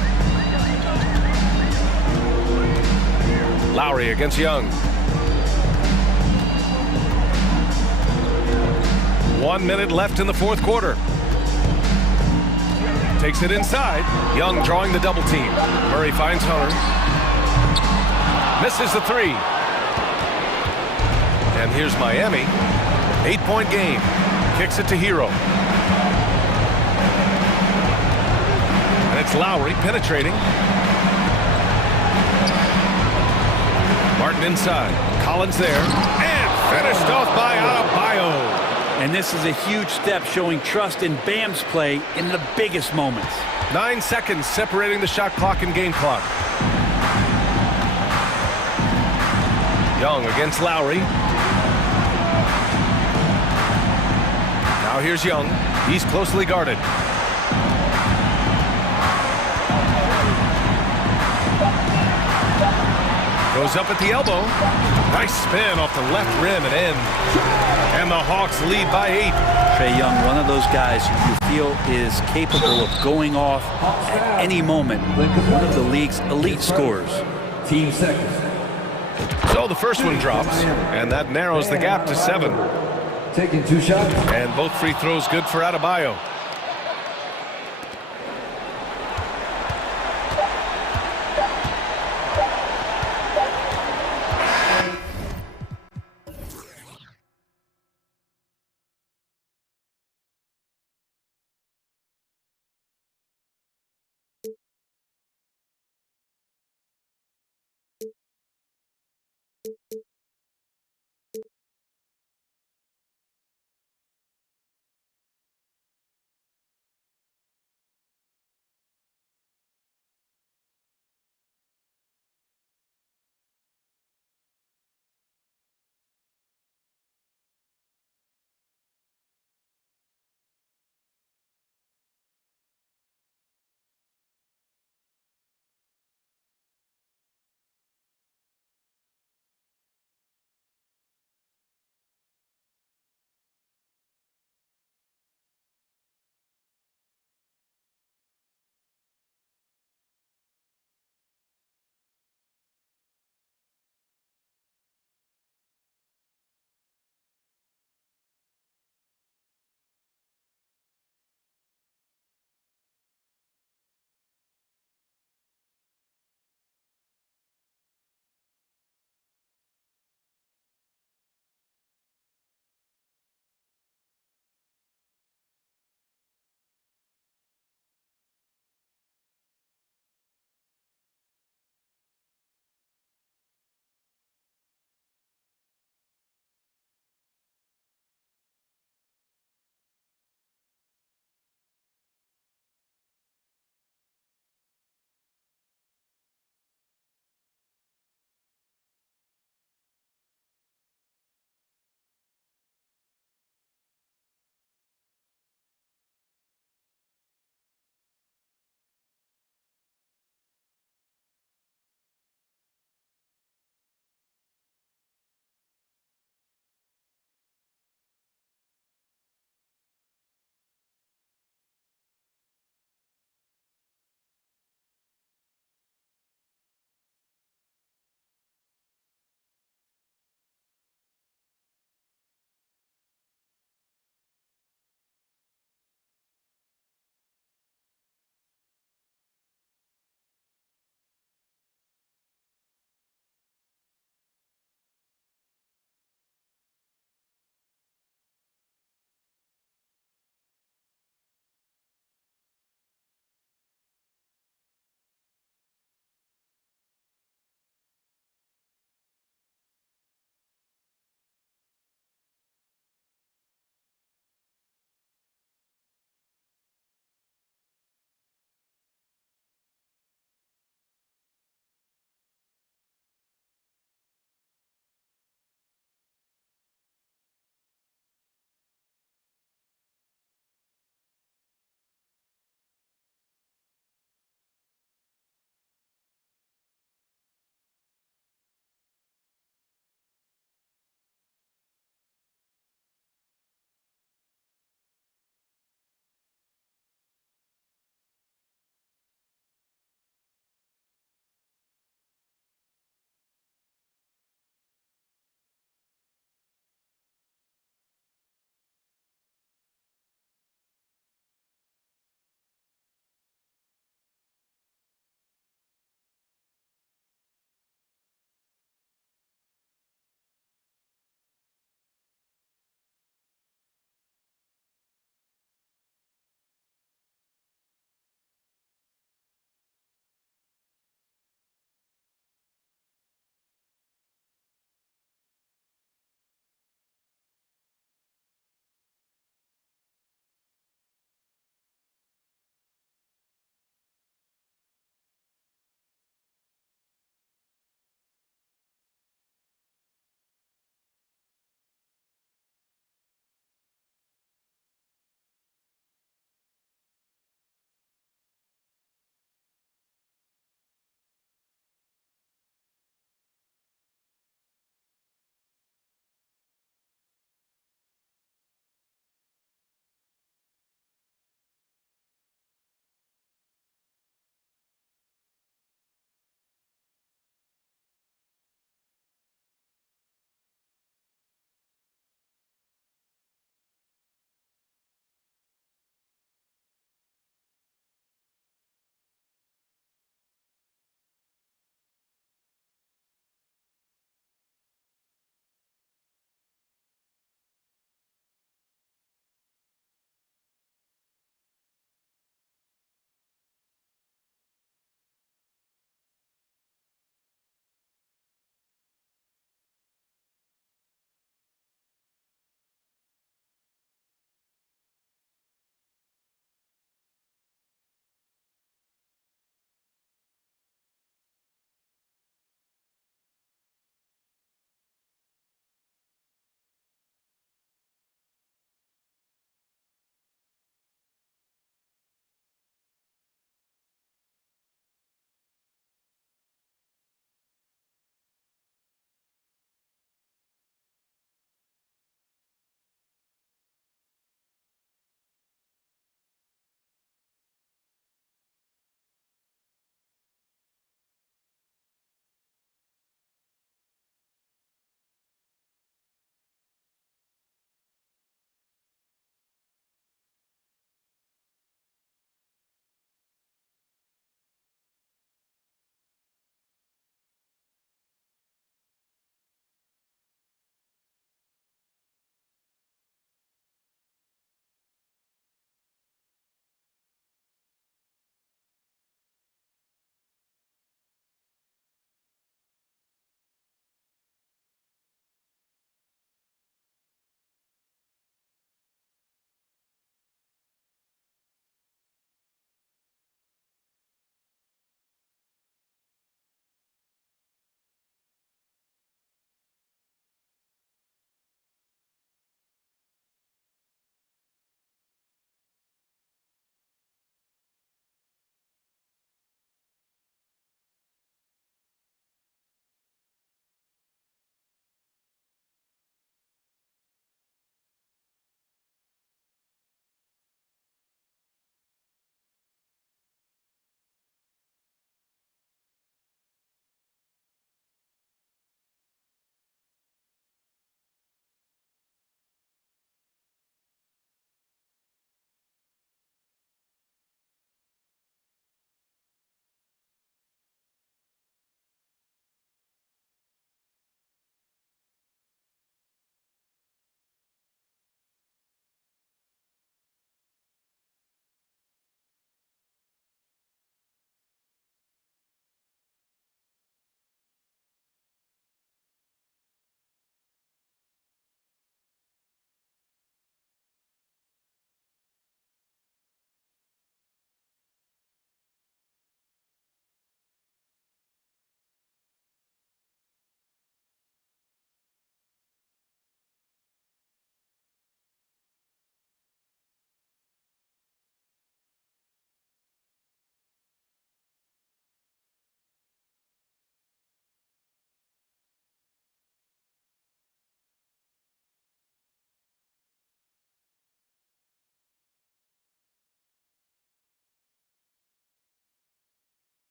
Lowry against Young. 1 minute left in the fourth quarter. Takes it inside. Young drawing the double team. Murray finds Hunter. Misses the three. And here's Miami. 8-point game. Kicks it to Hero. And it's Lowry penetrating. Martin inside. Collins there. And finished off by Adebayo. And this is a huge step showing trust in Bam's play in the biggest moments. 9 seconds separating the shot clock and game clock. Young against Lowry. Now here's Young. He's closely guarded. Goes up at the elbow. Nice spin off the left rim and in. And the Hawks lead by 8. Trae Young, one of those guys who you feel is capable of going off at any moment. One of the league's elite scorers. Team seconds. So the first one drops, and that narrows the gap to 7. Taking 2 shots. And both free throws good for Adebayo.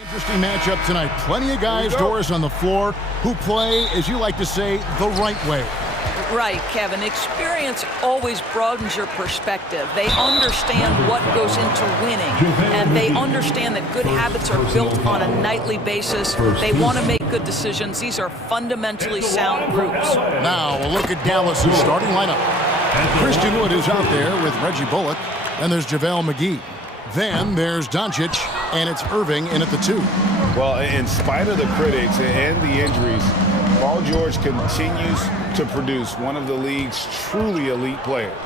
Interesting matchup tonight. Plenty of guys, Doris, on the floor who play, as you like to say, the right way. Right, Kevin. Experience always broadens your perspective. They understand what goes into winning, and they understand that good habits are built on a nightly basis. They want to make good decisions. These are fundamentally sound groups. Now, a look at Dallas's starting lineup. Christian Wood is out there with Reggie Bullock, and there's JaVale McGee. Then there's Doncic, and it's Irving in at the 2. Well, in spite of the critics and the injuries, Paul George continues to produce one of the league's truly elite players.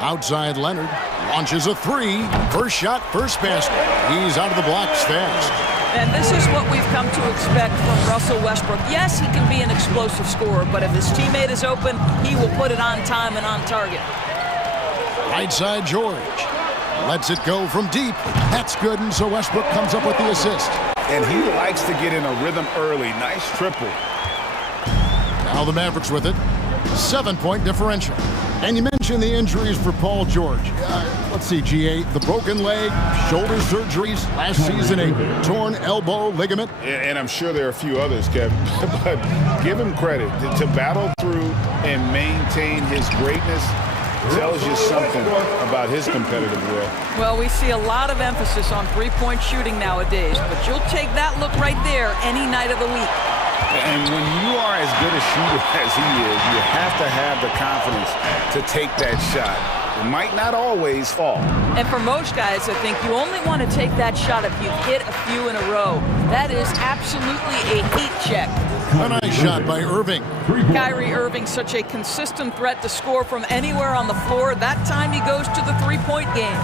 Outside Leonard launches a 3. First shot, first basket. He's out of the blocks fast. And this is what we've come to expect from Russell Westbrook. Yes, he can be an explosive scorer, but if his teammate is open, he will put it on time and on target. Right side George lets it go from deep. That's good, and so Westbrook comes up with the assist. And he likes to get in a rhythm early. Nice triple. Now the Mavericks with it. 7-point differential. And you mentioned the injuries for Paul George. Let's see, G8, the broken leg, shoulder surgeries, last season a torn elbow ligament. And I'm sure there are a few others, Kevin. But give him credit. To battle through and maintain his greatness tells you something about his competitive will. Well, we see a lot of emphasis on three-point shooting nowadays, but you'll take that look right there any night of the week. And when you are as good a shooter as he is, you have to have the confidence to take that shot. It might not always fall. And for most guys, I think you only want to take that shot if you've hit a few in a row. That is absolutely a heat check. A nice shot by Irving. Kyrie Irving, such a consistent threat to score from anywhere on the floor. That time he goes to the three-point game.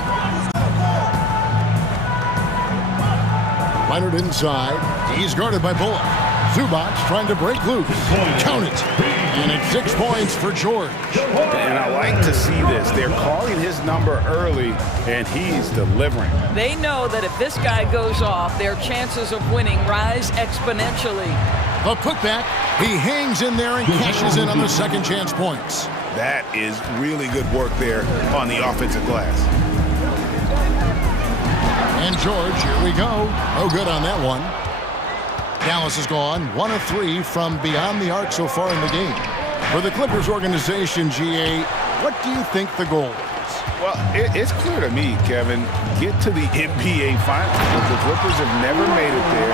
Leonard inside. He's guarded by Bullock. Zubac trying to break loose. Count it. And it's 6 points for George. And I like to see this. They're calling his number early, and he's delivering. They know that if this guy goes off, their chances of winning rise exponentially. The putback. He hangs in there and cashes in on the second chance points. That is really good work there on the offensive glass. And George, here we go. No good on that one. Dallas has gone 1 of 3 from beyond the arc so far in the game. For the Clippers organization, GA, what do you think the goal is? Well, it's clear to me, Kevin, get to the NBA Finals. The Clippers have never made it there.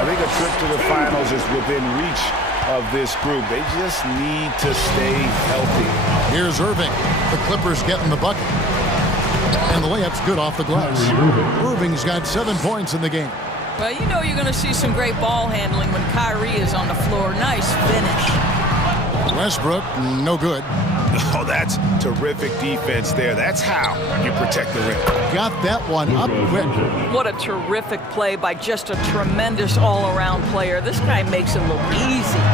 I think a trip to the Finals is within reach of this group. They just need to stay healthy. Here's Irving. The Clippers getting the bucket. And the layup's good off the glass. Irving's got 7 points in the game. Well, you know you're going to see some great ball handling when Kyrie is on the floor. Nice finish. Westbrook, no good. Oh, that's terrific defense there. That's how you protect the rim. Got that one up quick. What a terrific play by just a tremendous all-around player. This guy makes it look easy.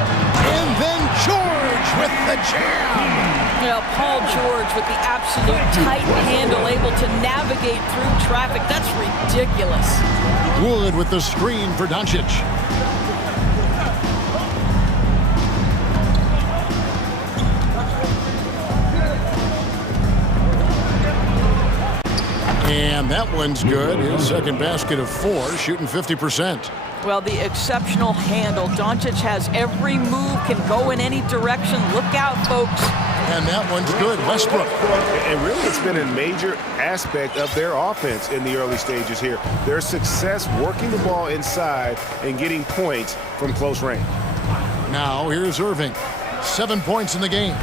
And then George with the jam. Well, Paul George with the absolute tight handle, able to navigate through traffic. That's ridiculous. Wood with the screen for Doncic. And that one's good. His second basket of 4, shooting 50%. Well, the exceptional handle. Doncic has every move, can go in any direction. Look out, folks. And that one's good. Westbrook. And really, it's been a major aspect of their offense in the early stages here. Their success working the ball inside and getting points from close range. Now, here's Irving. 7 points in the game.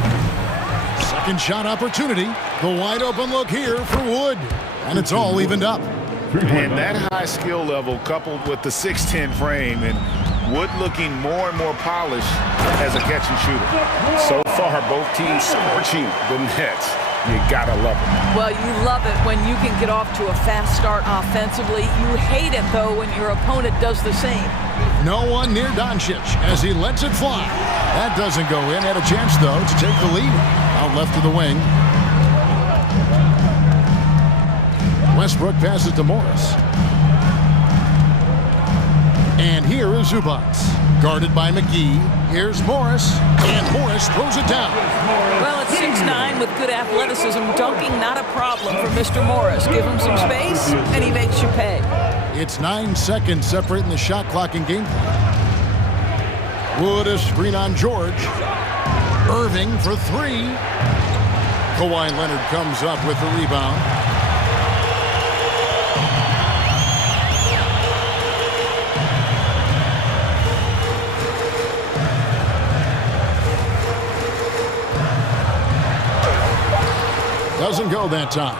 Second shot opportunity. The wide open look here for Wood. And it's all evened up. And that high skill level coupled with the 6'10 frame and Wood looking more and more polished as a catch and shooter. So far, both teams scorching the nets. You gotta love it. Well, you love it when you can get off to a fast start offensively. You hate it, though, when your opponent does the same. No one near Doncic as he lets it fly. That doesn't go in. Had a chance, though, to take the lead. Out left of the wing. Westbrook passes to Morris. And here is Zubac. Guarded by McGee. Here's Morris, and Morris throws it down. Well, at 6'9", with good athleticism, dunking not a problem for Mr. Morris. Give him some space, and he makes you pay. It's 9 seconds separating the shot clock and game clock. Wood a screen on George. Irving for three. Kawhi Leonard comes up with the rebound. Doesn't go that time.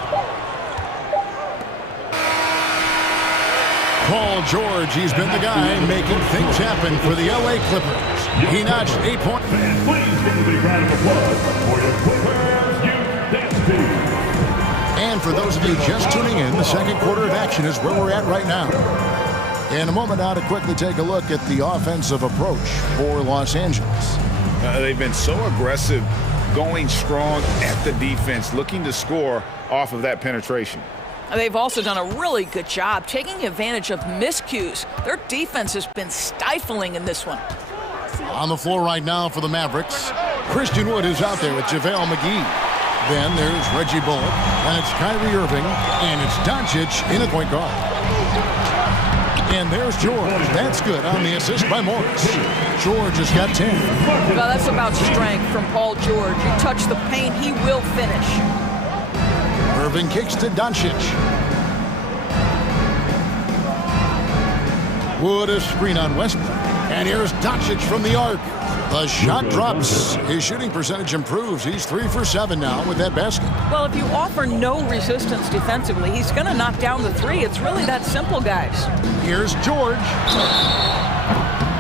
Paul George, he's been the guy making things happen for the LA Clippers. He notched 8 points. Please give a big round of applause for your Clippers youth dance team. And for those of you just tuning in, the second quarter of action is where we're at right now. In a moment now to quickly take a look at the offensive approach for Los Angeles. They've been so aggressive, going strong at the defense, looking to score off of that penetration. They've also done a really good job taking advantage of miscues. Their defense has been stifling in this one. On the floor right now for the Mavericks, Christian Wood is out there with JaVale McGee. Then there's Reggie Bullock, and it's Kyrie Irving, and it's Doncic in a point guard. And there's George. That's good on the assist by Morris. George has got 10. Well, that's about strength from Paul George. You touch the paint, he will finish. Irving kicks to Doncic. Wood a screen on Westbrook. And here's Doncic from the arc. The shot drops. His shooting percentage improves. He's 3 for 7 now with that basket. Well, if you offer no resistance defensively, he's going to knock down the three. It's really that simple, guys. Here's George.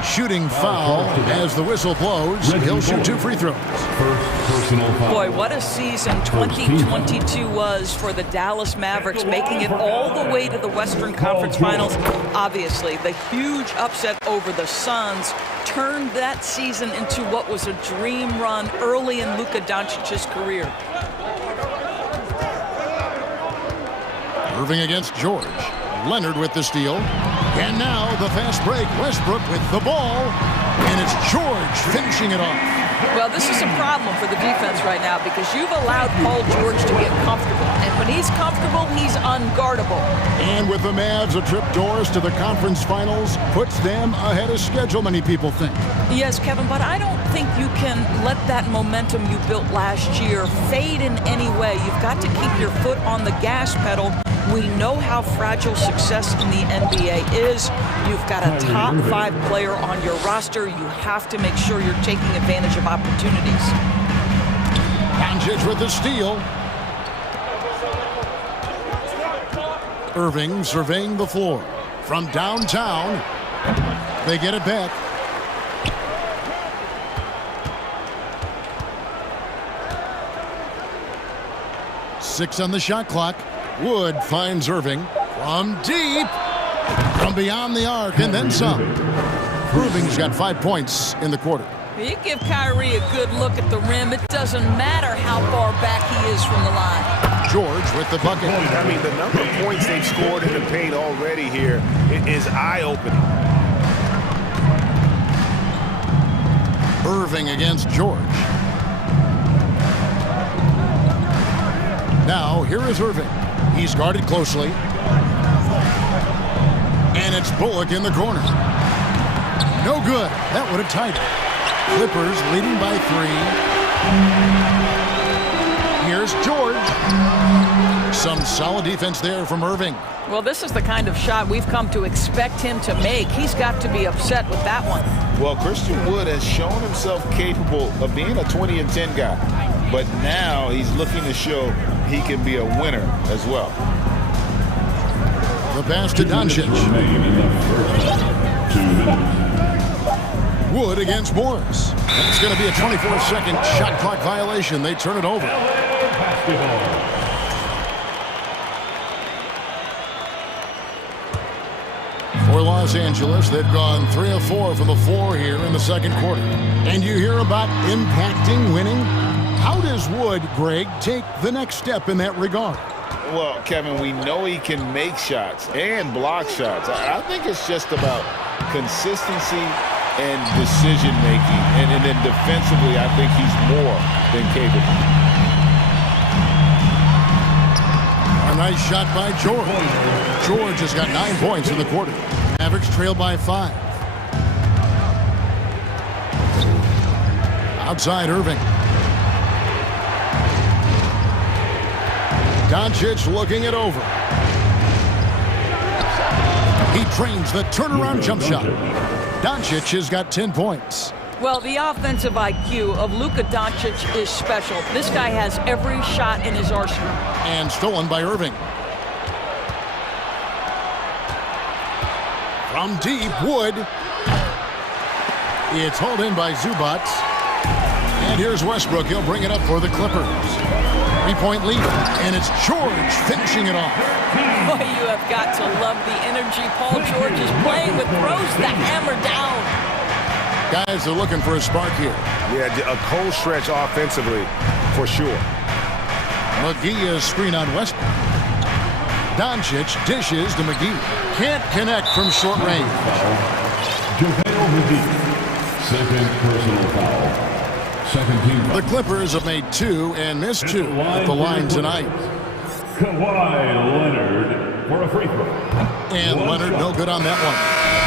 Shooting foul as the whistle blows. He'll shoot 2 free throws. Boy, what a season 2022 was for the Dallas Mavericks, making it all the way to the Western Conference Finals. Obviously, the huge upset over the Suns turned that season into what was a dream run early in Luka Doncic's career. Irving against George. Leonard with the steal. And now the fast break. Westbrook with the ball. And it's George finishing it off. Well, this is a problem for the defense right now because you've allowed Paul George to get comfortable. And when he's comfortable, he's unguardable. And with the Mavs, a trip doors to the conference finals puts them ahead of schedule, many people think. Yes, Kevin, but I don't think you can let that momentum you built last year fade in any way. You've got to keep your foot on the gas pedal. We know how fragile success in the NBA is. You've got a top 5 player on your roster. You have to make sure you're taking advantage of opportunities. Doncic with the steal. Irving surveying the floor. From downtown, they get it back. Six on the shot clock. Wood finds Irving from deep, from beyond the arc, and then some. Irving's got 5 points in the quarter. You give Kyrie a good look at the rim. It doesn't matter how far back he is from the line. George with the bucket. I mean, the number of points they've scored in the paint already here is eye-opening. Irving against George. Now, here is Irving. He's guarded closely. And it's Bullock in the corner. No good. That would have tied it. Clippers leading by 3. Here's George. Some solid defense there from Irving. Well, this is the kind of shot we've come to expect him to make. He's got to be upset with that one. Well, Christian Wood has shown himself capable of being a 20-10 guy. But now he's looking to show he can be a winner as well. The pass to Doncic. Wood against Morris. That's going to be a 24-second shot clock violation. They turn it over. For Los Angeles, they've gone 3 of 4 from the floor here in the second quarter. And you hear about impacting winning? How does Wood, Greg, take the next step in that regard? Well, Kevin, we know he can make shots and block shots. I think it's just about consistency and decision-making. And then defensively, I think he's more than capable. A nice shot by George. George has got 9 points in the quarter. Mavericks trail by 5. Outside Irving. Doncic looking it over. He trains the turnaround jump shot. Doncic has got 10 points. Well, the offensive IQ of Luka Doncic is special. This guy has every shot in his arsenal. And stolen by Irving. From deep, Wood. It's hauled in by Zubac. And here's Westbrook. He'll bring it up for the Clippers. 3-point lead. And it's George finishing it off. Boy, you have got to love the energy Paul George is playing with. Throws the hammer down. Guys are looking for a spark here. Yeah, a cold stretch offensively, for sure. McGee is screen on Westbrook. Doncic dishes to McGee. Can't connect from short range. JaVale McGee, second personal foul. Second team foul. The Clippers have made 2 and missed 2 at the line tonight. Kawhi Leonard for a free throw. And Leonard no good on that one.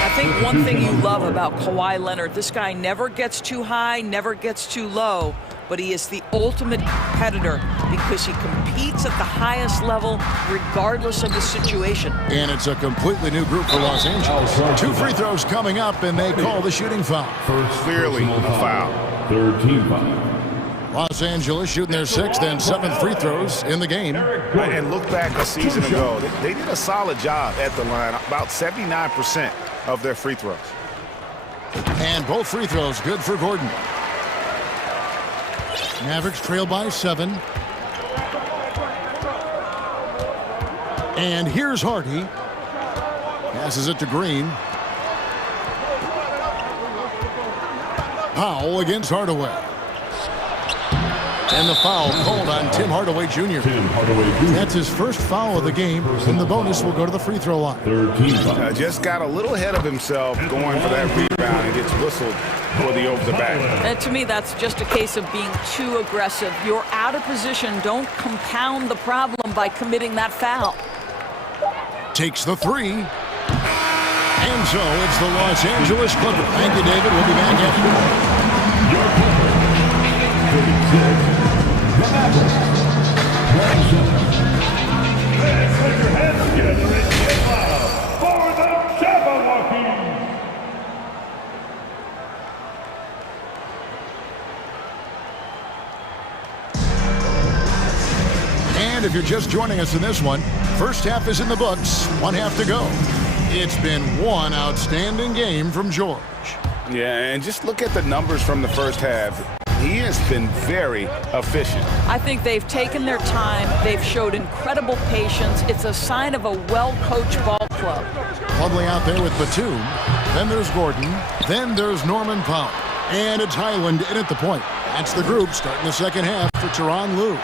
I think one thing you love about Kawhi Leonard, this guy never gets too high, never gets too low, but he is the ultimate competitor because he competes at the highest level regardless of the situation. And it's a completely new group for Los Angeles. 2 free throws coming up, and they call the shooting foul. Clearly a foul. Third team foul. Los Angeles shooting their 6th and 7th free throws in the game. And look back a season ago, they did a solid job at the line, about 79% of their free throws. And both free throws good for Gordon. Mavericks trail by 7. And here's Hardy. Passes it to Green. Powell against Hardaway. And the foul called on Tim Hardaway Jr. That's his first foul of the game, and the bonus will go to the free throw line. Just got a little ahead of himself going for that rebound and gets whistled for the over the back. And to me, that's just a case of being too aggressive. You're out of position. Don't compound the problem by committing that foul. Takes the 3. And so it's the Los Angeles Clippers. Thank you, David. We'll be back after. Your Clippers, 36. The Mavericks, 27. Let's put your hands together and get loud for the Jabberwockies. And if you're just joining us in this one, first half is in the books, 1 half to go. It's been one outstanding game from George. Yeah, and just look at the numbers from the first half. He has been very efficient. I think they've taken their time. They've showed incredible patience. It's a sign of a well-coached ball club. Lovely out there with Batum. Then there's Gordon. Then there's Norman Powell. And it's Highland in at the point. That's the group starting the second half for Tyronn Lue.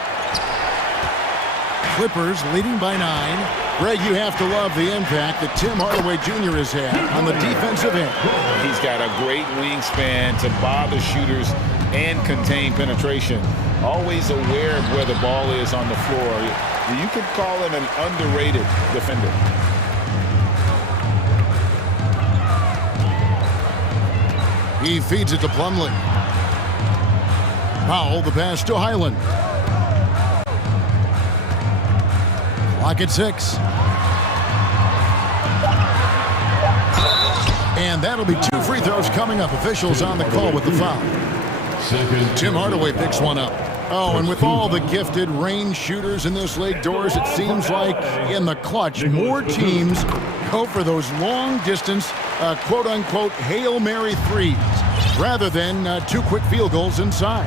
Clippers leading by 9. Greg, you have to love the impact that Tim Hardaway Jr. has had on the defensive end. He's got a great wingspan to bother shooters and contain penetration. Always aware of where the ball is on the floor. You could call him an underrated defender. He feeds it to Plumlee. Powell, the pass to Highland. Clock at 6. And that'll be 2 free throws coming up. Officials on the call with the foul. Tim Hardaway picks one up. Oh, and with all the gifted range shooters in this league, Doors, it seems like in the clutch, more teams go for those long-distance, quote-unquote, Hail Mary threes rather than 2 quick field goals inside.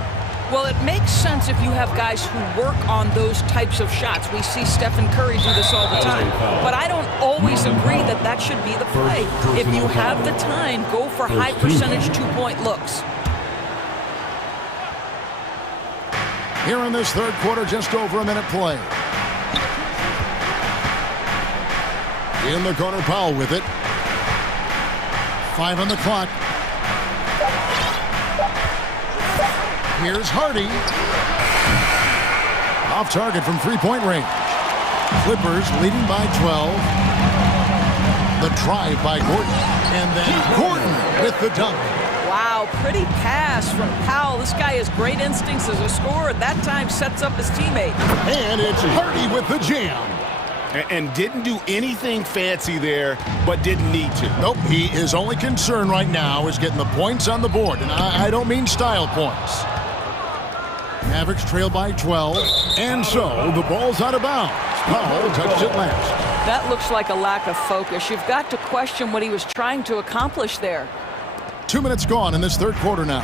Well, it makes sense if you have guys who work on those types of shots. We see Stephen Curry do this all the time. But I don't always agree that that should be the play. If you have the time, go for high-percentage 2-point looks. Here in this third quarter, just over a minute play. In the corner, Powell with it. 5 on the clock. Here's Hardy. Off target from three-point range. Clippers leading by 12. The drive by Gordon. And then Gordon with the dunk. Wow, pretty pass from Powell. This guy has great instincts as a scorer. That time sets up his teammate. And it's Hardy with the jam. And didn't do anything fancy there, but didn't need to. Nope, his only concern right now is getting the points on the board. And I don't mean style points. Mavericks trail by 12. And so the ball's out of bounds. Powell touched it last. That looks like a lack of focus. You've got to question what he was trying to accomplish there. 2 minutes gone in this third quarter now.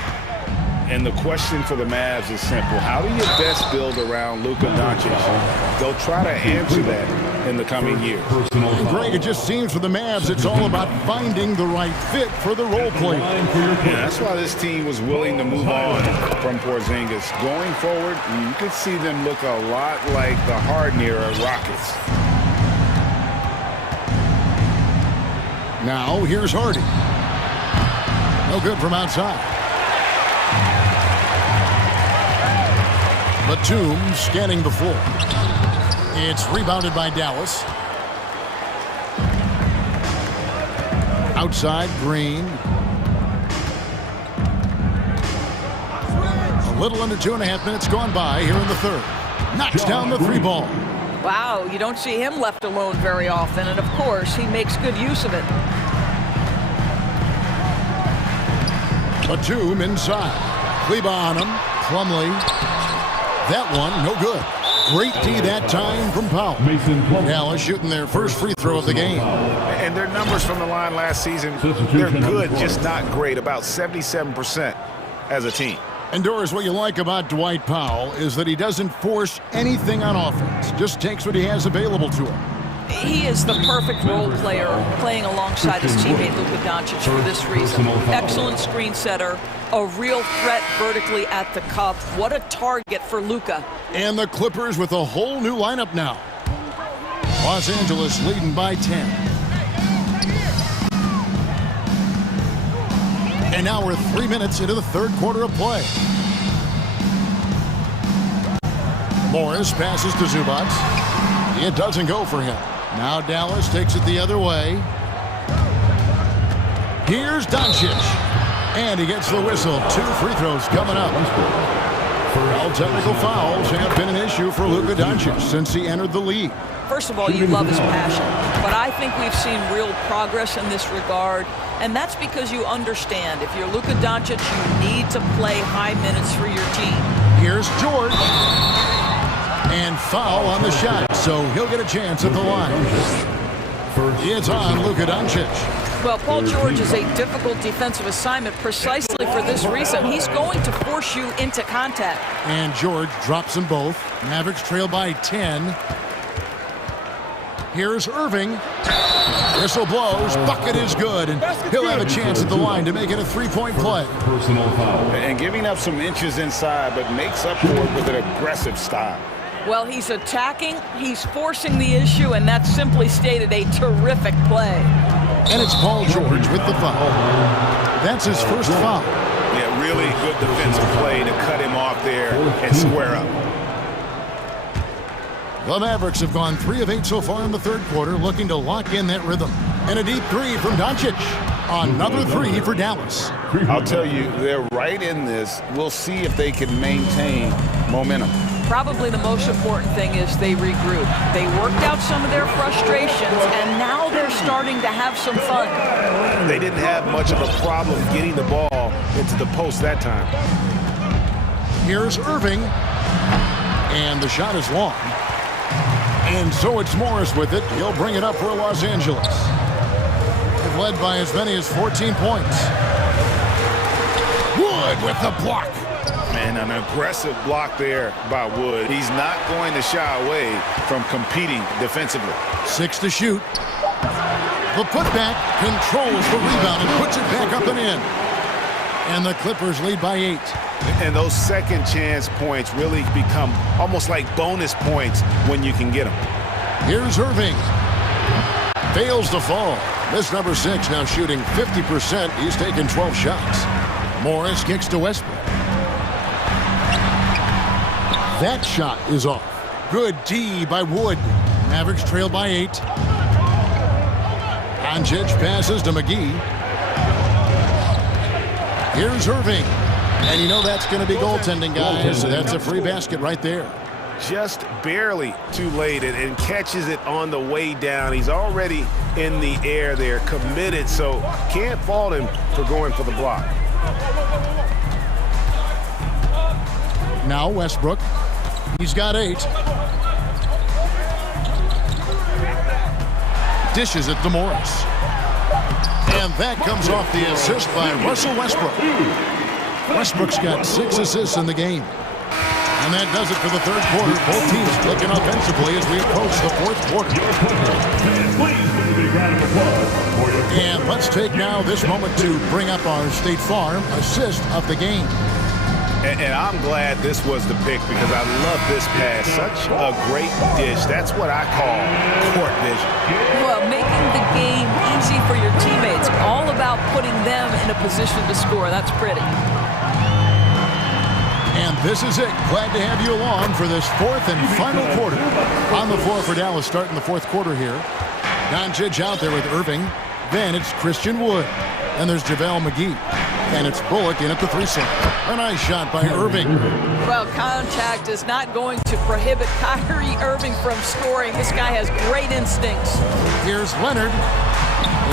And the question for the Mavs is simple. How do you best build around Luka Doncic? They'll try to answer that in the coming years. Greg, it just seems for the Mavs it's all about finding the right fit for the role player. Yeah, that's why this team was willing to move on from Porzingis. Going forward, you could see them look a lot like the Harden-era Rockets. Now, here's Hardy. No good from outside. Batum scanning the floor. It's rebounded by Dallas. Outside, Green. A little under 2.5 minutes gone by here in the third. Knocks down the three ball. Wow, you don't see him left alone very often, and of course, he makes good use of it. Batum inside. Kleba on him. Plumlee. That one, no good. Great D that time from Powell. Dallas shooting their first free throw of the game. And their numbers from the line last season, they're good, just not great. About 77% as a team. And Doris, what you like about Dwight Powell is that he doesn't force anything on offense. Just takes what he has available to him. He is the perfect role player playing alongside his teammate Luka Doncic for this reason. Excellent screen setter, a real threat vertically at the cup. What a target for Luka. And the Clippers with a whole new lineup now. Los Angeles leading by 10. And now we're 3 minutes into the third quarter of play. Morris passes to Zubac. It doesn't go for him. Now Dallas takes it the other way. Here's Doncic. And he gets the whistle. 2 free throws coming up. All technical fouls have been an issue for Luka Doncic since he entered the league. First of all, you love his passion. But I think we've seen real progress in this regard. And that's because you understand, if you're Luka Doncic, you need to play high minutes for your team. Here's George. And foul on the shot, so he'll get a chance at the line. It's on Luka Doncic. Well, Paul George is a difficult defensive assignment precisely for this reason. He's going to force you into contact. And George drops them both. Mavericks trail by 10. Here's Irving. Whistle blows. Bucket is good. And he'll have a chance at the line to make it a three-point play. And giving up some inches inside, but makes up for it with an aggressive style. Well, he's attacking, he's forcing the issue, and that's simply stated a terrific play. And it's Paul George with the foul. That's his first foul. Yeah, really good defensive play to cut him off there and square up. The Mavericks have gone 3 of 8 so far in the third quarter, looking to lock in that rhythm. And a deep 3 from Doncic. Another 3 for Dallas. I'll tell you, they're right in this. We'll see if they can maintain momentum. Probably the most important thing is they regroup. They worked out some of their frustrations, and now they're starting to have some fun. They didn't have much of a problem getting the ball into the post that time. Here's Irving. And the shot is long. And so it's Morris with it. He'll bring it up for Los Angeles. They've led by as many as 14 points. Wood with the block. And an aggressive block there by Wood. He's not going to shy away from competing defensively. 6 to shoot. The putback controls the rebound and puts it back up and in. And the Clippers lead by 8. And those second chance points really become almost like bonus points when you can get them. Here's Irving. Fails to fall. This number 6 now shooting 50%. He's taken 12 shots. Morris kicks to Westbrook. That shot is off. Good D by Wood. Mavericks trail by 8. Doncic passes to McGee. Here's Irving. And you know that's going to be goaltending, guys. That's a free basket right there. Just barely too late and catches it on the way down. He's already in the air there, committed, so can't fault him for going for the block. Now Westbrook. He's got 8. Dishes it to Morris. And that comes off the assist by Russell Westbrook. Westbrook's got 6 assists in the game. And that does it for the third quarter. Both teams clicking offensively as we approach the fourth quarter. And let's take now this moment to bring up our State Farm assist of the game. And I'm glad this was the pick because I love this pass. Such a great dish. That's what I call court vision. Well, making the game easy for your teammates. All about putting them in a position to score. That's pretty. And this is it. Glad to have you along for this fourth and final quarter. On the floor for Dallas starting the fourth quarter here. Doncic out there with Irving. Then it's Christian Wood. And there's JaVale McGee. And it's Bullock in at the 3-second. A nice shot by Irving. Well, contact is not going to prohibit Kyrie Irving from scoring. This guy has great instincts. Here's Leonard.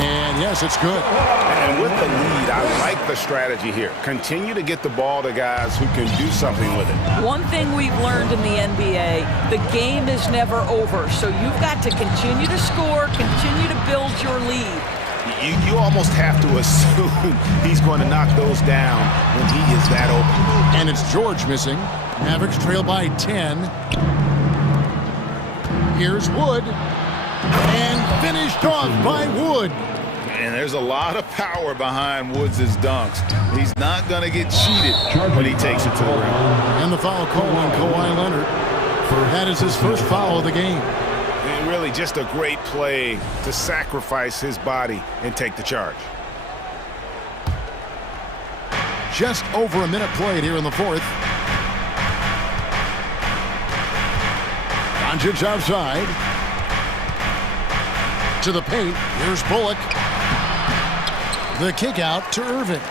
And yes, it's good. And with the lead, I like the strategy here. Continue to get the ball to guys who can do something with it. One thing we've learned in the NBA, the game is never over. So you've got to continue to score, continue to build your lead. You almost have to assume he's going to knock those down when he is that open. And it's George missing. Mavericks trail by 10. Here's Wood. And finished off by Wood. And there's a lot of power behind Woods' dunks. He's not going to get cheated when he takes it to the rim. And the foul call on Kawhi Leonard. That is his first foul of the game. Really just a great play to sacrifice his body and take the charge. Just over a minute played here in the fourth. Doncic outside. To the paint. Here's Bullock. The kick out to Irving.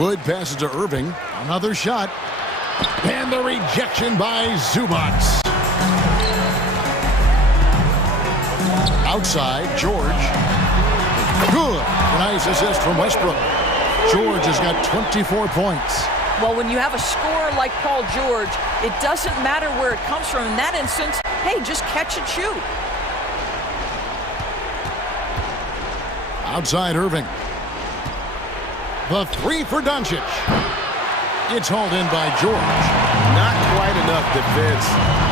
Wood passes to Irving. Another shot. And the rejection by Zubac. Outside, George. Good. Nice assist from Westbrook. George has got 24 points. Well, when you have a scorer like Paul George, it doesn't matter where it comes from. In that instance, hey, just catch and shoot. Outside, Irving. The 3 for Doncic. It's hauled in by George. Not quite enough defense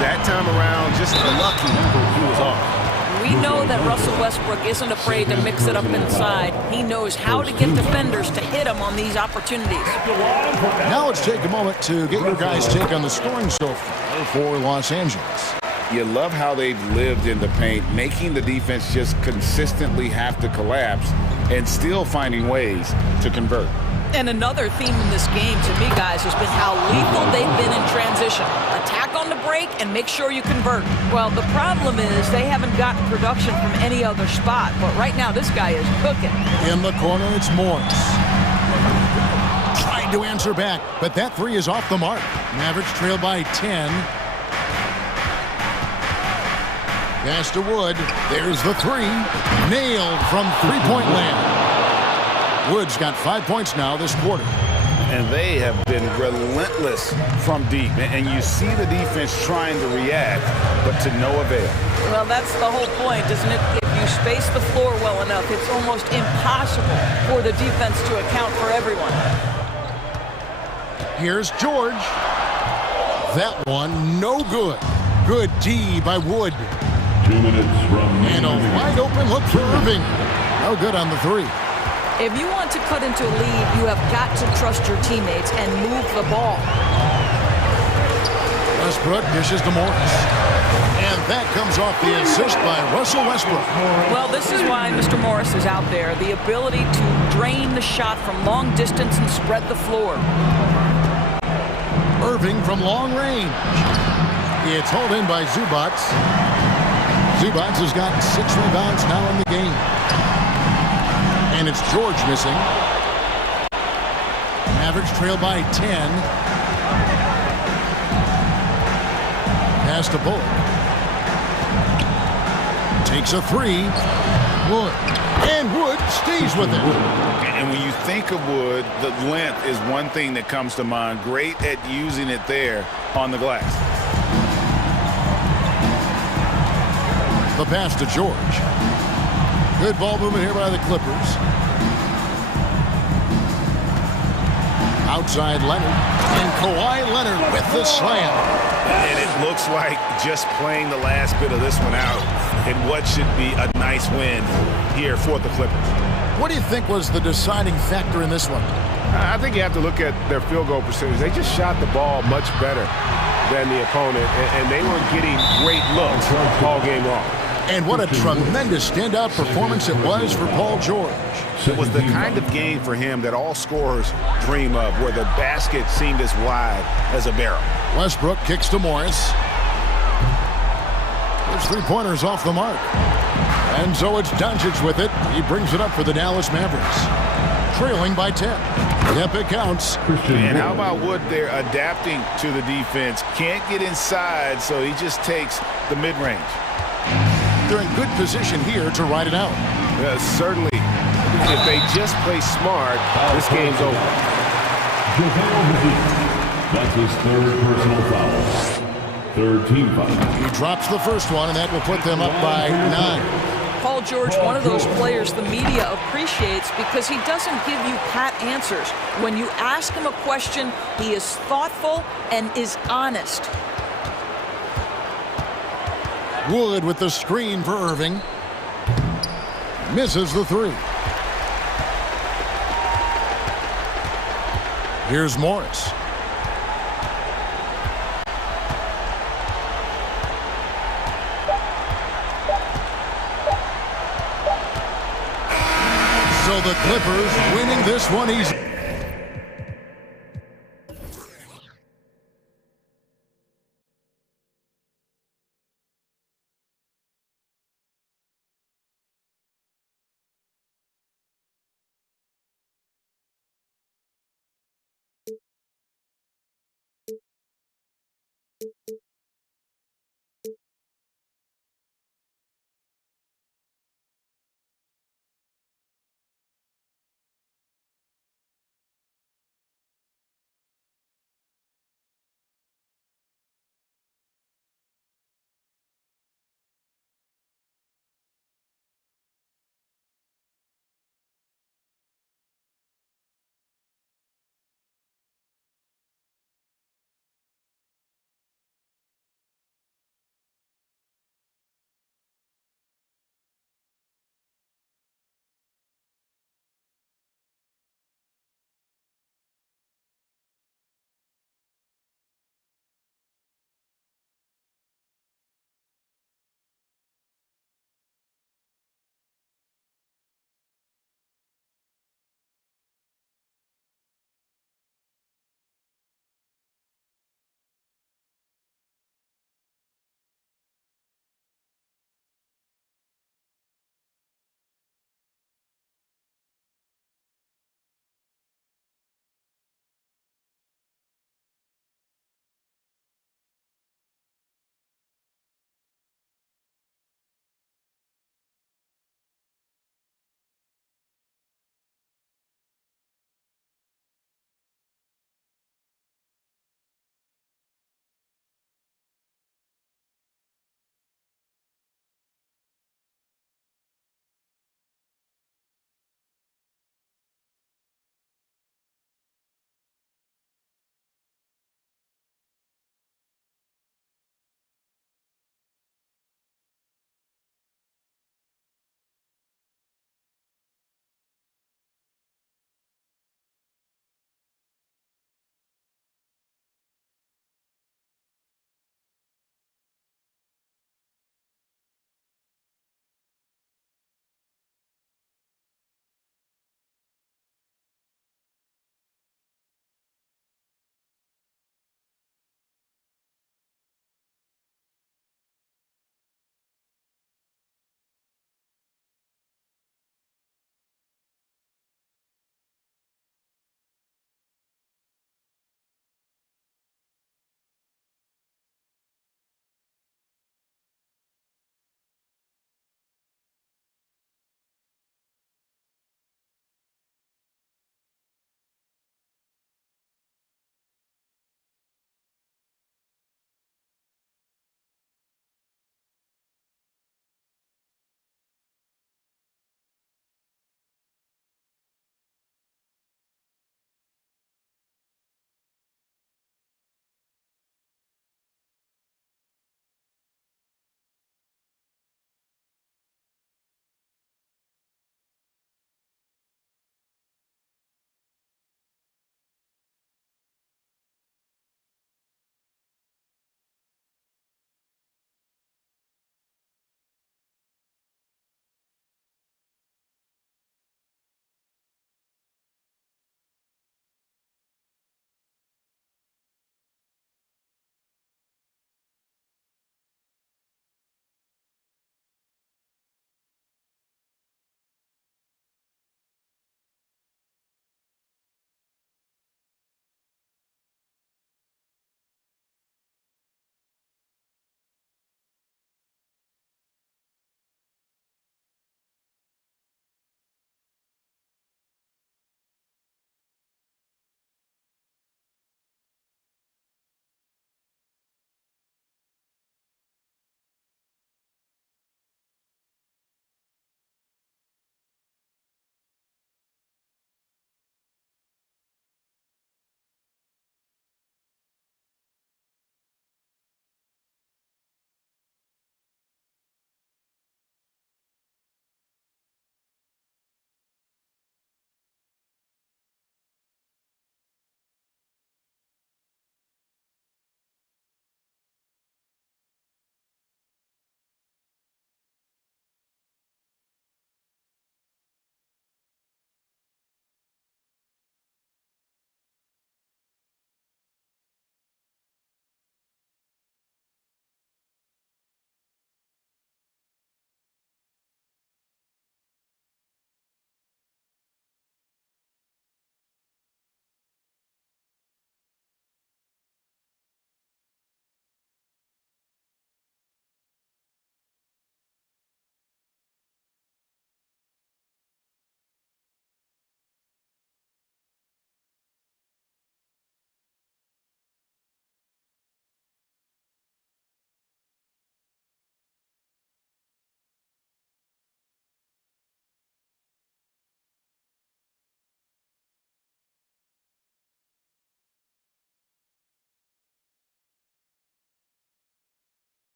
that time around. Just lucky he was off. We know that Russell Westbrook isn't afraid to mix it up inside. He knows how to get defenders to hit him on these opportunities. Now let's take a moment to get your guys' take on the scoring so far for Los Angeles. You love how they've lived in the paint, making the defense just consistently have to collapse and still finding ways to convert. And another theme in this game, to me, guys, has been how lethal they've been in transition. Attack on the break and make sure you convert. Well, the problem is they haven't gotten production from any other spot. But right now, this guy is cooking. In the corner, it's Morris. Trying to answer back, but that 3 is off the mark. Mavericks trail by 10. Pass to Wood. There's the 3. Nailed from three-point land. Wood's got 5 points now this quarter. And they have been relentless from deep. And you see the defense trying to react, but to no avail. Well, that's the whole point, isn't it? If you space the floor well enough, it's almost impossible for the defense to account for everyone. Here's George. That one, no good. Good D by Wood. 2 minutes from and a wide open look for Irving. No good on the 3. If you want to cut into a lead, you have got to trust your teammates and move the ball. Westbrook dishes to Morris. And that comes off the assist by Russell Westbrook. Well, this is why Mr. Morris is out there. The ability to drain the shot from long distance and spread the floor. Irving from long range. It's hauled in by Zubats. Zubats has got 6 rebounds now in the game. And it's George missing. Mavericks trail by 10. Pass to Bullock. Takes a 3. Wood. And Wood stays with it. And when you think of Wood, the length is one thing that comes to mind. Great at using it there on the glass. The pass to George. Good ball movement here by the Clippers. Outside Leonard. And Kawhi Leonard with the slam. And it looks like just playing the last bit of this one out in what should be a nice win here for the Clippers. What do you think was the deciding factor in this one? I think you have to look at their field goal percentage. They just shot the ball much better than the opponent, and they were getting great looks all game long. And what a tremendous standout performance it was for Paul George. It was the kind of game for him that all scorers dream of, where the basket seemed as wide as a barrel. Westbrook kicks to Morris. There's 3-pointers off the mark. And so it's Doncic with it. He brings it up for the Dallas Mavericks. Trailing by 10. Yep, it counts. And how about Wood there adapting to the defense? Can't get inside, so he just takes the mid-range. They're in good position here to ride it out. Certainly. If they just play smart, this game's over. That's his 3rd personal foul. 3rd team foul. He drops the first one, and that will put them up by 9. Paul George, one of those players the media appreciates because he doesn't give you pat answers. When you ask him a question, he is thoughtful and is honest. Wood with the screen for Irving. Misses the 3. Here's Morris. So the Clippers winning this one easy.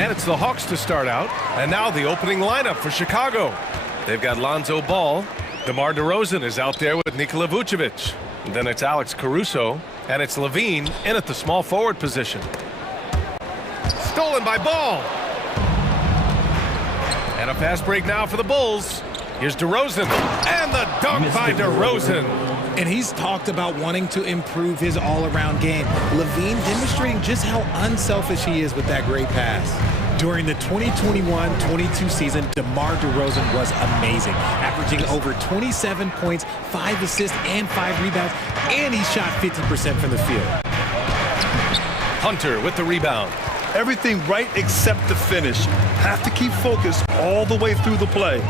And it's the Hawks to start out. And now the opening lineup for Chicago. They've got Lonzo Ball. DeMar DeRozan is out there with Nikola Vucevic. Then it's Alex Caruso. And it's Levine in at the small forward position. Stolen by Ball. And a fast break now for the Bulls. Here's DeRozan. And the dunk by DeRozan. And he's talked about wanting to improve his all-around game. Levine demonstrating just how unselfish he is with that great pass. During the 2021-22 season, DeMar DeRozan was amazing, averaging over 27 points, 5 assists, and 5 rebounds, and he shot 50% from the field. Hunter with the rebound. Everything right except the finish. Have to keep focused all the way through the play.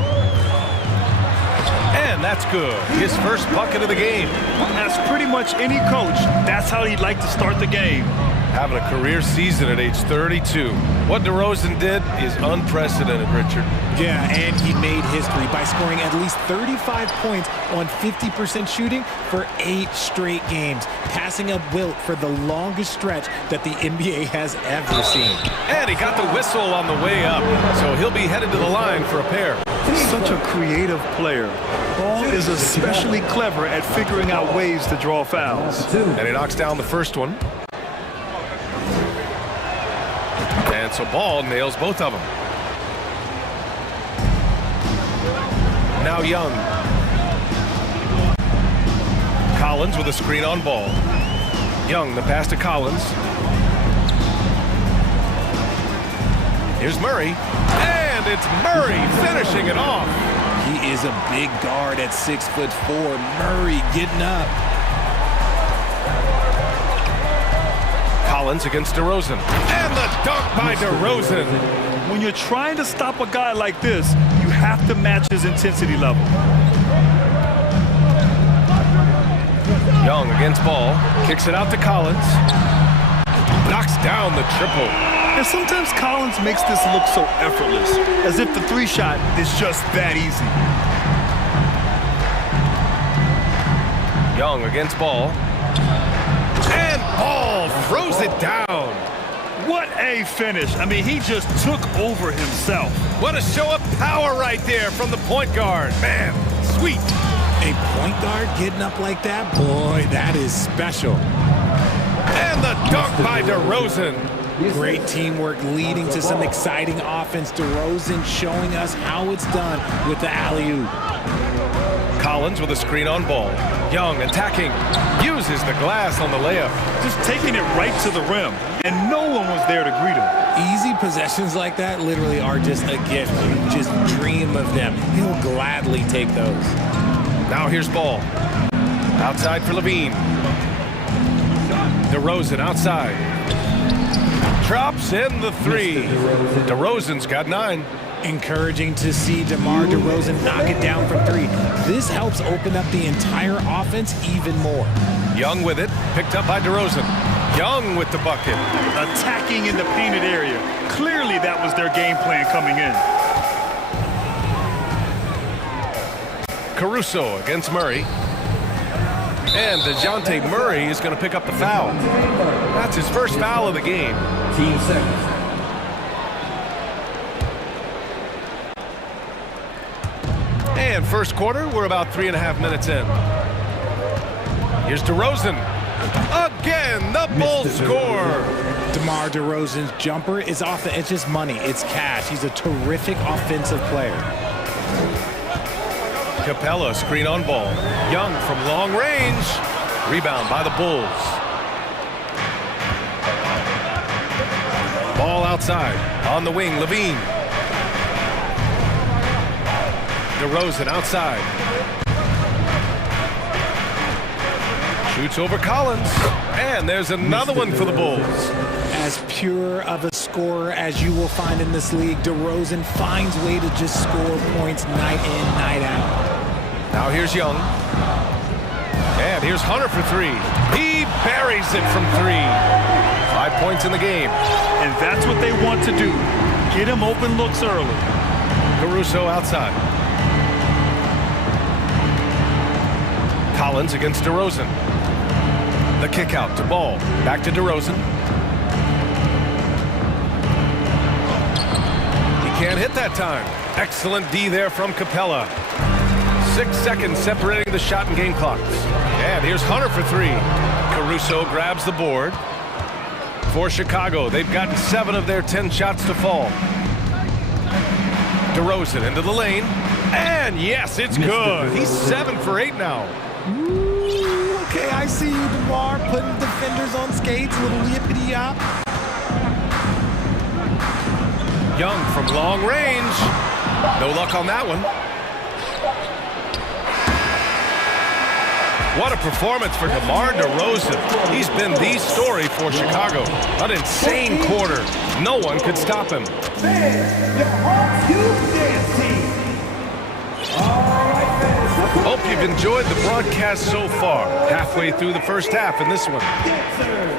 And that's good. His first bucket of the game. As pretty much any coach, that's how he'd like to start the game. Having a career season at age 32. What DeRozan did is unprecedented, Richard. Yeah, and he made history by scoring at least 35 points on 50% shooting for 8 straight games, passing up Wilt for the longest stretch that the NBA has ever seen. And he got the whistle on the way up, so he'll be headed to the line for a pair. Such a creative player. Ball is especially clever at figuring out ways to draw fouls. And he knocks down the first one. And so Ball nails both of them. Now Young. Collins with a screen on Ball. Young, the pass to Collins. Here's Murray. And it's Murray finishing it off. He is a big guard at 6'4". Murray getting up. Collins against DeRozan. And the dunk by DeRozan. When you're trying to stop a guy like this, you have to match his intensity level. Young against Ball. Kicks it out to Collins. Knocks down the triple. And sometimes Collins makes this look so effortless, as if the 3-shot is just that easy. Young against Ball. And Ball throws it down. What a finish. I mean, he just took over himself. What a show of power right there from the point guard. Man, sweet. A point guard getting up like that? Boy, that is special. And the dunk by DeRozan. Great teamwork leading to some exciting offense. DeRozan showing us how it's done with the alley-oop. Collins with a screen on Ball. Young attacking. Uses the glass on the layup. Just taking it right to the rim. And no one was there to greet him. Easy possessions like that literally are just a gift. You just dream of them. He'll gladly take those. Now here's Ball. Outside for Levine. DeRozan outside. Drops in the 3. DeRozan's got 9. Encouraging to see DeMar DeRozan knock it down from 3. This helps open up the entire offense even more. Young with it. Picked up by DeRozan. Young with the bucket. Attacking in the painted area. Clearly that was their game plan coming in. Caruso against Murray. And DeJounte Murray is going to pick up the foul. That's his first foul of the game. Team seconds. And first quarter, we're about 3.5 minutes in. Here's DeRozan. Again, the Bulls score. DeMar DeRozan's jumper is off the edge. It's money. It's cash. He's a terrific offensive player. Capella, screen on Ball. Young from long range. Rebound by the Bulls. Ball outside. On the wing, Levine. DeRozan outside. Shoots over Collins. And there's another one for the Bulls. As pure of a scorer as you will find in this league, DeRozan finds a way to just score points night in, night out. Now here's Young. And here's Hunter for 3. He buries it from 3. 5 points in the game. And that's what they want to do. Get him open looks early. Caruso outside. Collins against DeRozan. The kick out to Ball. Back to DeRozan. hit that time. Excellent D there from Capella. 6 seconds separating the shot and game clocks. And here's Hunter for three. Caruso grabs the board. For Chicago, they've gotten 7 of their 10 shots to fall. DeRozan into the lane. And yes, it's good. He's 7 for 8 now. Ooh, okay, I see you, DeMar, putting defenders on skates, a little yippity-yop. Young from long range. No luck on that one. What a performance for DeMar DeRozan. He's been the story for Chicago. An insane quarter. No one could stop him. Hope you've enjoyed the broadcast so far. Halfway through the first half in this one.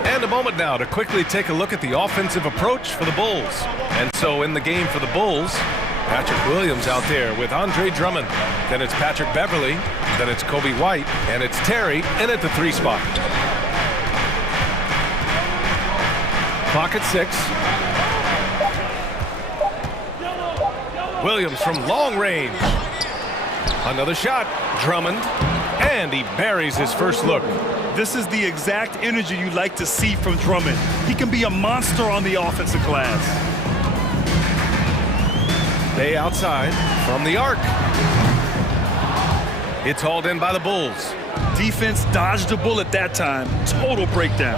And a moment now to quickly take a look at the offensive approach for the Bulls. And so in the game for the Bulls, Patrick Williams out there with Andre Drummond. Then it's Patrick Beverly. Then it's Kobe White. And it's Terry in at the 3 spot. Clock at 6. Williams from long range. Another shot. Drummond. And he buries his first look. This is the exact energy you like to see from Drummond. He can be a monster on the offensive glass. Bay outside from the arc. It's hauled in by the Bulls. Defense dodged a bullet that time. Total breakdown.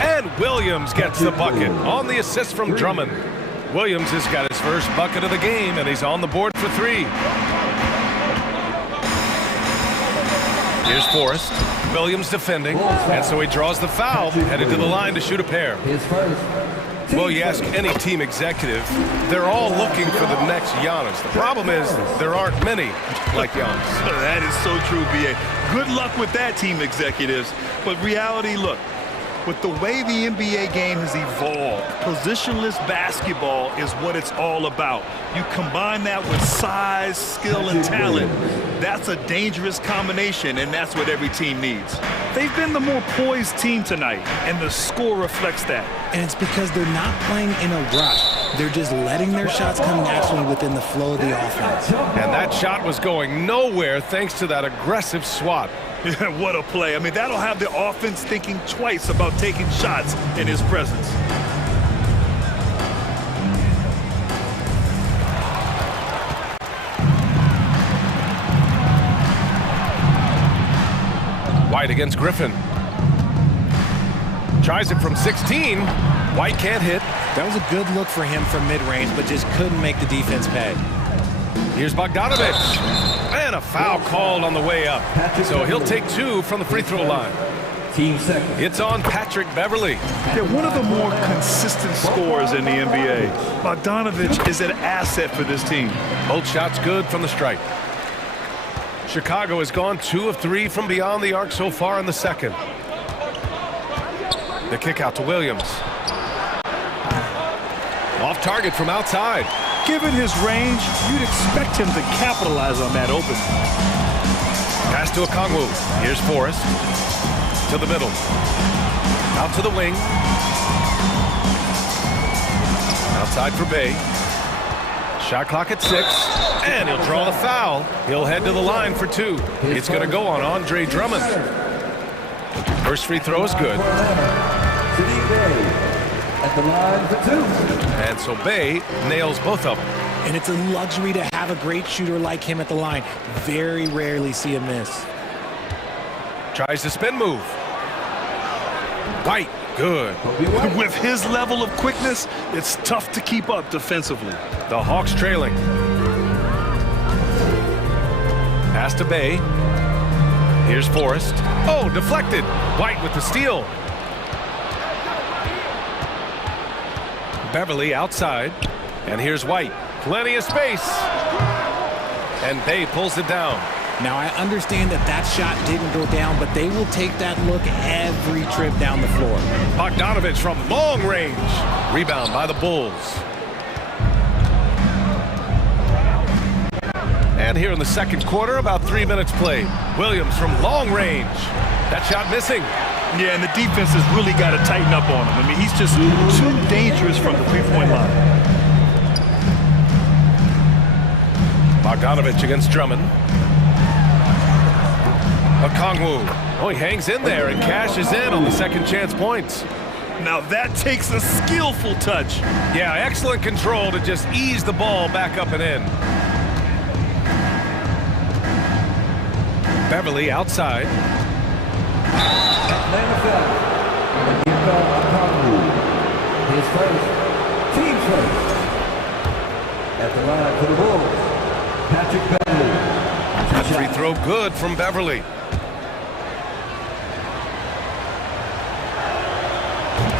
And Williams gets the bucket on the assist from Drummond. Williams has got his first bucket of the game, and he's on the board for 3. Here's Forrest. Williams defending, and so he draws the foul, headed to the line to shoot a pair. Well, you ask any team executive, they're all looking for the next Giannis. The problem is there aren't many like Giannis. That is so true, B.A. Good luck with that, team executives. But reality, look, with the way the NBA game has evolved, positionless basketball is what it's all about. You combine that with size, skill, and talent. That's a dangerous combination, and that's what every team needs. They've been the more poised team tonight, and the score reflects that. And it's because they're not playing in a rush. They're just letting their shots come naturally within the flow of the offense. And that shot was going nowhere thanks to that aggressive swat. What a play. I mean, that'll have the offense thinking twice about taking shots in his presence. White against Griffin. Tries it from 16. White can't hit. That was a good look for him from mid-range, but just couldn't make the defense pay. Here's Bogdanovich. And a foul called on the way up. So he'll take 2 from the free throw line. It's on Patrick Beverly. They're one of the more consistent scorers in the NBA. Bogdanovich is an asset for this team. Both shots good from the stripe. Chicago has gone 2 of 3 from beyond the arc so far in the second. The kick out to Williams. Off target from outside. Given his range, you'd expect him to capitalize on that opening. Pass to Okongwu. Here's Forrest. To the middle. Out to the wing. Outside for Bay. Shot clock at 6. And he'll draw the foul. He'll head to the line for 2. It's going to go on Andre Drummond. First free throw is good. At the line for 2. And so Bay nails both of them. And it's a luxury to have a great shooter like him at the line. Very rarely see a miss. Tries the spin move. White, good. With his level of quickness, it's tough to keep up defensively. The Hawks trailing. Pass to Bay. Here's Forrest. Oh, deflected. White with the steal. Beverly outside. And here's White. Plenty of space. And Bay pulls it down. Now, I understand that that shot didn't go down, but they will take that look every trip down the floor. Bogdanovich from long range. Rebound by the Bulls. And here in the second quarter, about 3 minutes played. Williams from long range. That shot missing. Yeah, and the defense has really got to tighten up on him. I mean, he's just too dangerous from the three-point line. Bogdanovich against Drummond. Okongwu. Oh, he hangs in there and cashes in on the second chance points. Now that takes a skillful touch. Yeah, excellent control to just ease the ball back up and in. Beverly outside. His first, team first. At the line for the Bulls, Patrick Beverly. That free throw good from Beverly.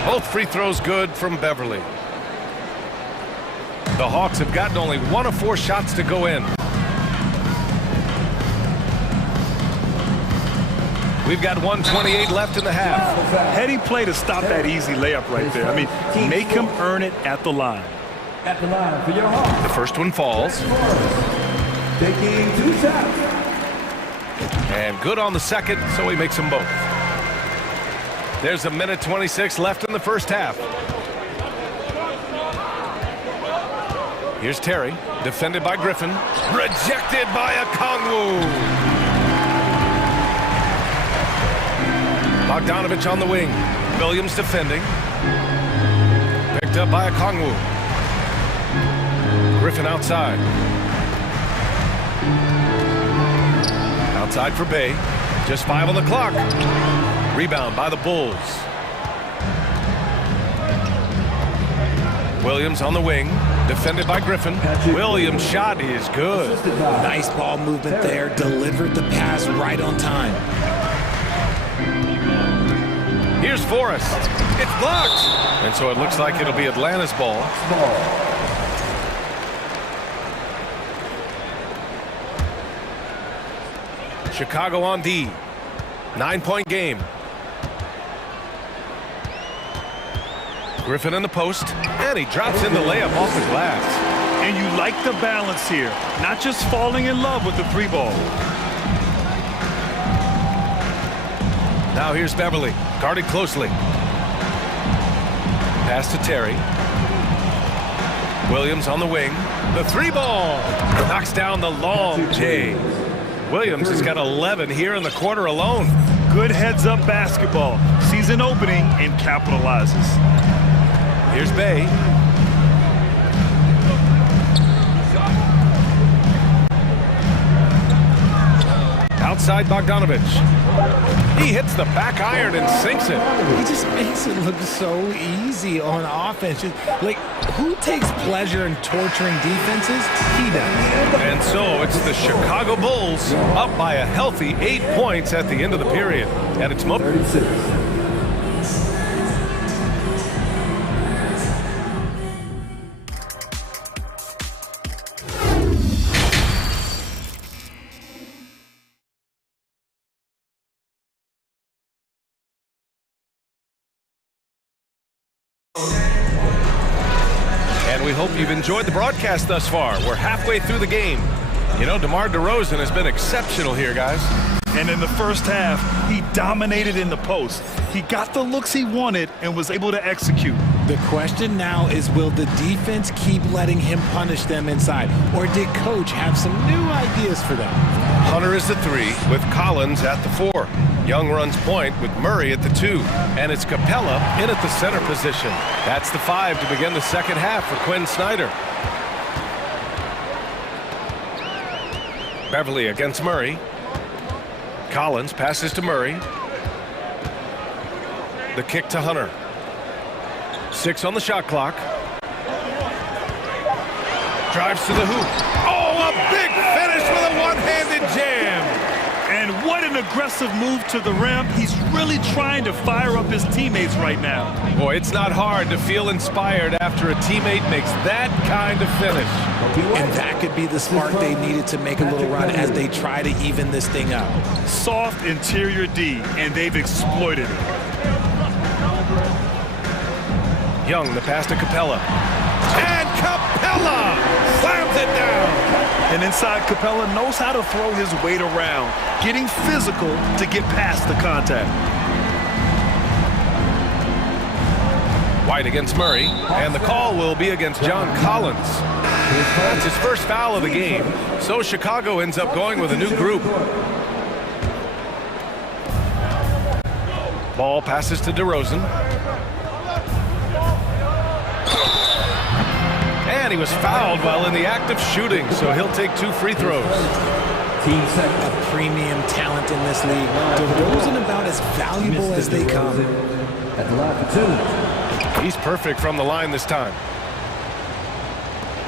Both free throws good from Beverly. The Hawks have gotten only 1 of 4 shots to go in. We've got 1:28 left in the half. Heady play to stop that easy layup right there. I mean, make him earn it at the line. At the line for your Hawks. The first one falls. Taking 2 shots. And good on the second, so he makes them both. There's 1:26 left in the first half. Here's Terry, defended by Griffin. Rejected by Okongwu. Bogdanovich on the wing. Williams defending. Picked up by Okongwu. Griffin outside. Outside for Bay. Just 5 on the clock. Rebound by the Bulls. Williams on the wing. Defended by Griffin. Williams' shot is good. Nice ball movement there. Delivered the pass right on time. Here's Forrest. It's blocked. And so it looks like it'll be Atlanta's ball. Chicago on D. 9-point game. Griffin in the post, and he drops in the layup off the glass. And you like the balance here, not just falling in love with the 3-ball. Now here's Beverly, guarded closely. Pass to Terry. Williams on the wing. The 3-ball knocks down the long J. Williams has got 11 here in the quarter alone. Good heads-up basketball. Sees an opening and capitalizes. Here's Bay. Outside Bogdanovich. He hits the back iron and sinks it. He just makes it look so easy on offense. Like, who takes pleasure in torturing defenses? He does. And so it's the Chicago Bulls up by a healthy 8 points at the end of the period. And it's 36. And we hope you've enjoyed the broadcast thus far. We're halfway through the game. You know, DeMar DeRozan has been exceptional here, guys. And in the first half, he dominated in the post. He got the looks he wanted and was able to execute. The question now is, will the defense keep letting him punish them inside? Or did Coach have some new ideas for them? Hunter is the 3 with Collins at the 4. Young runs point with Murray at the 2. And it's Capella in at the center position. That's the 5 to begin the second half for Quinn Snyder. Beverly against Murray. Collins passes to Murray. The kick to Hunter. 6 on the shot clock. Drives to the hoop. Oh, a big finish with a one-handed jam. And what an aggressive move to the rim. He's really trying to fire up his teammates right now. Boy, it's not hard to feel inspired after a teammate makes that kind of finish. And that could be the spark they needed to make a little run as they try to even this thing up. Soft interior D, and they've exploited it. Young, the pass to Capella. And Capella slams it down. And inside, Capella knows how to throw his weight around, getting physical to get past the contact. White against Murray, and the call will be against John Collins. That's his first foul of the game. So Chicago ends up going with a new group. Ball passes to DeRozan. And he was fouled while in the act of shooting, so he'll take 2 free throws. A premium talent in this league. DeRozan about as valuable as they come. At the line for 2. He's perfect from the line this time.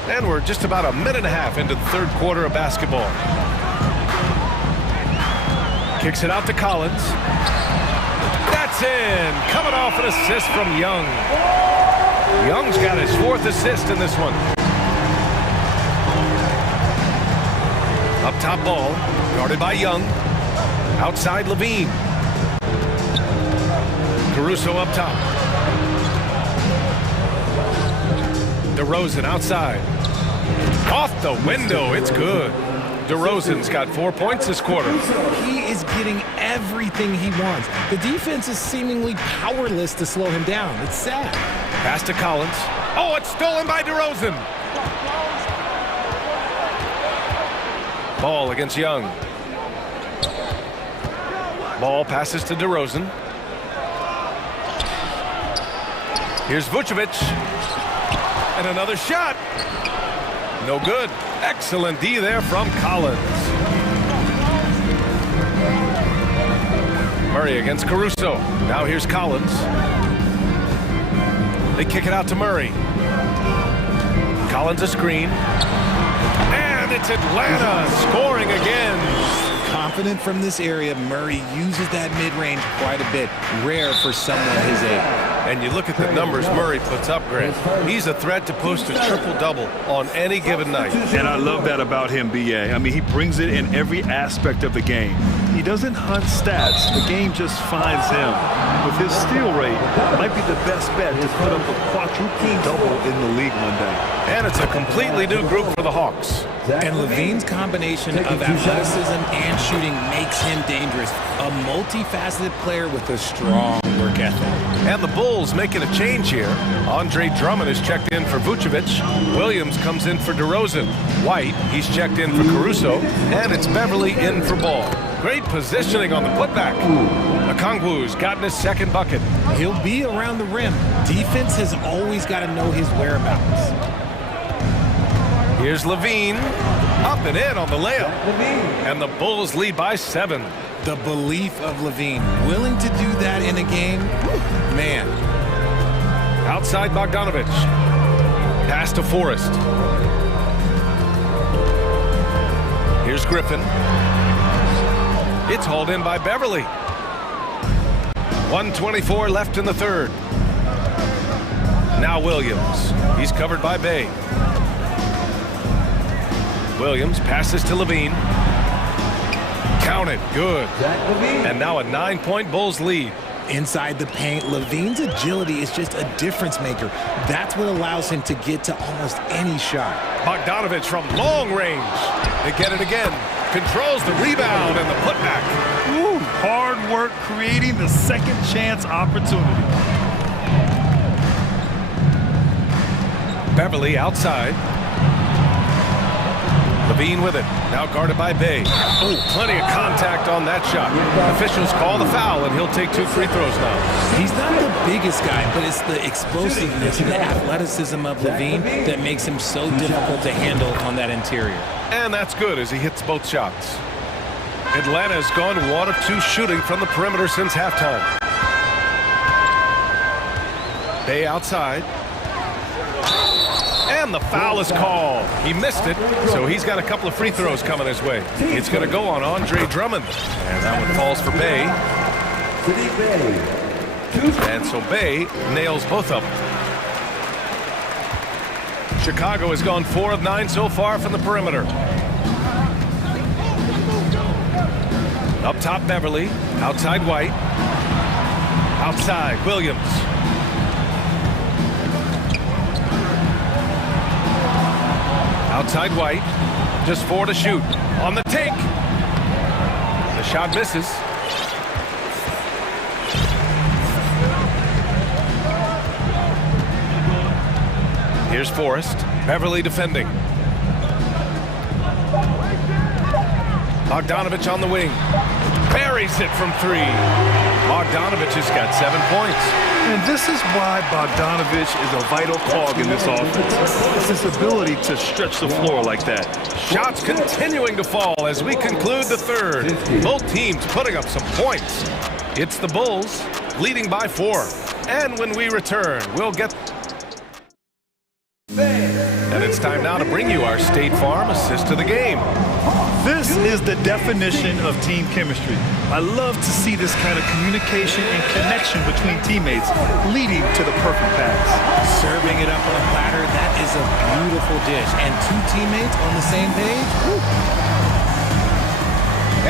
And we're just about a minute and a half into the third quarter of basketball. Kicks it out to Collins. That's in. Coming off an assist from Young. Young's got his 4th assist in this one. Up top ball, guarded by Young. Outside Levine. Caruso up top. DeRozan outside. Off the window, it's good. DeRozan's got 4 points this quarter. He is getting everything he wants. The defense is seemingly powerless to slow him down. It's sad. Pass to Collins. Oh, it's stolen by DeRozan. Ball against Young. Ball passes to DeRozan. Here's Vucevic. And another shot. No good. Excellent D there from Collins. Murray against Caruso. Now here's Collins. They kick it out to Murray. Collins a screen. And it's Atlanta scoring again. Confident from this area, Murray uses that mid-range quite a bit. Rare for someone his age. And you look at the numbers Murray puts up, Grant. He's a threat to post a triple-double on any given night. And I love that about him, B.A. I mean, he brings it in every aspect of the game. He doesn't hunt stats. The game just finds him. With his steal rate, might be the best bet to put up a quadruple-double in the league one day. And it's a completely new group for the Hawks. And Levine's combination of athleticism and shooting makes him dangerous. A multifaceted player with a strong work ethic. And the Bulls making a change here. Andre Drummond is checked in for Vucevic. Williams comes in for DeRozan. White, he's checked in for Caruso. And it's Beverly in for Ball. Great positioning on the putback. Okongwu's gotten his 2nd bucket. He'll be around the rim. Defense has always got to know his whereabouts. Here's Levine. Up and in on the layup. And the Bulls lead by 7. The belief of Levine. Willing to do that in a game? Man. Outside Bogdanovich. Pass to Forrest. Here's Griffin. It's hauled in by Beverly. 1:24 left in the third. Now Williams. He's covered by Bay. Williams passes to Levine. Counted. Good. And now a 9-point Bulls lead. Inside the paint, Levine's agility is just a difference maker. That's what allows him to get to almost any shot. Bogdanovich from long range. They get it again. Controls the rebound and the putback. Ooh, hard work creating the second chance opportunity. Beverly outside. Levine with it. Now guarded by Bay. Oh, plenty of contact on that shot. Officials call the foul, and he'll take 2 free throws now. He's not the biggest guy, but it's the explosiveness and the athleticism of Levine that makes him so difficult to handle on that interior. And that's good as he hits both shots. Atlanta has gone 1 of 2 shooting from the perimeter since halftime. Bay outside. And the foul is called. He missed it, so he's got a couple of free throws coming his way. It's going to go on Andre Drummond. And that one falls for Bay. And so Bay nails both of them. Chicago has gone 4 of 9 so far from the perimeter. Up top, Beverly. Outside, White. Outside, Williams. Outside White, just 4 to shoot. On the take. The shot misses. Here's Forrest. Beverly defending. Bogdanovich on the wing. Buries it from 3. Bogdanovich has got 7 points. And this is why Bogdanovich is a vital cog in this offense. It's his ability to stretch the floor like that. Shots continuing to fall as we conclude the third. Both teams putting up some points. It's the Bulls leading by 4. And when we return, we'll get... And it's time now to bring you our State Farm assist to the game. This is the definition of team chemistry. I love to see this kind of communication and connection between teammates leading to the perfect pass. Serving it up on a platter, that is a beautiful dish. And 2 teammates on the same page. Woo.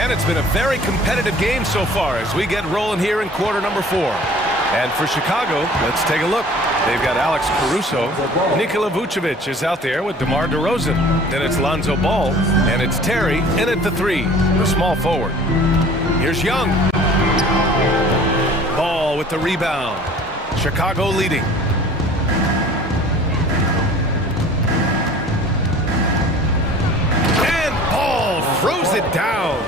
And it's been a very competitive game so far as we get rolling here in quarter number 4. And for Chicago, let's take a look. They've got Alex Caruso. Nikola Vucevic is out there with DeMar DeRozan. Then it's Lonzo Ball, and it's Terry in at the 3, the small forward. Here's Young. Ball with the rebound. Chicago leading. And Ball throws it down.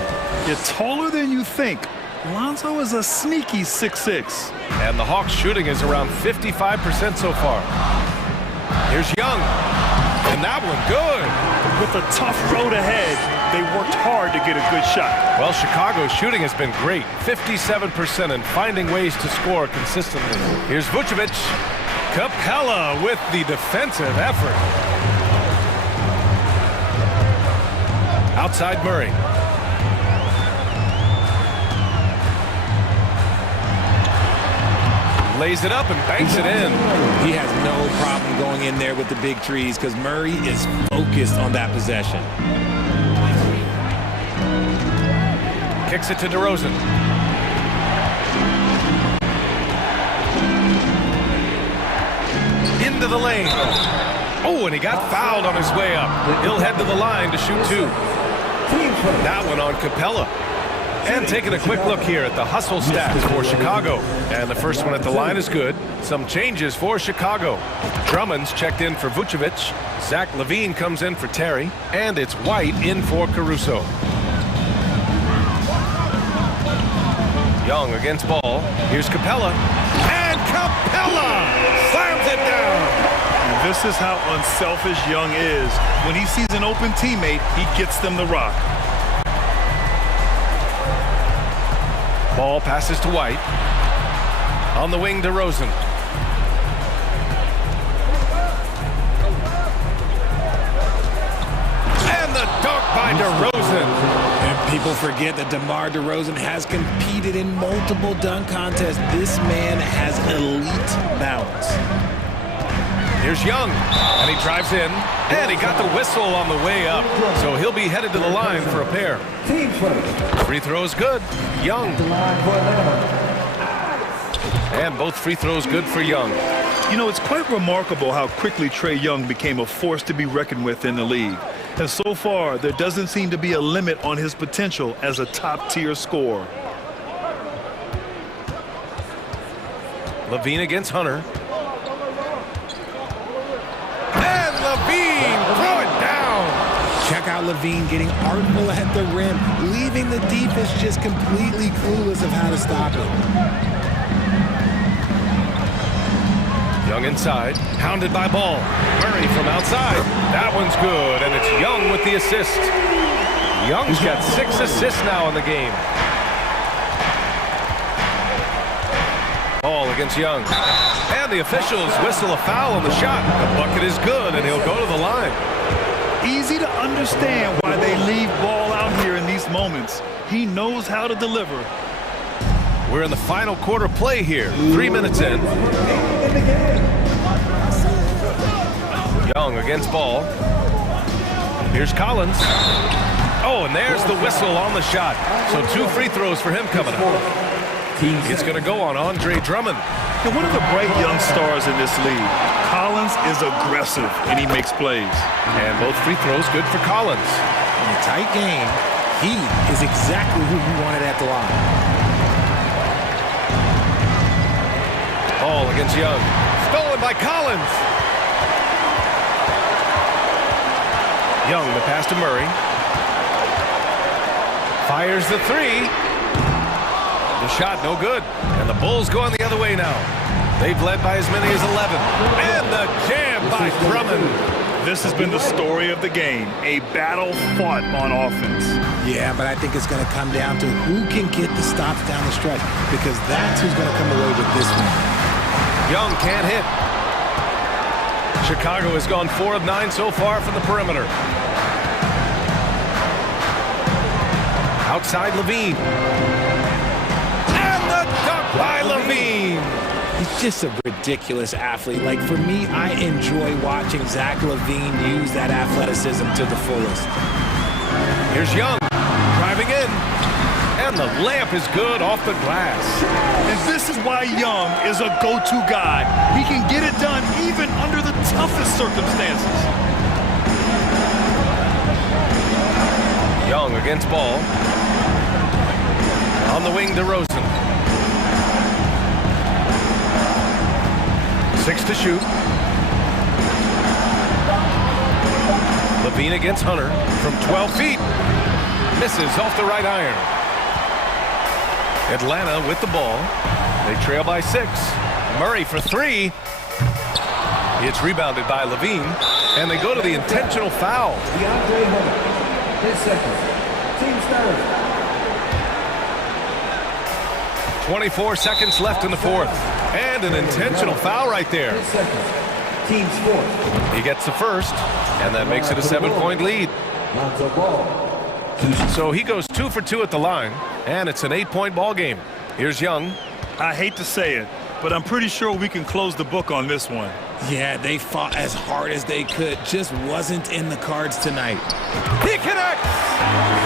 You're taller than you think. Lonzo is a sneaky 6'6". And the Hawks shooting is around 55% so far. Here's Young. And that one good. With a tough road ahead, they worked hard to get a good shot. Well, Chicago's shooting has been great. 57% and finding ways to score consistently. Here's Vucevic. Capella with the defensive effort. Outside Murray. Lays it up and banks it in. He has no problem going in there with the big trees because Murray is focused on that possession. Kicks it to DeRozan. Into the lane. Oh, and he got fouled on his way up. He'll head to the line to shoot 2. That one on Capella. And taking a quick look here at the hustle stats for Chicago. And the first one at the line is good. Some changes for Chicago. Drummond's checked in for Vucevic. Zach LaVine comes in for Terry. And it's White in for Caruso. Young against Ball. Here's Capella. And Capella slams it down. And this is how unselfish Young is. When he sees an open teammate, he gets them the rock. Ball passes to White. On the wing, DeRozan. And the dunk by DeRozan. And people forget that DeMar DeRozan has competed in multiple dunk contests. This man has elite balance. Here's Young, and he drives in, and he got the whistle on the way up, so he'll be headed to the line for a pair. Free throws good. Young. And both free throws good for Young. You know, it's quite remarkable how quickly Trae Young became a force to be reckoned with in the league. And so far, there doesn't seem to be a limit on his potential as a top-tier scorer. LaVine against Hunter. And LaVine, throw it down. Check out LaVine getting artful at the rim, leaving the defense just completely clueless of how to stop it. Young inside, hounded by Ball. Murray from outside. That one's good, and it's Young with the assist. Young's got 6 assists now in the game. Ball against Young. And the officials whistle a foul on the shot. The bucket is good, and he'll go to the line. Easy to understand why they leave Ball out here in these moments. He knows how to deliver. We're in the final quarter play here. 3 minutes in. Young against Ball. Here's Collins. Oh, and there's the whistle on the shot. So 2 free throws for him coming up. It's going to go on Andre Drummond. And one of the bright young stars in this league. Collins is aggressive, and he makes plays. And both free throws good for Collins. In a tight game, he is exactly who you wanted at the line. Ball against Young. Stolen by Collins. Young, the pass to Murray. Fires the three. The shot no good. And the Bulls going the other way now. They've led by as many as 11. And the jam by Drummond. This has been the story of the game, a battle fought on offense. Yeah, but I think it's going to come down to who can get the stops down the stretch, because that's who's going to come away with this one. Young can't hit. Chicago has gone 4 of 9 so far from the perimeter. Outside Levine. And the dunk by Levine. He's just a ridiculous athlete. Like, for me, I enjoy watching Zach LaVine use that athleticism to the fullest. Here's Young driving in. And the layup is good off the glass. And this is why Young is a go-to guy. He can get it done even under the toughest circumstances. Young against Ball. On the wing, DeRozan. 6 to shoot. Levine against Hunter from 12 feet. Misses off the right iron. Atlanta with the ball. They trail by 6. Murray for 3. It's rebounded by Levine. And they go to the intentional foul. 10 seconds. Team starts. 24 seconds left in the fourth. And an intentional foul right there. Team sport. He gets the first, and that makes it a 7-point lead. So he goes 2 for 2 at the line, and it's an 8-point ball game. Here's Young. I hate to say it, but I'm pretty sure we can close the book on this one. Yeah, they fought as hard as they could. Just wasn't in the cards tonight. He connects!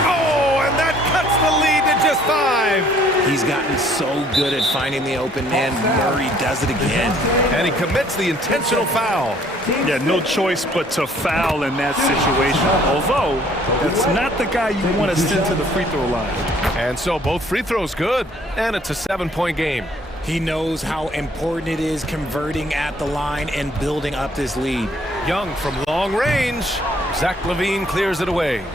Oh, and that cuts the lead to just 5. He's gotten so good at finding the open man. Murray does it again. And he commits the intentional foul. Yeah, no choice but to foul in that situation. Although, that's not the guy you want to send to the free throw line. And so both free throws good, and it's a 7-point game. He knows how important it is converting at the line and building up this lead. Young from long range. Zach LaVine clears it away.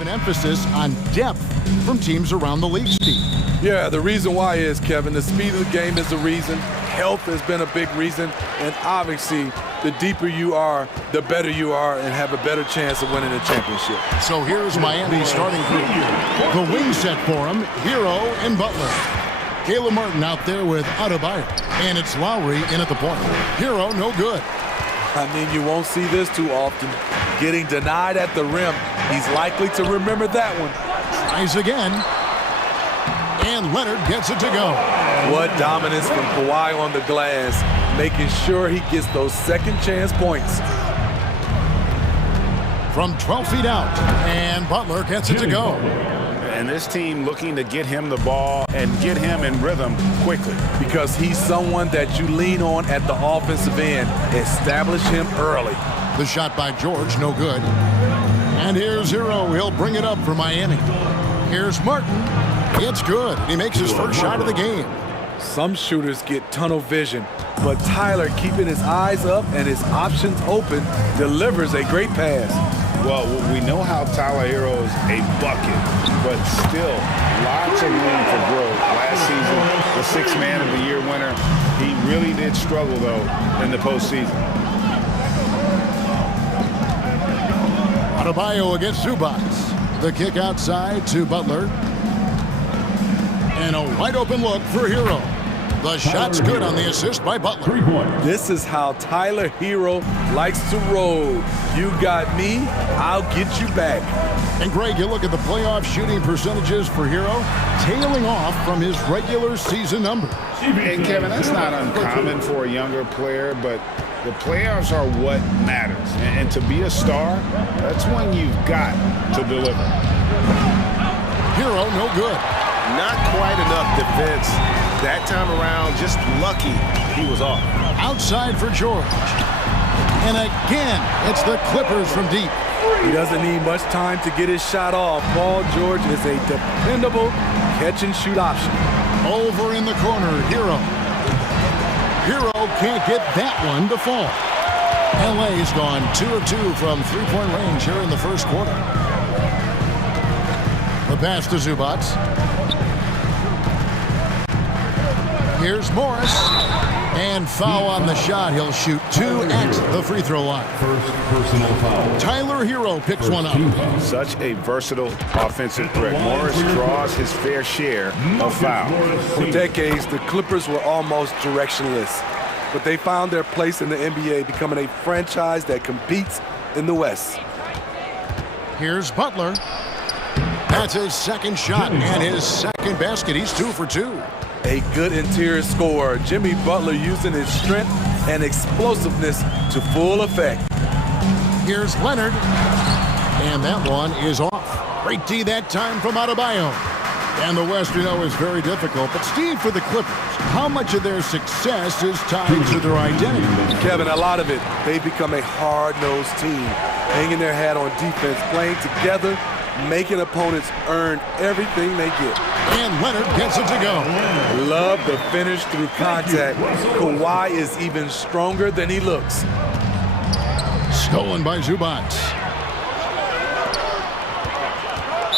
an emphasis on depth from teams around the league, Steve. Yeah, the reason why is, Kevin, the speed of the game is the reason. Health has been a big reason. And obviously, the deeper you are, the better you are and have a better chance of winning a championship. So here's Miami's starting group. The wing set for him, Hero and Butler. Caleb Martin out there with Adebayo. And it's Lowry in at the point. Hero, no good. I mean, you won't see this too often. Getting denied at the rim. He's likely to remember that one. Tries again. And Leonard gets it to go. What dominance from Kawhi on the glass, making sure he gets those second chance points. From 12 feet out, and Butler gets it to go. And this team looking to get him the ball and get him in rhythm quickly. Because he's someone that you lean on at the offensive end. Establish him early. The shot by George, no good. And here's Hero. He'll bring it up for Miami. Here's Martin. It's good. He makes his first shot of the game. Some shooters get tunnel vision, but Tyler, keeping his eyes up and his options open, delivers a great pass. Well, we know how Tyler Hero is a bucket, but still lots of room for growth. Last season, the Sixth Man of the Year winner, he really did struggle, though, in the postseason. Adebayo against Zubac. The kick outside to Butler. And a wide open look for Hero. The shot's good on the assist by Butler. This is how Tyler Hero likes to roll. You got me, I'll get you back. And Greg, you look at the playoff shooting percentages for Hero, tailing off from his regular season numbers. And Kevin, that's not uncommon for a younger player, but the playoffs are what matters. And to be a star, that's when you've got to deliver. Hero, no good. Not quite enough defense that time around. Just lucky he was off. Outside for George. And again, it's the Clippers from deep. He doesn't need much time to get his shot off. Paul George is a dependable catch-and-shoot option. Over in the corner, Hero. Hero can't get that one to fall. LA's gone 2 of 2 from three-point range here in the first quarter. The pass to Zubac. Here's Morris. And foul on the shot. He'll shoot 2 at the free throw line. First personal foul. Tyler Hero picks one up. Such a versatile offensive threat. Morris draws his fair share of fouls. For decades, the Clippers were almost directionless, but they found their place in the NBA, becoming a franchise that competes in the West. Here's Butler. That's his second shot and his second basket. He's 2 for 2. A good interior scorer, Jimmy Butler using his strength and explosiveness to full effect. Here's Leonard. And that one is off. Great D that time from Adebayo. And the West, you know, is very difficult. But Steve, for the Clippers, how much of their success is tied to their identity? Kevin, a lot of it. They've become a hard-nosed team, hanging their hat on defense, playing together, making opponents earn everything they get. And Leonard gets it to go. Love the finish through contact. Kawhi is even stronger than he looks. Stolen by Zubac.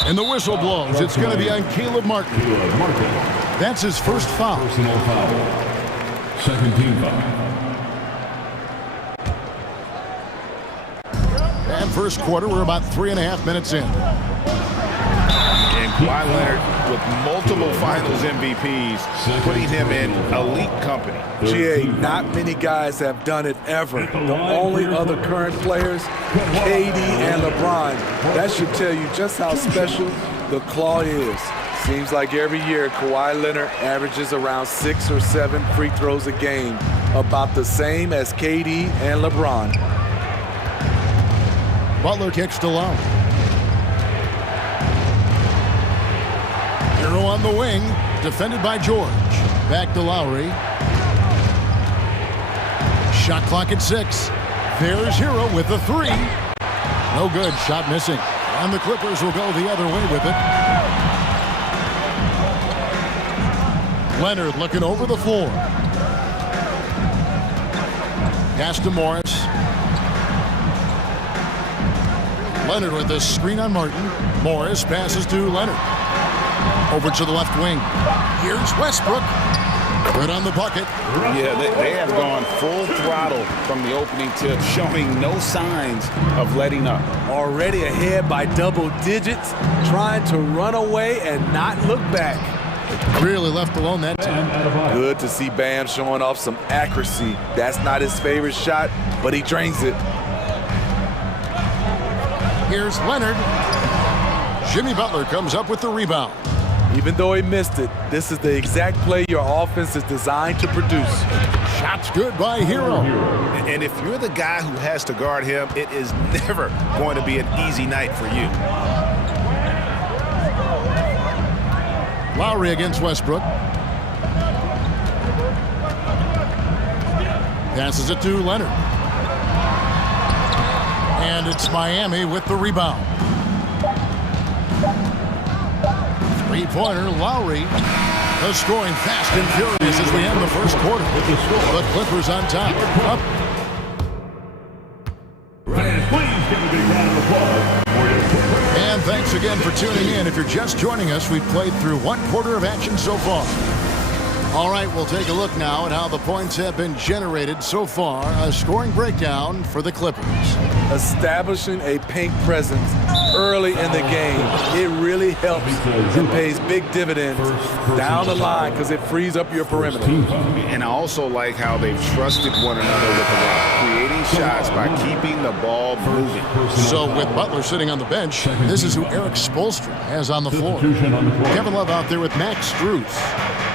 And the whistle blows. It's going to be on Caleb Martin. That's his first foul. Personal foul. Second team foul. And first quarter, we're about 3.5 minutes in. And Kawhi Leonard with multiple finals MVPs, putting him in elite company. GA, not many guys have done it ever. The only other current players, KD and LeBron. That should tell you just how special the claw is. Seems like every year Kawhi Leonard averages around 6 or 7 free throws a game, about the same as KD and LeBron. Butler kicks to Lowry. Hero on the wing, defended by George. Back to Lowry. Shot clock at 6. There's Hero with the 3. No good, shot missing. And the Clippers will go the other way with it. Leonard looking over the floor. Pass to Morris. Leonard with this screen on Martin. Morris passes to Leonard. Over to the left wing. Here's Westbrook. Good on the bucket. Yeah, they have gone full throttle from the opening tip, showing no signs of letting up. Already ahead by double digits, trying to run away and not look back. Really left alone that time. Good to see Bam showing off some accuracy. That's not his favorite shot, but he drains it. Here's Leonard. Jimmy Butler comes up with the rebound. Even though he missed it, this is the exact play your offense is designed to produce. Shots good by Hero. And if you're the guy who has to guard him, it is never going to be an easy night for you. Lowry against Westbrook. Passes it to Leonard. And it's Miami with the rebound. Three-pointer, Lowry. The scoring fast and furious as we end the first quarter. The Clippers on top. Up. Please give a big round of applause for your Clippers. And thanks again for tuning in. If you're just joining us, we've played through one quarter of action so far. All right, we'll take a look now at how the points have been generated so far. A scoring breakdown for the Clippers. Establishing a paint presence early in the game, it really helps and pays big dividends down the line because it frees up your perimeter. And I also like how they've trusted one another with the ball, creating shots by keeping the ball moving. So with Butler sitting on the bench, this is who Eric Spoelstra has on the floor. Kevin Love out there with Max Strus.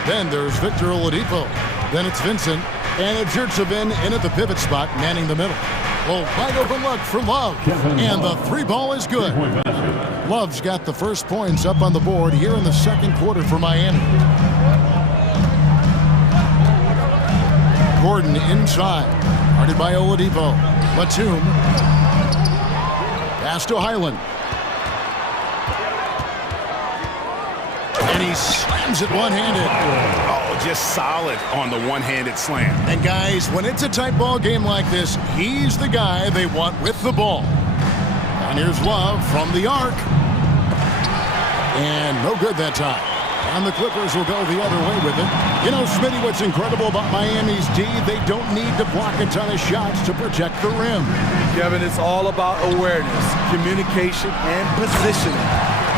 Then there's Victor Oladipo. Then it's Vincent. And it's Yurtsevin in at the pivot spot, manning the middle. Well, wide open look for Love. And the three ball is good. Love's got the first points up on the board here in the second quarter for Miami. Gordon inside. Guarded by Oladipo. Batum. Pass to Highland. And he slams it one-handed. Oh, just solid on the one-handed slam. And guys, when it's a tight ball game like this, he's the guy they want with the ball. And here's Love from the arc. And no good that time. And the Clippers will go the other way with it. You know, Smitty, what's incredible about Miami's D, they don't need to block a ton of shots to protect the rim. Kevin, it's all about awareness, communication, and positioning.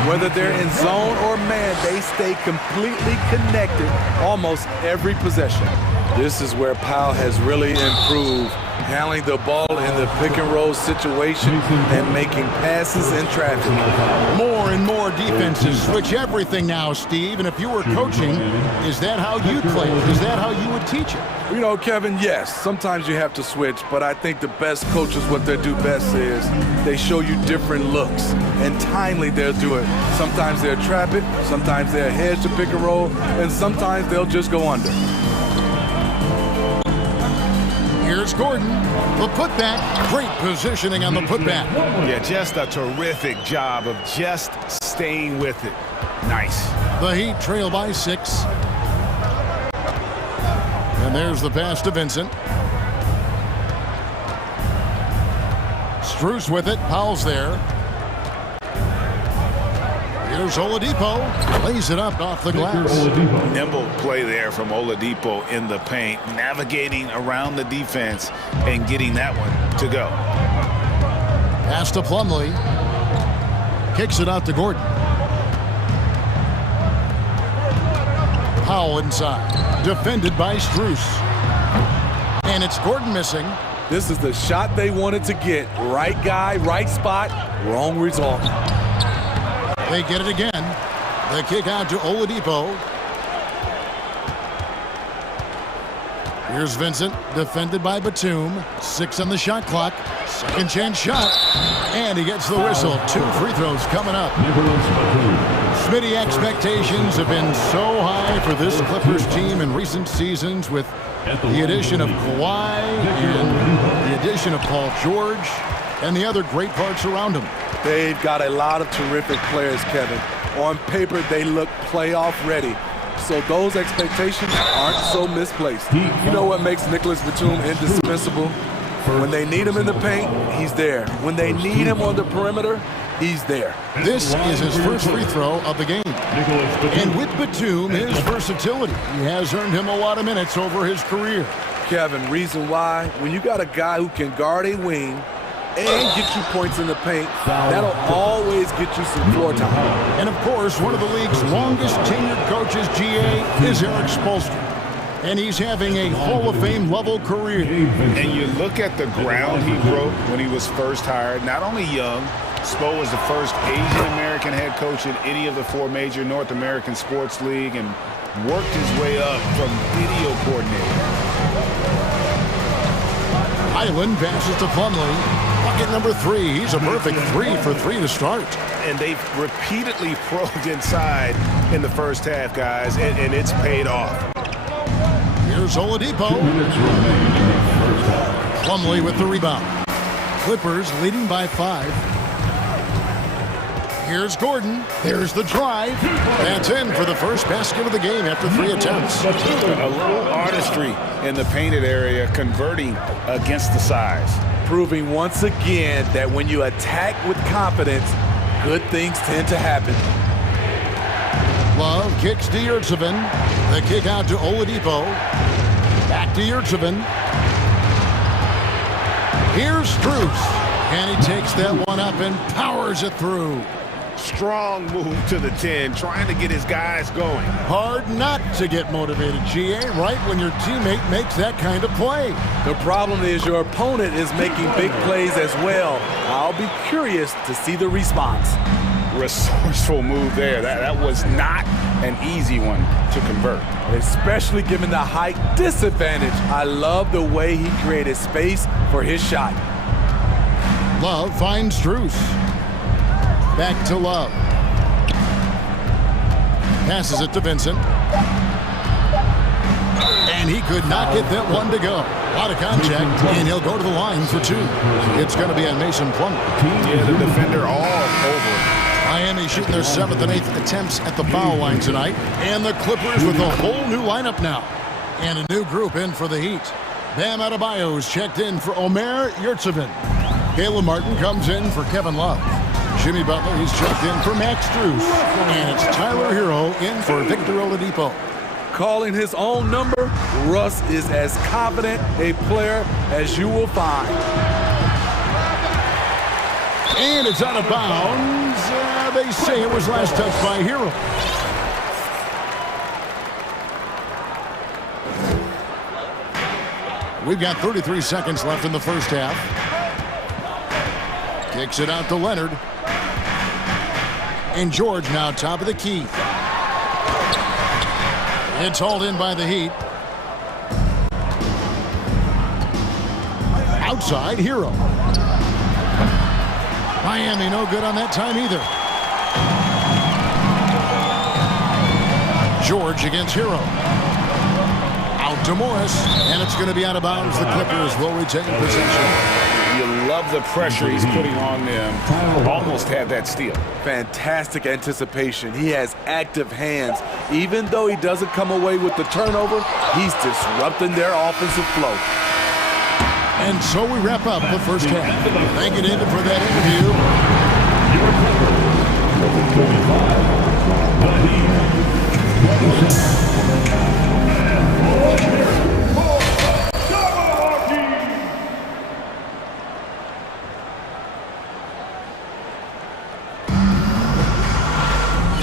Whether they're in zone or man, they stay completely connected almost every possession. This is where Powell has really improved, handling the ball in the pick-and-roll situation and making passes in traffic. More and more defenses switch everything now, Steve. And if you were coaching, is that how you'd play it? Is that how you would teach it? You know, Kevin, yes, sometimes you have to switch, but I think the best coaches, what they do best is they show you different looks, and timely they'll do it. Sometimes they'll trap it, sometimes they'll hedge the pick and roll, and sometimes they'll just go under. Here's Gordon. The putback. Great positioning on the putback. Yeah, just a terrific job of just staying with it. Nice. The Heat trail by 6. And there's the pass to Vincent. Strus with it. Powell's there. Here's Oladipo. Lays it up off the glass. Nimble play there from Oladipo in the paint, navigating around the defense and getting that one to go. Pass to Plumlee. Kicks it out to Gordon. Powell inside. Defended by Strus. And it's Gordon missing. This is the shot they wanted to get. Right guy, right spot, wrong result. They get it again. The kick out to Oladipo. Here's Vincent, defended by Batum. 6 on the shot clock. Second chance shot. And he gets the whistle. 2 free throws coming up. Smitty, expectations have been so high for this Clippers team in recent seasons with the addition of Kawhi and the addition of Paul George and the other great parts around him. They've got a lot of terrific players, Kevin. On paper, they look playoff ready. So those expectations aren't so misplaced. You know what makes Nicholas Batum indispensable? When they need him in the paint, he's there. When they need him on the perimeter, he's there. This is his first free throw of the game. And with Batum, his versatility, he has earned him a lot of minutes over his career. Kevin, reason why, when you got a guy who can guard a wing and get you points in the paint, that'll always get you some floor time. And of course, one of the league's longest tenured coaches, GA, is Eric Spoelstra. And he's having a Hall of Fame level career. And you look at the ground he broke when he was first hired, not only young, Spo was the first Asian American head coach in any of the 4 major North American sports league and worked his way up from video coordinator. Highland passes to Plumlee. Bucket number 3. He's a perfect 3 for 3 to start. And they've repeatedly probed inside in the first half, guys, and it's paid off. Here's Oladipo. Plumlee with the rebound. Clippers leading by 5. Here's Gordon. There's the drive. That's in for the first basket of the game after 3 attempts. A little artistry in the painted area, converting against the size. Proving once again that when you attack with confidence, good things tend to happen. Love kicks to Yurtseven. The kick out to Oladipo. Back to Yurtseven. Here's Strus. And he takes that one up and powers it through. Strong move to the 10, trying to get his guys going. Hard not to get motivated, GA, right when your teammate makes that kind of play. The problem is your opponent is making big plays as well. I'll be curious to see the response. Resourceful move there. That was not an easy one to convert. Especially given the height disadvantage. I love the way he created space for his shot. Love finds Strus. Back to Love. Passes it to Vincent. And he could not get that one to go. A lot of contact, and he'll go to the line for 2. It's going to be on Mason Plumlee. Yeah, the defender all over. Miami shooting their 7th and 8th attempts at the foul line tonight. And the Clippers with a whole new lineup now. And a new group in for the Heat. Bam Adebayo's checked in for Omer Yurtseven. Caleb Martin comes in for Kevin Love. Jimmy Butler, he's checked in for Max Strus. And it's Tyler Hero in for Victor Oladipo. Calling his own number, Russ is as confident a player as you will find. And it's out of bounds. They say it was last touched by Hero. We've got 33 seconds left in the first half. Kicks it out to Leonard. And George now top of the key. It's hauled in by the Heat. Outside, Hero. Miami no good on that time either. George against Hero. Out to Morris, and it's going to be out of bounds. The Clippers will retain possession. You love the pressure he's putting on them. Almost had that steal. Fantastic anticipation. He has active hands. Even though he doesn't come away with the turnover, he's disrupting their offensive flow. And so we wrap up the first half. Thank you, David, for that interview.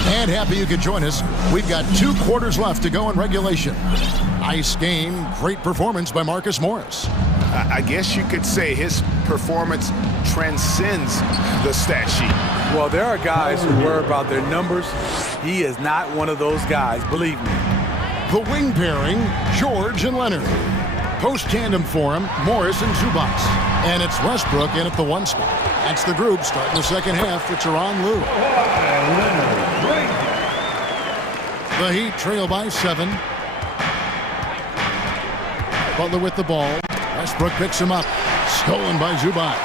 And happy you could join us. We've got 2 quarters left to go in regulation. Nice game, great performance by Marcus Morris. I guess you could say his performance transcends the stat sheet. Well, there are guys who worry about their numbers. He is not one of those guys, believe me. The wing pairing, George and Leonard. Post tandem for him, Morris and Zubac. And it's Westbrook in at the 1 spot. That's the group starting the second half for Tyronn Lue. The Heat trail by 7. Butler with the ball. Westbrook picks him up. Stolen by Zubac.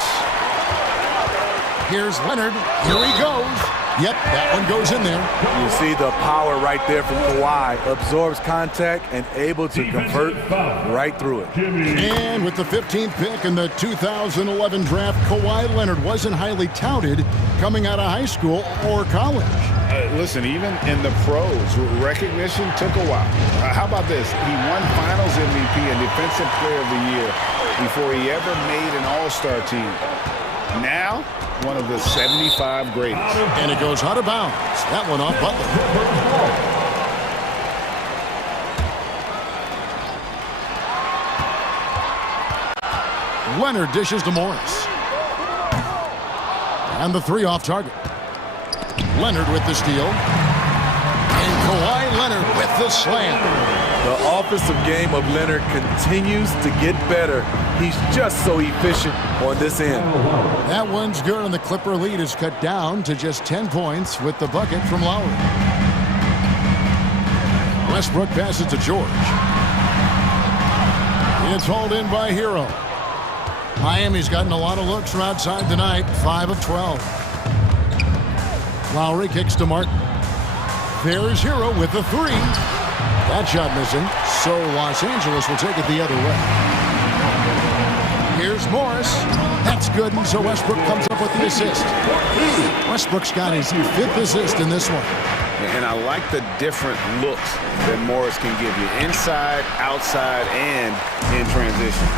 Here's Leonard. Here he goes. Yep, that one goes in there. You see the power right there from Kawhi. Absorbs contact and able to convert right through it. And with the 15th pick in the 2011 draft, Kawhi Leonard wasn't highly touted coming out of high school or college. Listen, even in the pros, recognition took a while. How about this? He won Finals MVP and Defensive Player of the Year before he ever made an All-Star team. Now, one of the 75 greatest. And it goes out of bounds. That one off Butler. Leonard dishes to Morris. And the three off target. Leonard with the steal. And Kawhi Leonard with the slam. The offensive game of Leonard continues to get better. He's just so efficient on this end. That one's good, and the Clipper lead is cut down to just 10 points with the bucket from Lowry. Westbrook passes to George. It's hauled in by Hero. Miami's gotten a lot of looks from outside tonight, 5 of 12. Lowry kicks to Martin. There's Hero with the three. That shot missing, so Los Angeles will take it the other way. Here's Morris. That's good, and so Westbrook comes up with the assist. Westbrook's got his 5th assist in this one. And I like the different looks that Morris can give you. Inside, outside, and in transition.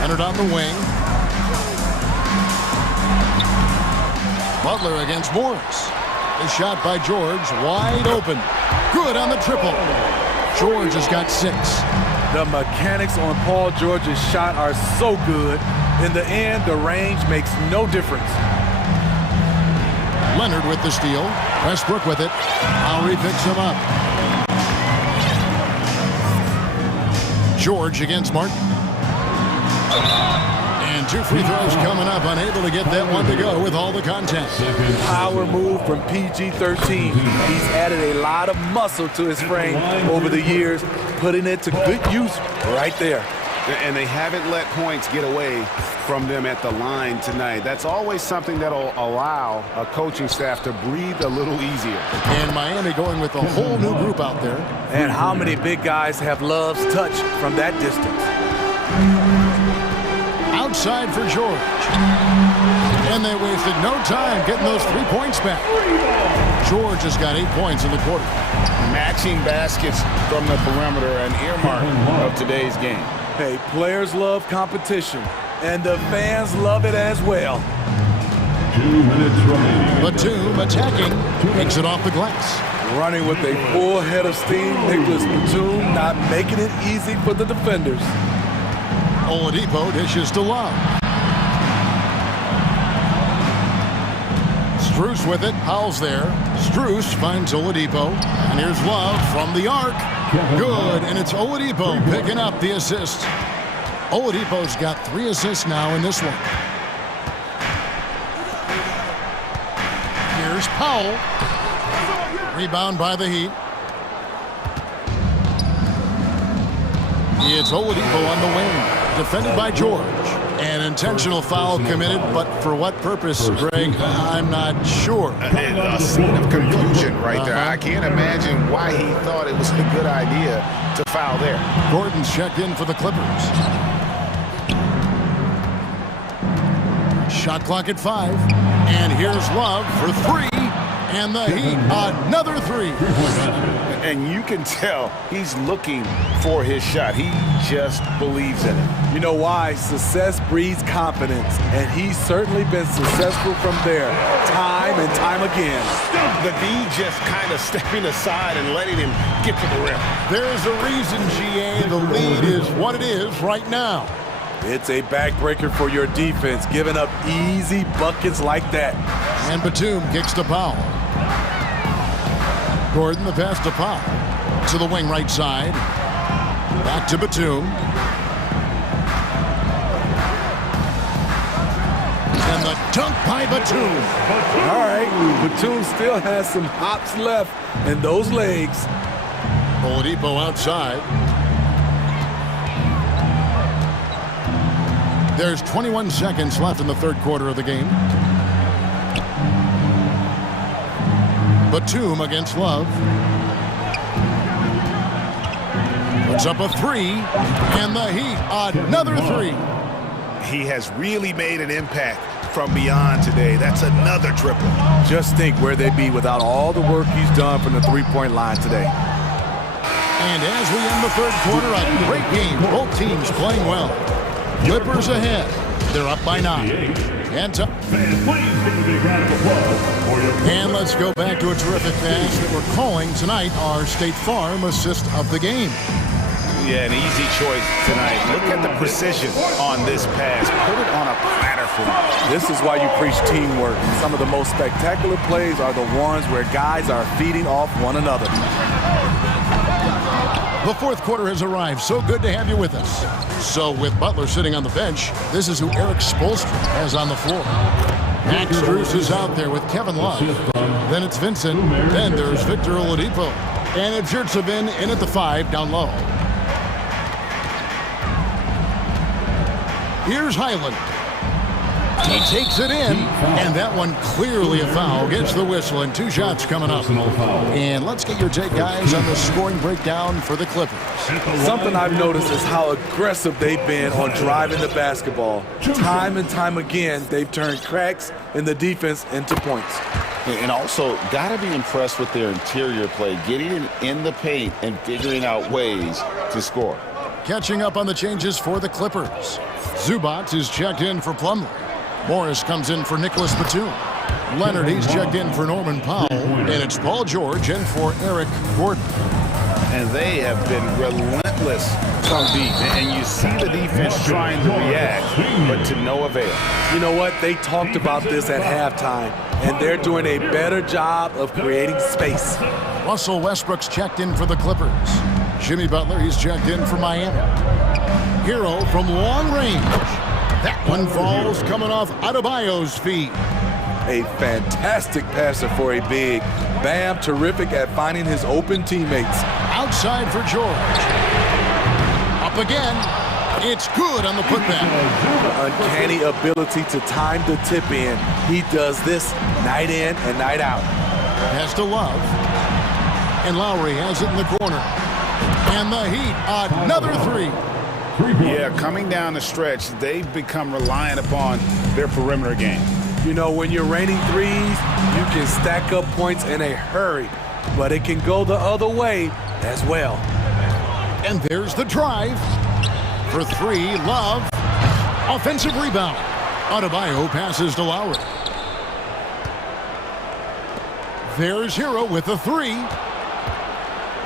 Leonard on the wing. Butler against Morris. The shot by George, wide open. Good on the triple. George has got 6. The mechanics on Paul George's shot are so good. In the end, the range makes no difference. Leonard with the steal. Westbrook with it. Lowry picks him up. George against Martin. And 2 free throws coming up. Unable to get that one to go with all the contact. Power move from PG-13. He's added a lot of muscle to his frame over the years, putting it to good use right there. And they haven't let points get away from them at the line tonight. That's always something that'll allow a coaching staff to breathe a little easier. And Miami going with a whole new group out there. And how many big guys have Love's touch from that distance? Outside for George. And they wasted no time getting those 3 points back. George has got 8 points in the quarter. Matching baskets from the perimeter, an earmark of today's game. Hey, players love competition, and the fans love it as well. 2 minutes remaining. Batum attacking, makes it off the glass. Running with a full head of steam, Nicholas Batum not making it easy for the defenders. Oladipo dishes to Love. Strus with it, Powell's there. Strus finds Oladipo, and here's Love from the arc. Good, and it's Oladipo picking up the assist. Oladipo's got 3 assists now in this one. Here's Powell. Rebound by the Heat. It's Oladipo on the wing. Defended by George. An intentional foul committed, but for what purpose, Greg, I'm not sure. A scene of confusion right there. I can't imagine why he thought it was a good idea to foul there. Gordon's checked in for the Clippers. Shot clock at 5. And here's Love for 3. And the Heat, another 3. And you can tell he's looking for his shot. He just believes in it. You know why? Success breeds confidence, and he's certainly been successful from there, time and time again. The D just kind of stepping aside and letting him get to the rim. There's a reason, GA, the lead is what it is right now. It's a backbreaker for your defense, giving up easy buckets like that. And Batum kicks to Powell. Gordon, the pass to Powell. To the wing right side. Back to Batum. And the dunk by Batum. All right, Batum still has some hops left in those legs. Oladipo outside. There's 21 seconds left in the third quarter of the game. Batum against Love. Puts up a three, and the Heat, another three. He has really made an impact from beyond today. That's another triple. Just think where they'd be without all the work he's done from the three-point line today. And as we end the third quarter, a great game. Both teams playing well. Clippers ahead. They're up by 9. And let's go back to a terrific pass that we're calling tonight our State Farm assist of the game. Yeah, an easy choice tonight. Look at the precision on this pass. Put it on a platter for him. This is why you preach teamwork. Some of the most spectacular plays are the ones where guys are feeding off one another. The fourth quarter has arrived. So good to have you with us. So with Butler sitting on the bench, this is who Eric Spoelstra has on the floor. Max Strus is out there with Kevin Love. Then it's Vincent. Then there's Victor Oladipo. And it's Yurtsevin in at the 5 down low. Here's Highland. He takes it in, and that one clearly a foul. Gets the whistle, and 2 shots coming up. And let's get your take, guys, on the scoring breakdown for the Clippers. Something I've noticed is how aggressive they've been on driving the basketball. Time and time again, they've turned cracks in the defense into points. And also, got to be impressed with their interior play, getting in the paint and figuring out ways to score. Catching up on the changes for the Clippers. Zubac is checked in for Plumlee. Morris comes in for Nicholas Batum. Leonard, he's checked in for Norman Powell. And it's Paul George in for Eric Gordon. And they have been relentless from deep. And you see the defense trying to react, but to no avail. You know what? They talked about this at halftime, and they're doing a better job of creating space. Russell Westbrook's checked in for the Clippers. Jimmy Butler, he's checked in for Miami. Hero from long range. That one falls coming off Adebayo's feet. A fantastic passer for a big. Bam, terrific at finding his open teammates. Outside for George. Up again. It's good on the putback. Uncanny ability to time the tip in. He does this night in and night out. Has to Love. And Lowry has it in the corner. And the Heat, another 3. Yeah, coming down the stretch, they've become reliant upon their perimeter game. You know, when you're raining threes, you can stack up points in a hurry, but it can go the other way as well. And there's the drive. For 3, Love. Offensive rebound. Adebayo passes to Lowry. There's Hero with the 3.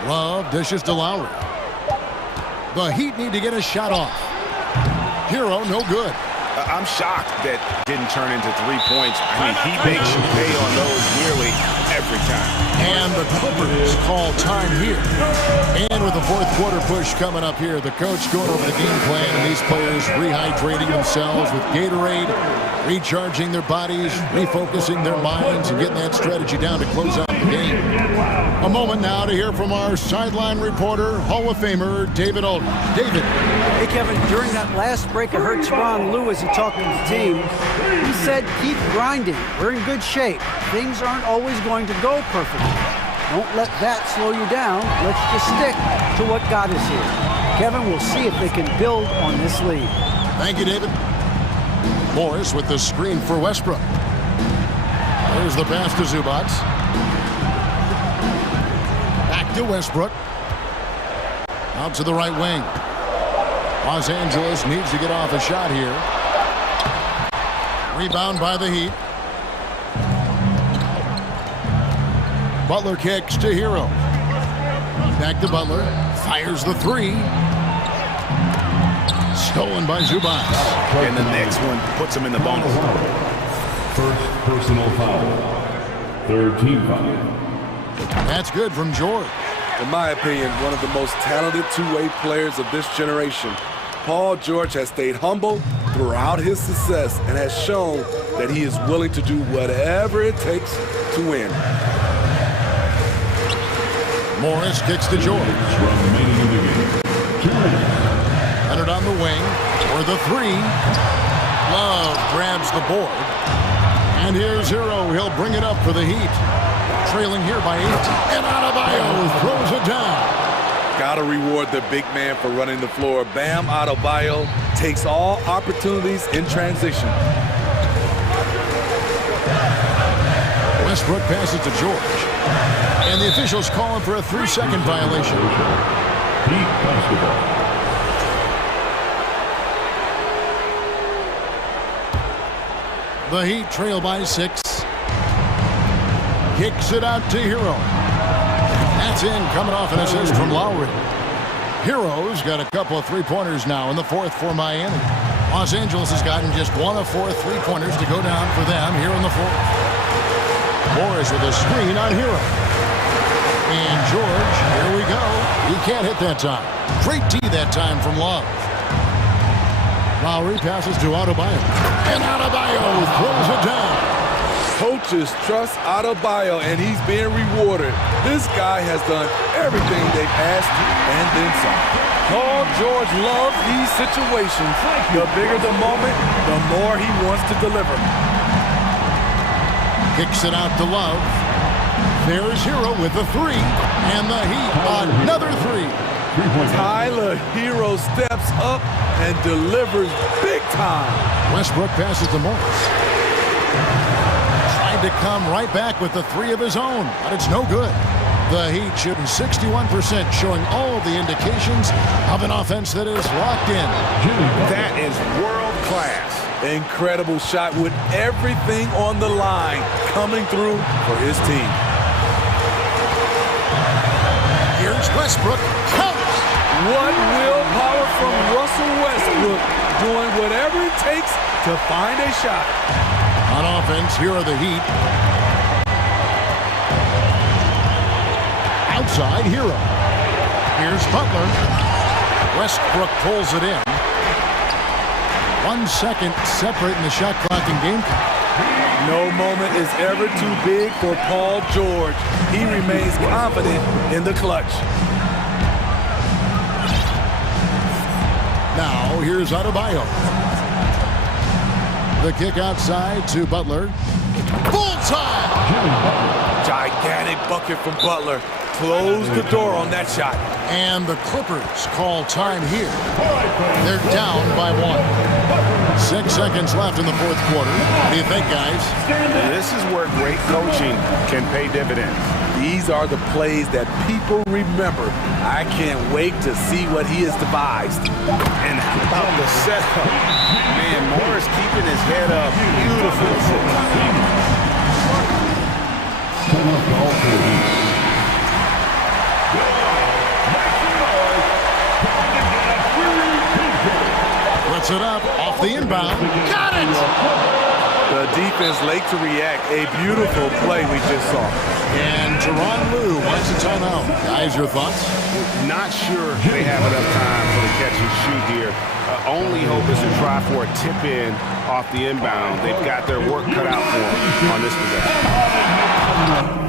Love dishes to Lowry. The Heat need to get a shot off. Hero, no good. I'm shocked that didn't turn into 3 points. I mean, he makes you pay on those nearly every time. And the Clippers call time here. And with the fourth quarter push coming up here, the coach going over the game plan, and these players rehydrating themselves with Gatorade, recharging their bodies, refocusing their minds, and getting that strategy down to close out the game. A moment now to hear from our sideline reporter, Hall of Famer David Aldridge. David. Hey, Kevin, during that last break, I heard Teron Lou as he talked to the team. He said, keep grinding. We're in good shape. Things aren't always going to go perfectly. Don't let that slow you down. Let's just stick to what got us here. Kevin, we'll see if they can build on this lead. Thank you, David. Morris with the screen for Westbrook. There's the pass to Zubac. Back to Westbrook. Out to the right wing. Los Angeles needs to get off a shot here. Rebound by the Heat. Butler kicks to Hero. Back to Butler. Fires the 3. Stolen by Zubac. And the next one puts him in the bonus. First personal foul. Third team foul. That's good from George. In my opinion, one of the most talented two-way players of this generation. Paul George has stayed humble throughout his success and has shown that he is willing to do whatever it takes to win. Morris kicks to George. Leonard on the wing for the 3. Love grabs the board. And here's Hero. He'll bring it up for the Heat. trailing here by 8. And Adebayo throws it down. Gotta reward the big man for running the floor. Bam Adebayo takes all opportunities in transition. Westbrook passes to George. And the officials call him for a 3-second violation. Basketball. The Heat trail by 6. Kicks it out to Hero. That's in, coming off an assist from Lowry. Hero's got a couple of three-pointers now in the fourth for Miami. Los Angeles has gotten just 1 of 4 three-pointers to go down for them here in the fourth. Morris with a screen on Hero. And George, here we go. He can't hit that time. Great D that time from Love. Lowry passes to Adebayo. And Adebayo throws it down. Coaches trust Adebayo, and he's being rewarded. This guy has done everything they've asked and then some. Paul George loves these situations. The bigger the moment, the more he wants to deliver. Kicks it out to Love. There's Hero with the 3. And the Heat, another 3. Tyler Hero steps up and delivers big time. Westbrook passes to Morris. Tried to come right back with the 3 of his own, but it's no good. The Heat shooting 61%, showing all the indications of an offense that is locked in. That is world class. Incredible shot with everything on the line coming through for his team. Here's Westbrook. What willpower from Russell Westbrook, doing whatever it takes to find a shot. On offense, here are the Heat. Outside, Hero. Here's Butler. Westbrook pulls it in. 1 second separating the shot clock and game clock. No moment is ever too big for Paul George. He remains confident in the clutch. Now, here's Adebayo. The kick outside to Butler. Bullseye! Gigantic bucket from Butler. Close the door on that shot. And the Clippers call time here. They're down by 1. 6 seconds left in the fourth quarter. What do you think, guys? This is where great coaching can pay dividends. These are the plays that people remember. I can't wait to see what he has devised. And how about the setup? Man, Morris keeping his head up. Beautiful. Puts it up off the inbound. Got it! The defense late to react. A beautiful play we just saw. And Teron Lue wants a timeout. Guys, your thoughts? Not sure they have enough time for the catch and shoot here. Only hope is to try for a tip in off the inbound. They've got their work cut out for them on this possession.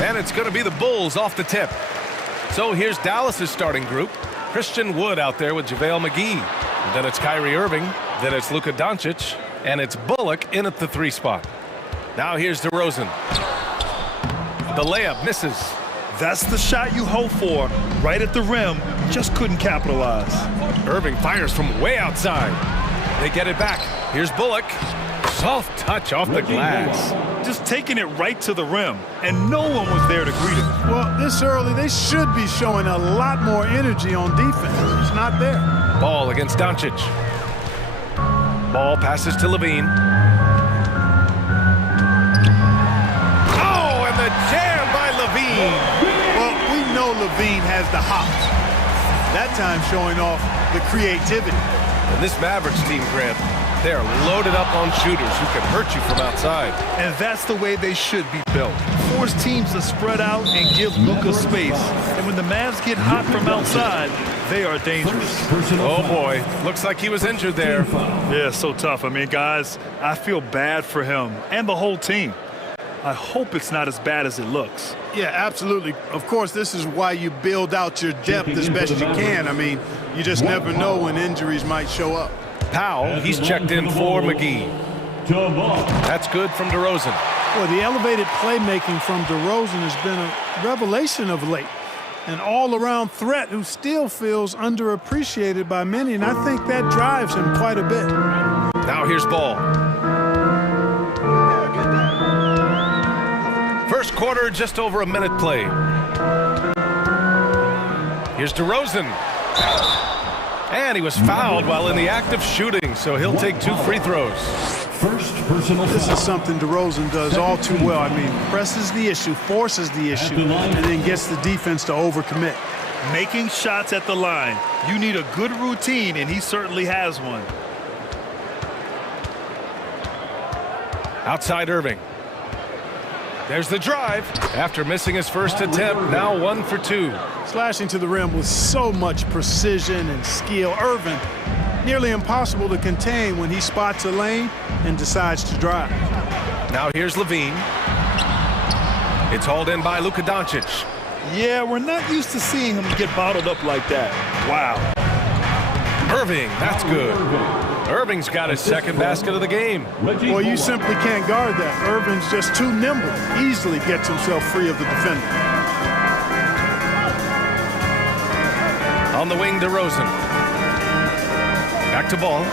And it's going to be the Bulls off the tip. So here's Dallas's starting group. Christian Wood out there with JaVale McGee. Then it's Kyrie Irving. Then it's Luka Doncic. And it's Bullock in at the 3 spot. Now here's DeRozan. The layup misses. That's the shot you hope for. Right at the rim. Just couldn't capitalize. Irving fires from way outside. They get it back. Here's Bullock. Soft touch off the glass. Just taking it right to the rim, and no one was there to greet him. Well, this early, they should be showing a lot more energy on defense. It's not there. Ball against Doncic. Ball passes to Levine. Oh, and the jam by Levine. Well, we know Levine has the hops. That time showing off the creativity. And this Mavericks team, Grant, they're loaded up on shooters who can hurt you from outside. And that's the way they should be built. Force teams to spread out and give Luka space. And when the Mavs get hot from outside, they are dangerous. Oh, boy. Looks like he was injured there. Yeah, so tough. I mean, guys, I feel bad for him and the whole team. I hope it's not as bad as it looks. Yeah, absolutely. Of course, this is why you build out your depth as best you can. I mean, you just never know when injuries might show up. Powell, he's checked in for McGee. That's good from DeRozan. Well, the elevated playmaking from DeRozan has been a revelation of late. An all-around threat who still feels underappreciated by many, and I think that drives him quite a bit. Now here's Ball. First quarter, just over a minute played. Here's DeRozan. And he was fouled while in the act of shooting, so he'll take 2 free throws. First personal foul. This is something DeRozan does all too well. I mean, presses the issue, forces the issue, and then gets the defense to overcommit. Making shots at the line. You need a good routine, and he certainly has one. Outside Irving. There's the drive. After missing his first attempt, now 1 for 2. Slashing to the rim with so much precision and skill. Irving, nearly impossible to contain when he spots a lane and decides to drive. Now here's Levine. It's hauled in by Luka Doncic. Yeah, we're not used to seeing him get bottled up like that. Wow. Irving, that's good. Irving's got his second basket of the game. Well, you simply can't guard that. Irving's just too nimble. Easily gets himself free of the defender. On the wing, DeRozan. Back to Ball.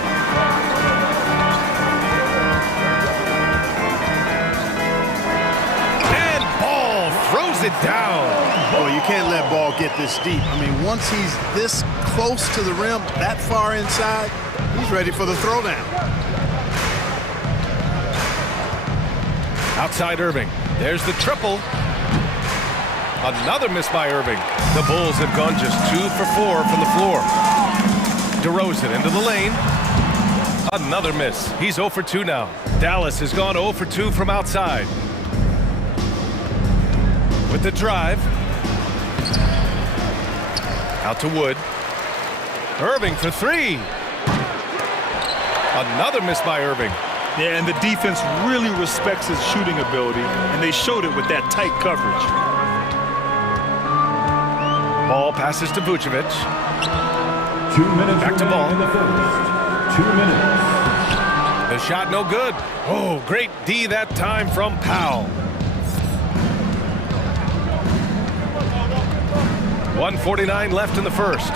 And Ball throws it down. Well, you can't let Ball get this deep. I mean, once he's this close to the rim, that far inside, he's ready for the throwdown. Outside Irving. There's the triple. Another miss by Irving. The Bulls have gone just 2 for 4 from the floor. DeRozan into the lane. Another miss. He's 0 for 2 now. Dallas has gone 0 for 2 from outside. With the drive. Out to Wood. Irving for 3. Another miss by Irving. Yeah, and the defense really respects his shooting ability, and they showed it with that tight coverage. Ball passes to Vucevic. 2 minutes back to Ball. In the first. 2 minutes. The shot no good. Oh, great D that time from Powell. 1:49 left in the first.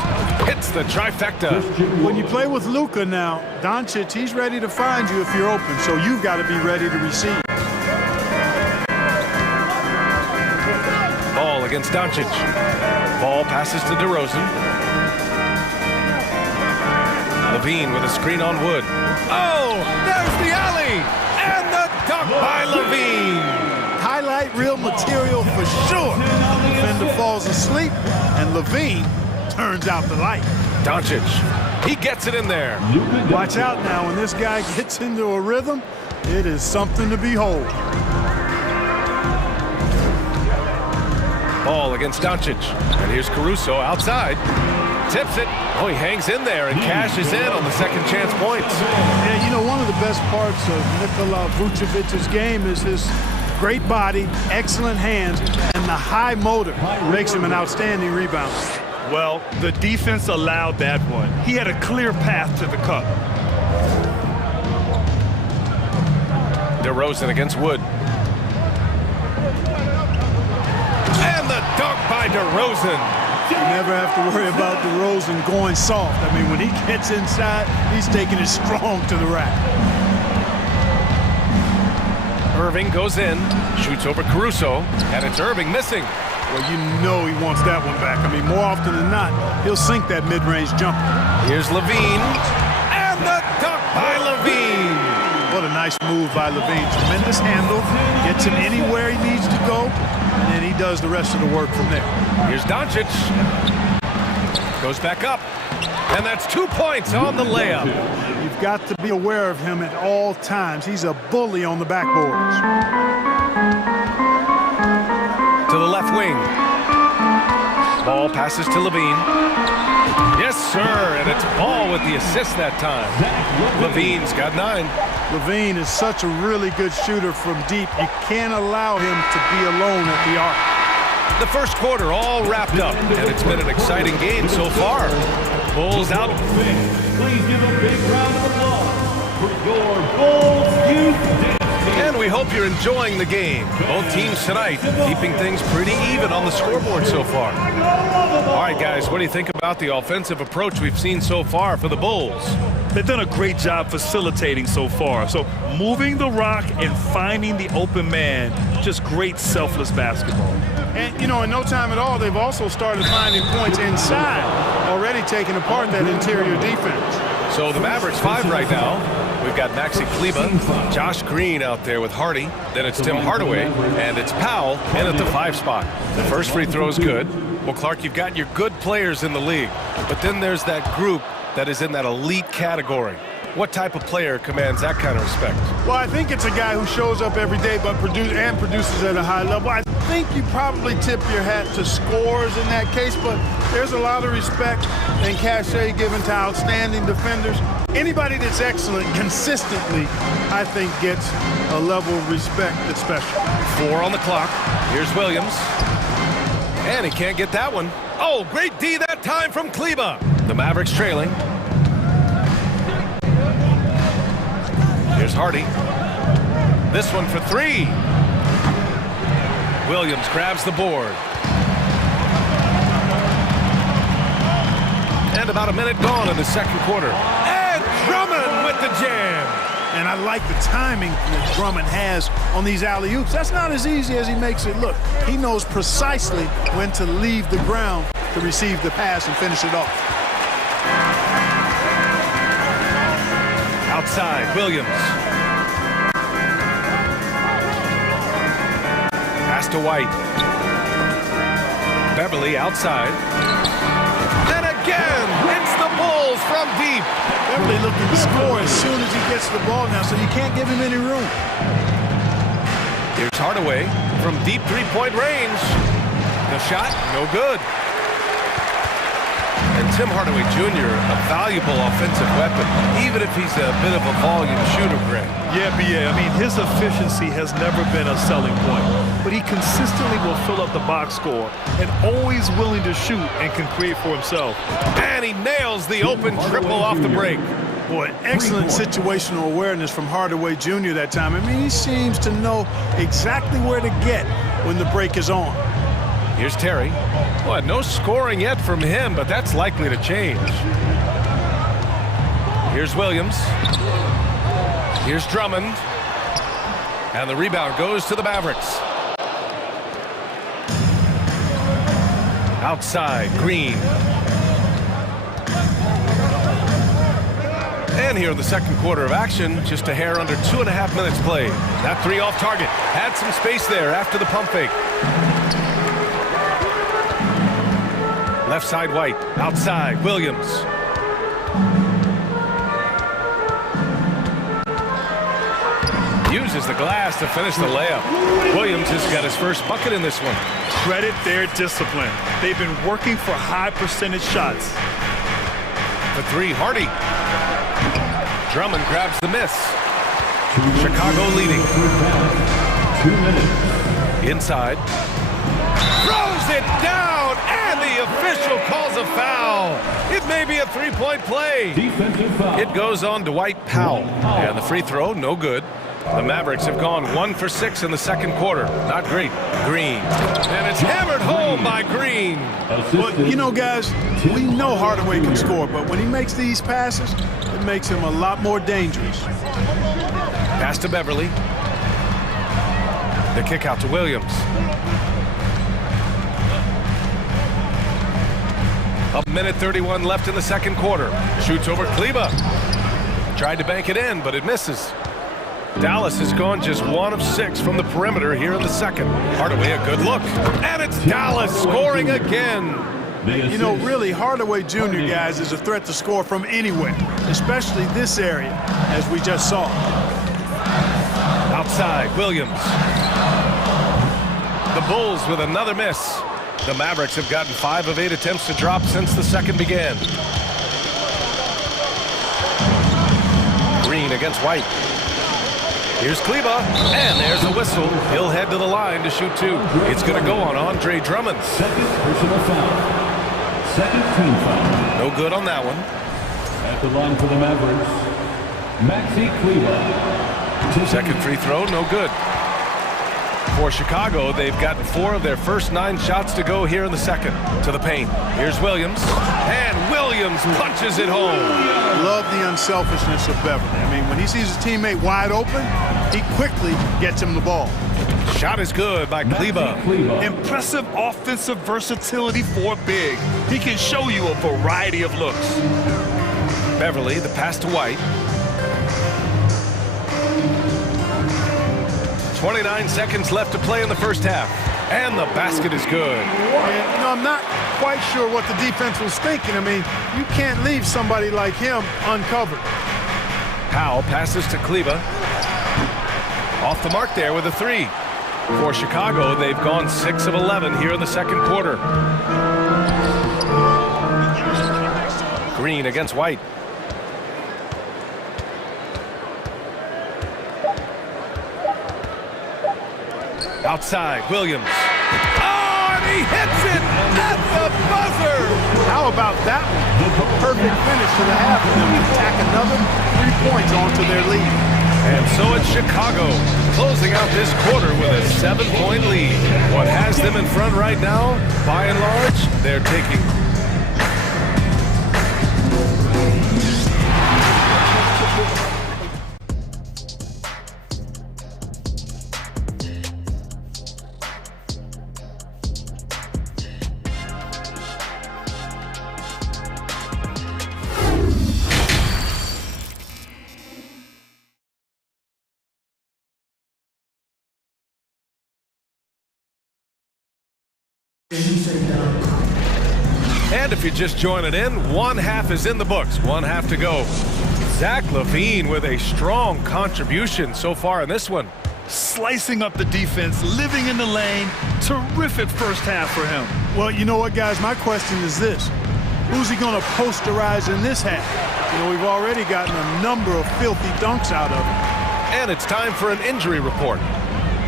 Hits the trifecta. When you play with Luka now, Doncic, he's ready to find you if you're open, so you've got to be ready to receive. Ball against Doncic. Ball passes to DeRozan. Levine with a screen on Wood. Oh, there's the alley! And the dunk by Levine! Highlight reel material for sure. Defender falls asleep, and Levine turns out the light. Doncic, he gets it in there. Watch out now, when this guy gets into a rhythm, it is something to behold. Ball against Doncic. And here's Caruso outside. tips it. Oh, he hangs in there and cashes in on the second chance points. Yeah, you know, one of the best parts of Nikola Vucevic's game is his great body, excellent hands, and the high motor makes him an outstanding rebounder. Well, the defense allowed that one. He had a clear path to the cup. DeRozan against Wood. And the dunk by DeRozan. You never have to worry about DeRozan going soft. I mean, when he gets inside, he's taking it strong to the rack. Irving goes in, shoots over Caruso, and it's Irving missing. Well, you know he wants that one back. I mean, more often than not, he'll sink that mid-range jumper. Here's Levine, and the dunk by Levine. What a nice move by Levine. Tremendous handle, gets him anywhere he needs to go, and then he does the rest of the work from there. Here's Doncic. Goes back up, and that's 2 points on the layup. You've got to be aware of him at all times. He's a bully on the backboards. To the left wing. Ball passes to Levine. Yes, sir, and it's Ball with the assist that time. Levine's got 9. Levine is such a really good shooter from deep. You can't allow him to be alone at the arc. The first quarter all wrapped up, and it's been an exciting game so far. Bulls out. Please give a big round of applause for your Bulls youth. And we hope you're enjoying the game. Both teams tonight keeping things pretty even on the scoreboard so far. All right, guys, what do you think about the offensive approach we've seen so far for the Bulls? They've done a great job facilitating so far. So moving the rock and finding the open man, just great selfless basketball. And, you know, in no time at all, they've also started finding points inside, already taking apart that interior defense. So the Mavericks 5 right now. We've got Maxi Kleber, Josh Green out there with Hardy. Then it's Tim Hardaway, and it's Powell in at the 5 spot. The first free throw is good. Well, Clark, you've got your good players in the league, but then there's that group that is in that elite category. What type of player commands that kind of respect? Well, I think it's a guy who shows up every day but produces at a high level. I think you probably tip your hat to scores in that case, but there's a lot of respect and cachet given to outstanding defenders. Anybody that's excellent consistently, I think, gets a level of respect that's special. 4 on the clock. Here's Williams. And he can't get that one. Oh, great D that time from Kleber. The Mavericks trailing. Here's Hardy. This one for 3. Williams grabs the board. And about a minute gone in the second quarter. And Drummond with the jam. And I like the timing that Drummond has on these alley-oops. That's not as easy as he makes it look. He knows precisely when to leave the ground to receive the pass and finish it off. Outside, Williams. Pass to White. Beverly outside. And again, it's the Bulls from deep. Beverly looking to score as soon as he gets the ball now, so you can't give him any room. Here's Hardaway from deep three-point range. The shot, no good. And Tim Hardaway Jr., a valuable offensive weapon, even if he's a bit of a volume shooter, Greg. Yeah, I mean, his efficiency has never been a selling point, but he consistently will fill up the box score and always willing to shoot and can create for himself. And he nails the open triple off the break. Boy, excellent situational awareness from Hardaway Jr. that time. I mean, he seems to know exactly where to get when the break is on. Here's Terry. Boy, no scoring yet from him, but that's likely to change. Here's Williams. Here's Drummond. And the rebound goes to the Mavericks. Outside, Green. And here in the second quarter of action, just a hair under 2.5 minutes played. That 3 off target. Had some space there after the pump fake. Left side, White. Outside, Williams. Uses the glass to finish the layup. Williams has got his first bucket in this one. Credit their discipline. They've been working for high percentage shots. for three, Hardy. Drummond grabs the miss. Chicago leading. 2 minutes. Inside. Throws it down, and the official calls a foul. It may be a three-point play. Defensive foul. It goes on Dwight Powell. And the free throw, no good. The Mavericks have gone 1 for 6 in the second quarter. Not great. Green. And it's hammered home by Green. Well, you know, guys, we know Hardaway can score, but when he makes these passes, it makes him a lot more dangerous. Pass to Beverly. The kick out to Williams. A minute 31 left in the second quarter. Shoots over Kleba. Tried to bank it in, but it misses. Dallas has gone just 1 of 6 from the perimeter here in the second. Hardaway a good look. And it's Dallas scoring again. You know, really, Hardaway Jr., guys, is a threat to score from anywhere, especially this area, as we just saw. Outside, Williams. The Bulls with another miss. The Mavericks have gotten 5 of 8 attempts to drop since the second began. Green against White. Here's Kleba, and there's a whistle. He'll head to the line to shoot 2. It's going to go on Andre Drummond. Second personal foul. Second team foul. No good on that one. At the line for the Mavericks, Maxi Kleba. Second free throw, no good. For Chicago, they've gotten 4 of their first 9 shots to go here in the second. To the paint. Here's Williams. And Williams punches it home. Love the unselfishness of Beverly. I mean, when he sees his teammate wide open, he quickly gets him the ball. Shot is good by Kleba. Impressive offensive versatility for big. He can show you a variety of looks. Beverly, the pass to White. 29 seconds left to play in the first half. And the basket is good. And, you know, I'm not quite sure what the defense was thinking. I mean, you can't leave somebody like him uncovered. Powell passes to Kleba. Off the mark there with a 3. For Chicago, they've gone 6 of 11 here in the second quarter. Green against White. Outside, Williams. Oh, and he hits it at the buzzer. How about that one? A perfect finish to the half for them to tack another 3 points onto their lead. And so it's Chicago closing out this quarter with a 7-point lead. What has them in front right now, by and large, they're taking. And if you're just joining in, 1 half is in the books. 1 half to go. Zach LaVine with a strong contribution so far in this one. Slicing up the defense, living in the lane. Terrific first half for him. Well, you know what, guys? My question is this. Who's he going to posterize in this half? You know, we've already gotten a number of filthy dunks out of him. And it's time for an injury report.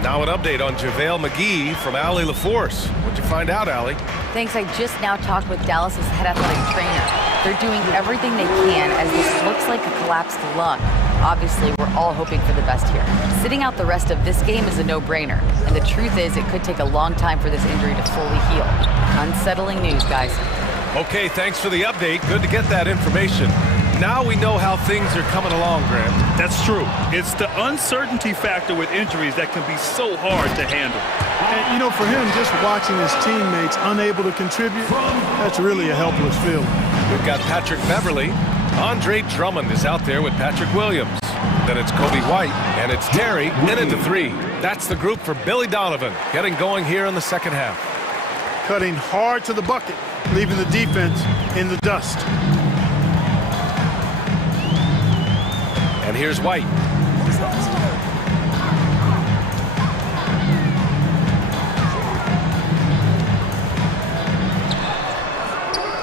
Now an update on JaVale McGee from Allie LaForce. What'd you find out, Allie? Thanks. I just now talked with Dallas's head athletic trainer. They're doing everything they can as this looks like a collapsed lung. Obviously, we're all hoping for the best here. Sitting out the rest of this game is a no-brainer. And the truth is, it could take a long time for this injury to fully heal. Unsettling news, guys. Okay, thanks for the update. Good to get that information. Now we know how things are coming along, Graham. That's true. It's the uncertainty factor with injuries that can be so hard to handle. And, you know, for him, just watching his teammates unable to contribute, that's really a helpless feeling. We've got Patrick Beverly. Andre Drummond is out there with Patrick Williams. Then it's Kobe White, and it's Terry in at the 3. That's the group for Billy Donovan, getting going here in the second half. Cutting hard to the bucket, leaving the defense in the dust. And here's White.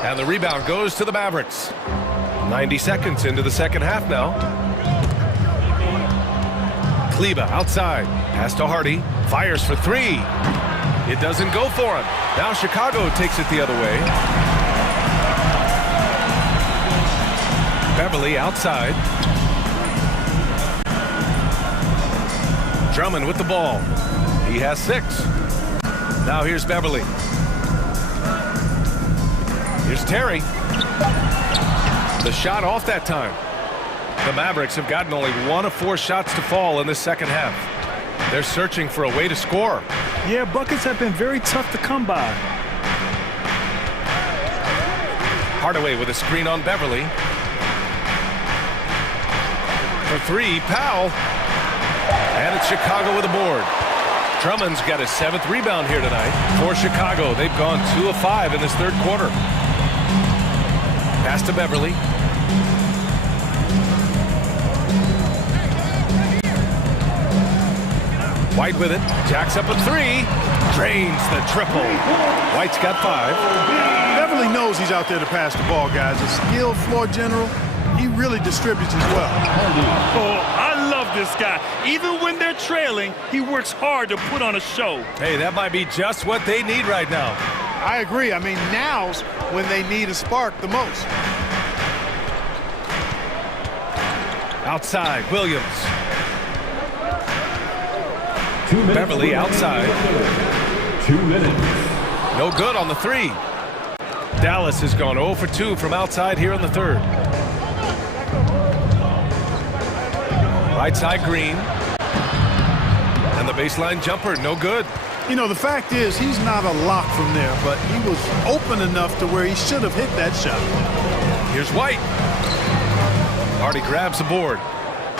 And the rebound goes to the Mavericks. 90 seconds into the second half now. Kleba outside. Pass to Hardy. Fires for three. It doesn't go for him. Now Chicago takes it the other way. Beverly outside. Drummond with the ball. He has 6. Now here's Beverly. Here's Terry. The shot off that time. The Mavericks have gotten only 1 of 4 shots to fall in this second half. They're searching for a way to score. Yeah, buckets have been very tough to come by. Hardaway with a screen on Beverly. For 3, Powell. And it's Chicago with a board. Drummond's got his 7th rebound here tonight for Chicago. They've gone 2 of 5 in this third quarter. Pass to Beverly. White with it. Jacks up a 3. Drains the triple. White's got 5. Beverly knows he's out there to pass the ball, guys. A skilled floor general. He really distributes as well. Oh, I love this guy. Even when they're trailing, he works hard to put on a show. Hey, that might be just what they need right now. I agree. I mean, now's when they need a spark the most. Outside, Williams. Beverly outside. 2 minutes. No good on the 3. Dallas has gone 0 for 2 from outside here in the third. Right side, Green. And the baseline jumper, no good. You know, the fact is he's not a lock from there, but he was open enough to where he should have hit that shot. Here's White. Hardy grabs the board.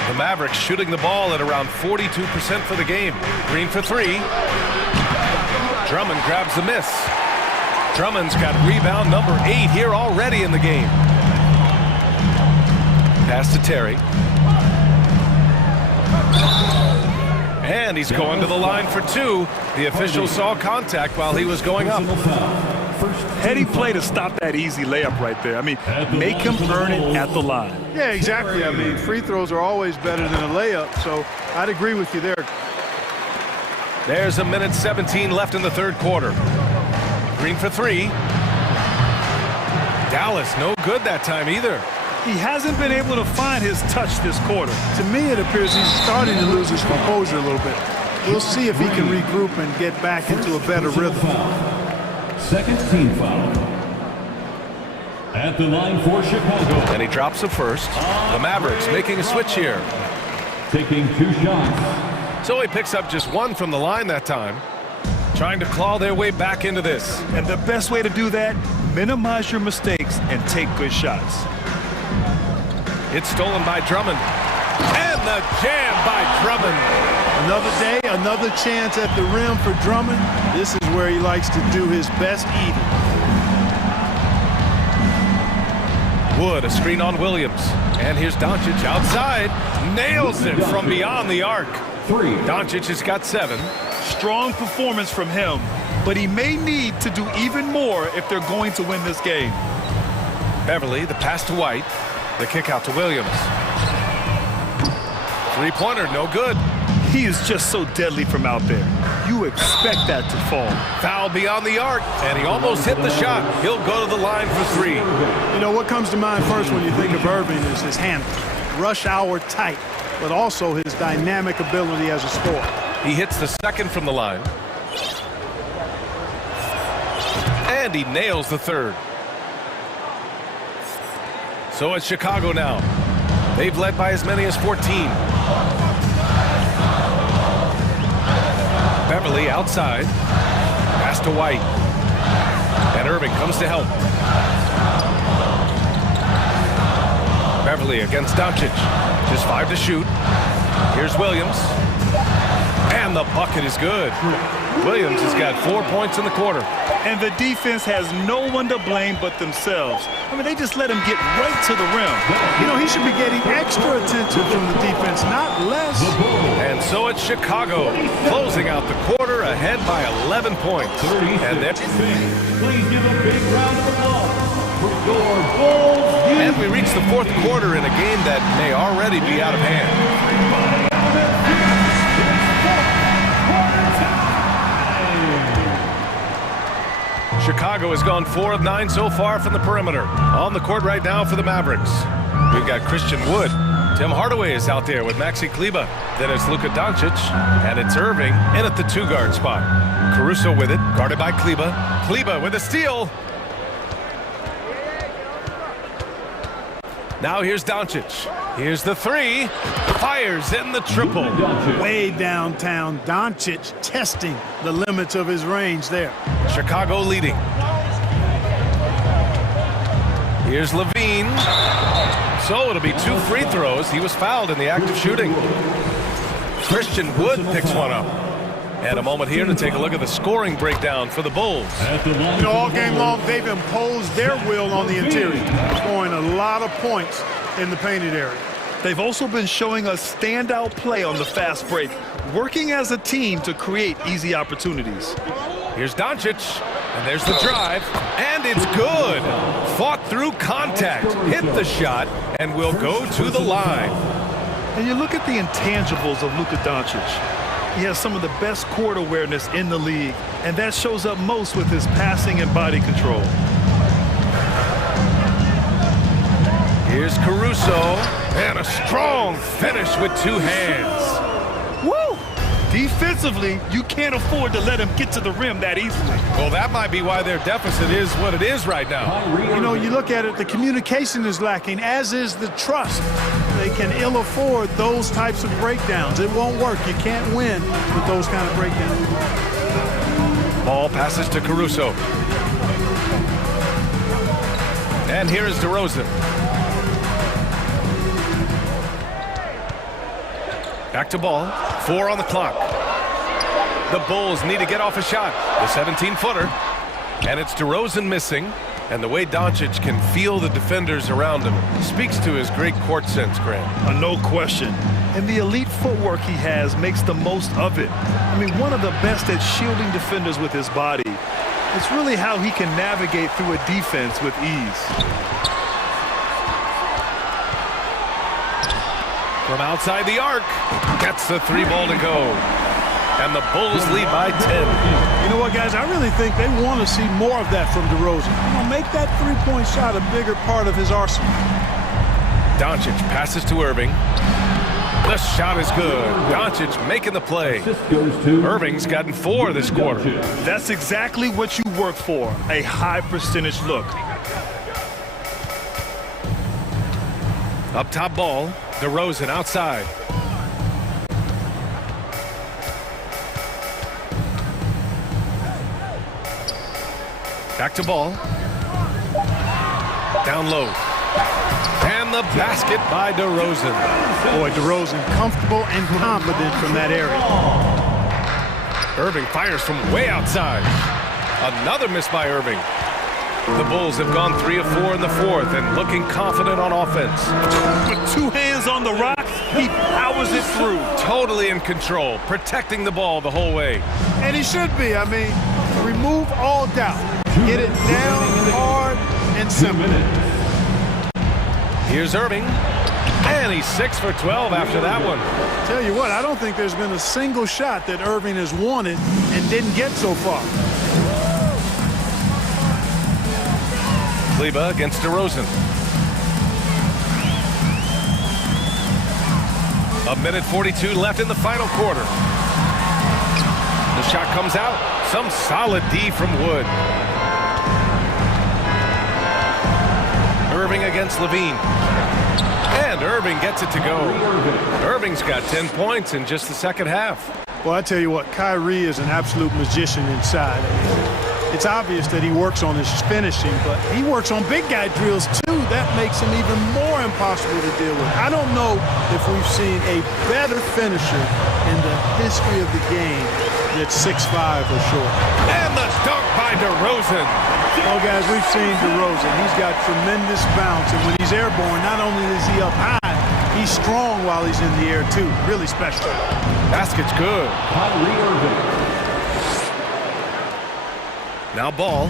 The Mavericks shooting the ball at around 42% for the game. Green for 3. Drummond grabs the miss. Drummond's got rebound number 8 here already in the game. Pass to Terry. And he's going to the line for 2. The official saw contact while he was going up. Heady play to stop that easy layup right there. I mean, make him earn it at the line. Yeah, exactly. I mean, free throws are always better than a layup, so I'd agree with you there. There's 1:17 left in the third quarter. Green for 3. Dallas, no good that time either. He hasn't been able to find his touch this quarter. To me, it appears he's starting to lose his composure a little bit. We'll see if he can regroup and get back into a better rhythm. Second team foul. At the line for Chicago. And he drops the first. The Mavericks making a switch here. Taking 2 shots. So he picks up just 1 from the line that time. Trying to claw their way back into this. And the best way to do that, minimize your mistakes and take good shots. It's stolen by Drummond. And the jam by Drummond. Another day, another chance at the rim for Drummond. This is where he likes to do his best eating. Wood, a screen on Williams. And here's Doncic outside. Nails it from beyond the arc. 3. Doncic has got 7. Strong performance from him, but he may need to do even more if they're going to win this game. Beverly, the pass to White. The kick out to Williams. 3-pointer, no good. He is just so deadly from out there. You expect that to fall. Foul beyond the arc, and he almost hit the shot. He'll go to the line for 3. You know, what comes to mind first when you think of Irving is his handle. Rush hour tight, but also his dynamic ability as a scorer. He hits the second from the line. And he nails the third. So it's Chicago now. They've led by as many as 14. Beverly outside. Pass to White. And Irving comes to help. Beverly against Doncic. Just 5 to shoot. Here's Williams. And the bucket is good. Williams has got 4 points in the quarter. And the defense has no one to blame but themselves. I mean, they just let him get right to the rim. You know, he should be getting extra attention from the defense, not less. And so it's Chicago closing out the quarter ahead by 11 points. And that's please give a big round of applause And we reach the fourth quarter in a game that may already be out of hand. Chicago has gone 4 of 9 so far from the perimeter. On the court right now for the Mavericks, we've got Christian Wood. Tim Hardaway is out there with Maxi Kleber. Then it's Luka Doncic, and it's Irving in at the 2-guard spot. Caruso with it, guarded by Kleber. Kleber with a steal. Now here's Doncic. Here's the 3. Fires in the triple. Way downtown, Doncic testing the limits of his range there. Chicago leading. Here's Levine. So it'll be 2 free throws. He was fouled in the act of shooting. Christian Wood picks one up. And a moment here to take a look at the scoring breakdown for the Bulls. You know, all game long, they've imposed their will on the interior, scoring a lot of points in the painted area. They've also been showing us standout play on the fast break, working as a team to create easy opportunities. Here's Doncic, and there's the drive, and it's good. Fought through contact, hit the shot, and will go to the line. And you look at the intangibles of Luka Doncic. He has some of the best court awareness in the league, and that shows up most with his passing and body control. Here's Caruso, and a strong finish with 2 hands. Woo! Defensively, you can't afford to let him get to the rim that easily. Well, that might be why their deficit is what it is right now. You know, you look at it, the communication is lacking, as is the trust. They can ill afford those types of breakdowns. It won't work. You can't win with those kind of breakdowns. Ball passes to Caruso. And here is DeRozan. Back to ball. 4 on the clock. The Bulls need to get off a shot. The 17-footer. And it's DeRozan missing. And the way Doncic can feel the defenders around him speaks to his great court sense, Grant. No question. And the elite footwork he has makes the most of it. I mean, one of the best at shielding defenders with his body. It's really how he can navigate through a defense with ease. From outside the arc, gets the 3-ball to go. And the Bulls lead by 10. You know what, guys? I really think they want to see more of that from DeRozan. You know, make that 3-point shot a bigger part of his arsenal. Doncic passes to Irving. The shot is good. Doncic making the play. Irving's gotten 4 this quarter. That's exactly what you work for, a high percentage look. Up top ball, DeRozan outside. Back to ball. Down low. And the basket by DeRozan. Boy, DeRozan comfortable and confident from that area. Irving fires from way outside. Another miss by Irving. The Bulls have gone 3 of 4 in the fourth and looking confident on offense. With 2 hands on the rock, he powers it through. Totally in control, protecting the ball the whole way. And he should be. I mean, remove all doubt. Get it down hard and simple. Here's Irving. And he's 6 for 12 after that one. Tell you what, I don't think there's been a single shot that Irving has wanted and didn't get so far. Kleber against DeRozan. 1:42 left in the final quarter. The shot comes out. Some solid D from Wood. Irving against Levine. And Irving gets it to go. Irving's got 10 points in just the second half. Well, I tell you what, Kyrie is an absolute magician inside. It's obvious that he works on his finishing, but he works on big guy drills too. That makes him even more impossible to deal with. I don't know if we've seen a better finisher in the history of the game that's 6'5" or short. And the dunk by DeRozan. Well, guys, we've seen DeRozan. He's got tremendous bounce, and when he's airborne, not only is he up high, he's strong while he's in the air too. Really special. Basket's good. Now ball.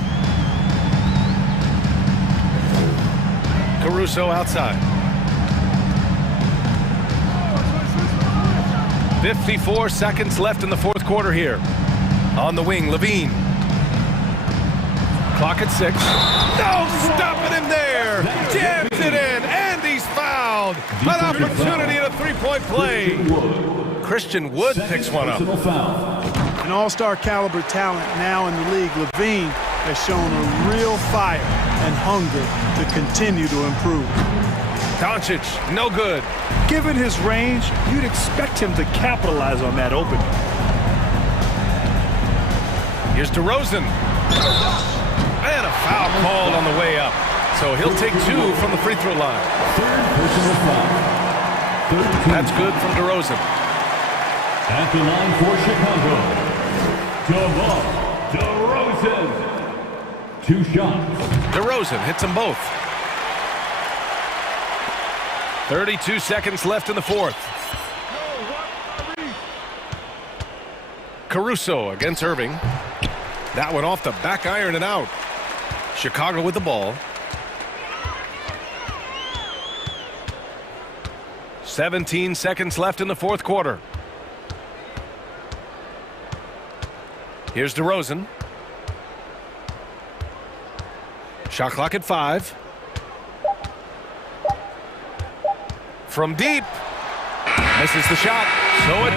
Caruso outside. 54 seconds left in the fourth quarter here. On the wing, Levine. Clock at 6. No, stopping him there. Jams it in, and he's fouled. An opportunity at a three-point play. Christian Wood picks one up. An all-star caliber talent now in the league, Levine has shown a real fire and hunger to continue to improve. Doncic, no good. Given his range, you'd expect him to capitalize on that opening. Here's DeRozan. And a foul called on the way up. So he'll take 2 from the free throw line. That's good from DeRozan. At the line for Chicago, DeRozan. 2 shots. DeRozan hits them both. 32 seconds left in the fourth. Caruso against Irving. That one off the back iron and out. Chicago with the ball. 17 seconds left in the fourth quarter. Here's DeRozan. Shot clock at 5. From deep. Misses the shot. So it